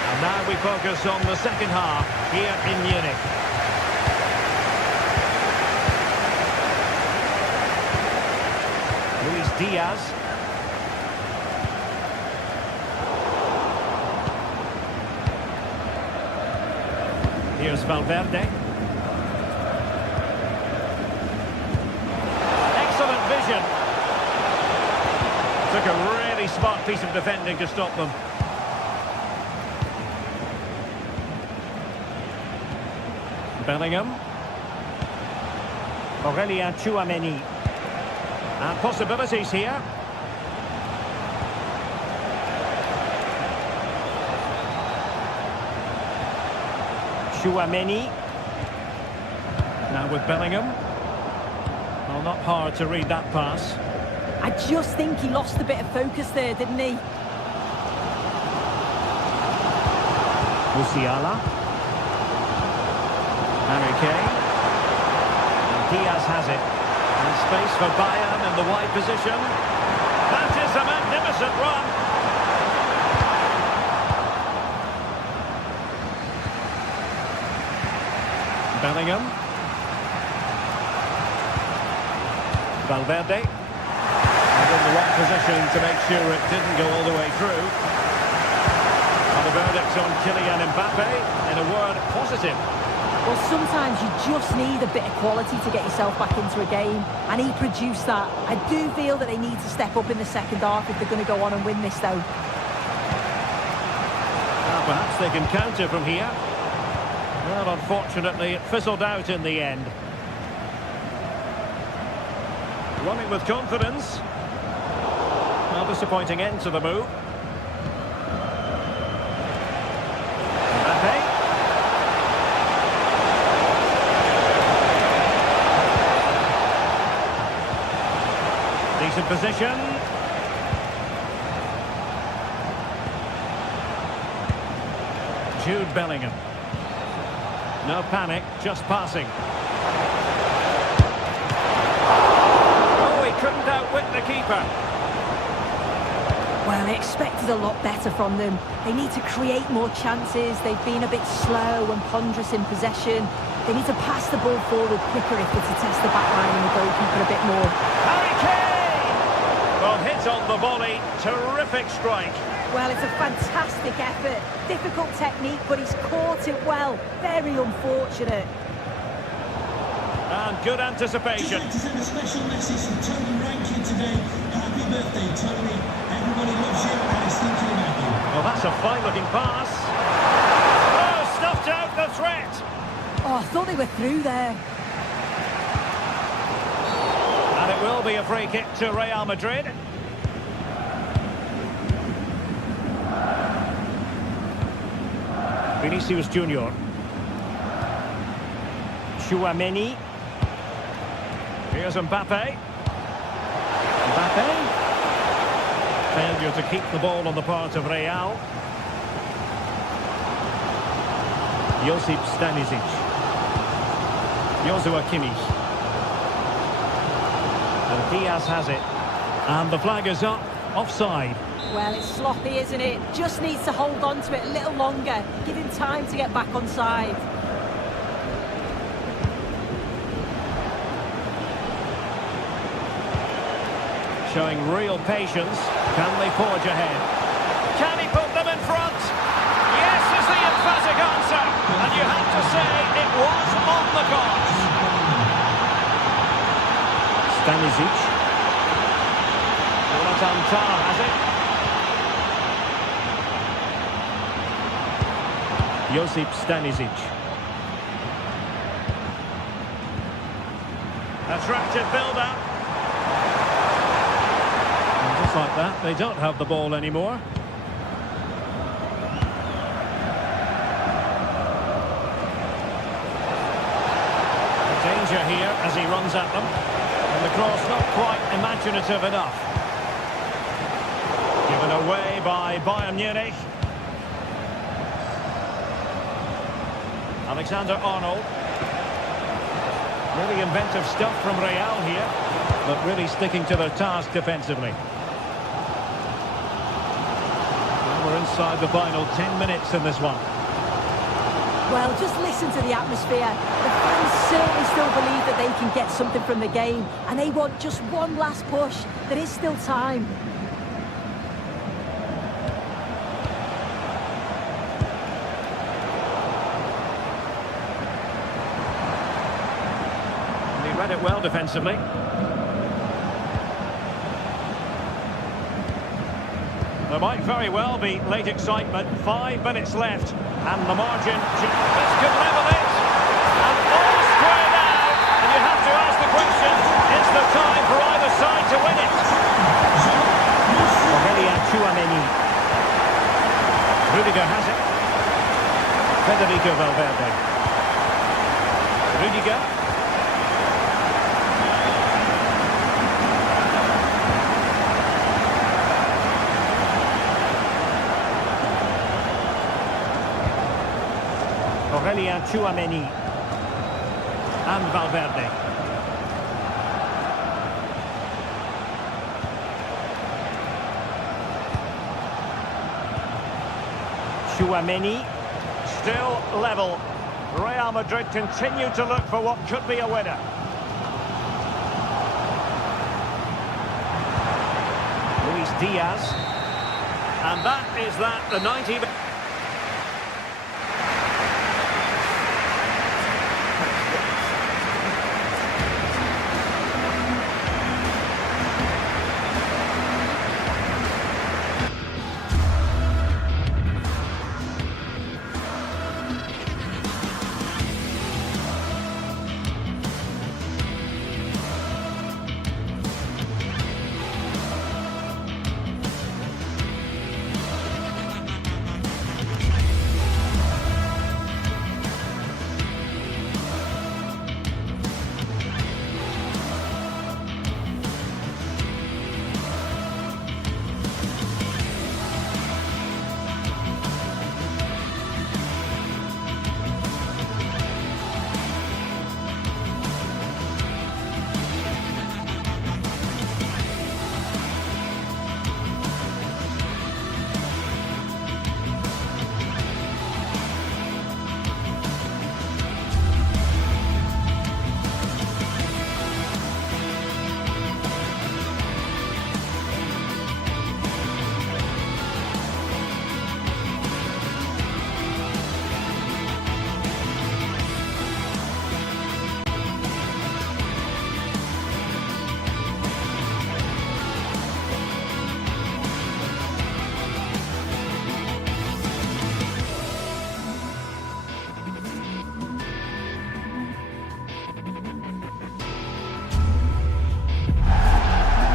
And now we focus on the second half here in Munich. Luis Diaz. Here's Valverde. Excellent vision. Took a really smart piece of defending to stop them. Bellingham. Aurélien Tchouameni. And possibilities here. Tchouameni. Now with Bellingham. Well, not hard to read that pass. I just think he lost a bit of focus there, didn't he? Musiala. Harry Kane. And Diaz has it. And space for Bayern in the wide position. That is a magnificent run. Bellingham. Valverde. And in the right position to make sure it didn't go all the way through. And the verdict on Kylian Mbappe, in a word, positive. Well, sometimes you just need a bit of quality to get yourself back into a game, and he produced that. I do feel that they need to step up in the second half if they're going to go on and win this, though. Well, perhaps they can counter from here. Well, unfortunately, it fizzled out in the end. Running with confidence. Well, disappointing end to the move. Mbappe. Decent position. Jude Bellingham. No panic, just passing. Oh, he couldn't outwit the keeper. Well, I expected a lot better from them. They need to create more chances. They've been a bit slow and ponderous in possession. They need to pass the ball forward quicker if they're to test the back line and the goalkeeper a bit more. Harry Kane! Well, hit on the volley. Terrific strike. Well, it's a fantastic effort. Difficult technique, but he's caught it well. Very unfortunate. And good anticipation. Just like to send a special message from Tony Rankin today. Happy birthday, Tony. Everybody loves you and is thinking about you. Well, that's a fine-looking pass. Oh, stuffed out the threat. Oh, I thought they were through there. And it will be a free kick to Real Madrid. Vinicius Junior. Tchouameni. Here's Mbappe. Mbappe. Failure to keep the ball on the part of Real. Josip Stanisic. Joshua Kimmich. And Diaz has it. And the flag is up. Offside. Well, it's sloppy, isn't it? Just needs to hold on to it a little longer. Give him time to get back on side. Showing real patience. Can they forge ahead? Can he put them in front? Yes is the emphatic answer. And you have to say it was on the cards. Stanisic. Jonathan Tah has it. Josip Stanisic. Attractive build-up. And just like that, they don't have the ball anymore. Danger here as he runs at them. And the cross not quite imaginative enough. Given away by Bayern Munich. Alexander-Arnold. Really inventive stuff from Real here, but really sticking to their task defensively. And we're inside the final 10 minutes in this one. Well, just listen to the atmosphere. The fans certainly still believe that they can get something from the game, and they want just one last push. There is still time. And he read it well defensively. There might very well be late excitement. 5 minutes left. And the margin, this could level it. And all square now. And you have to ask the question, is there time for either side to win it? Aurelien Tchouameni. Rudiger has it. Federico Valverde. Rudiger. Aurelien Tchouameni and Valverde. Tchouameni still level. Real Madrid continue to look for what could be a winner. Luis Diaz. And that is the 90 minutes.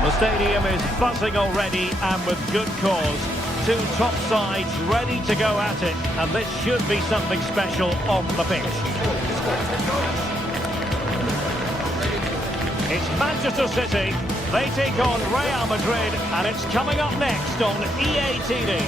The stadium is buzzing already, and with good cause. Two top sides ready to go at it, and this should be something special on the pitch. It's Manchester City. They take on Real Madrid, and it's coming up next on EA TV.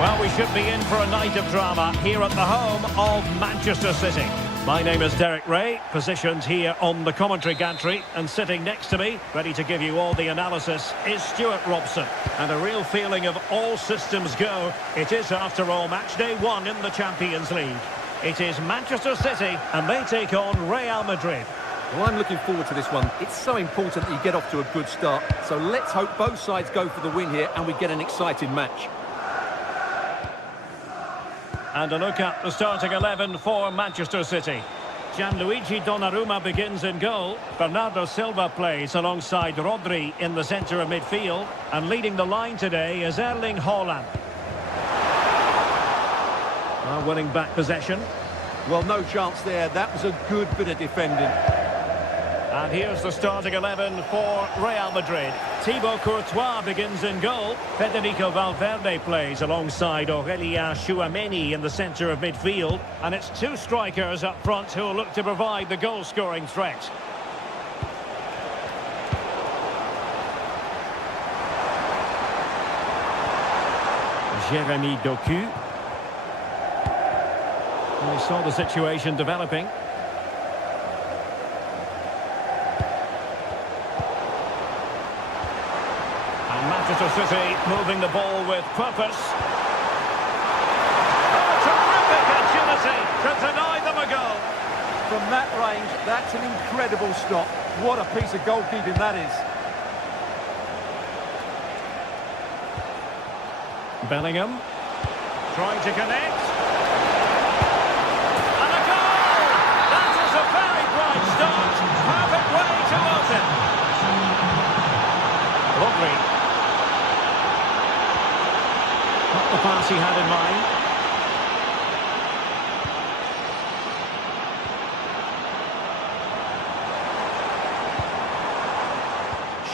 Well, we should be in for a night of drama here at the home of Manchester City. My name is Derek Ray, positioned here on the commentary gantry, and sitting next to me, ready to give you all the analysis, is Stuart Robson. And a real feeling of all systems go. It is, after all, match day 1 in the Champions League. It is Manchester City, and they take on Real Madrid. Well, I'm looking forward to this one. It's so important that you get off to a good start. So let's hope both sides go for the win here and we get an exciting match. And a look at the starting 11 for Manchester City. Gianluigi Donnarumma begins in goal. Bernardo Silva plays alongside Rodri in the centre of midfield. And leading the line today is Erling Haaland. Are winning back possession. Well, no chance there. That was a good bit of defending. And here's the starting 11 for Real Madrid. Thibaut Courtois begins in goal. Federico Valverde plays alongside Aurélien Tchouameni in the centre of midfield. And it's two strikers up front who will look to provide the goal-scoring threat. Jérémy Doku. We saw the situation developing. And Manchester City moving the ball with purpose. Oh, terrific agility to deny them a goal. From that range, that's an incredible stop. What a piece of goalkeeping that is. Bellingham trying to connect. And a goal! That is a very bright start. Perfect way to open. Rodri. Not the pass he had in mind.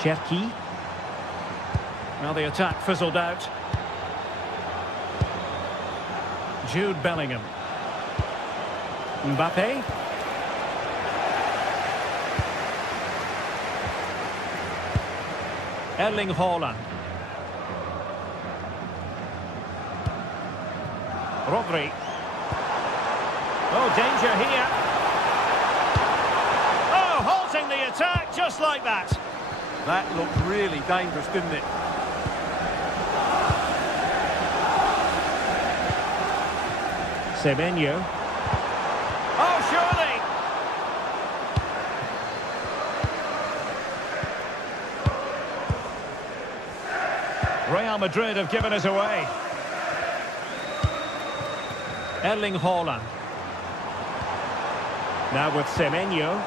Cherki. Well, the attack fizzled out. Jude Bellingham. Mbappe. Erling Haaland. Rodri. Oh, danger here. Oh, halting the attack just like that. That looked really dangerous, didn't it? Semenyo. Oh, surely! Real Madrid have given us away. Erling Haaland. Now with Semenyo.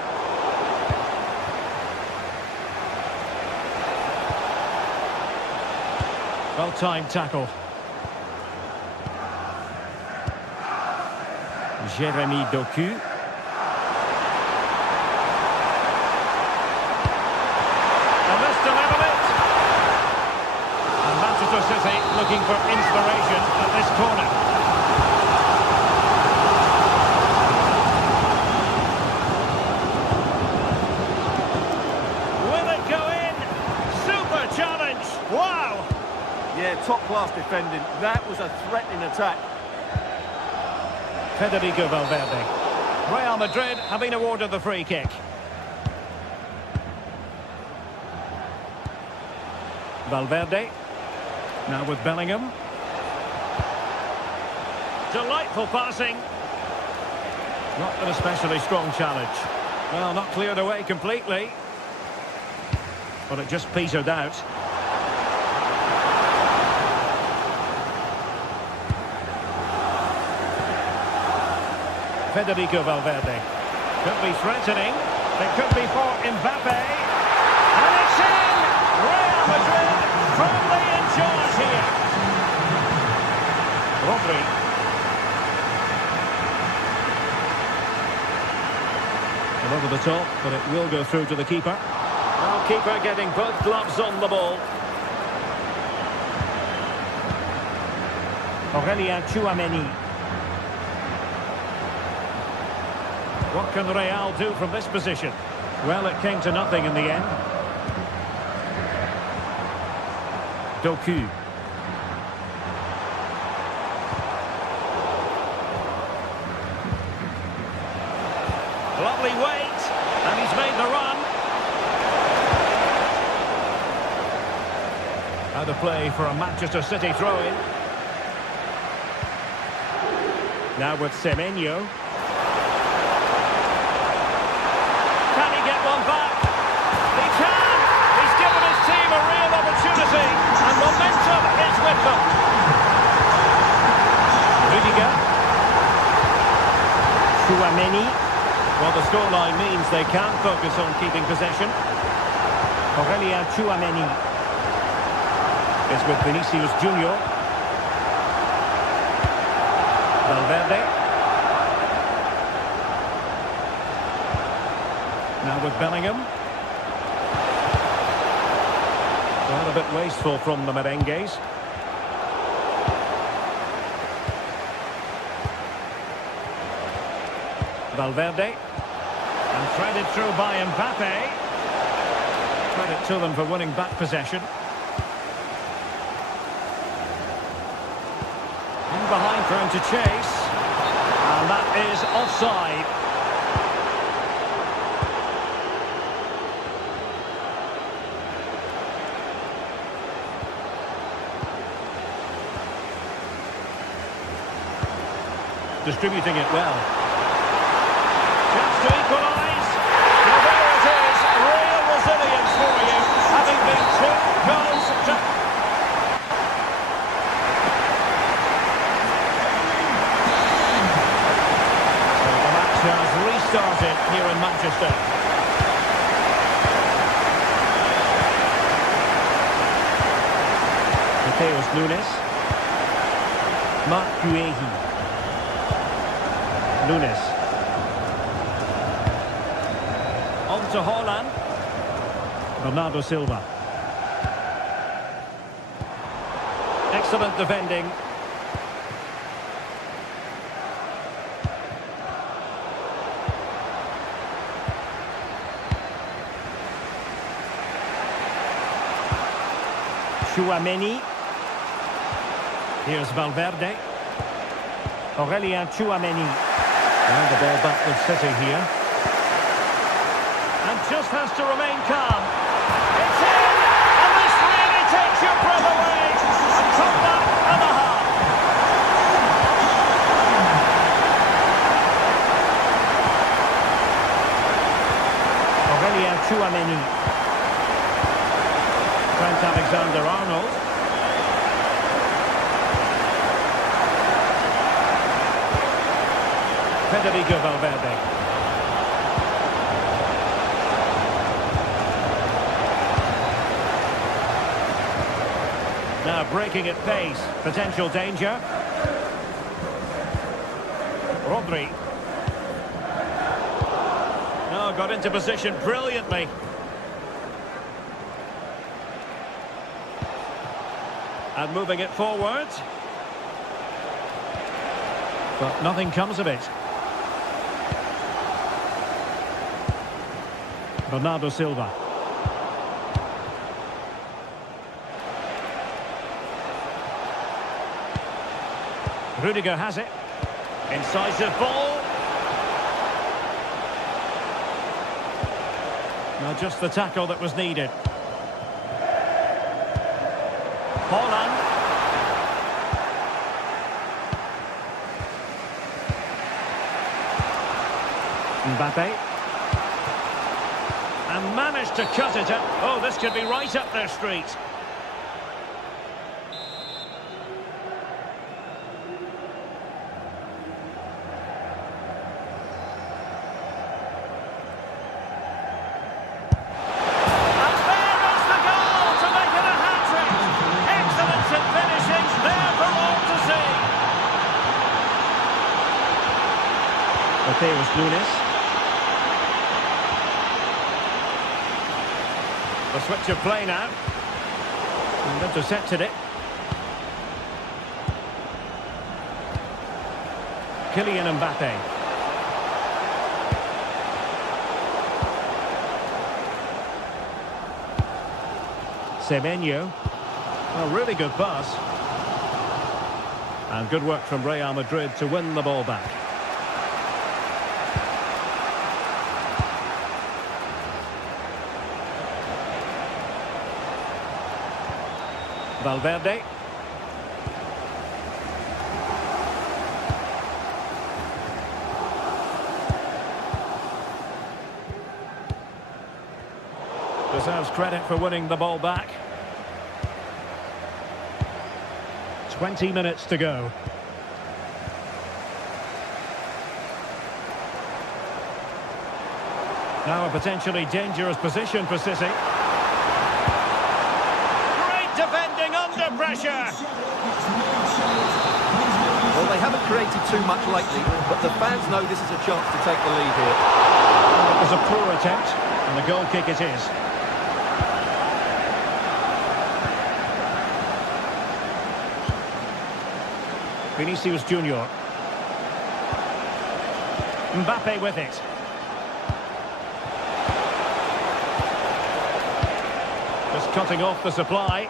Well-timed tackle. Jérémy Doku. And this delivered it. And Manchester City looking for inspiration at this corner. Will it go in? Super challenge. Wow. Yeah, top-class defending. That was a threatening attack. Federico Valverde. Real Madrid have been awarded the free kick. Valverde. Now with Bellingham. Delightful passing. Not an especially strong challenge. Well, not cleared away completely. But it just petered out. Federico Valverde. Could be threatening. It could be for Mbappe. And it's in! Real Madrid firmly in charge here. Rodri. And over the top, but it will go through to the keeper. Well, keeper getting both gloves on the ball. Aurélien Tchouameni. What can Real do from this position? Well, it came to nothing in the end. Doku. Lovely weight, and he's made the run. Out of play for a Manchester City throw-in. Now with Semenyo. Can he get one back? He can! He's given his team a real opportunity, and momentum is with them. Rudiger. Tchouameni. Well, the scoreline means they can focus on keeping possession. Aurélien Tchouameni is with Vinicius Junior. Valverde. Now with Bellingham. Well, a bit wasteful from the merengues. Valverde. And threaded through by Mbappe. Credit to them for winning back possession. In behind for him to chase. And that is offside. Distributing it well. Chance to equalise. Well, there it is. Real resilience for you. Having been 2 goals to... So the match has restarted here in Manchester. Mateus Nunes. Marc Guehi. Nunes. On to Haaland. Bernardo Silva. Excellent defending. Tchouaméni. Here's Valverde. Aurélien Tchouaméni. And the ball back with City here. And just has to remain calm. It's in! And this really takes your breath away! A comeback and a half. Aurélien Tchouaméni. Trent Alexander-Arnold. Federico Valverde. Now breaking at pace. Potential danger. Rodri. No, got into position brilliantly. And moving it forward. But nothing comes of it. Bernardo Silva. Rudiger has it. Incisive ball. Now just the tackle that was needed. Haaland. Mbappe. And managed to cut it up. Oh, this could be right up their street. And there is the goal to make it a hat-trick. Excellence in finishing, there for all to see. Mateus Nunes. The switch of play now. And intercepted it. Kylian Mbappe. Semenyo. A really good pass. And good work from Real Madrid to win the ball back. Valverde. Deserves credit for winning the ball back. 20 minutes to go. Now a potentially dangerous position for City. Great defending under pressure. Well, they haven't created too much lately, but the fans know this is a chance to take the lead here. It was a poor attempt, and a goal kick it is. Vinicius Junior. Mbappe with it. Just cutting off the supply.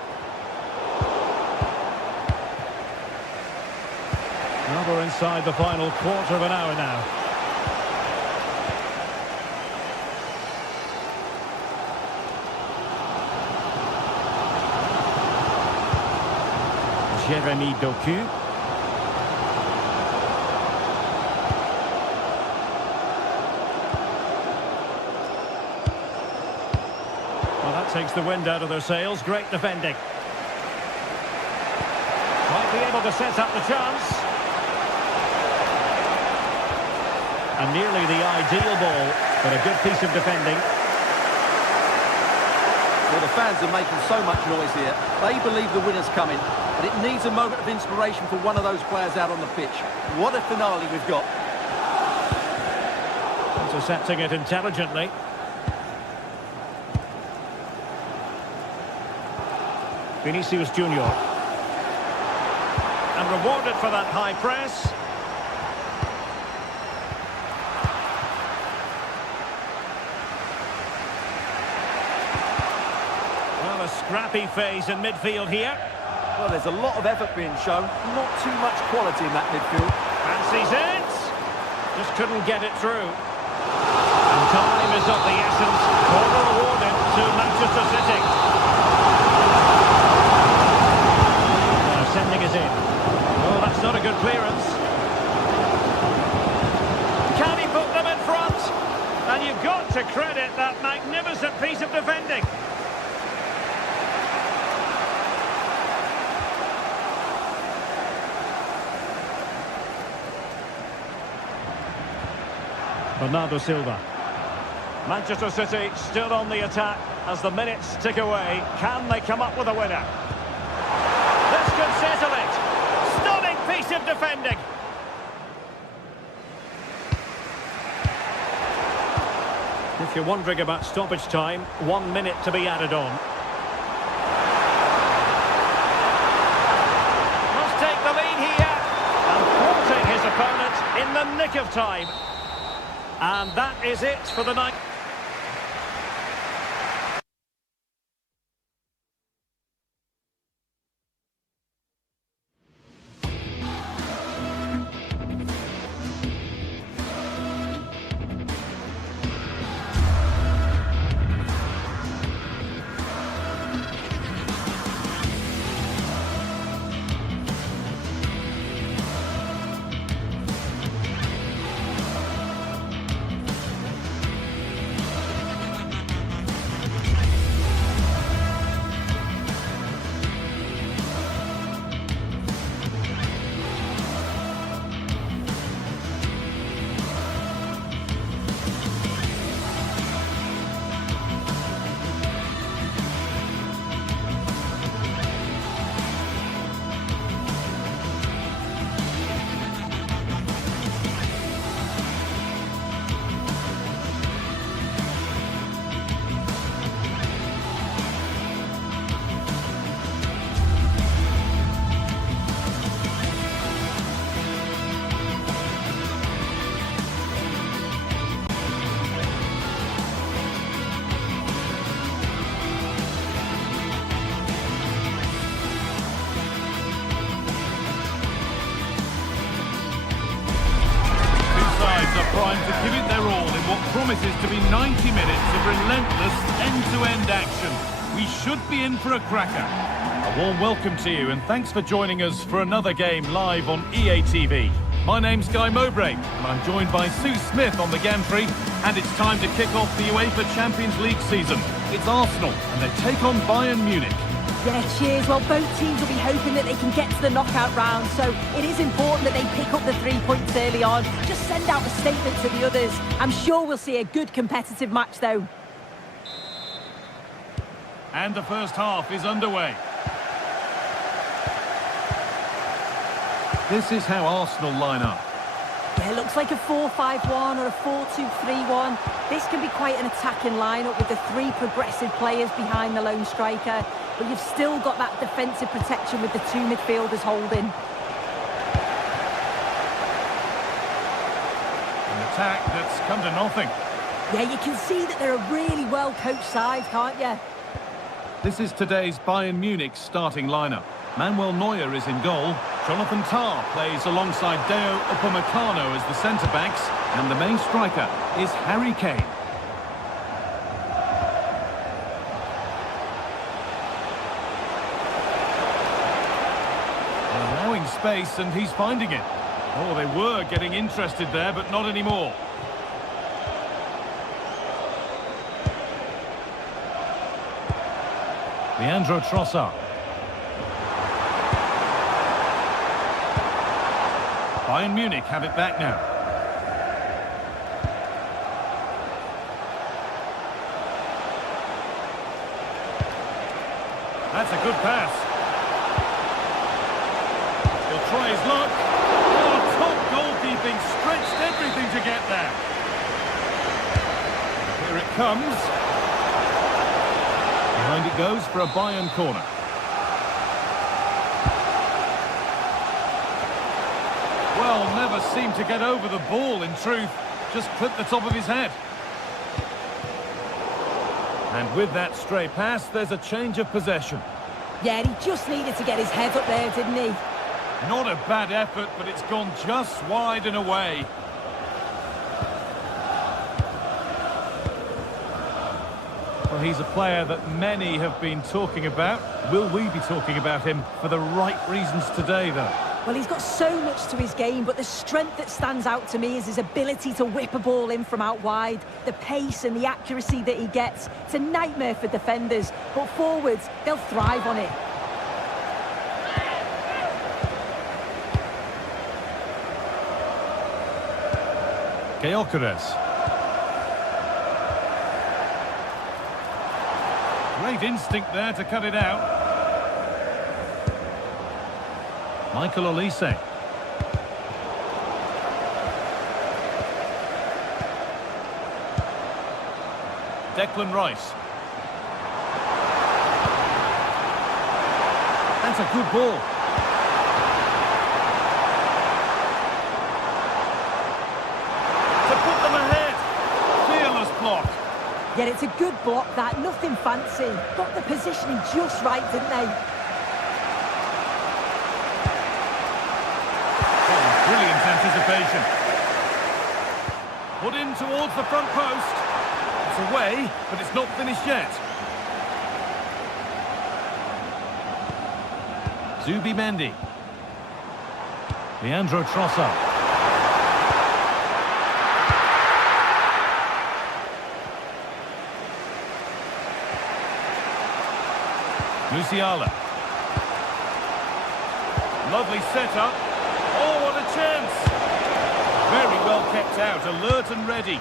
Well, we're inside the final quarter of an hour now. Jeremy Doku. Well, that takes the wind out of their sails. Great defending. Might be able to set up the chance. And nearly the ideal ball, but a good piece of defending. Well, the fans are making so much noise here. They believe the winner's coming, but it needs a moment of inspiration for one of those players out on the pitch. What a finale we've got. Intercepting it intelligently. Vinicius Junior. And rewarded for that high press. Well, a scrappy phase in midfield here. Well, there's a lot of effort being shown, not too much quality in that midfield. Fancies it. Just couldn't get it through. And time is of the essence. Corner awarded to Manchester City. Now sending it in. Oh, that's not a good clearance. Can he put them in front? And you've got to credit that magnificent piece of defending. Bernardo Silva. Manchester City still on the attack as the minutes tick away. Can they come up with a winner? This could settle it. Stunning piece of defending. If you're wondering about stoppage time, 1 minute to be added on. Must take the lead here. And thwarting his opponent in the nick of time. And that is it for the night. Primed to give it their all in what promises to be 90 minutes of relentless end-to-end action. We should be in for a cracker. A warm welcome to you and thanks for joining us for another game live on EA TV. My name's Guy Mowbray and I'm joined by Sue Smith on the gantry, and it's time to kick off the UEFA Champions League season. It's Arsenal and they take on Bayern Munich. Yeah, cheers. Well, both teams will be hoping that they can get to the knockout round, so it is important that they pick up the 3 points early on. Just send out a statement to the others. I'm sure we'll see a good competitive match, though. And the first half is underway. This is how Arsenal line up. Yeah, it looks like a 4-5-1 or a 4-2-3-1. This can be quite an attacking lineup with the three progressive players behind the lone striker. But you've still got that defensive protection with the two midfielders holding. An attack that's come to nothing. Yeah, you can see that they're a really well-coached side, can't you? This is today's Bayern Munich starting lineup. Manuel Neuer is in goal. Jonathan Tah plays alongside Deo Upamecano as the centre-backs. And the main striker is Harry Kane. Allowing space, and he's finding it. Oh, they were getting interested there, but not anymore. Leandro Trossard. Bayern Munich have it back now. That's a good pass. He'll try his luck. Oh, top goalkeeping, stretched everything to get there. Here it comes. Behind it goes for a Bayern corner. Well, never seemed to get over the ball, in truth. Just clipped the top of his head. And with that stray pass, there's a change of possession. Yeah, he just needed to get his head up there, didn't he? Not a bad effort, but it's gone just wide and away. Well, he's a player that many have been talking about. Will we be talking about him for the right reasons today, though? Well, he's got so much to his game, but the strength that stands out to me is his ability to whip a ball in from out wide. The pace and the accuracy that he gets. It's a nightmare for defenders, but forwards, they'll thrive on it. Gyökeres. Great instinct there to cut it out. Michael Olise. Declan Rice. That's a good ball. To put them ahead. Fearless block. Yet it's a good block, that. Nothing fancy. Got the positioning just right, didn't they? Brilliant anticipation. Put in towards the front post. It's away, but it's not finished yet. Zubimendi. Leandro Trossard. Musiala. Lovely setup. Oh, what a chance! Very well kept out, alert and ready.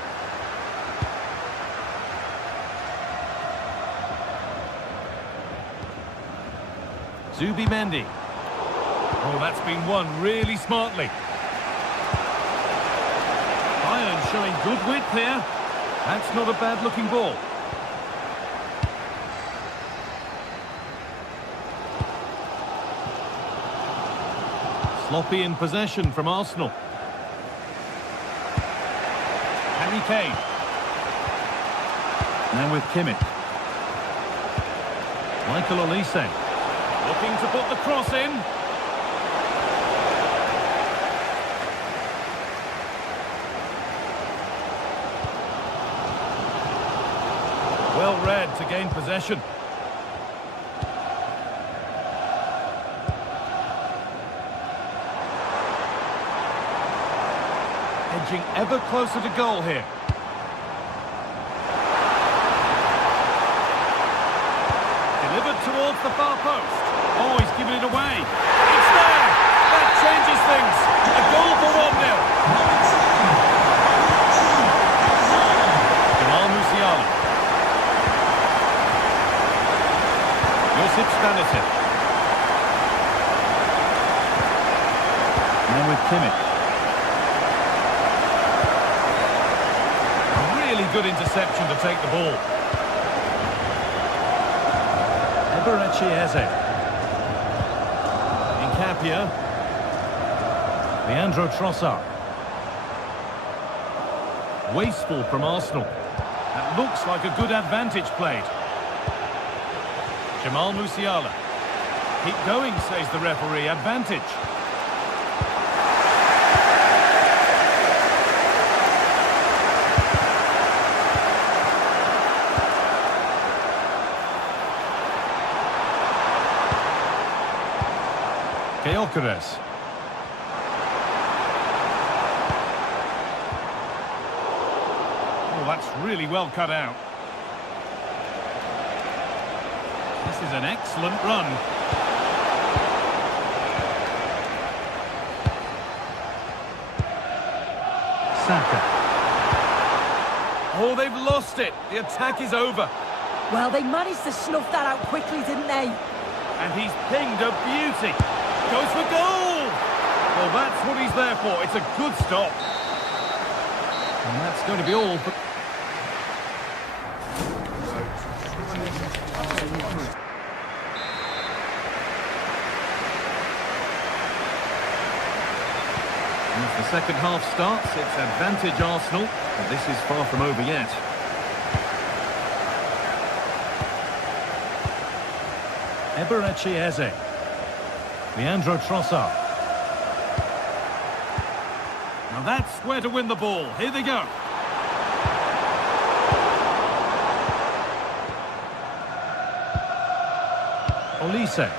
Zubimendi. Oh, that's been won really smartly. Bayern showing good width here. That's not a bad-looking ball. Sloppy in possession from Arsenal. Harry Kane. Now with Kimmich. Michael Olise. Looking to put the cross in. Well read to gain possession. Edging ever closer to goal here. Delivered towards the far post. Oh, he's given it away. It's there! That changes things. A goal for 1-0. Jamal Musiala. Josip Stanisic. with Kimmich. A really good interception to take the ball. Eze. Incapia. Leandro Trossard. Wasteful from Arsenal. That looks like a good advantage played. Jamal Musiala. Keep going, says the referee. Advantage. Gyökeres. Oh, that's really well cut out. This is an excellent run. Saka. Oh, they've lost it. The attack is over. Well, they managed to snuff that out quickly, didn't they? And he's pinged a beauty. Goes for goal! Well, that's what he's there for. It's a good stop. And that's going to be all for... And as the second half starts, it's advantage Arsenal, but this is far from over yet. Eze. Leandro Trossard. Now that's where to win the ball. Here they go. Olise.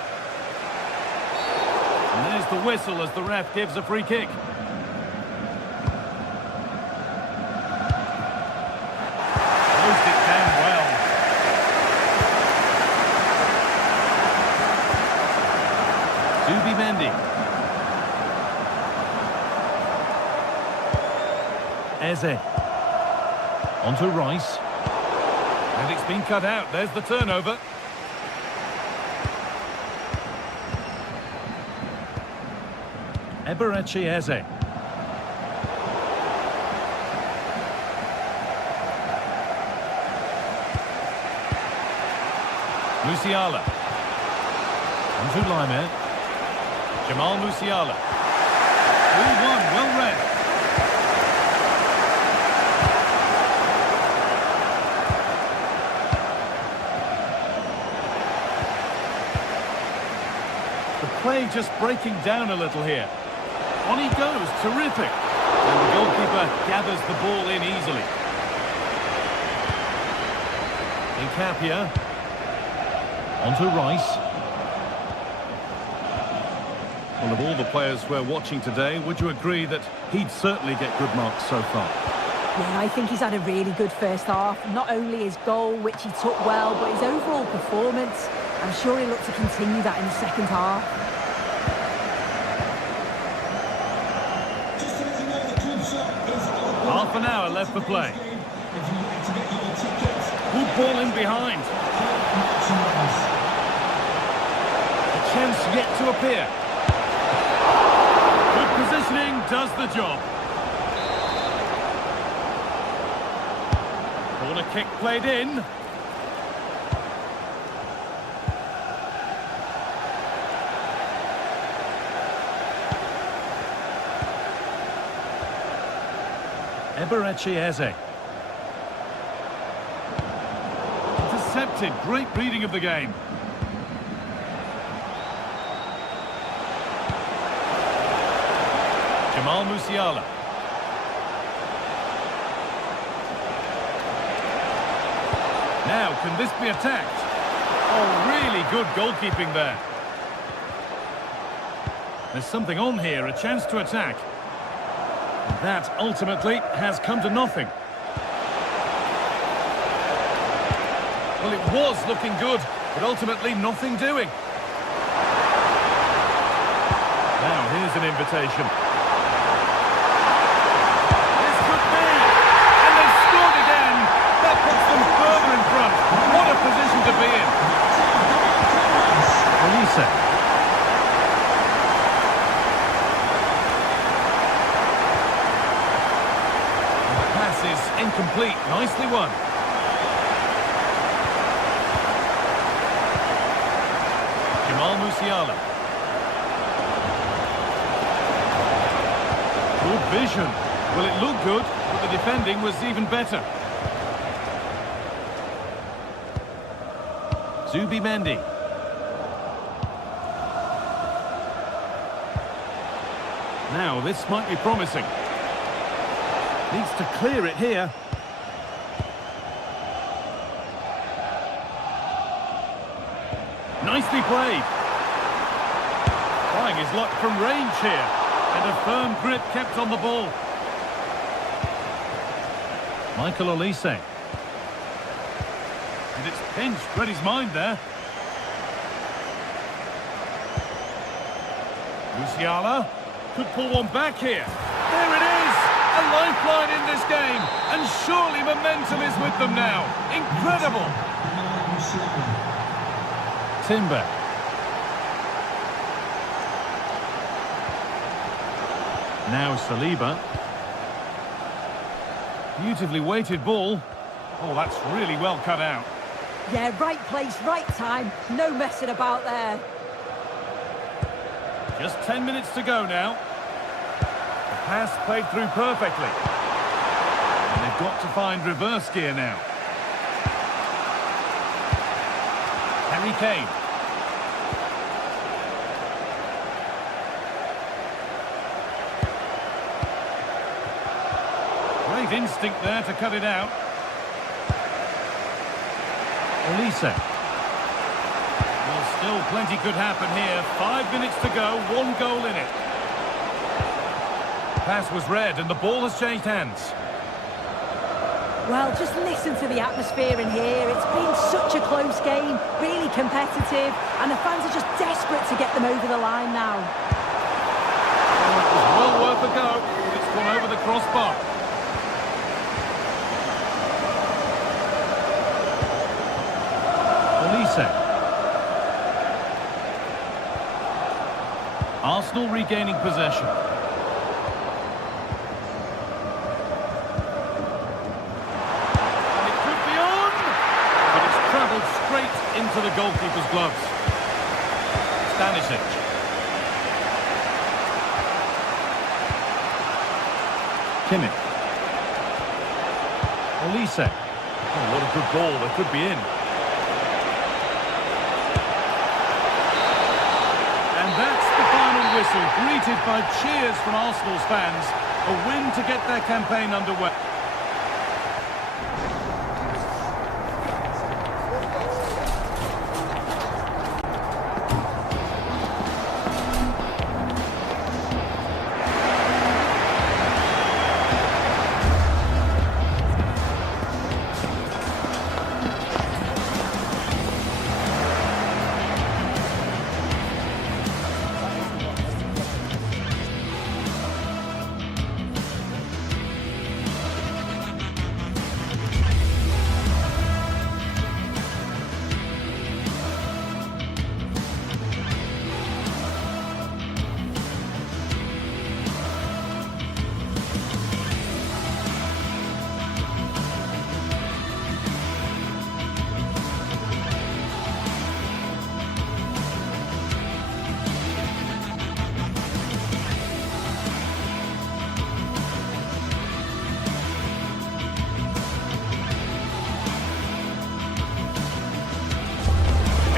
And there's the whistle as the ref gives a free kick. Closed it down well. Eze. On to Rice. And it's been cut out. There's the turnover. Eze. Musiala. On to Laimer. Jamal Musiala. 3-1, well read. The play just breaking down a little here. On he goes, terrific. And the goalkeeper gathers the ball in easily. Incapia. On to Rice. Well, of all the players we're watching today, would you agree that he'd certainly get good marks so far? Yeah, I think he's had a really good first half. Not only his goal, which he took well, but his overall performance. I'm sure he'll look to continue that in the second half. Just to let you know, the club shop is open. Half an hour left for play. If you'd like to get your tickets, Good ball in behind. A chance yet to appear. Good positioning does the job. Corner kick played in. Eze. Intercepted. Great reading of the game. Jamal Musiala. Now, can this be attacked? Oh, really good goalkeeping there. There's something on here, a chance to attack. And that ultimately has come to nothing. Well, it was looking good, but ultimately nothing doing. Now, here's an invitation. This could be! And they've scored again! That puts them further in front. What a position to be in! Olise. Nicely won. Jamal Musiala. Good vision. Well, it looked good, but the defending was even better. Zubimendi. Now, this might be promising. Needs to clear it here. Nicely played. Trying his luck from range here. And a firm grip kept on the ball. Michael Olise. And it's pinched, read his mind there. Musiala could pull one back here. There it is! A lifeline in this game. And surely momentum is with them now. Incredible! Timber. Now Saliba. Beautifully weighted ball. Oh, that's really well cut out. Yeah, right place, right time. No messing about there. Just 10 minutes to go now. The pass played through perfectly. And they've got to find reverse gear now. Harry Kane. Great instinct there to cut it out. Olise. Well, still plenty could happen here. 5 minutes to go, 1 goal in it. Pass was read and the ball has changed hands. Well, just listen to the atmosphere in here. It's been such a close game, really competitive, and the fans are just desperate to get them over the line now. Well, it was well worth a go. It's gone over the crossbar. Olise. Arsenal regaining possession. And it could be on, but it's travelled straight into the goalkeeper's gloves. Stanisic. Kimmich. Olise. Oh, what a good ball. That could be in. And that's the final whistle, greeted by cheers from Arsenal's fans. A win to get their campaign underway.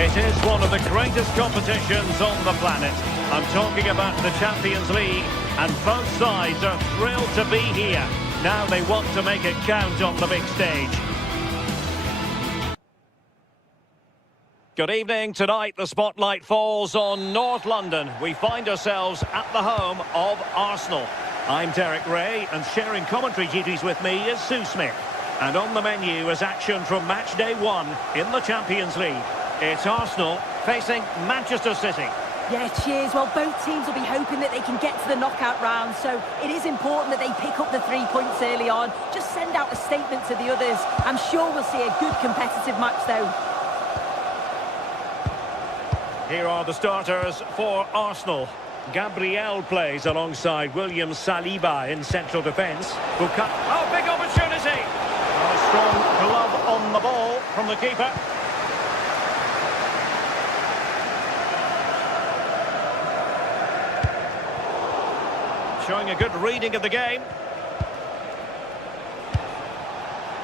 It is one of the greatest competitions on the planet. I'm talking about the Champions League, and both sides are thrilled to be here. Now they want to make it count on the big stage. Good evening. Tonight the spotlight falls on North London. We find ourselves at the home of Arsenal. I'm Derek Ray, and sharing commentary duties with me is Sue Smith. And on the menu is action from match day 1 in the Champions League. It's Arsenal facing Manchester City. Yeah, cheers. Well, both teams will be hoping that they can get to the knockout round, so it is important that they pick up the 3 points early on. Just send out a statement to the others. I'm sure we'll see a good competitive match, though. Here are the starters for Arsenal. Gabriel plays alongside William Saliba in central defence. Oh, big opportunity! Oh, the keeper. Showing a good reading of the game.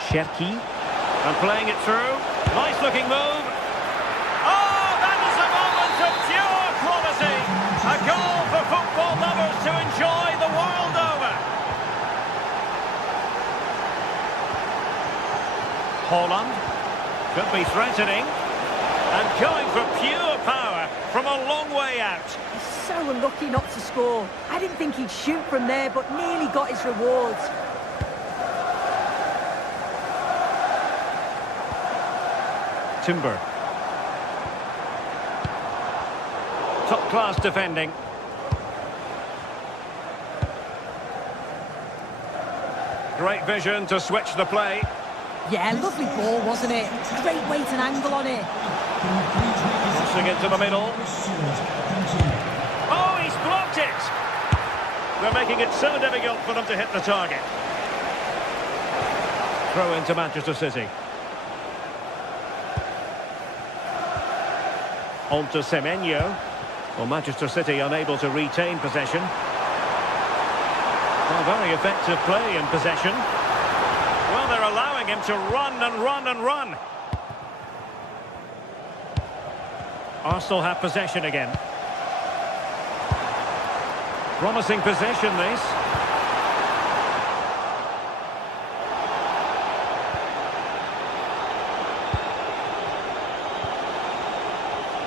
Cherki. And playing it through. Nice looking move. Oh, that is a moment of pure quality. A goal for football lovers to enjoy the world over. Holland. Could be threatening. And going for pure power from a long way out. He's so unlucky not to score. I didn't think he'd shoot from there, but nearly got his rewards. Timber. Top-class defending. Great vision to switch the play. Yeah, lovely ball, wasn't it? Great weight and angle on it. Crossing it to the middle. Oh, he's blocked it! They're making it so difficult for them to hit the target. Throw into Manchester City. On to Semenyo. Well, Manchester City unable to retain possession. Well, very effective play in possession. Well, they're allowing him to run and run and run. Arsenal have possession again. Promising possession, this.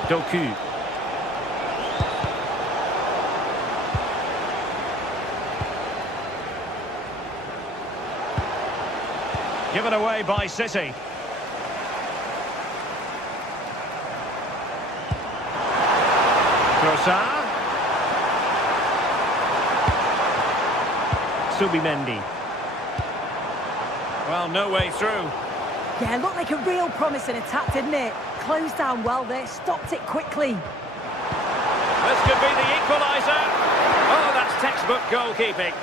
Doku. Given away by City. Trossard. Subimendi. Well, no way through. Yeah, looked like a real promising attack, didn't it? Closed down well there, stopped it quickly. This could be the equaliser. Oh, that's textbook goalkeeping.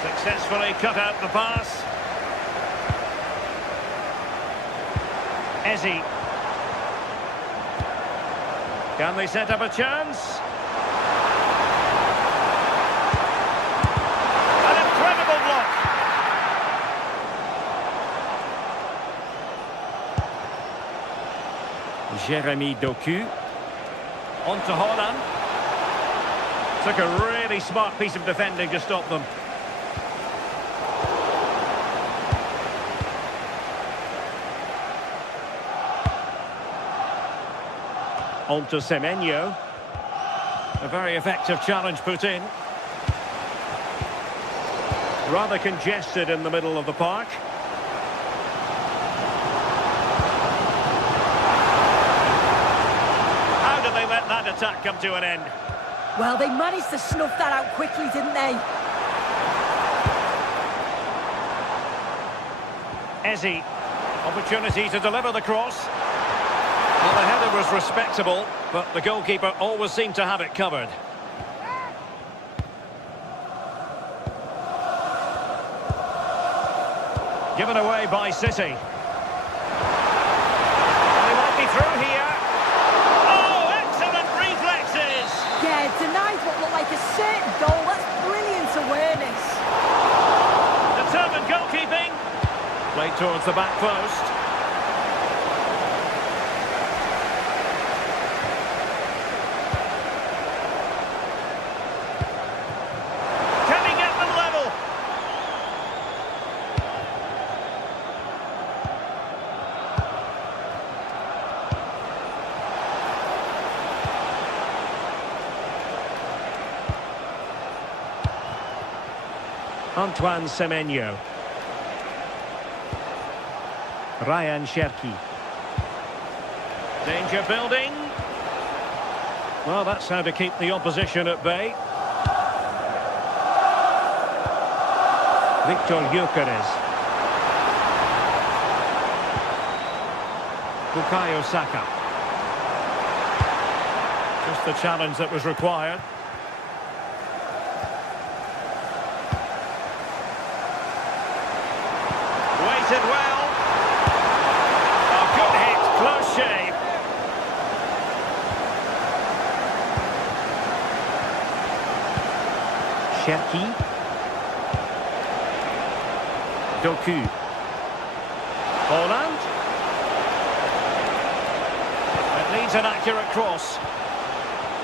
Successfully cut out the pass. Eze. Can they set up a chance? An incredible block. Jeremy Doku. On to Holland. Took a really smart piece of defending to stop them. On to Semenyo. A very effective challenge put in. Rather congested in the middle of the park. How did they let that attack come to an end? Well, they managed to snuff that out quickly, didn't they? Eze. Opportunity to deliver the cross. Well, the header was respectable, but the goalkeeper always seemed to have it covered. Given away by City. And he might be through here. Oh, excellent reflexes! Yeah, denied what looked like a certain goal. That's brilliant awareness. Determined goalkeeping. Played towards the back post. Antoine Semenyo. Ryan Cherki. Danger building. Well, that's how to keep the opposition at bay. Victor Gyökeres. Bukayo Saka. Just the challenge that was required. Waited well. Cherki. Doku. Holland. It needs an accurate cross.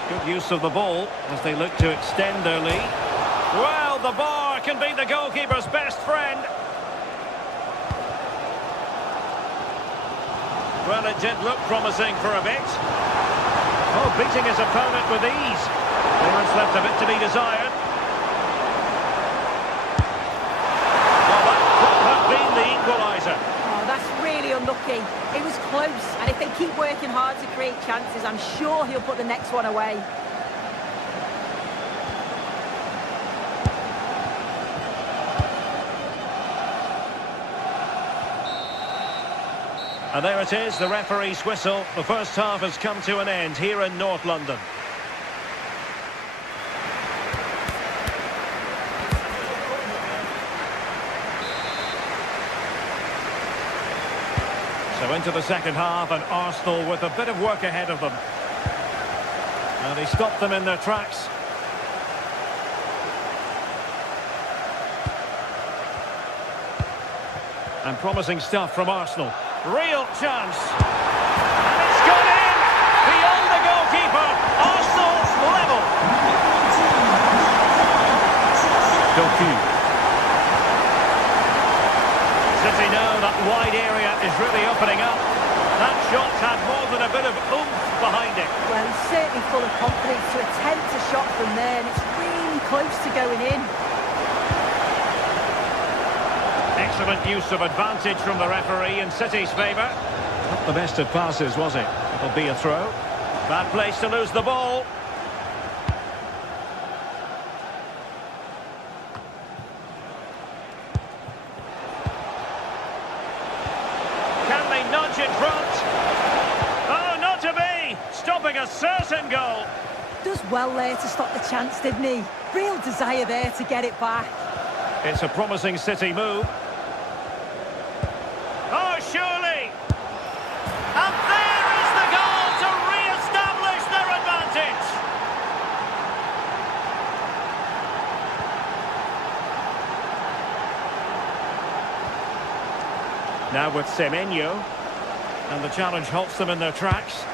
Good use of the ball as they look to extend their lead. Well, the bar can be the goalkeeper's best friend. Well, it did look promising for a bit. Oh, beating his opponent with ease. Clearance left a bit to be desired. Well, that could have been the equaliser. Oh, that's really unlucky. It was close, and if they keep working hard to create chances, I'm sure he'll put the next one away. And there it is, the referee's whistle. The first half has come to an end here in North London. So into the second half, and Arsenal with a bit of work ahead of them. And he stopped them in their tracks. And promising stuff from Arsenal. Real chance. And it's gone in! Beyond the goalkeeper. Arsenal level. Doku. City know that wide area is really opening up. That shot had more than a bit of oomph behind it. Well, he's certainly full of confidence to attempt a shot from there, and it's really close to going in. Excellent use of advantage from the referee in City's favour. Not the best of passes, was it? It'll be a throw. Bad place to lose the ball. Can they nudge in front? Oh, not to be! Stopping a certain goal. Does well there to stop the chance, didn't he? Real desire there to get it back. It's a promising City move. Oh, surely! And there is the goal to re-establish their advantage! Now with Semenyo, and the challenge halts them in their tracks.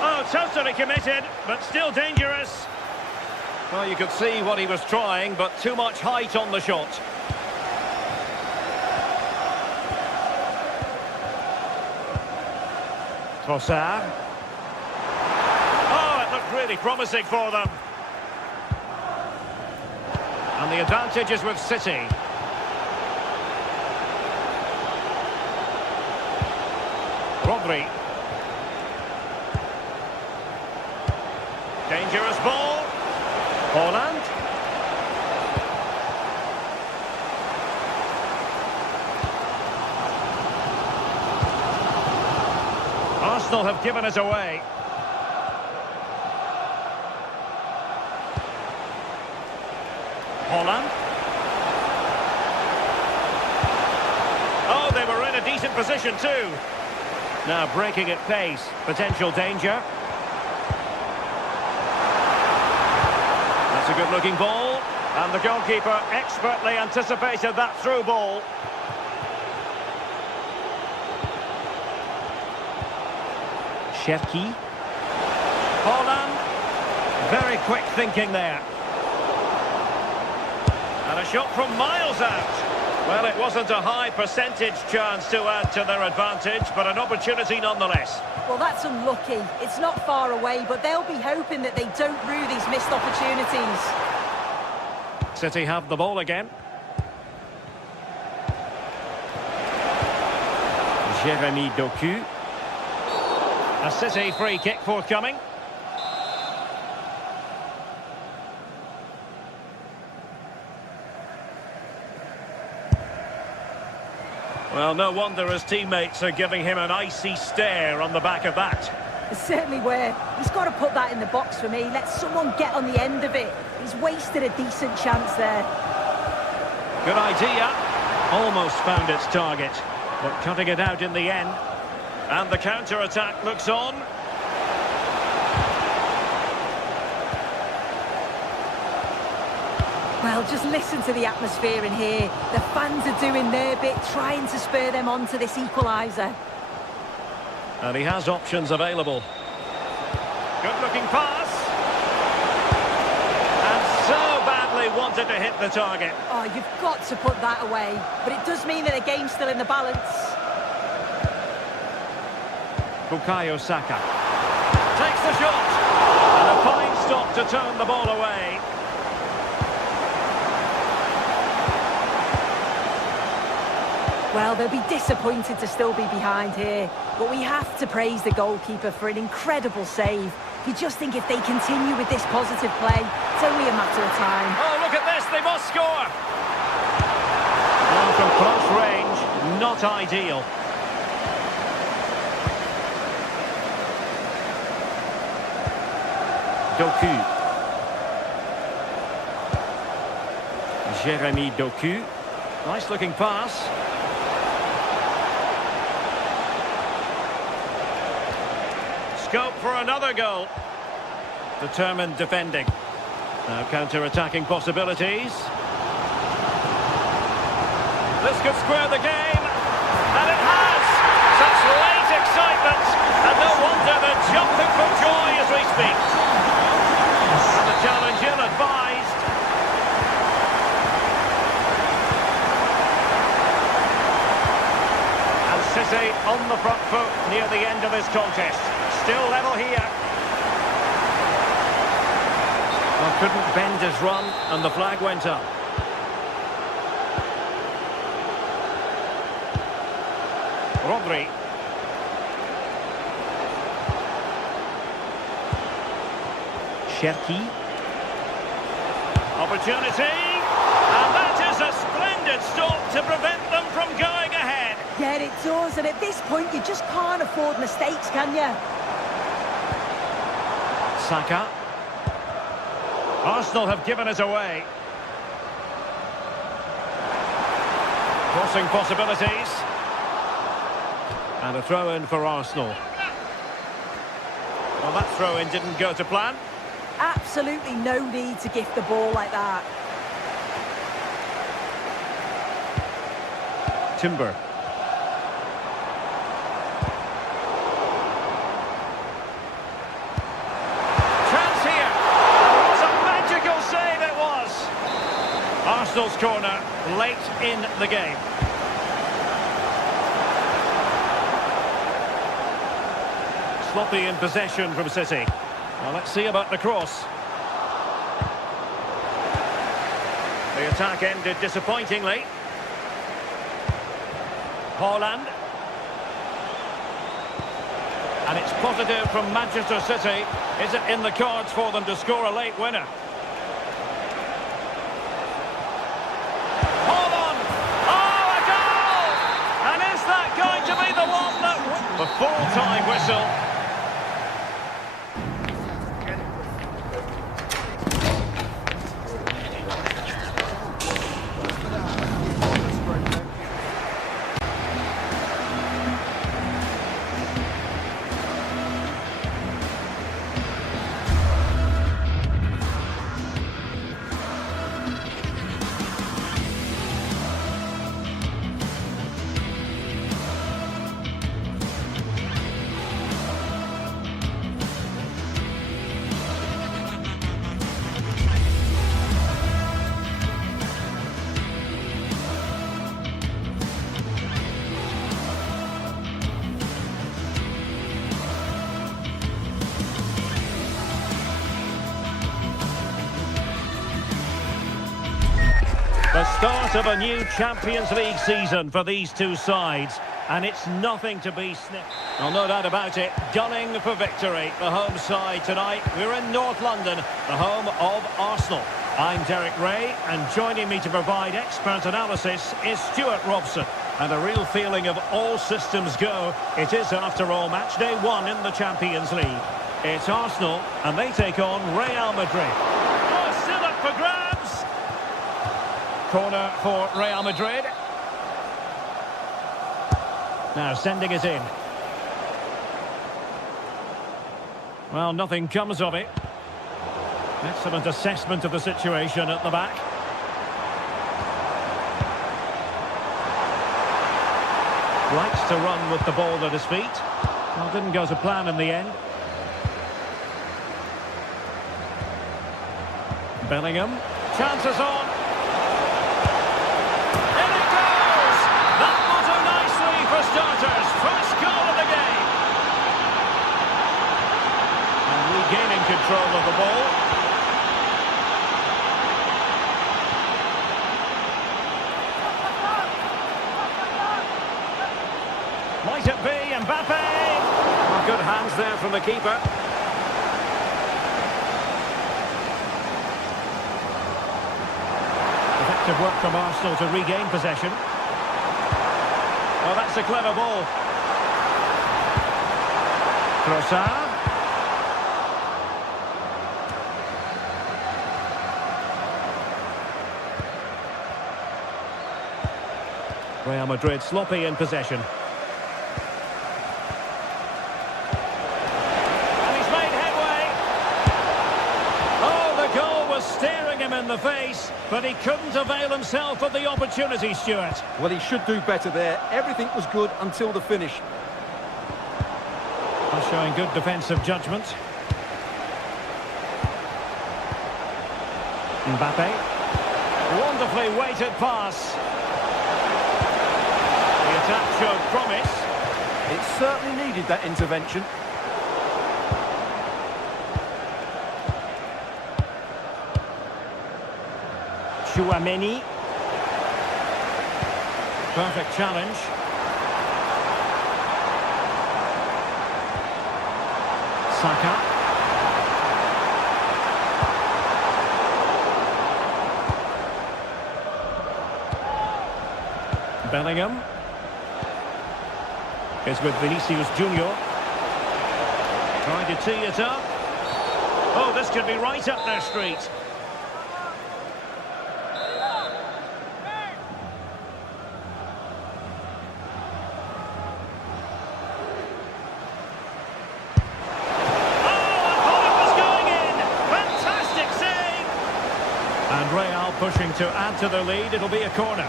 Oh, totally committed, but still dangerous. Well, you could see what he was trying, but too much height on the shot. Trossard. Oh, it looked really promising for them. And the advantage is with City. Rodri. Dangerous ball. Holland. Arsenal have given it away. Holland. Oh, they were in a decent position too. Now breaking at pace. Potential danger. A good-looking ball, and the goalkeeper expertly anticipated that through ball. Cherki. Holland. Very quick thinking there. And a shot from miles out. Well, it wasn't a high percentage chance to add to their advantage, but an opportunity nonetheless. Well, that's unlucky. It's not far away, but they'll be hoping that they don't rue these missed opportunities. City have the ball again. Jeremy Doku. A City free kick forthcoming. Well, no wonder his teammates are giving him an icy stare on the back of that. They certainly were. He's got to put that in the box for me. Let someone get on the end of it. He's wasted a decent chance there. Good idea. Almost found its target, but cutting it out in the end. And the counter-attack looks on. Well, just listen to the atmosphere in here. The fans are doing their bit, trying to spur them on to this equaliser. And he has options available. Good-looking pass. And so badly wanted to hit the target. Oh, you've got to put that away. But it does mean that the game's still in the balance. Bukayo Saka takes the shot. And a fine stop to turn the ball away. Well, they'll be disappointed to still be behind here. But we have to praise the goalkeeper for an incredible save. You just think if they continue with this positive play, it's only a matter of time. Oh, look at this, they must score! Well, from close range, not ideal. Doku. Jeremy Doku. Nice looking pass. Scope for another goal. Determined defending. Now counter-attacking possibilities. This could square the game. And it has! Such late excitement. And no wonder they're jumping for joy as we speak. And the challenge ill-advised. And City on the front foot near the end of this contest. Still level here. Well, couldn't bend his run, and the flag went up. Rodri. Cherki. Opportunity. And that is a splendid stop to prevent them from going ahead. Yeah, it does. And at this point, you just can't afford mistakes, can you? Saka. Arsenal have given it away. Crossing possibilities. And a throw-in for Arsenal. Well, that throw-in didn't go to plan. Absolutely no need to gift the ball like that. Timber. Chance here. What a magical save it was. Arsenal's corner late in the game. Sloppy in possession from City. Well, let's see about the cross. The attack ended disappointingly. Haaland. And it's positive from Manchester City. Is it in the cards for them to score a late winner? Haaland! Oh, a goal! And is that going to be the one that... The full-time whistle. The start of a new Champions League season for these two sides, and it's nothing to be sniffed. Well, no doubt about it, gunning for victory. The home side tonight, we're in North London, the home of Arsenal. I'm Derek Ray, and joining me to provide expert analysis is Stuart Robson. And a real feeling of all systems go. It is, after all, match day 1 in the Champions League. It's Arsenal, and they take on Real Madrid. Oh, still up for grabs! Corner for Real Madrid. Now sending it in. Well, nothing comes of it. Excellent assessment of the situation at the back. Likes to run with the ball at his feet. Well, didn't go to plan in the end. Bellingham. Chances on. In it goes! That will do nicely for starters. First goal of the game. And regaining control of the ball. Might it be Mbappe? Well, good hands there from the keeper. Effective work from Arsenal to regain possession. Oh, that's a clever ball. Trossard. Real Madrid sloppy in possession. Staring him in the face, but he couldn't avail himself of the opportunity, Stuart. Well, he should do better there. Everything was good until the finish. Showing good defensive judgment. Mbappe. Wonderfully weighted pass. The attack showed promise. It certainly needed that intervention. Chouameni. Perfect challenge. Saka. Bellingham. Is with Vinicius Junior. Trying to tee it up. Oh, this could be right up their street. And Real pushing to add to the lead. It'll be a corner.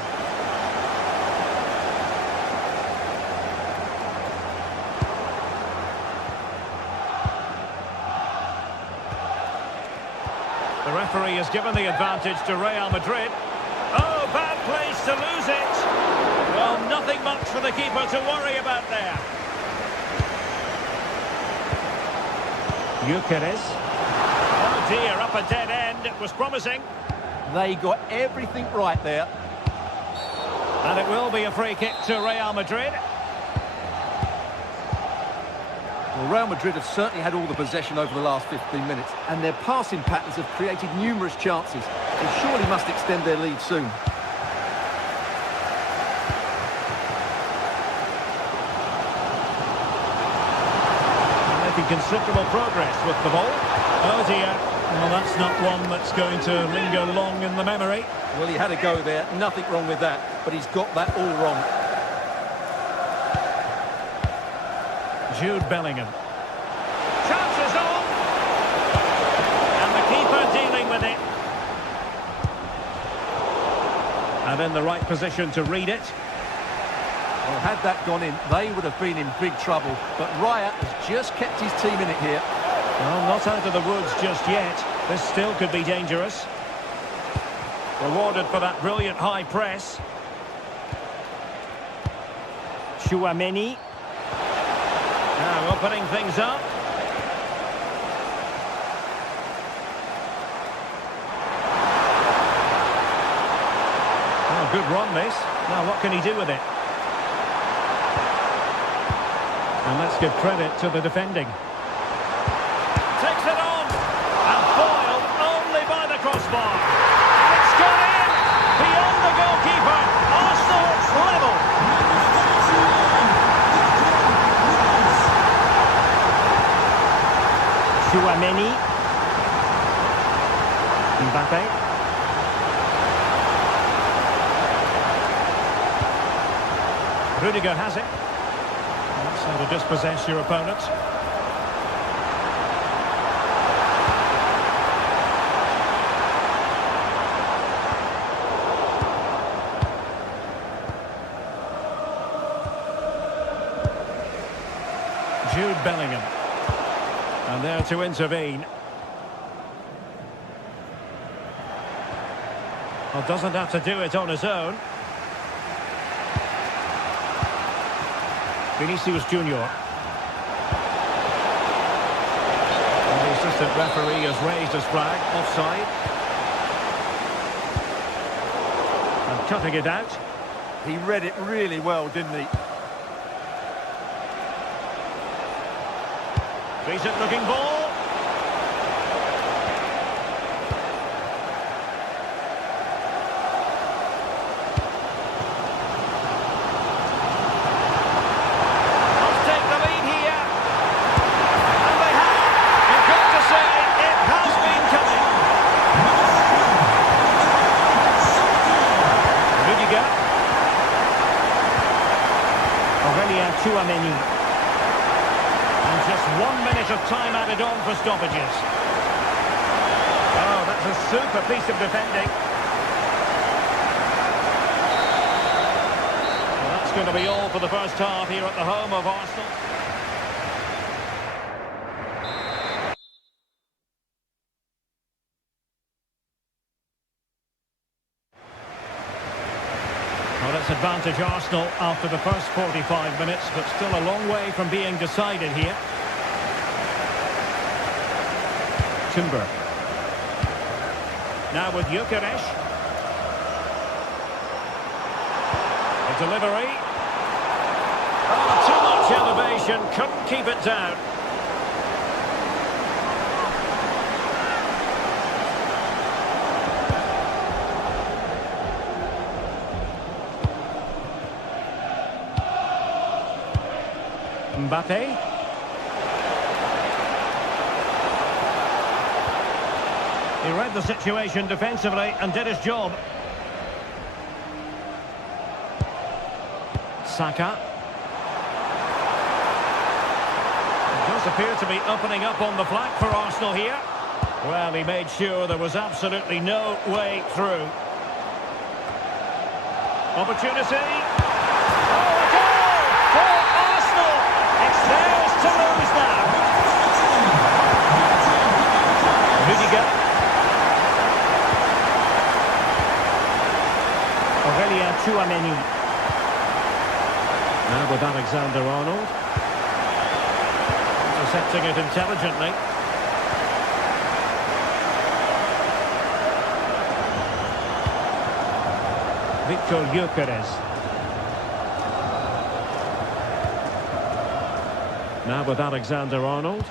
The referee has given the advantage to Real Madrid. Oh, bad place to lose it. Well, nothing much for the keeper to worry about there. Gyökeres. Oh dear, up a dead end. It was promising. They got everything right there. And it will be a free kick to Real Madrid. Well, Real Madrid have certainly had all the possession over the last 15 minutes, and their passing patterns have created numerous chances. They surely must extend their lead soon. Making considerable progress with the ball. Oh dear. Well, that's not one that's going to linger long in the memory. Well, he had a go there. Nothing wrong with that, but he's got that all wrong. Jude Bellingham. Chances on! And the keeper dealing with it. And in the right position to read it. Well, had that gone in, they would have been in big trouble. But Raya has just kept his team in it here. Well, not out of the woods just yet. This still could be dangerous. Rewarded for that brilliant high press. Chouameni. Now opening things up. Oh, good run this. Now what can he do with it? And let's give credit to the defending. Takes it on. And foiled only by the crossbar. And it's gone in. Beyond the goalkeeper. Arsenal level. Chouameni. Mbappe. Rudiger has it. That's how to dispossess your opponent. Jude Bellingham. And there to intervene. Well, doesn't have to do it on his own. Vinicius Junior. And the assistant referee has raised his flag, offside. And cutting it out. He read it really well, didn't he? Decent looking ball. Must take the lead here. And they have. You've got to say it has been coming. Rudiger. Aurelien Tchouameni. And just 1 minute of time added on for stoppages. Oh, that's a super piece of defending. Well, that's going to be all for the first half here at the home of Arsenal. Well, it's advantage Arsenal after the first 45 minutes, but still a long way from being decided here. Timber. Now with Gyökeres. The delivery. Oh, too much elevation, couldn't keep it down. Mbappe. He read the situation defensively and did his job. Saka. It does appear to be opening up on the flank for Arsenal here. Well, he made sure there was absolutely no way through. Opportunity. Oh, a goal for Arsenal! It's theirs to lose now. Rudiger. Aurelien Tchouameni. Now with Alexander-Arnold. Intercepting it intelligently. Victor Gyökeres. Now with Alexander-Arnold.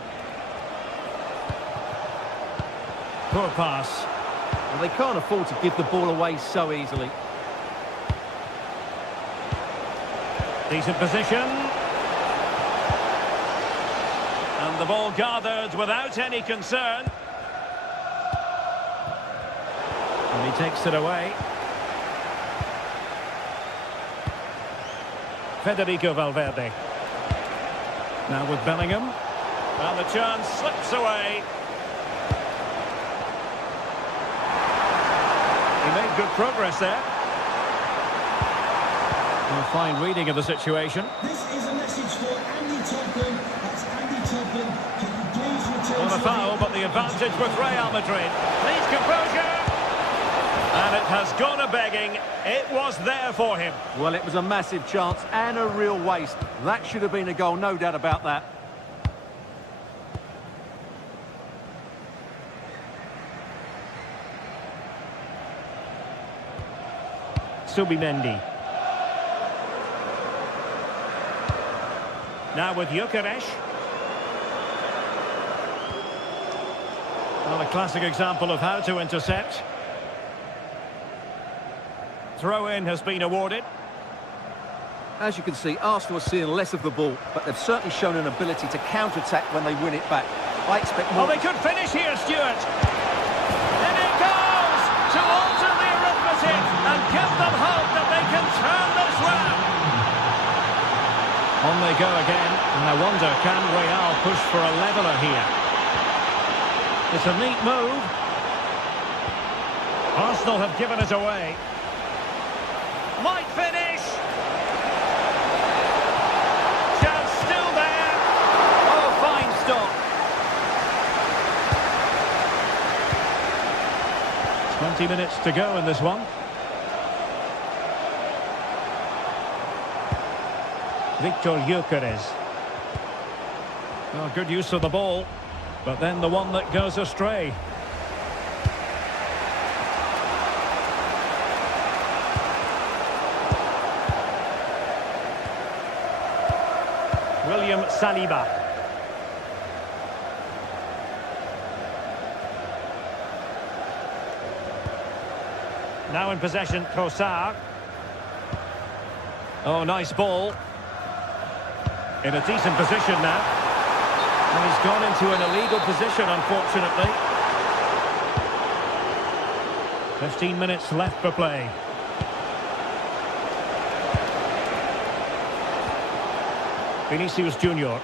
Poor pass. Well, they can't afford to give the ball away so easily. Decent position. And the ball gathered without any concern. And he takes it away. Federico Valverde. Now with Bellingham. And the chance slips away. He made good progress there. A fine reading of the situation. This is a message for Andy Topham. That's Andy Topham. Can you please return On a to foul, but the advantage with Real Madrid. Needs composure. And it has gone a-begging. It was there for him. Well, it was a massive chance and a real waste. That should have been a goal, no doubt about that. Subimendi. Now with Gyökeres. Well, a classic example of how to intercept. Throw-in has been awarded. As you can see, Arsenal are seeing less of the ball, but they've certainly shown an ability to counter-attack when they win it back. I expect more... Oh, they could finish here, Stuart. And it goes to alter the arithmetic and give them hope that they can turn this round. On they go again, and I wonder, can Real push for a leveller here? It's a neat move. Arsenal have given it away. Might finish. Chance still there. 20 minutes to go in this one. Victor Gyökeres. Oh, good use of the ball, but then the one that goes astray. William Saliba. Now in possession, Trossard. Oh, nice ball. In a decent position now. And he's gone into an illegal position, unfortunately. 15 minutes left for play. Vinicius Junior.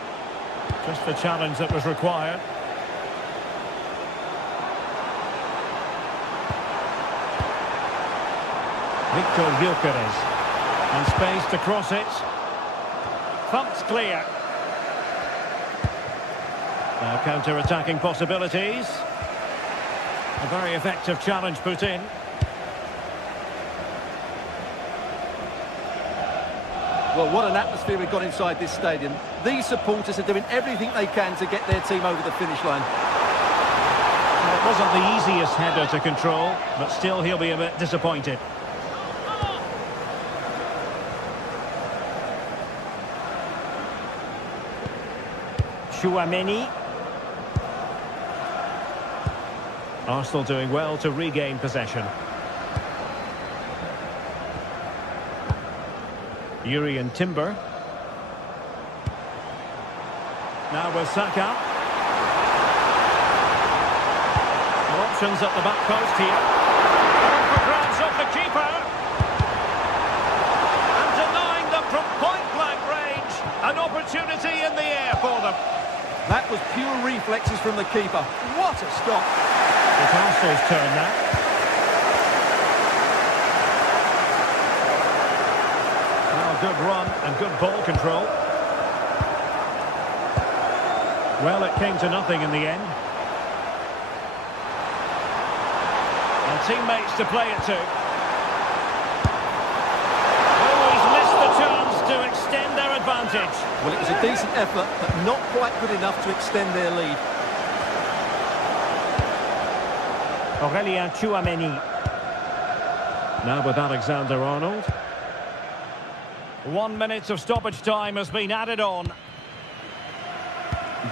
Just the challenge that was required. Victor Gyökeres. And space to cross it. Thumped clear. Now counter-attacking possibilities. A very effective challenge put in. Well, what an atmosphere we've got inside this stadium. These supporters are doing everything they can to get their team over the finish line. Well, it wasn't the easiest header to control, but still he'll be a bit disappointed. Chouameni. Arsenal doing well to regain possession. Urian Timber. Now with Saka. Options at the back post here. For grabs off the keeper. And denying them from point-blank range. An opportunity in the air for them. That was pure reflexes from the keeper. What a stop. It's Arsenal's turn now. Good run and good ball control. Well, it came to nothing in the end. And teammates to play it to. Oh, he's missed the chance to extend their advantage. Well, it was a decent effort, but not quite good enough to extend their lead. Aurélien Chouameni. Now with Alexander-Arnold. 1 minute of stoppage time has been added on.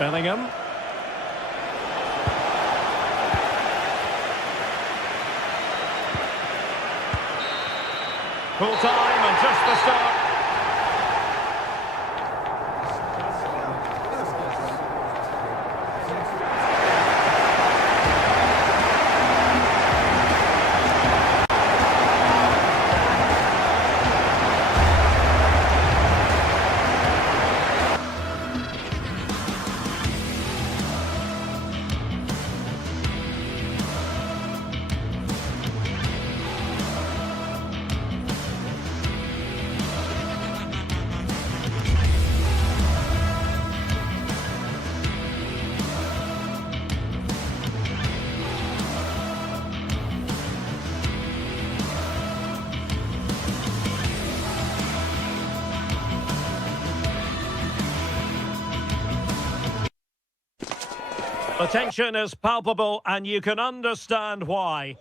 Bellingham. Full time and just the start. The tension is palpable and you can understand why.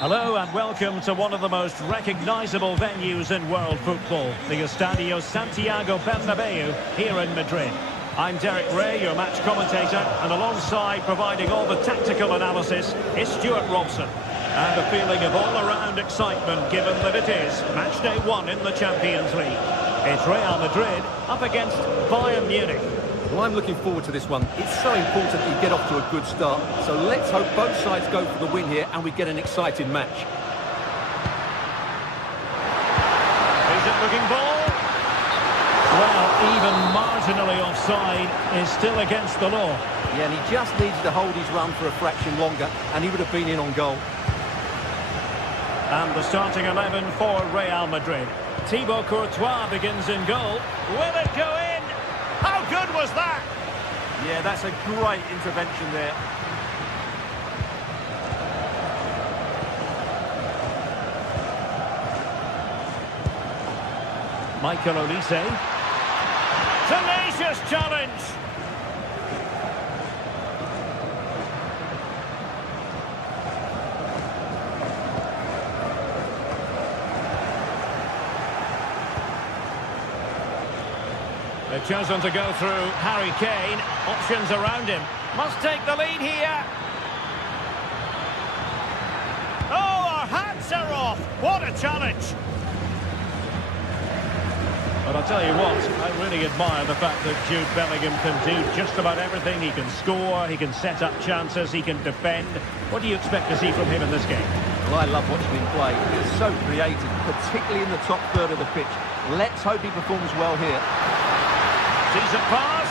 Hello and welcome to one of the most recognisable venues in world football, the Estadio Santiago Bernabeu here in Madrid. I'm Derek Ray, your match commentator, and alongside providing all the tactical analysis is Stuart Robson. And a feeling of all-around excitement given that it is match day 1 in the Champions League. It's Real Madrid up against Bayern Munich. Well, I'm looking forward to this one. It's so important that you get off to a good start. So let's hope both sides go for the win here and we get an exciting match. Decent-looking ball. Well, even marginally offside is still against the law. Yeah, and he just needed to hold his run for a fraction longer and he would have been in on goal. And the starting 11 for Real Madrid. Thibaut Courtois begins in goal. Will it go in? How good was that? Yeah, that's a great intervention there. Michael Olise. Tenacious challenge. They've chosen to go through Harry Kane. Options around him. Must take the lead here. Oh, our hats are off. What a challenge. But I'll tell you what, I really admire the fact that Jude Bellingham can do just about everything. He can score, he can set up chances, he can defend. What do you expect to see from him in this game? Well, I love watching him play. He's so creative, particularly in the top third of the pitch. Let's hope he performs well here. Decent pass.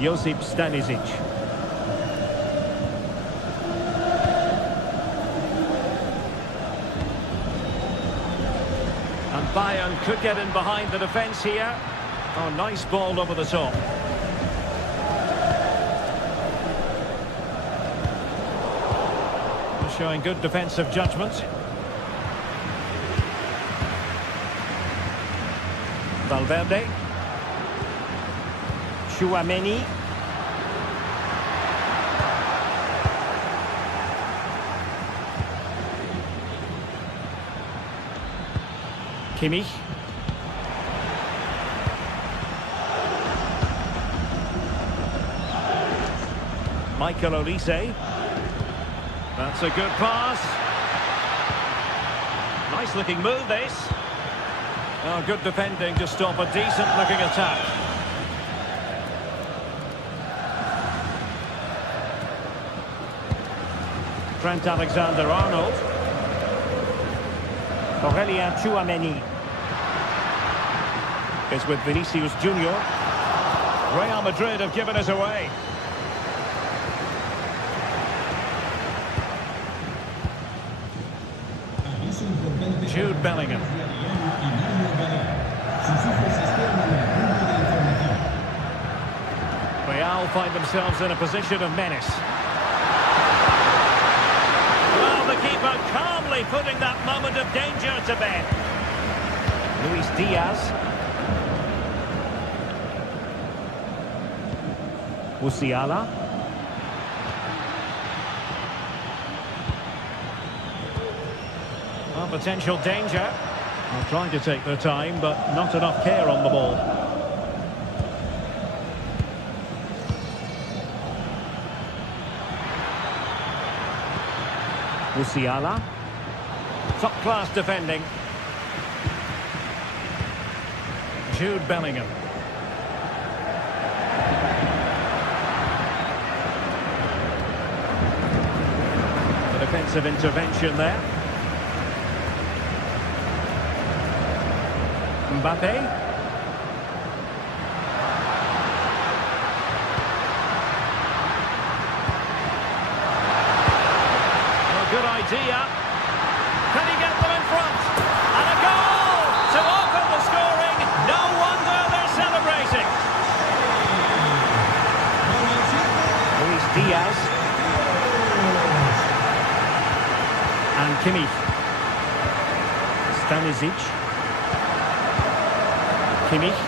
Josip Stanisic. And Bayern could get in behind the defence here. Oh, nice ball over the top. Showing good defensive judgment. Valverde. Tchouaméni. Kimmich. Michael Olise. That's a good pass. Nice looking move, this. Oh, good defending to stop a decent looking attack. Trent Alexander-Arnold. Aurelien Tchouaméni is with Vinicius Junior. Real Madrid have given us away. Jude Bellingham. Real find themselves in a position of menace. Well, the keeper calmly putting that moment of danger to bed. Luis Diaz. Musiala. Well, potential danger. They're trying to take their time, but not enough care on the ball. Musiala. Top-class defending. Jude Bellingham. The defensive intervention there. Mbappe. A good idea. Can he get them in front? And a goal to open the scoring. No wonder they're celebrating. Luis Diaz. And Kimmich. Stanisic. Kimmich.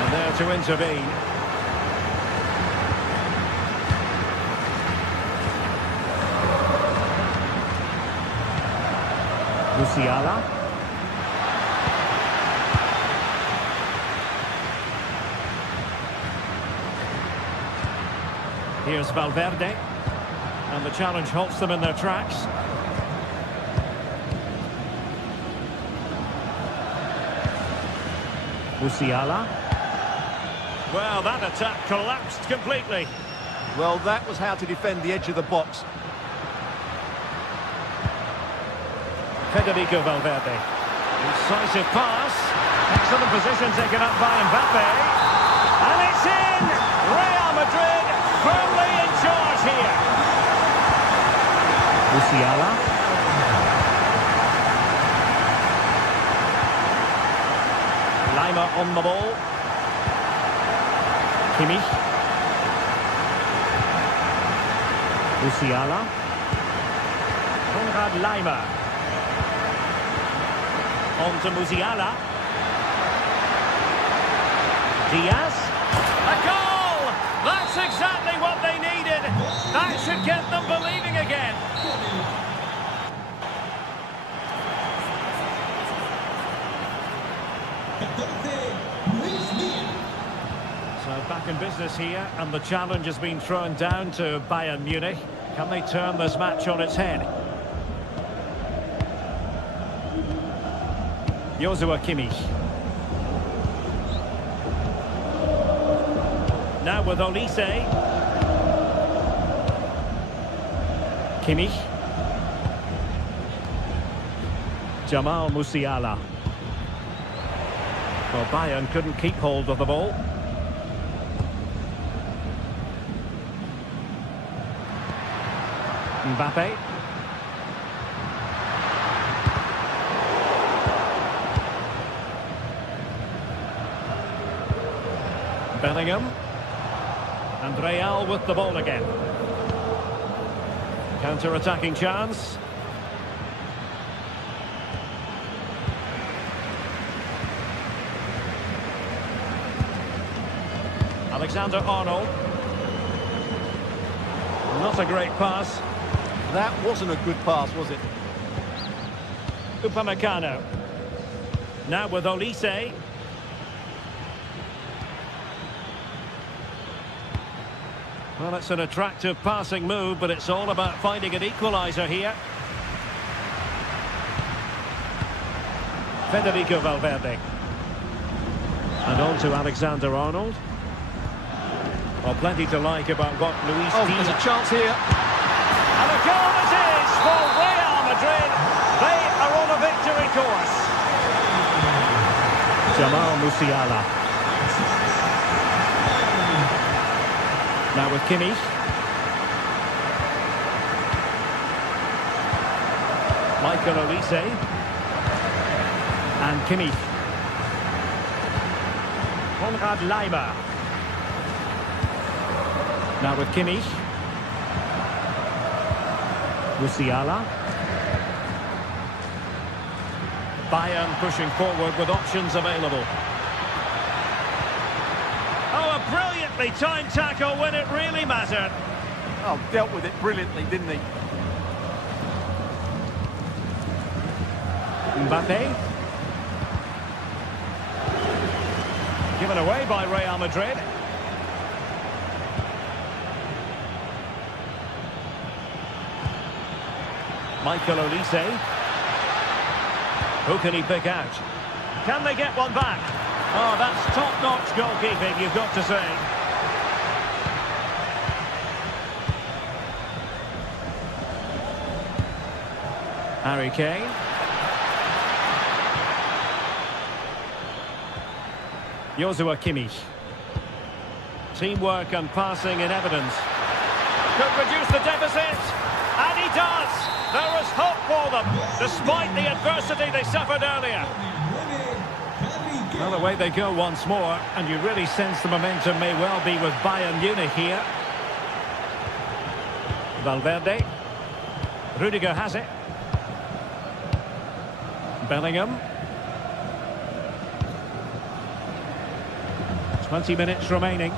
And there to intervene. Musiala. Here's Valverde. And the challenge halts them in their tracks. Musiala. Well, that attack collapsed completely. Well, that was how to defend the edge of the box. Federico Valverde. Incisive pass. Excellent position taken up by Mbappe. And it's in! Real Madrid firmly in charge here. Musiala. Lima on the ball. Kimmich. Musiala. Konrad Laimer. On to Musiala. Diaz. A goal! That's exactly what they needed. That should get them believing again. So back in business here, and the challenge has been thrown down to Bayern Munich. Can they turn this match on its head? Joshua Kimmich. Now with Olise. Kimmich. Jamal Musiala. Well, Bayern couldn't keep hold of the ball. Mbappe. Bellingham. And Real with the ball again. Counter-attacking chance. Alexander-Arnold. Not a great pass. That wasn't a good pass, was it? Upamecano. Now with Olise. Well, it's an attractive passing move, but it's all about finding an equaliser here. Federico Valverde. And on to Alexander-Arnold. Well, plenty to like about what Luis There's a chance here. And a goal it is for Real Madrid. They are on a victory course. Jamal Musiala. Now with Kimmich. Michael Olise. And Kimmich. Konrad Laimer. Now with Kimmich. Musiala. Bayern pushing forward with options available. Oh, a brilliantly timed tackle when it really mattered. Oh, dealt with it brilliantly, didn't he? Mbappe. Given away by Real Madrid. Michael Olise. Who can he pick out? Can they get one back? Oh, that's top-notch goalkeeping, you've got to say. Harry Kane. Joshua Kimmich. Teamwork and passing in evidence. Could reduce the deficit. And he does. There is hope for them, despite the adversity they suffered earlier. Well, away they go once more, and you really sense the momentum may well be with Bayern Munich here. Valverde. Rudiger has it. Bellingham. 20 minutes remaining.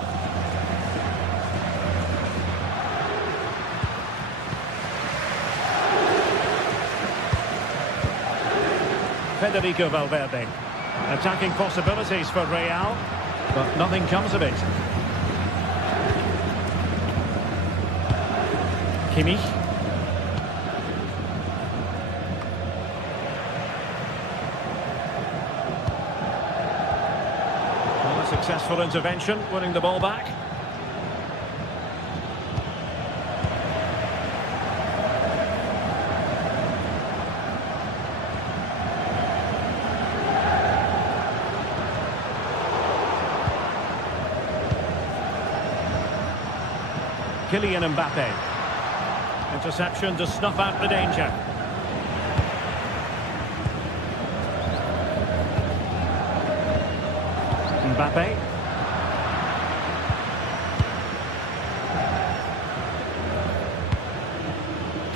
Federico Valverde. Attacking possibilities for Real, but nothing comes of it. Kimmich. Well, a successful intervention, winning the ball back. Kylian Mbappe. Interception to snuff out the danger. Mbappe.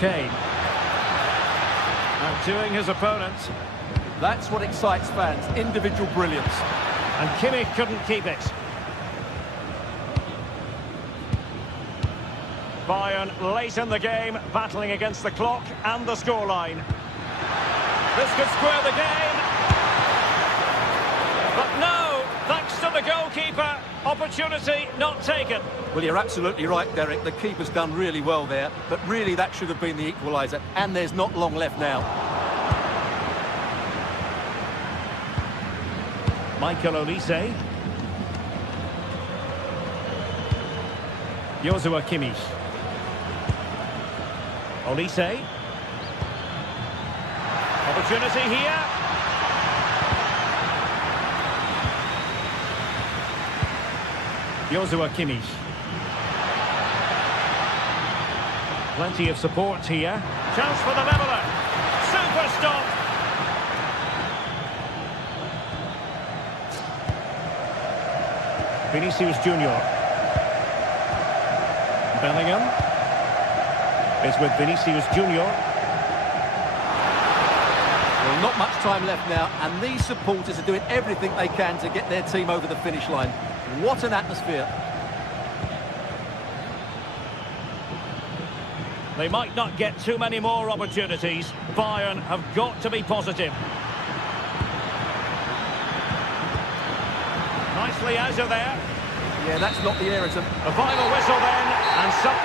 Kane. Outdoing his opponent. That's what excites fans, individual brilliance. And Kimmich couldn't keep it. Bayern late in the game, battling against the clock and the scoreline. This could square the game. But no, thanks to the goalkeeper, opportunity not taken. Well, you're absolutely right, Derek. The keeper's done really well there, but really that should have been the equaliser, and there's not long left now. Michael Olise. Joshua Kimmich. Olise. Opportunity here. Joshua Kimmich. Plenty of support here. Chance for the leveller. Super stop. Vinicius Junior. Bellingham is with Vinicius Junior. Well, not much time left now, and these supporters are doing everything they can to get their team over the finish line. What an atmosphere. They might not get too many more opportunities. Bayern have got to be positive. Nicely out of there. Yeah, that's not the area to... A final whistle then, and some...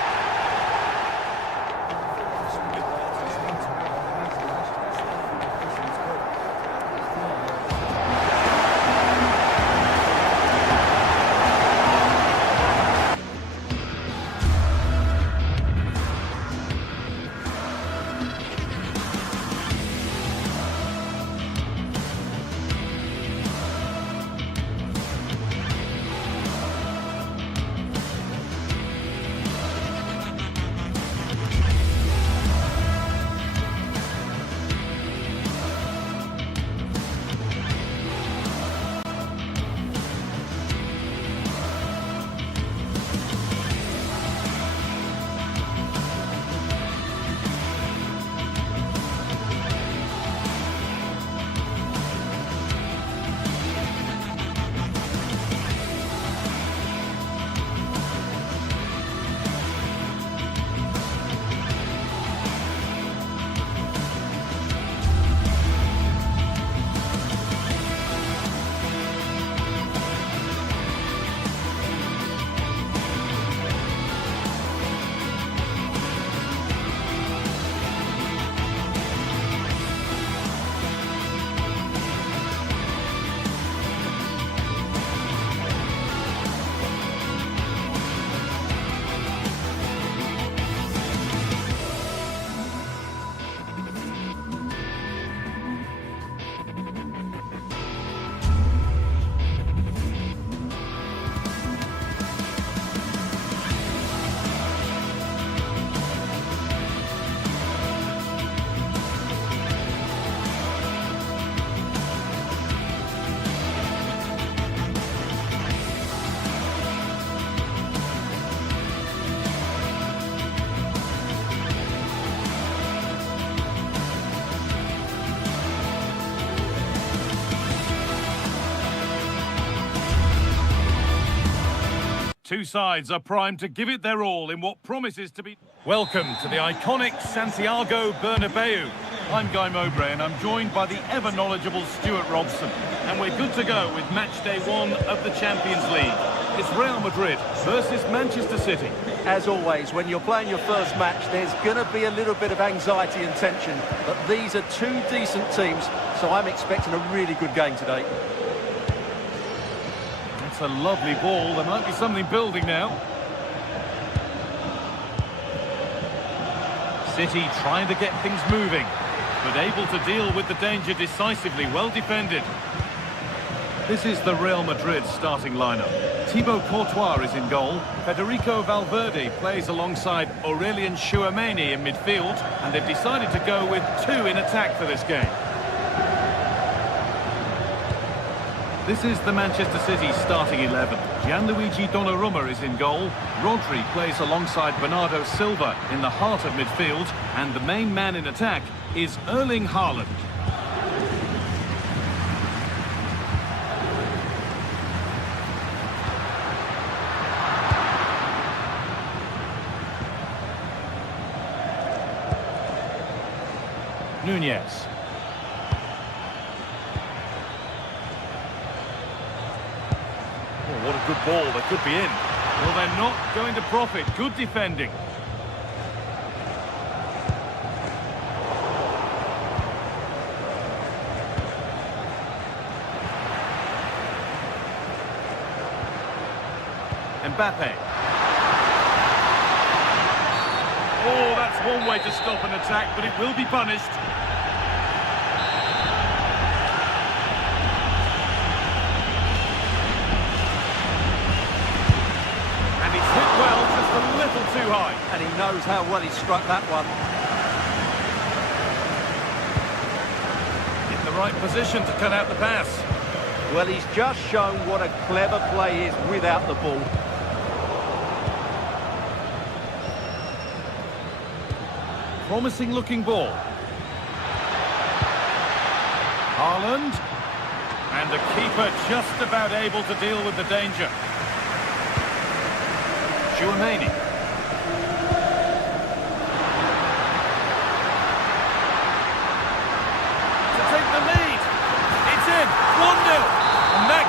Two sides are primed to give it their all in what promises to be... Welcome to the iconic Santiago Bernabeu. I'm Guy Mowbray and I'm joined by the ever-knowledgeable Stuart Robson. And we're good to go with match day 1 of the Champions League. It's Real Madrid versus Manchester City. As always, when you're playing your first match, there's going to be a little bit of anxiety and tension. But these are two decent teams, so I'm expecting a really good game today. That's a lovely ball. There might be something building now. City trying to get things moving, but able to deal with the danger decisively. Well defended. This is the Real Madrid starting lineup. Thibaut Courtois is in goal. Federico Valverde plays alongside Aurelien Tchouameni in midfield, and they've decided to go with two in attack for this game. This is the Manchester City starting 11. Gianluigi Donnarumma is in goal. Rodri plays alongside Bernardo Silva in the heart of midfield. And the main man in attack is Erling Haaland. Nunez. Oh, what a good ball, that could be in. Well, they're not going to profit. Good defending. Mbappe. Oh, that's one way to stop an attack, but it will be punished. Too high. And he knows how well he struck that one. In the right position to cut out the pass. Well, he's just shown what a clever play is without the ball. Promising looking ball. Haaland. And the keeper just about able to deal with the danger. Tchouaméni.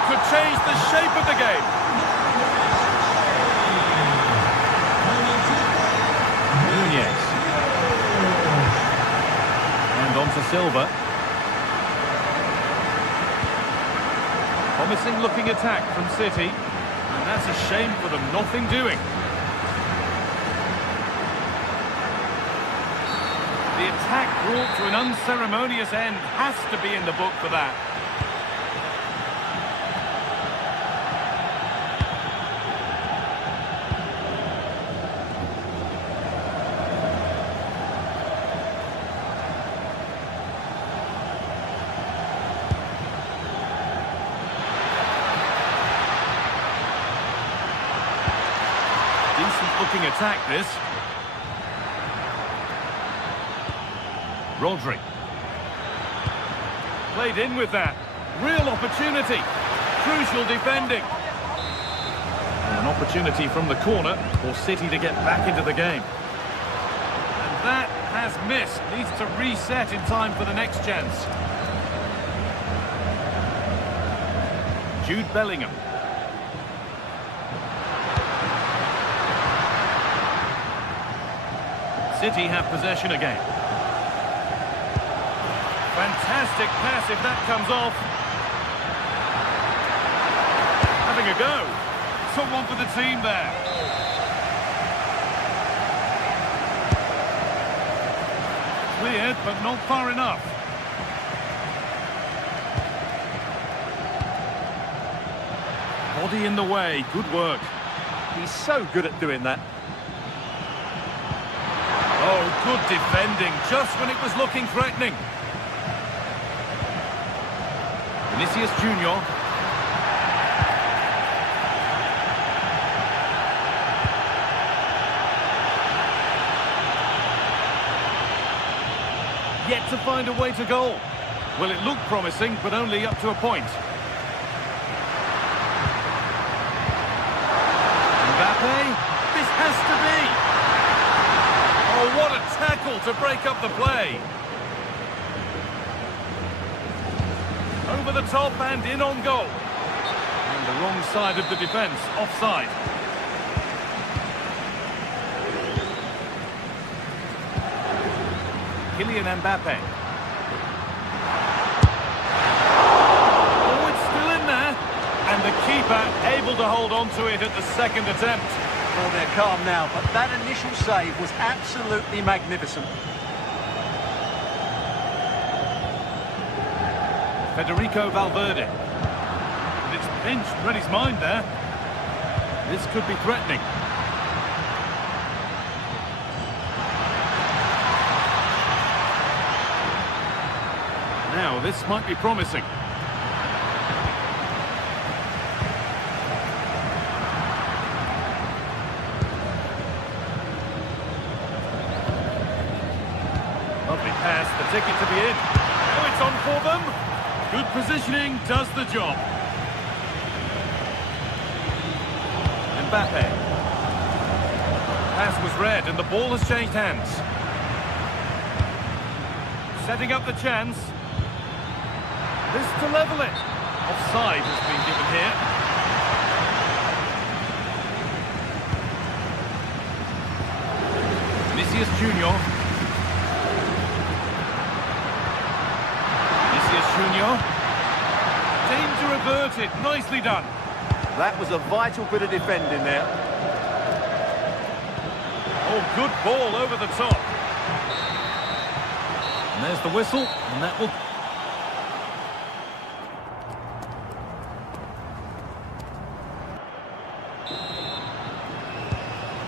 Could change the shape of the game. Nunez. And on to Silva. Promising looking attack from City. And that's a shame for them, nothing doing. The attack brought to an unceremonious end has to be in the book for that. Decent-looking attack, this. Rodri. Played in with that. Real opportunity. Crucial defending. And an opportunity from the corner for City to get back into the game. And that has missed. Needs to reset in time for the next chance. Jude Bellingham. City have possession again. Fantastic pass if that comes off. Having a go. Someone for the team there. Cleared, but not far enough. Body in the way. Good work. He's so good at doing that. Oh, good defending, just when it was looking threatening. Vinicius Junior. Yet to find a way to goal. Well, it looked promising, but only up to a point. Mbappe, this has to be. Oh, what a tackle to break up the play. Over the top and in on goal. And the wrong side of the defence, offside. Kylian Mbappe. Oh, it's still in there. And the keeper able to hold on to it at the second attempt. Well, they're calm now, but that initial save was absolutely magnificent. Federico Valverde. And it's pinched, read his mind there. This could be threatening. Now, this might be promising. Lovely pass, the ticket to be in. Oh, it's on for them. Good positioning does the job. Mbappe. Pass was read and the ball has changed hands. Setting up the chance. This to level it. Offside has been given here. Vinicius Junior. Vinicius Junior. Danger averted. Nicely done. That was a vital bit of defending there. Oh, good ball over the top. And there's the whistle, and that will...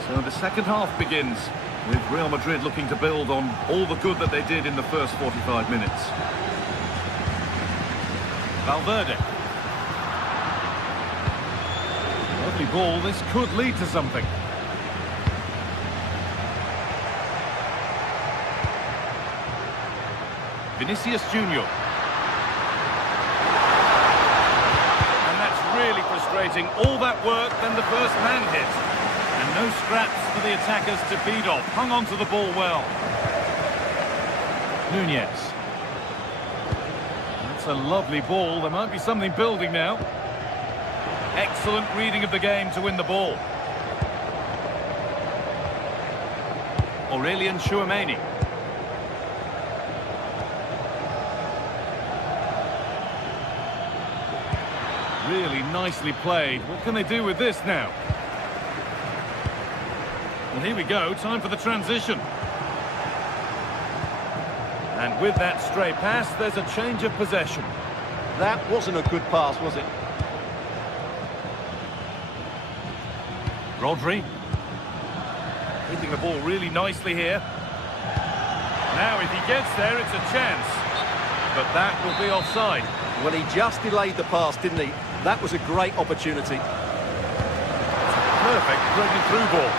So the second half begins, with Real Madrid looking to build on all the good that they did in the first 45 minutes. Valverde. Lovely ball, this could lead to something. Vinicius Junior. And that's really frustrating. All that work, then the first man hit. And no scraps for the attackers to feed off. Hung on to the ball well. Nunez. That's a lovely ball. There might be something building now. Excellent reading of the game to win the ball. Aurelian Tchouameni. Really nicely played. What can they do with this now? Well, here we go. Time for the transition. And with that stray pass, there's a change of possession. That wasn't a good pass, was it? Rodri. Hitting the ball really nicely here. Now, if he gets there, it's a chance. But that will be offside. Well, he just delayed the pass, didn't he? That was a great opportunity. Perfect breaking through ball.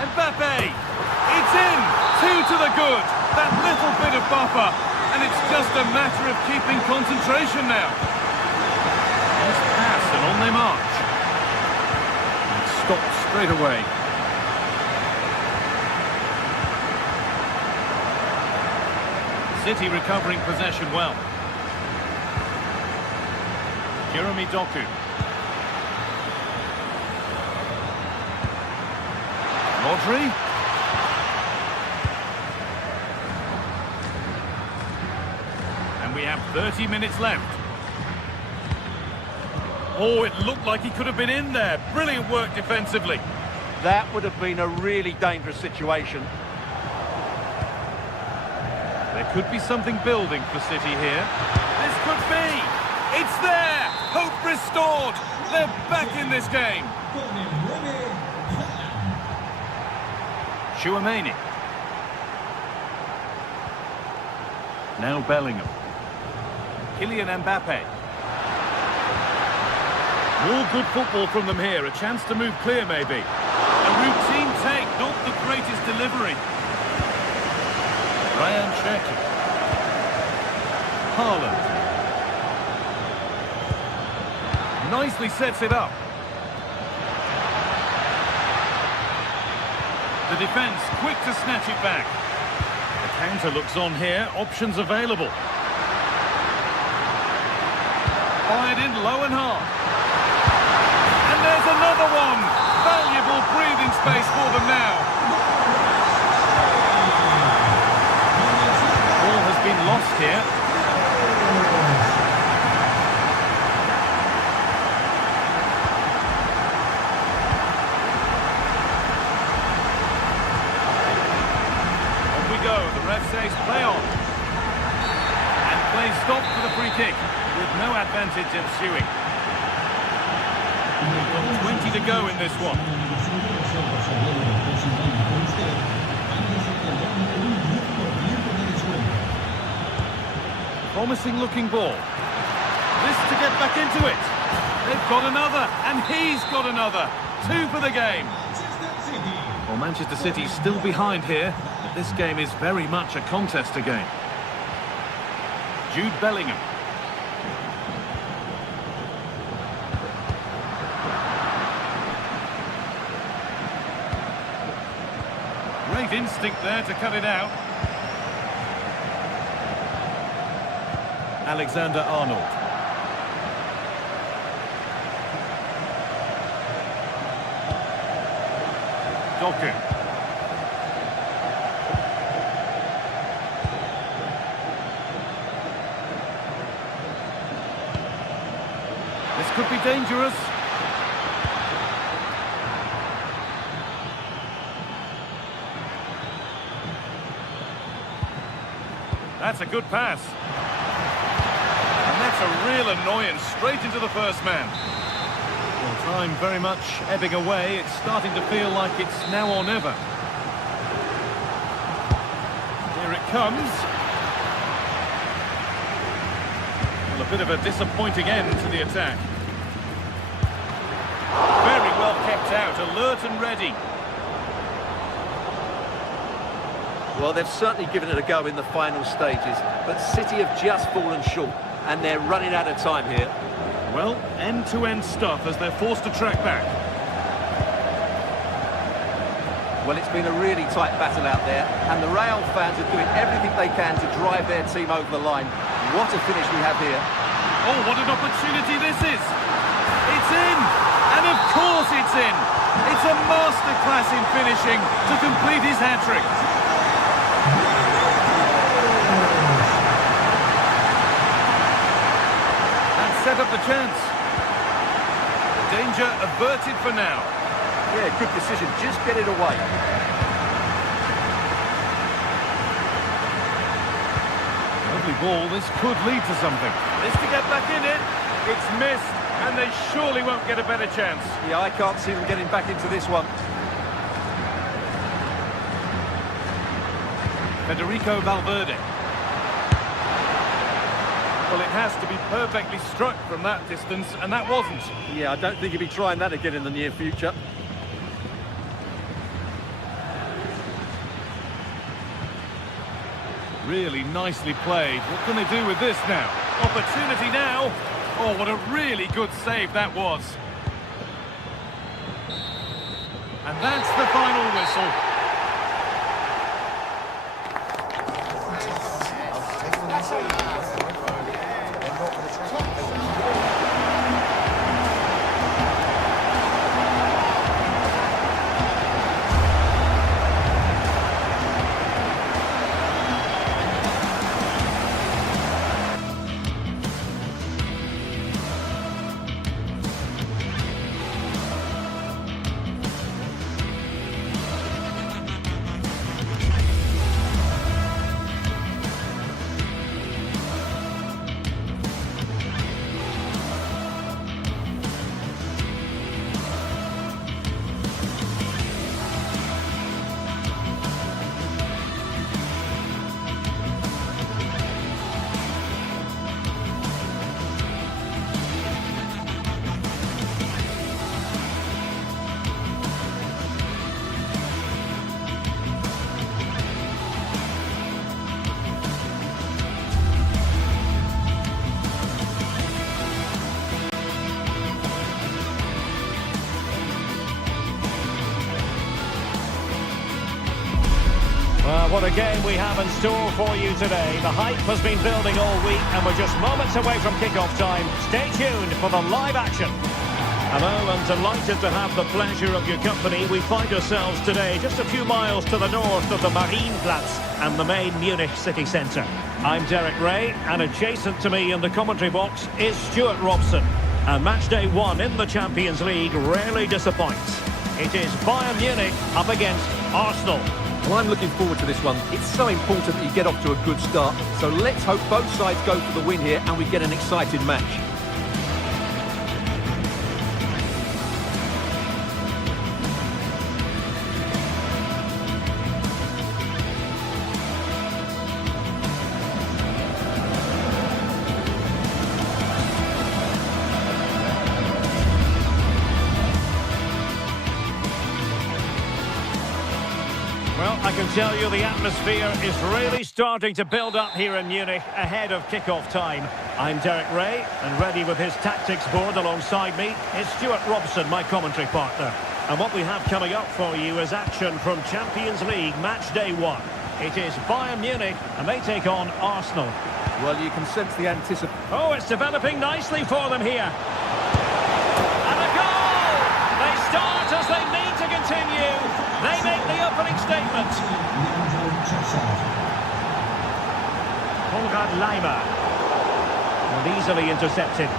Mbappe! It's in! 2 to the good. That little bit of buffer. And it's just a matter of keeping concentration now. Nice pass and on they march. And stopped straight away. City recovering possession well. Jeremy Doku. Rodri. And we have 30 minutes left. Oh, it looked like he could have been in there. Brilliant work defensively. That would have been a really dangerous situation. There could be something building for City here. This could be. It's there. Hope restored. They're back in this game. Tchouameni. Now Bellingham. Kylian Mbappe. More good football from them here. A chance to move clear, maybe. A routine take, not the greatest delivery. Ryan Cherki. Haaland. Nicely sets it up. The defence quick to snatch it back. The counter looks on here. Options available. Fired in low and hard. And there's another one. Valuable breathing space for them now. Ball has been lost here. The ref says play on. And play stopped for the free kick, with no advantage ensuing. We've got 20 to go in this one. Promising looking ball. This to get back into it. They've got another, and he's got another. 2 for the game. Well, Manchester City's still behind here, but this game is very much a contest again. Jude Bellingham. Great instinct there to cut it out. Alexander-Arnold. Doku. This could be dangerous. That's a good pass. And that's a real annoyance, straight into the first man. Well, time very much ebbing away. It's starting to feel like it's now or never. Here it comes. Well, a bit of a disappointing end to the attack. Very well kept out, alert and ready. Well, they've certainly given it a go in the final stages, but City have just fallen short, and they're running out of time here. Well, end-to-end stuff as they're forced to track back. Well, it's been a really tight battle out there, and the Real fans are doing everything they can to drive their team over the line. What a finish we have here. Oh, what an opportunity this is! It's in! And of course it's in! It's a masterclass in finishing to complete his hat-trick. And set up the chance. Danger averted for now. Yeah, good decision. Just get it away. Lovely ball. This could lead to something. This to get back in it. It's missed, and they surely won't get a better chance. Yeah, I can't see them getting back into this one. Federico Valverde. Well, it has to be perfectly struck from that distance, and that wasn't. Yeah, I don't think he'll be trying that again in the near future. Really nicely played. What can they do with this now? Opportunity now. Oh, what a really good save that was. And that's the final whistle. What a game we have in store for you today. The hype has been building all week and we're just moments away from kick-off time. Stay tuned for the live action. Hello and delighted to have the pleasure of your company. We find ourselves today just a few miles to the north of the Marienplatz and the main Munich city centre. I'm Derek Ray and adjacent to me in the commentary box is Stuart Robson. And match day one in the Champions League rarely disappoints. It is Bayern Munich up against Arsenal. Well, I'm looking forward to this one. It's so important that you get off to a good start. So let's hope both sides go for the win here and we get an exciting match. can tell you the atmosphere is really starting to build up here in Munich ahead of kick-off time. I'm Derek Ray, and ready with his tactics board alongside me is Stuart Robson, my commentary partner. And what we have coming up for you is action from Champions League match day 1. It is Bayern Munich, and they take on Arsenal. Well, you can sense the anticipation. Oh, it's developing nicely for them here. And a goal! They start as they mean to continue. They make the opening statement. Konrad Laimer. And easily intercepted.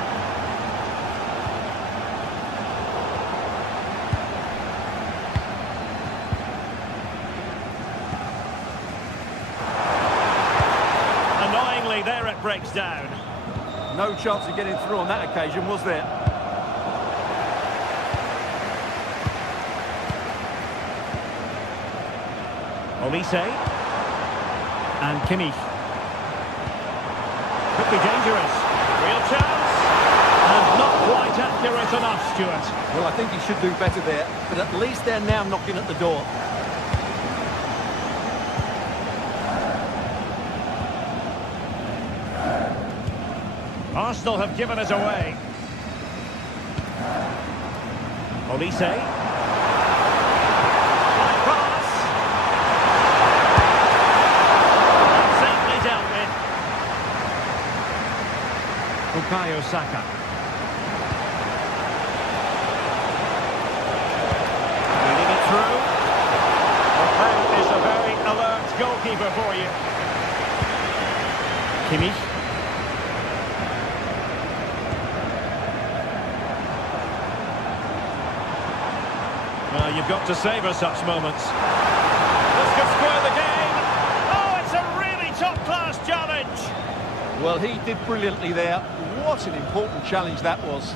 Annoyingly, there it breaks down. No chance of getting through on that occasion, was there? Olise and Kimmich. Could be dangerous. Real chance. And not quite accurate enough, Stuart. Well, I think he should do better there, but at least they're now knocking at the door. Arsenal have given us away. Olise. Bukayo Saka. Leading it through. That is a very alert goalkeeper for you. Kimmich. Well, you've got to savour such moments. This could square the game. Oh, it's a really top-class challenge. Well, he did brilliantly there. What an important challenge that was.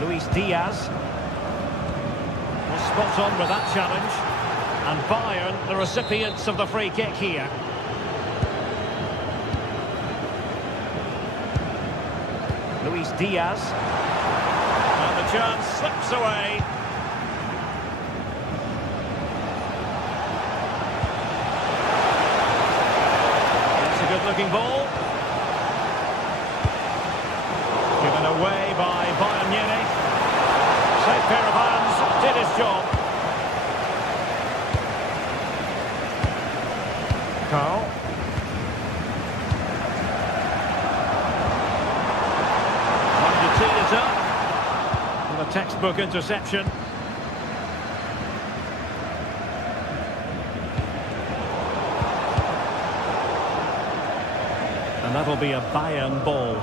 Luis Diaz. Was spot on with that challenge. And Bayern, the recipients of the free kick here. Luis Diaz. And the chance slips away. Good-looking ball. Given away by Bayern Munich. Safe pair of hands, did his job. Carl. Trying to tee it up. With a textbook interception. And that'll be a Bayern ball.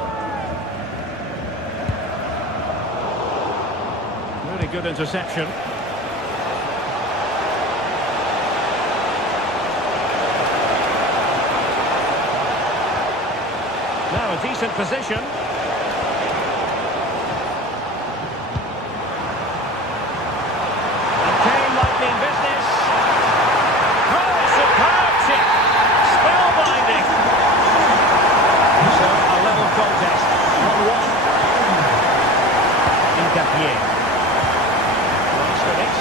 Really good interception. Now a decent position. And Kane might be in business. Oh, superb chip. Spellbinding. So, a level contest, 1-1. Incapié. Nice with it.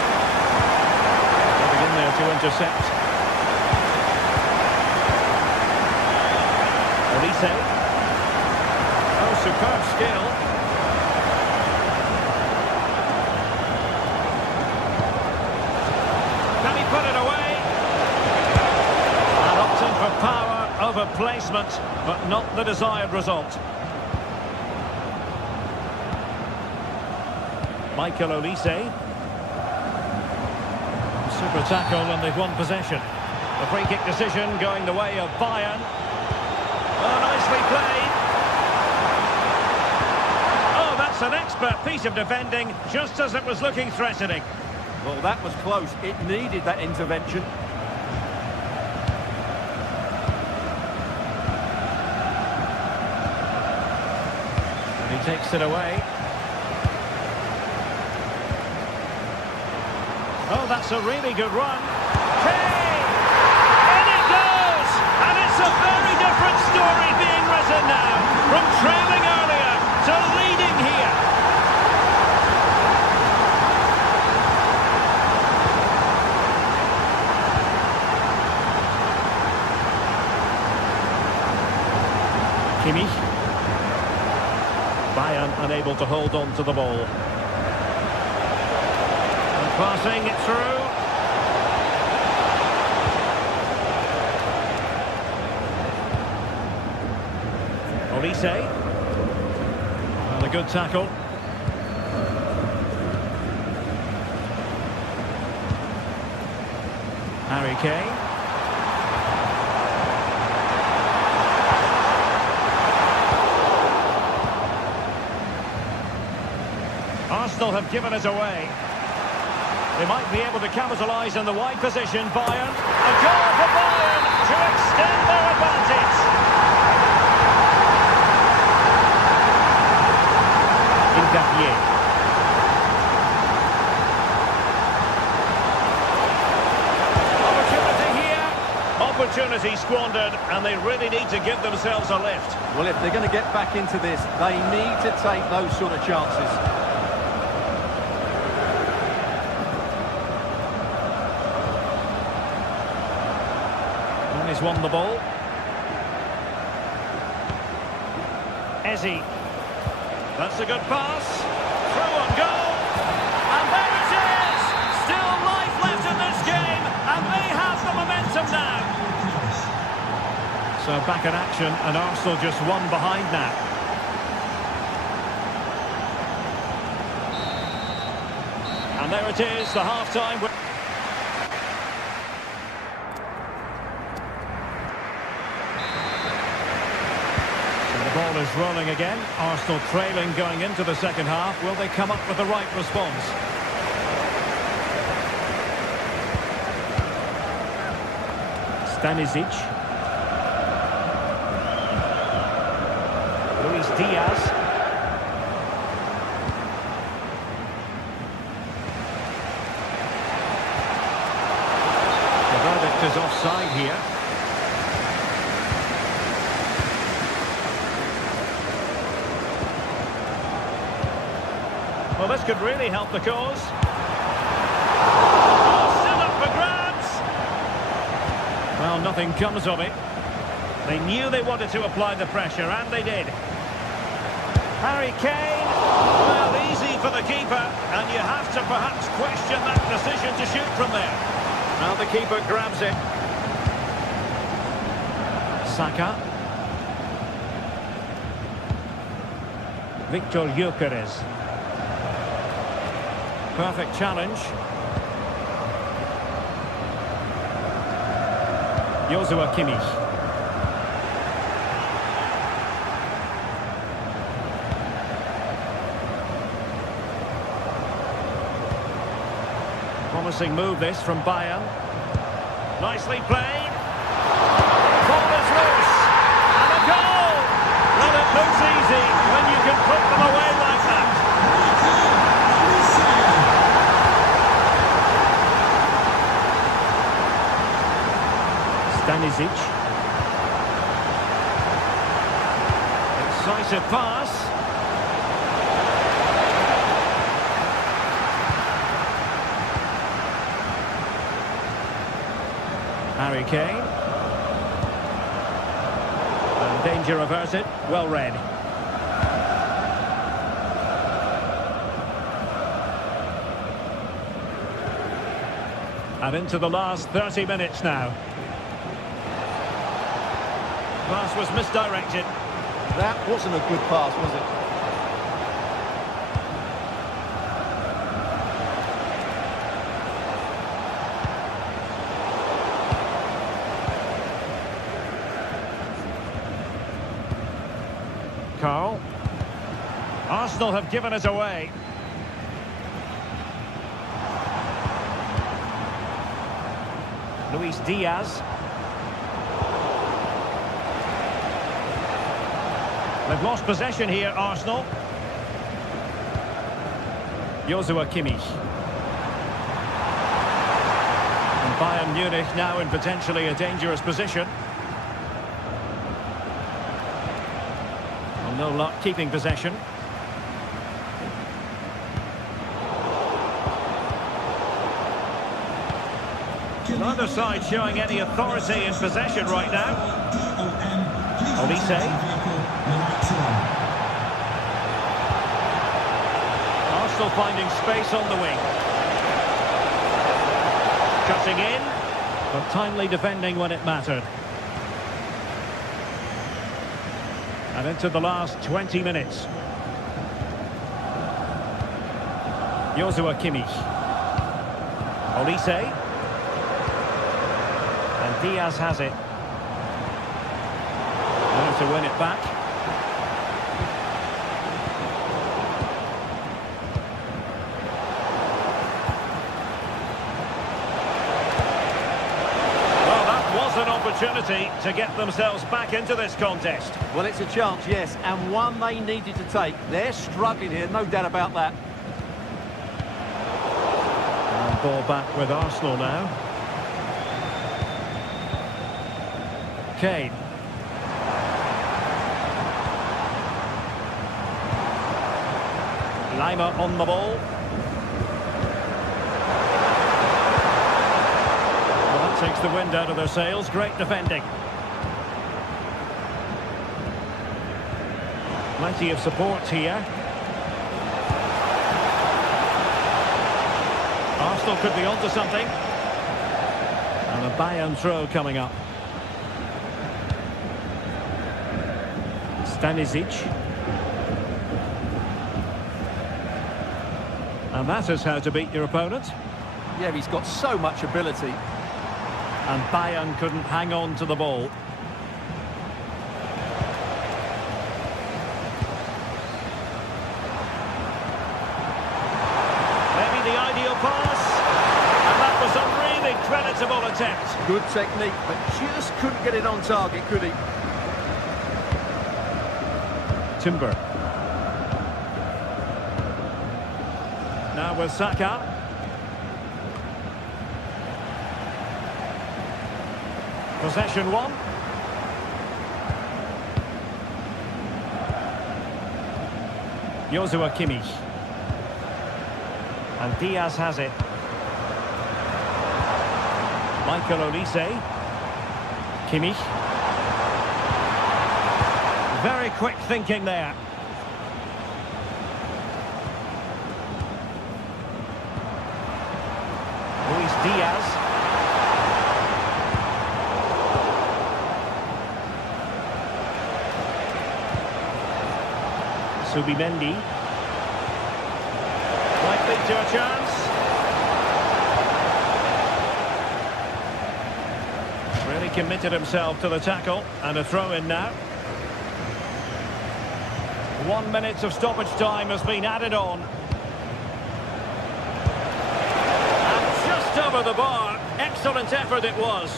Getting in there to intercept. Olise. Oh, superb skill. Can he put it away? And opting for power over placement, but not the desired result. Michael Olise. Super tackle and they've won possession. The free kick decision going the way of Bayern. Oh, nicely played. Oh, that's an expert piece of defending, just as it was looking threatening. Well, that was close. It needed that intervention. And he takes it away. Oh, that's a really good run. Kane! In it goes! And it's a very different story being written now. From trailing earlier to leading here. Kimmich. Bayern unable to hold on to the ball. And passing it through. Olise. And a good tackle. Harry Kane. Arsenal have given us away. They might be able to capitalise in the wide position. Bayern. A goal for Bayern to extend their advantage. Ingapier. Opportunity squandered, and they really need to give themselves a lift. Well, if they're going to get back into this, they need to take those sort of chances. And he's won the ball. Eze. That's a good pass. Through on goal. And there it is! Still life left in this game, and they have the momentum now. So back in action, and Arsenal just one behind now. And there it is, the half-time. So the ball is rolling again. Arsenal trailing going into the second half. Will they come up with the right response? Stanisic. Diaz. The verdict is offside here. Well, this could really help the cause. Oh, still up for grabs. Well, nothing comes of it. They knew they wanted to apply the pressure, and they did. Harry Kane, well, easy for the keeper, and you have to perhaps question that decision to shoot from there. Now the keeper grabs it. Saka. Victor Gyökeres. Perfect challenge. Joshua Kimmich. Promising move this from Bayern. Nicely played. Ball is loose. And a goal! Well, it looks easy when you can put them away like that. Stanisic. Incisive pass. Harry Kane. And danger averted. Well read. And into the last 30 minutes now. Pass was misdirected. That wasn't a good pass, was it? Carl. Arsenal have given us away. Luis Diaz. They've lost possession here, Arsenal. Joshua Kimmich. And Bayern Munich now in potentially a dangerous position. No luck keeping possession. Neither side showing any authority in possession right now. Olise. Arsenal finding space on the wing. Cutting in, but timely defending when it mattered. And into the last 20 minutes. Joshua Kimmich. Olise. And Diaz has it. Now to win it back. Well, that was an opportunity to get themselves back into this contest. Well, it's a chance, yes, and one they needed to take. They're struggling here, no doubt about that. And ball back with Arsenal now. Kane. Lima on the ball. Well, that takes the wind out of their sails. Great defending. Plenty of support here. Arsenal could be onto something. And a Bayern throw coming up. Stanisic. And that is how to beat your opponent. Yeah, he's got so much ability. And Bayern couldn't hang on to the ball. Maybe the ideal pass. And that was a really creditable attempt. Good technique, but just couldn't get it on target, could he? Timber. Now with Saka. Possession one. Joshua Kimmich. And Diaz has it. Michael Olise. Kimmich. Very quick thinking there. Diaz. Subimendi. Might lead to a chance. Really committed himself to the tackle. And a throw in now. 1 minute of stoppage time has been added on. Over the bar. Excellent effort it was.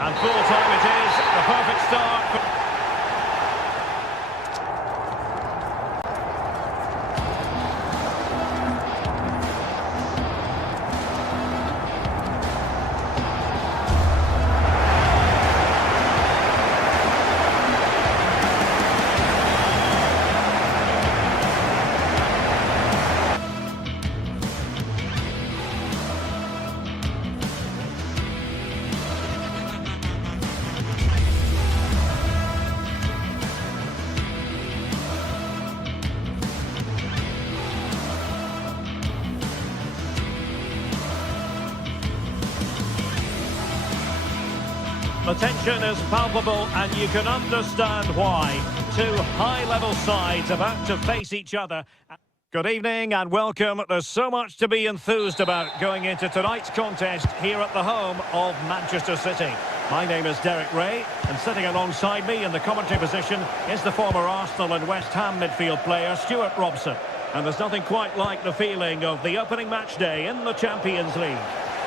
And full time it is. The perfect start. The tension is palpable and you can understand why. Two high-level sides about to face each other. Good evening and welcome. There's so much to be enthused about going into tonight's contest here at the home of Manchester City. My name is Derek Ray, and sitting alongside me in the commentary position is the former Arsenal and West Ham midfield player Stuart Robson. And there's nothing quite like the feeling of the opening match day in the Champions League.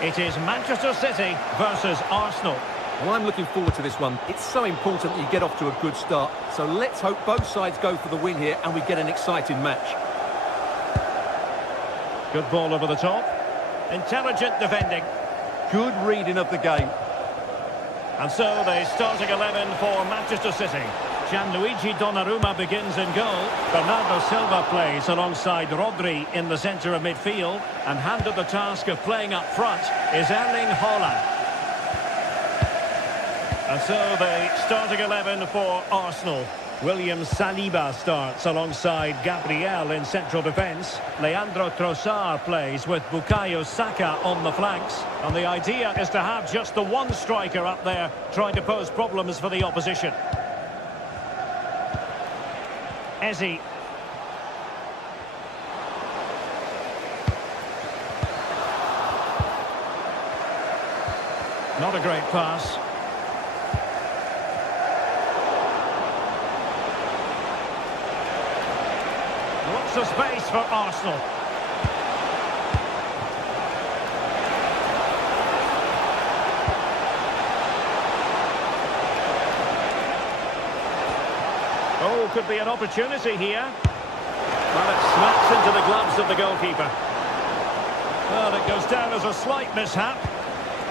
It is Manchester City versus Arsenal. Well, I'm looking forward to this one. It's so important that you get off to a good start. So let's hope both sides go for the win here and we get an exciting match. Good ball over the top. Intelligent defending. Good reading of the game. And so the starting 11 for Manchester City. Gianluigi Donnarumma begins in goal. Bernardo Silva plays alongside Rodri in the centre of midfield. And handed the task of playing up front is Erling Haaland. And so the starting 11 for Arsenal. William Saliba starts alongside Gabriel in central defence. Leandro Trossard plays with Bukayo Saka on the flanks. And the idea is to have just the one striker up there trying to pose problems for the opposition. Eze. Not a great pass. Lots of space for Arsenal. Oh, could be an opportunity here. Well, it smacks into the gloves of the goalkeeper. Well, it goes down as a slight mishap.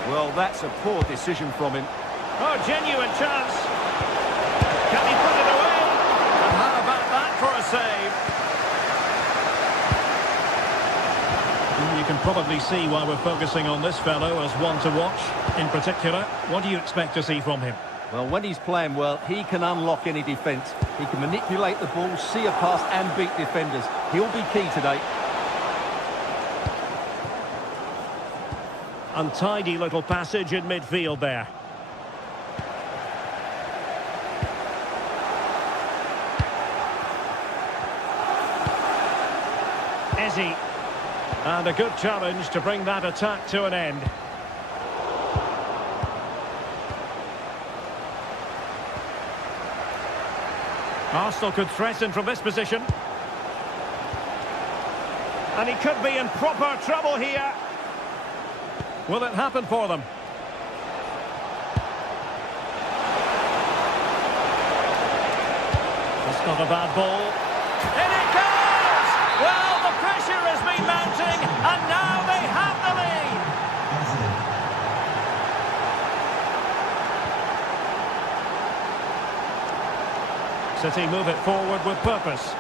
Well, that's a poor decision from him. Oh, genuine chance. Can he put it away? And how about that for a save? You can probably see why we're focusing on this fellow as one to watch. In particular, what do you expect to see from him? Well, when he's playing well, he can unlock any defence. He can manipulate the ball, see a pass and beat defenders. He'll be key today. Untidy little passage in midfield there. Eze. And a good challenge to bring that attack to an end. Arsenal could threaten from this position. And he could be in proper trouble here. Will it happen for them? That's not a bad ball. In it goes! Well, the pressure has been mounting, and now they have the lead. City move it forward with purpose.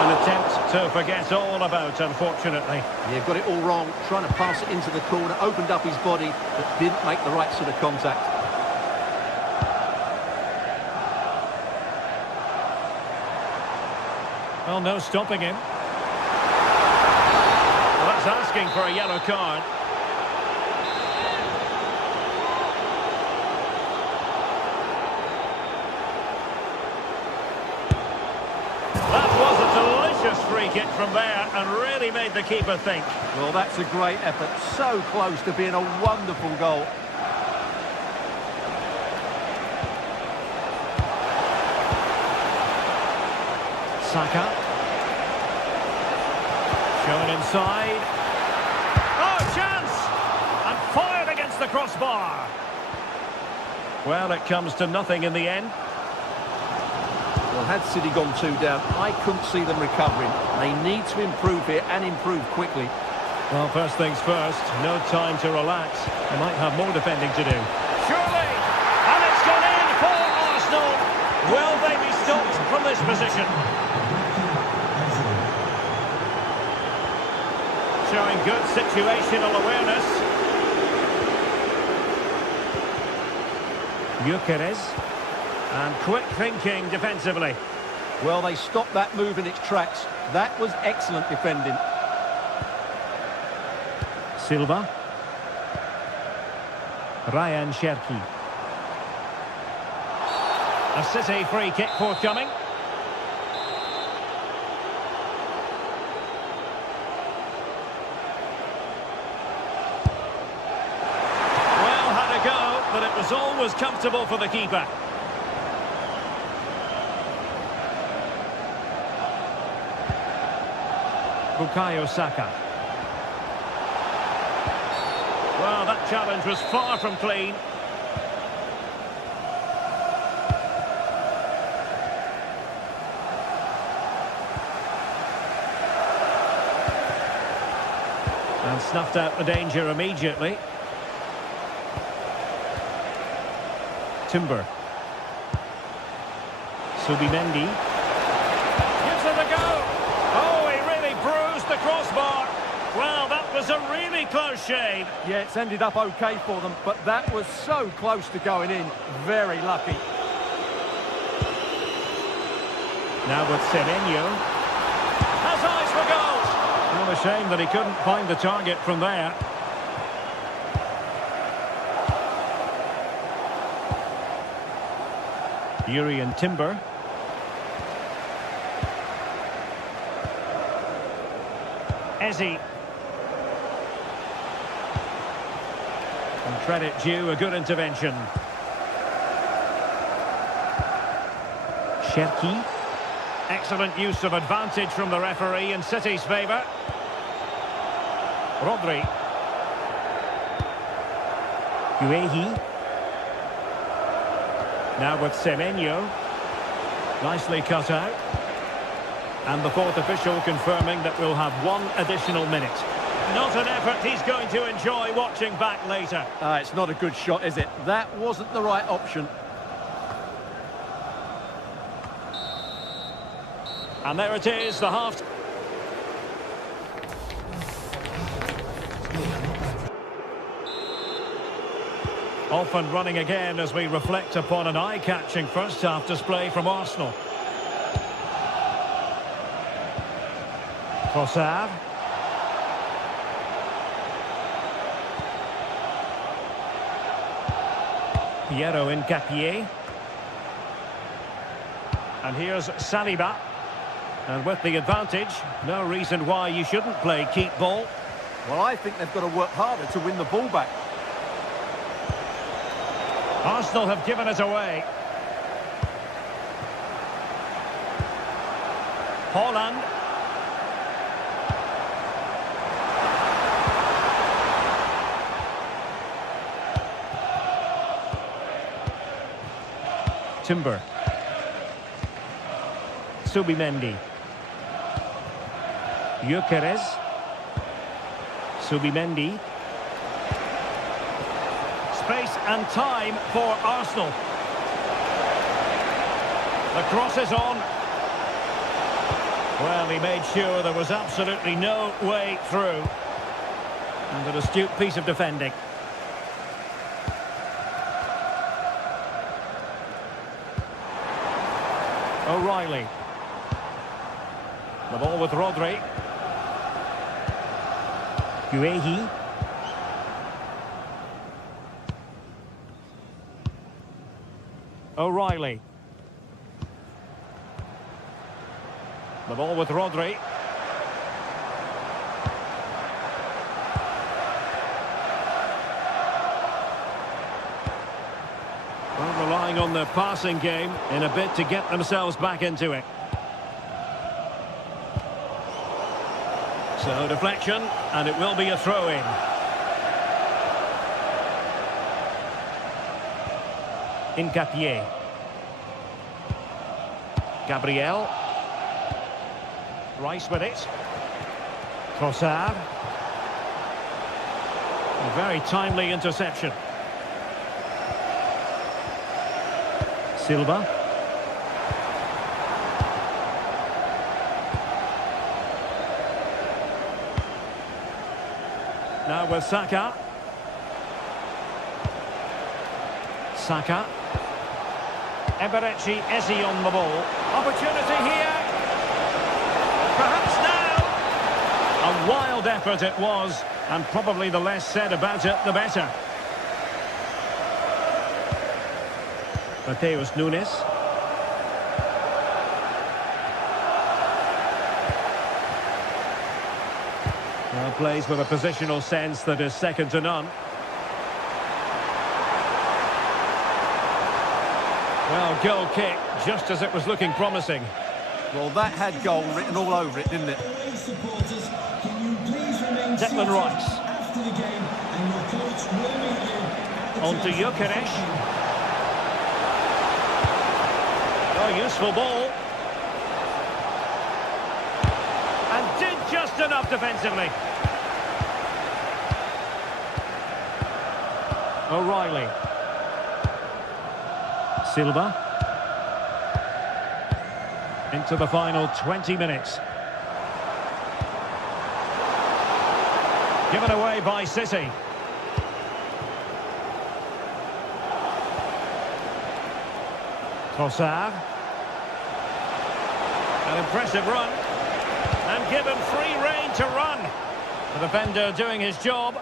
An attempt to forget all about, unfortunately. Yeah, got it all wrong. Trying to pass it into the corner, opened up his body, but didn't make the right sort of contact. Well, no stopping him. Well, that's asking for a yellow card. Free kick from there and really made the keeper think. Well, that's a great effort. So close to being a wonderful goal. Saka. Shown inside. Oh, chance! And fired against the crossbar. Well, it comes to nothing in the end. Well, had City gone 2 down, I couldn't see them recovering. They need to improve here and improve quickly. Well, first things first, no time to relax. They might have more defending to do. Surely! And it's gone in for Arsenal. Will they be stopped from this position? Showing good situational awareness. Gyökeres. And quick thinking defensively. Well, they stopped that move in its tracks. That was excellent defending. Silva. Ryan Cherki. A City free kick forthcoming. Well, had a go, but it was always comfortable for the keeper. Bukayo Saka. Well, that challenge was far from clean. And snuffed out the danger immediately. Timber. Subimendi. Gives it a go. Oh, he really bruised the crossbar. Well, that was a really close shave. Yeah, it's ended up okay for them, but that was so close to going in. Very lucky. Now with Semenyo. Has eyes for goals. Well, a shame that he couldn't find the target from there. Yuri and Timber. Eze. And credit due, a good intervention. Cherki. Excellent use of advantage from the referee in City's favour. Rodri. Guehi. Now with Semenyo. Nicely cut out. And the fourth official confirming that we'll have one additional minute. Not an effort he's going to enjoy watching back later. It's not a good shot, is it? That wasn't the right option. And there it is, the half. Off and running again as we reflect upon an eye-catching first-half display from Arsenal. Trossard. Piero Incapié. And here's Saliba. And with the advantage, no reason why you shouldn't play keep ball. Well, I think they've got to work harder to win the ball back. Arsenal have given it away. Haaland. Timber. Subimendi. Gyökeres. Subimendi. Space and time for Arsenal. The cross is on. Well, he made sure there was absolutely no way through. And an astute piece of defending. O'Reilly. The ball with Rodri. Guehi. O'Reilly. The ball with Rodri. Well, relying on their passing game in a bid to get themselves back into it. So deflection, and it will be a throw-in. Incapié. Gabriel. Rice with it. Trossard. A very timely interception. Silva. Now with Saka. Saka. Eberechi Eze on the ball. Opportunity here. Perhaps now. A wild effort it was, and probably the less said about it, the better. Mateus Nunes. Well, plays with a positional sense that is second to none. Well, goal kick, just as it was looking promising. Well, that had goal written all over it, didn't it? Declan Rice. On to Gyökeres. Oh, useful ball. And did just enough defensively. O'Reilly. Silva. Into the final 20 minutes. Given away by City. Trossard. An impressive run. And given free rein to run. The defender doing his job.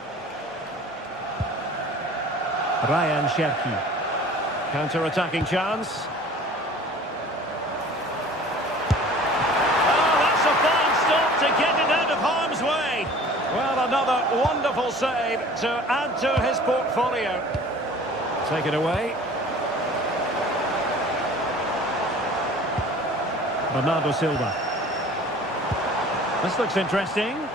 Ryan Cherki. Counter-attacking chance. Oh, that's a fine stop to get it out of harm's way. Well, another wonderful save to add to his portfolio. Take it away. Bernardo Silva. This looks interesting.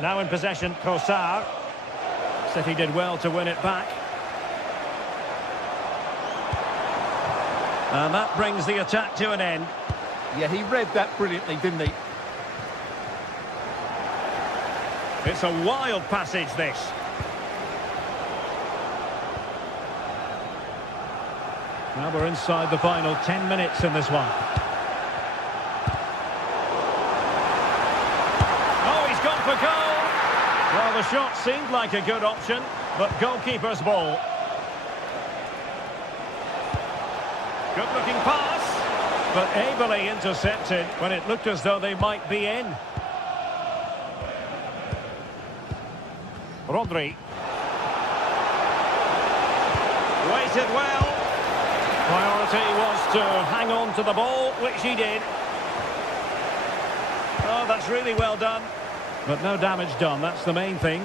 Now in possession, Trossard. City did well to win it back. And that brings the attack to an end. Yeah, he read that brilliantly, didn't he? It's a wild passage, this. Now we're inside the final 10 minutes in this one. Oh, he's gone for goal. Well, the shot seemed like a good option, but goalkeeper's ball. Good-looking pass, but ably intercepted when it looked as though they might be in. Rodri. Waited well. Priority was to hang on to the ball, which he did. Oh, that's really well done. But no damage done, that's the main thing.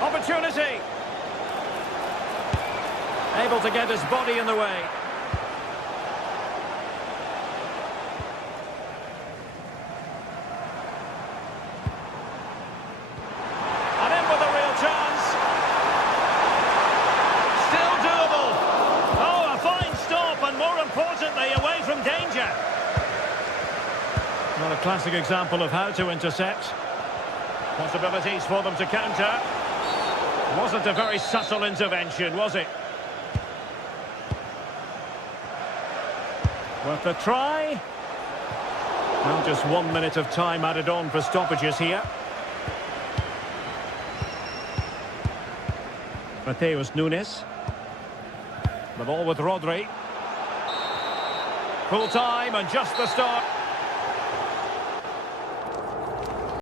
Opportunity. Able to get his body in the way. And in with a real chance. Still doable. Oh, a fine stop, and more importantly, away from danger. Not a classic example of how to intercept. Possibilities for them to counter. Wasn't a very subtle intervention, was it? Worth a try. Well, just 1 minute of time added on for stoppages here. Mateus Nunes. The ball with Rodri. Full time and just the start.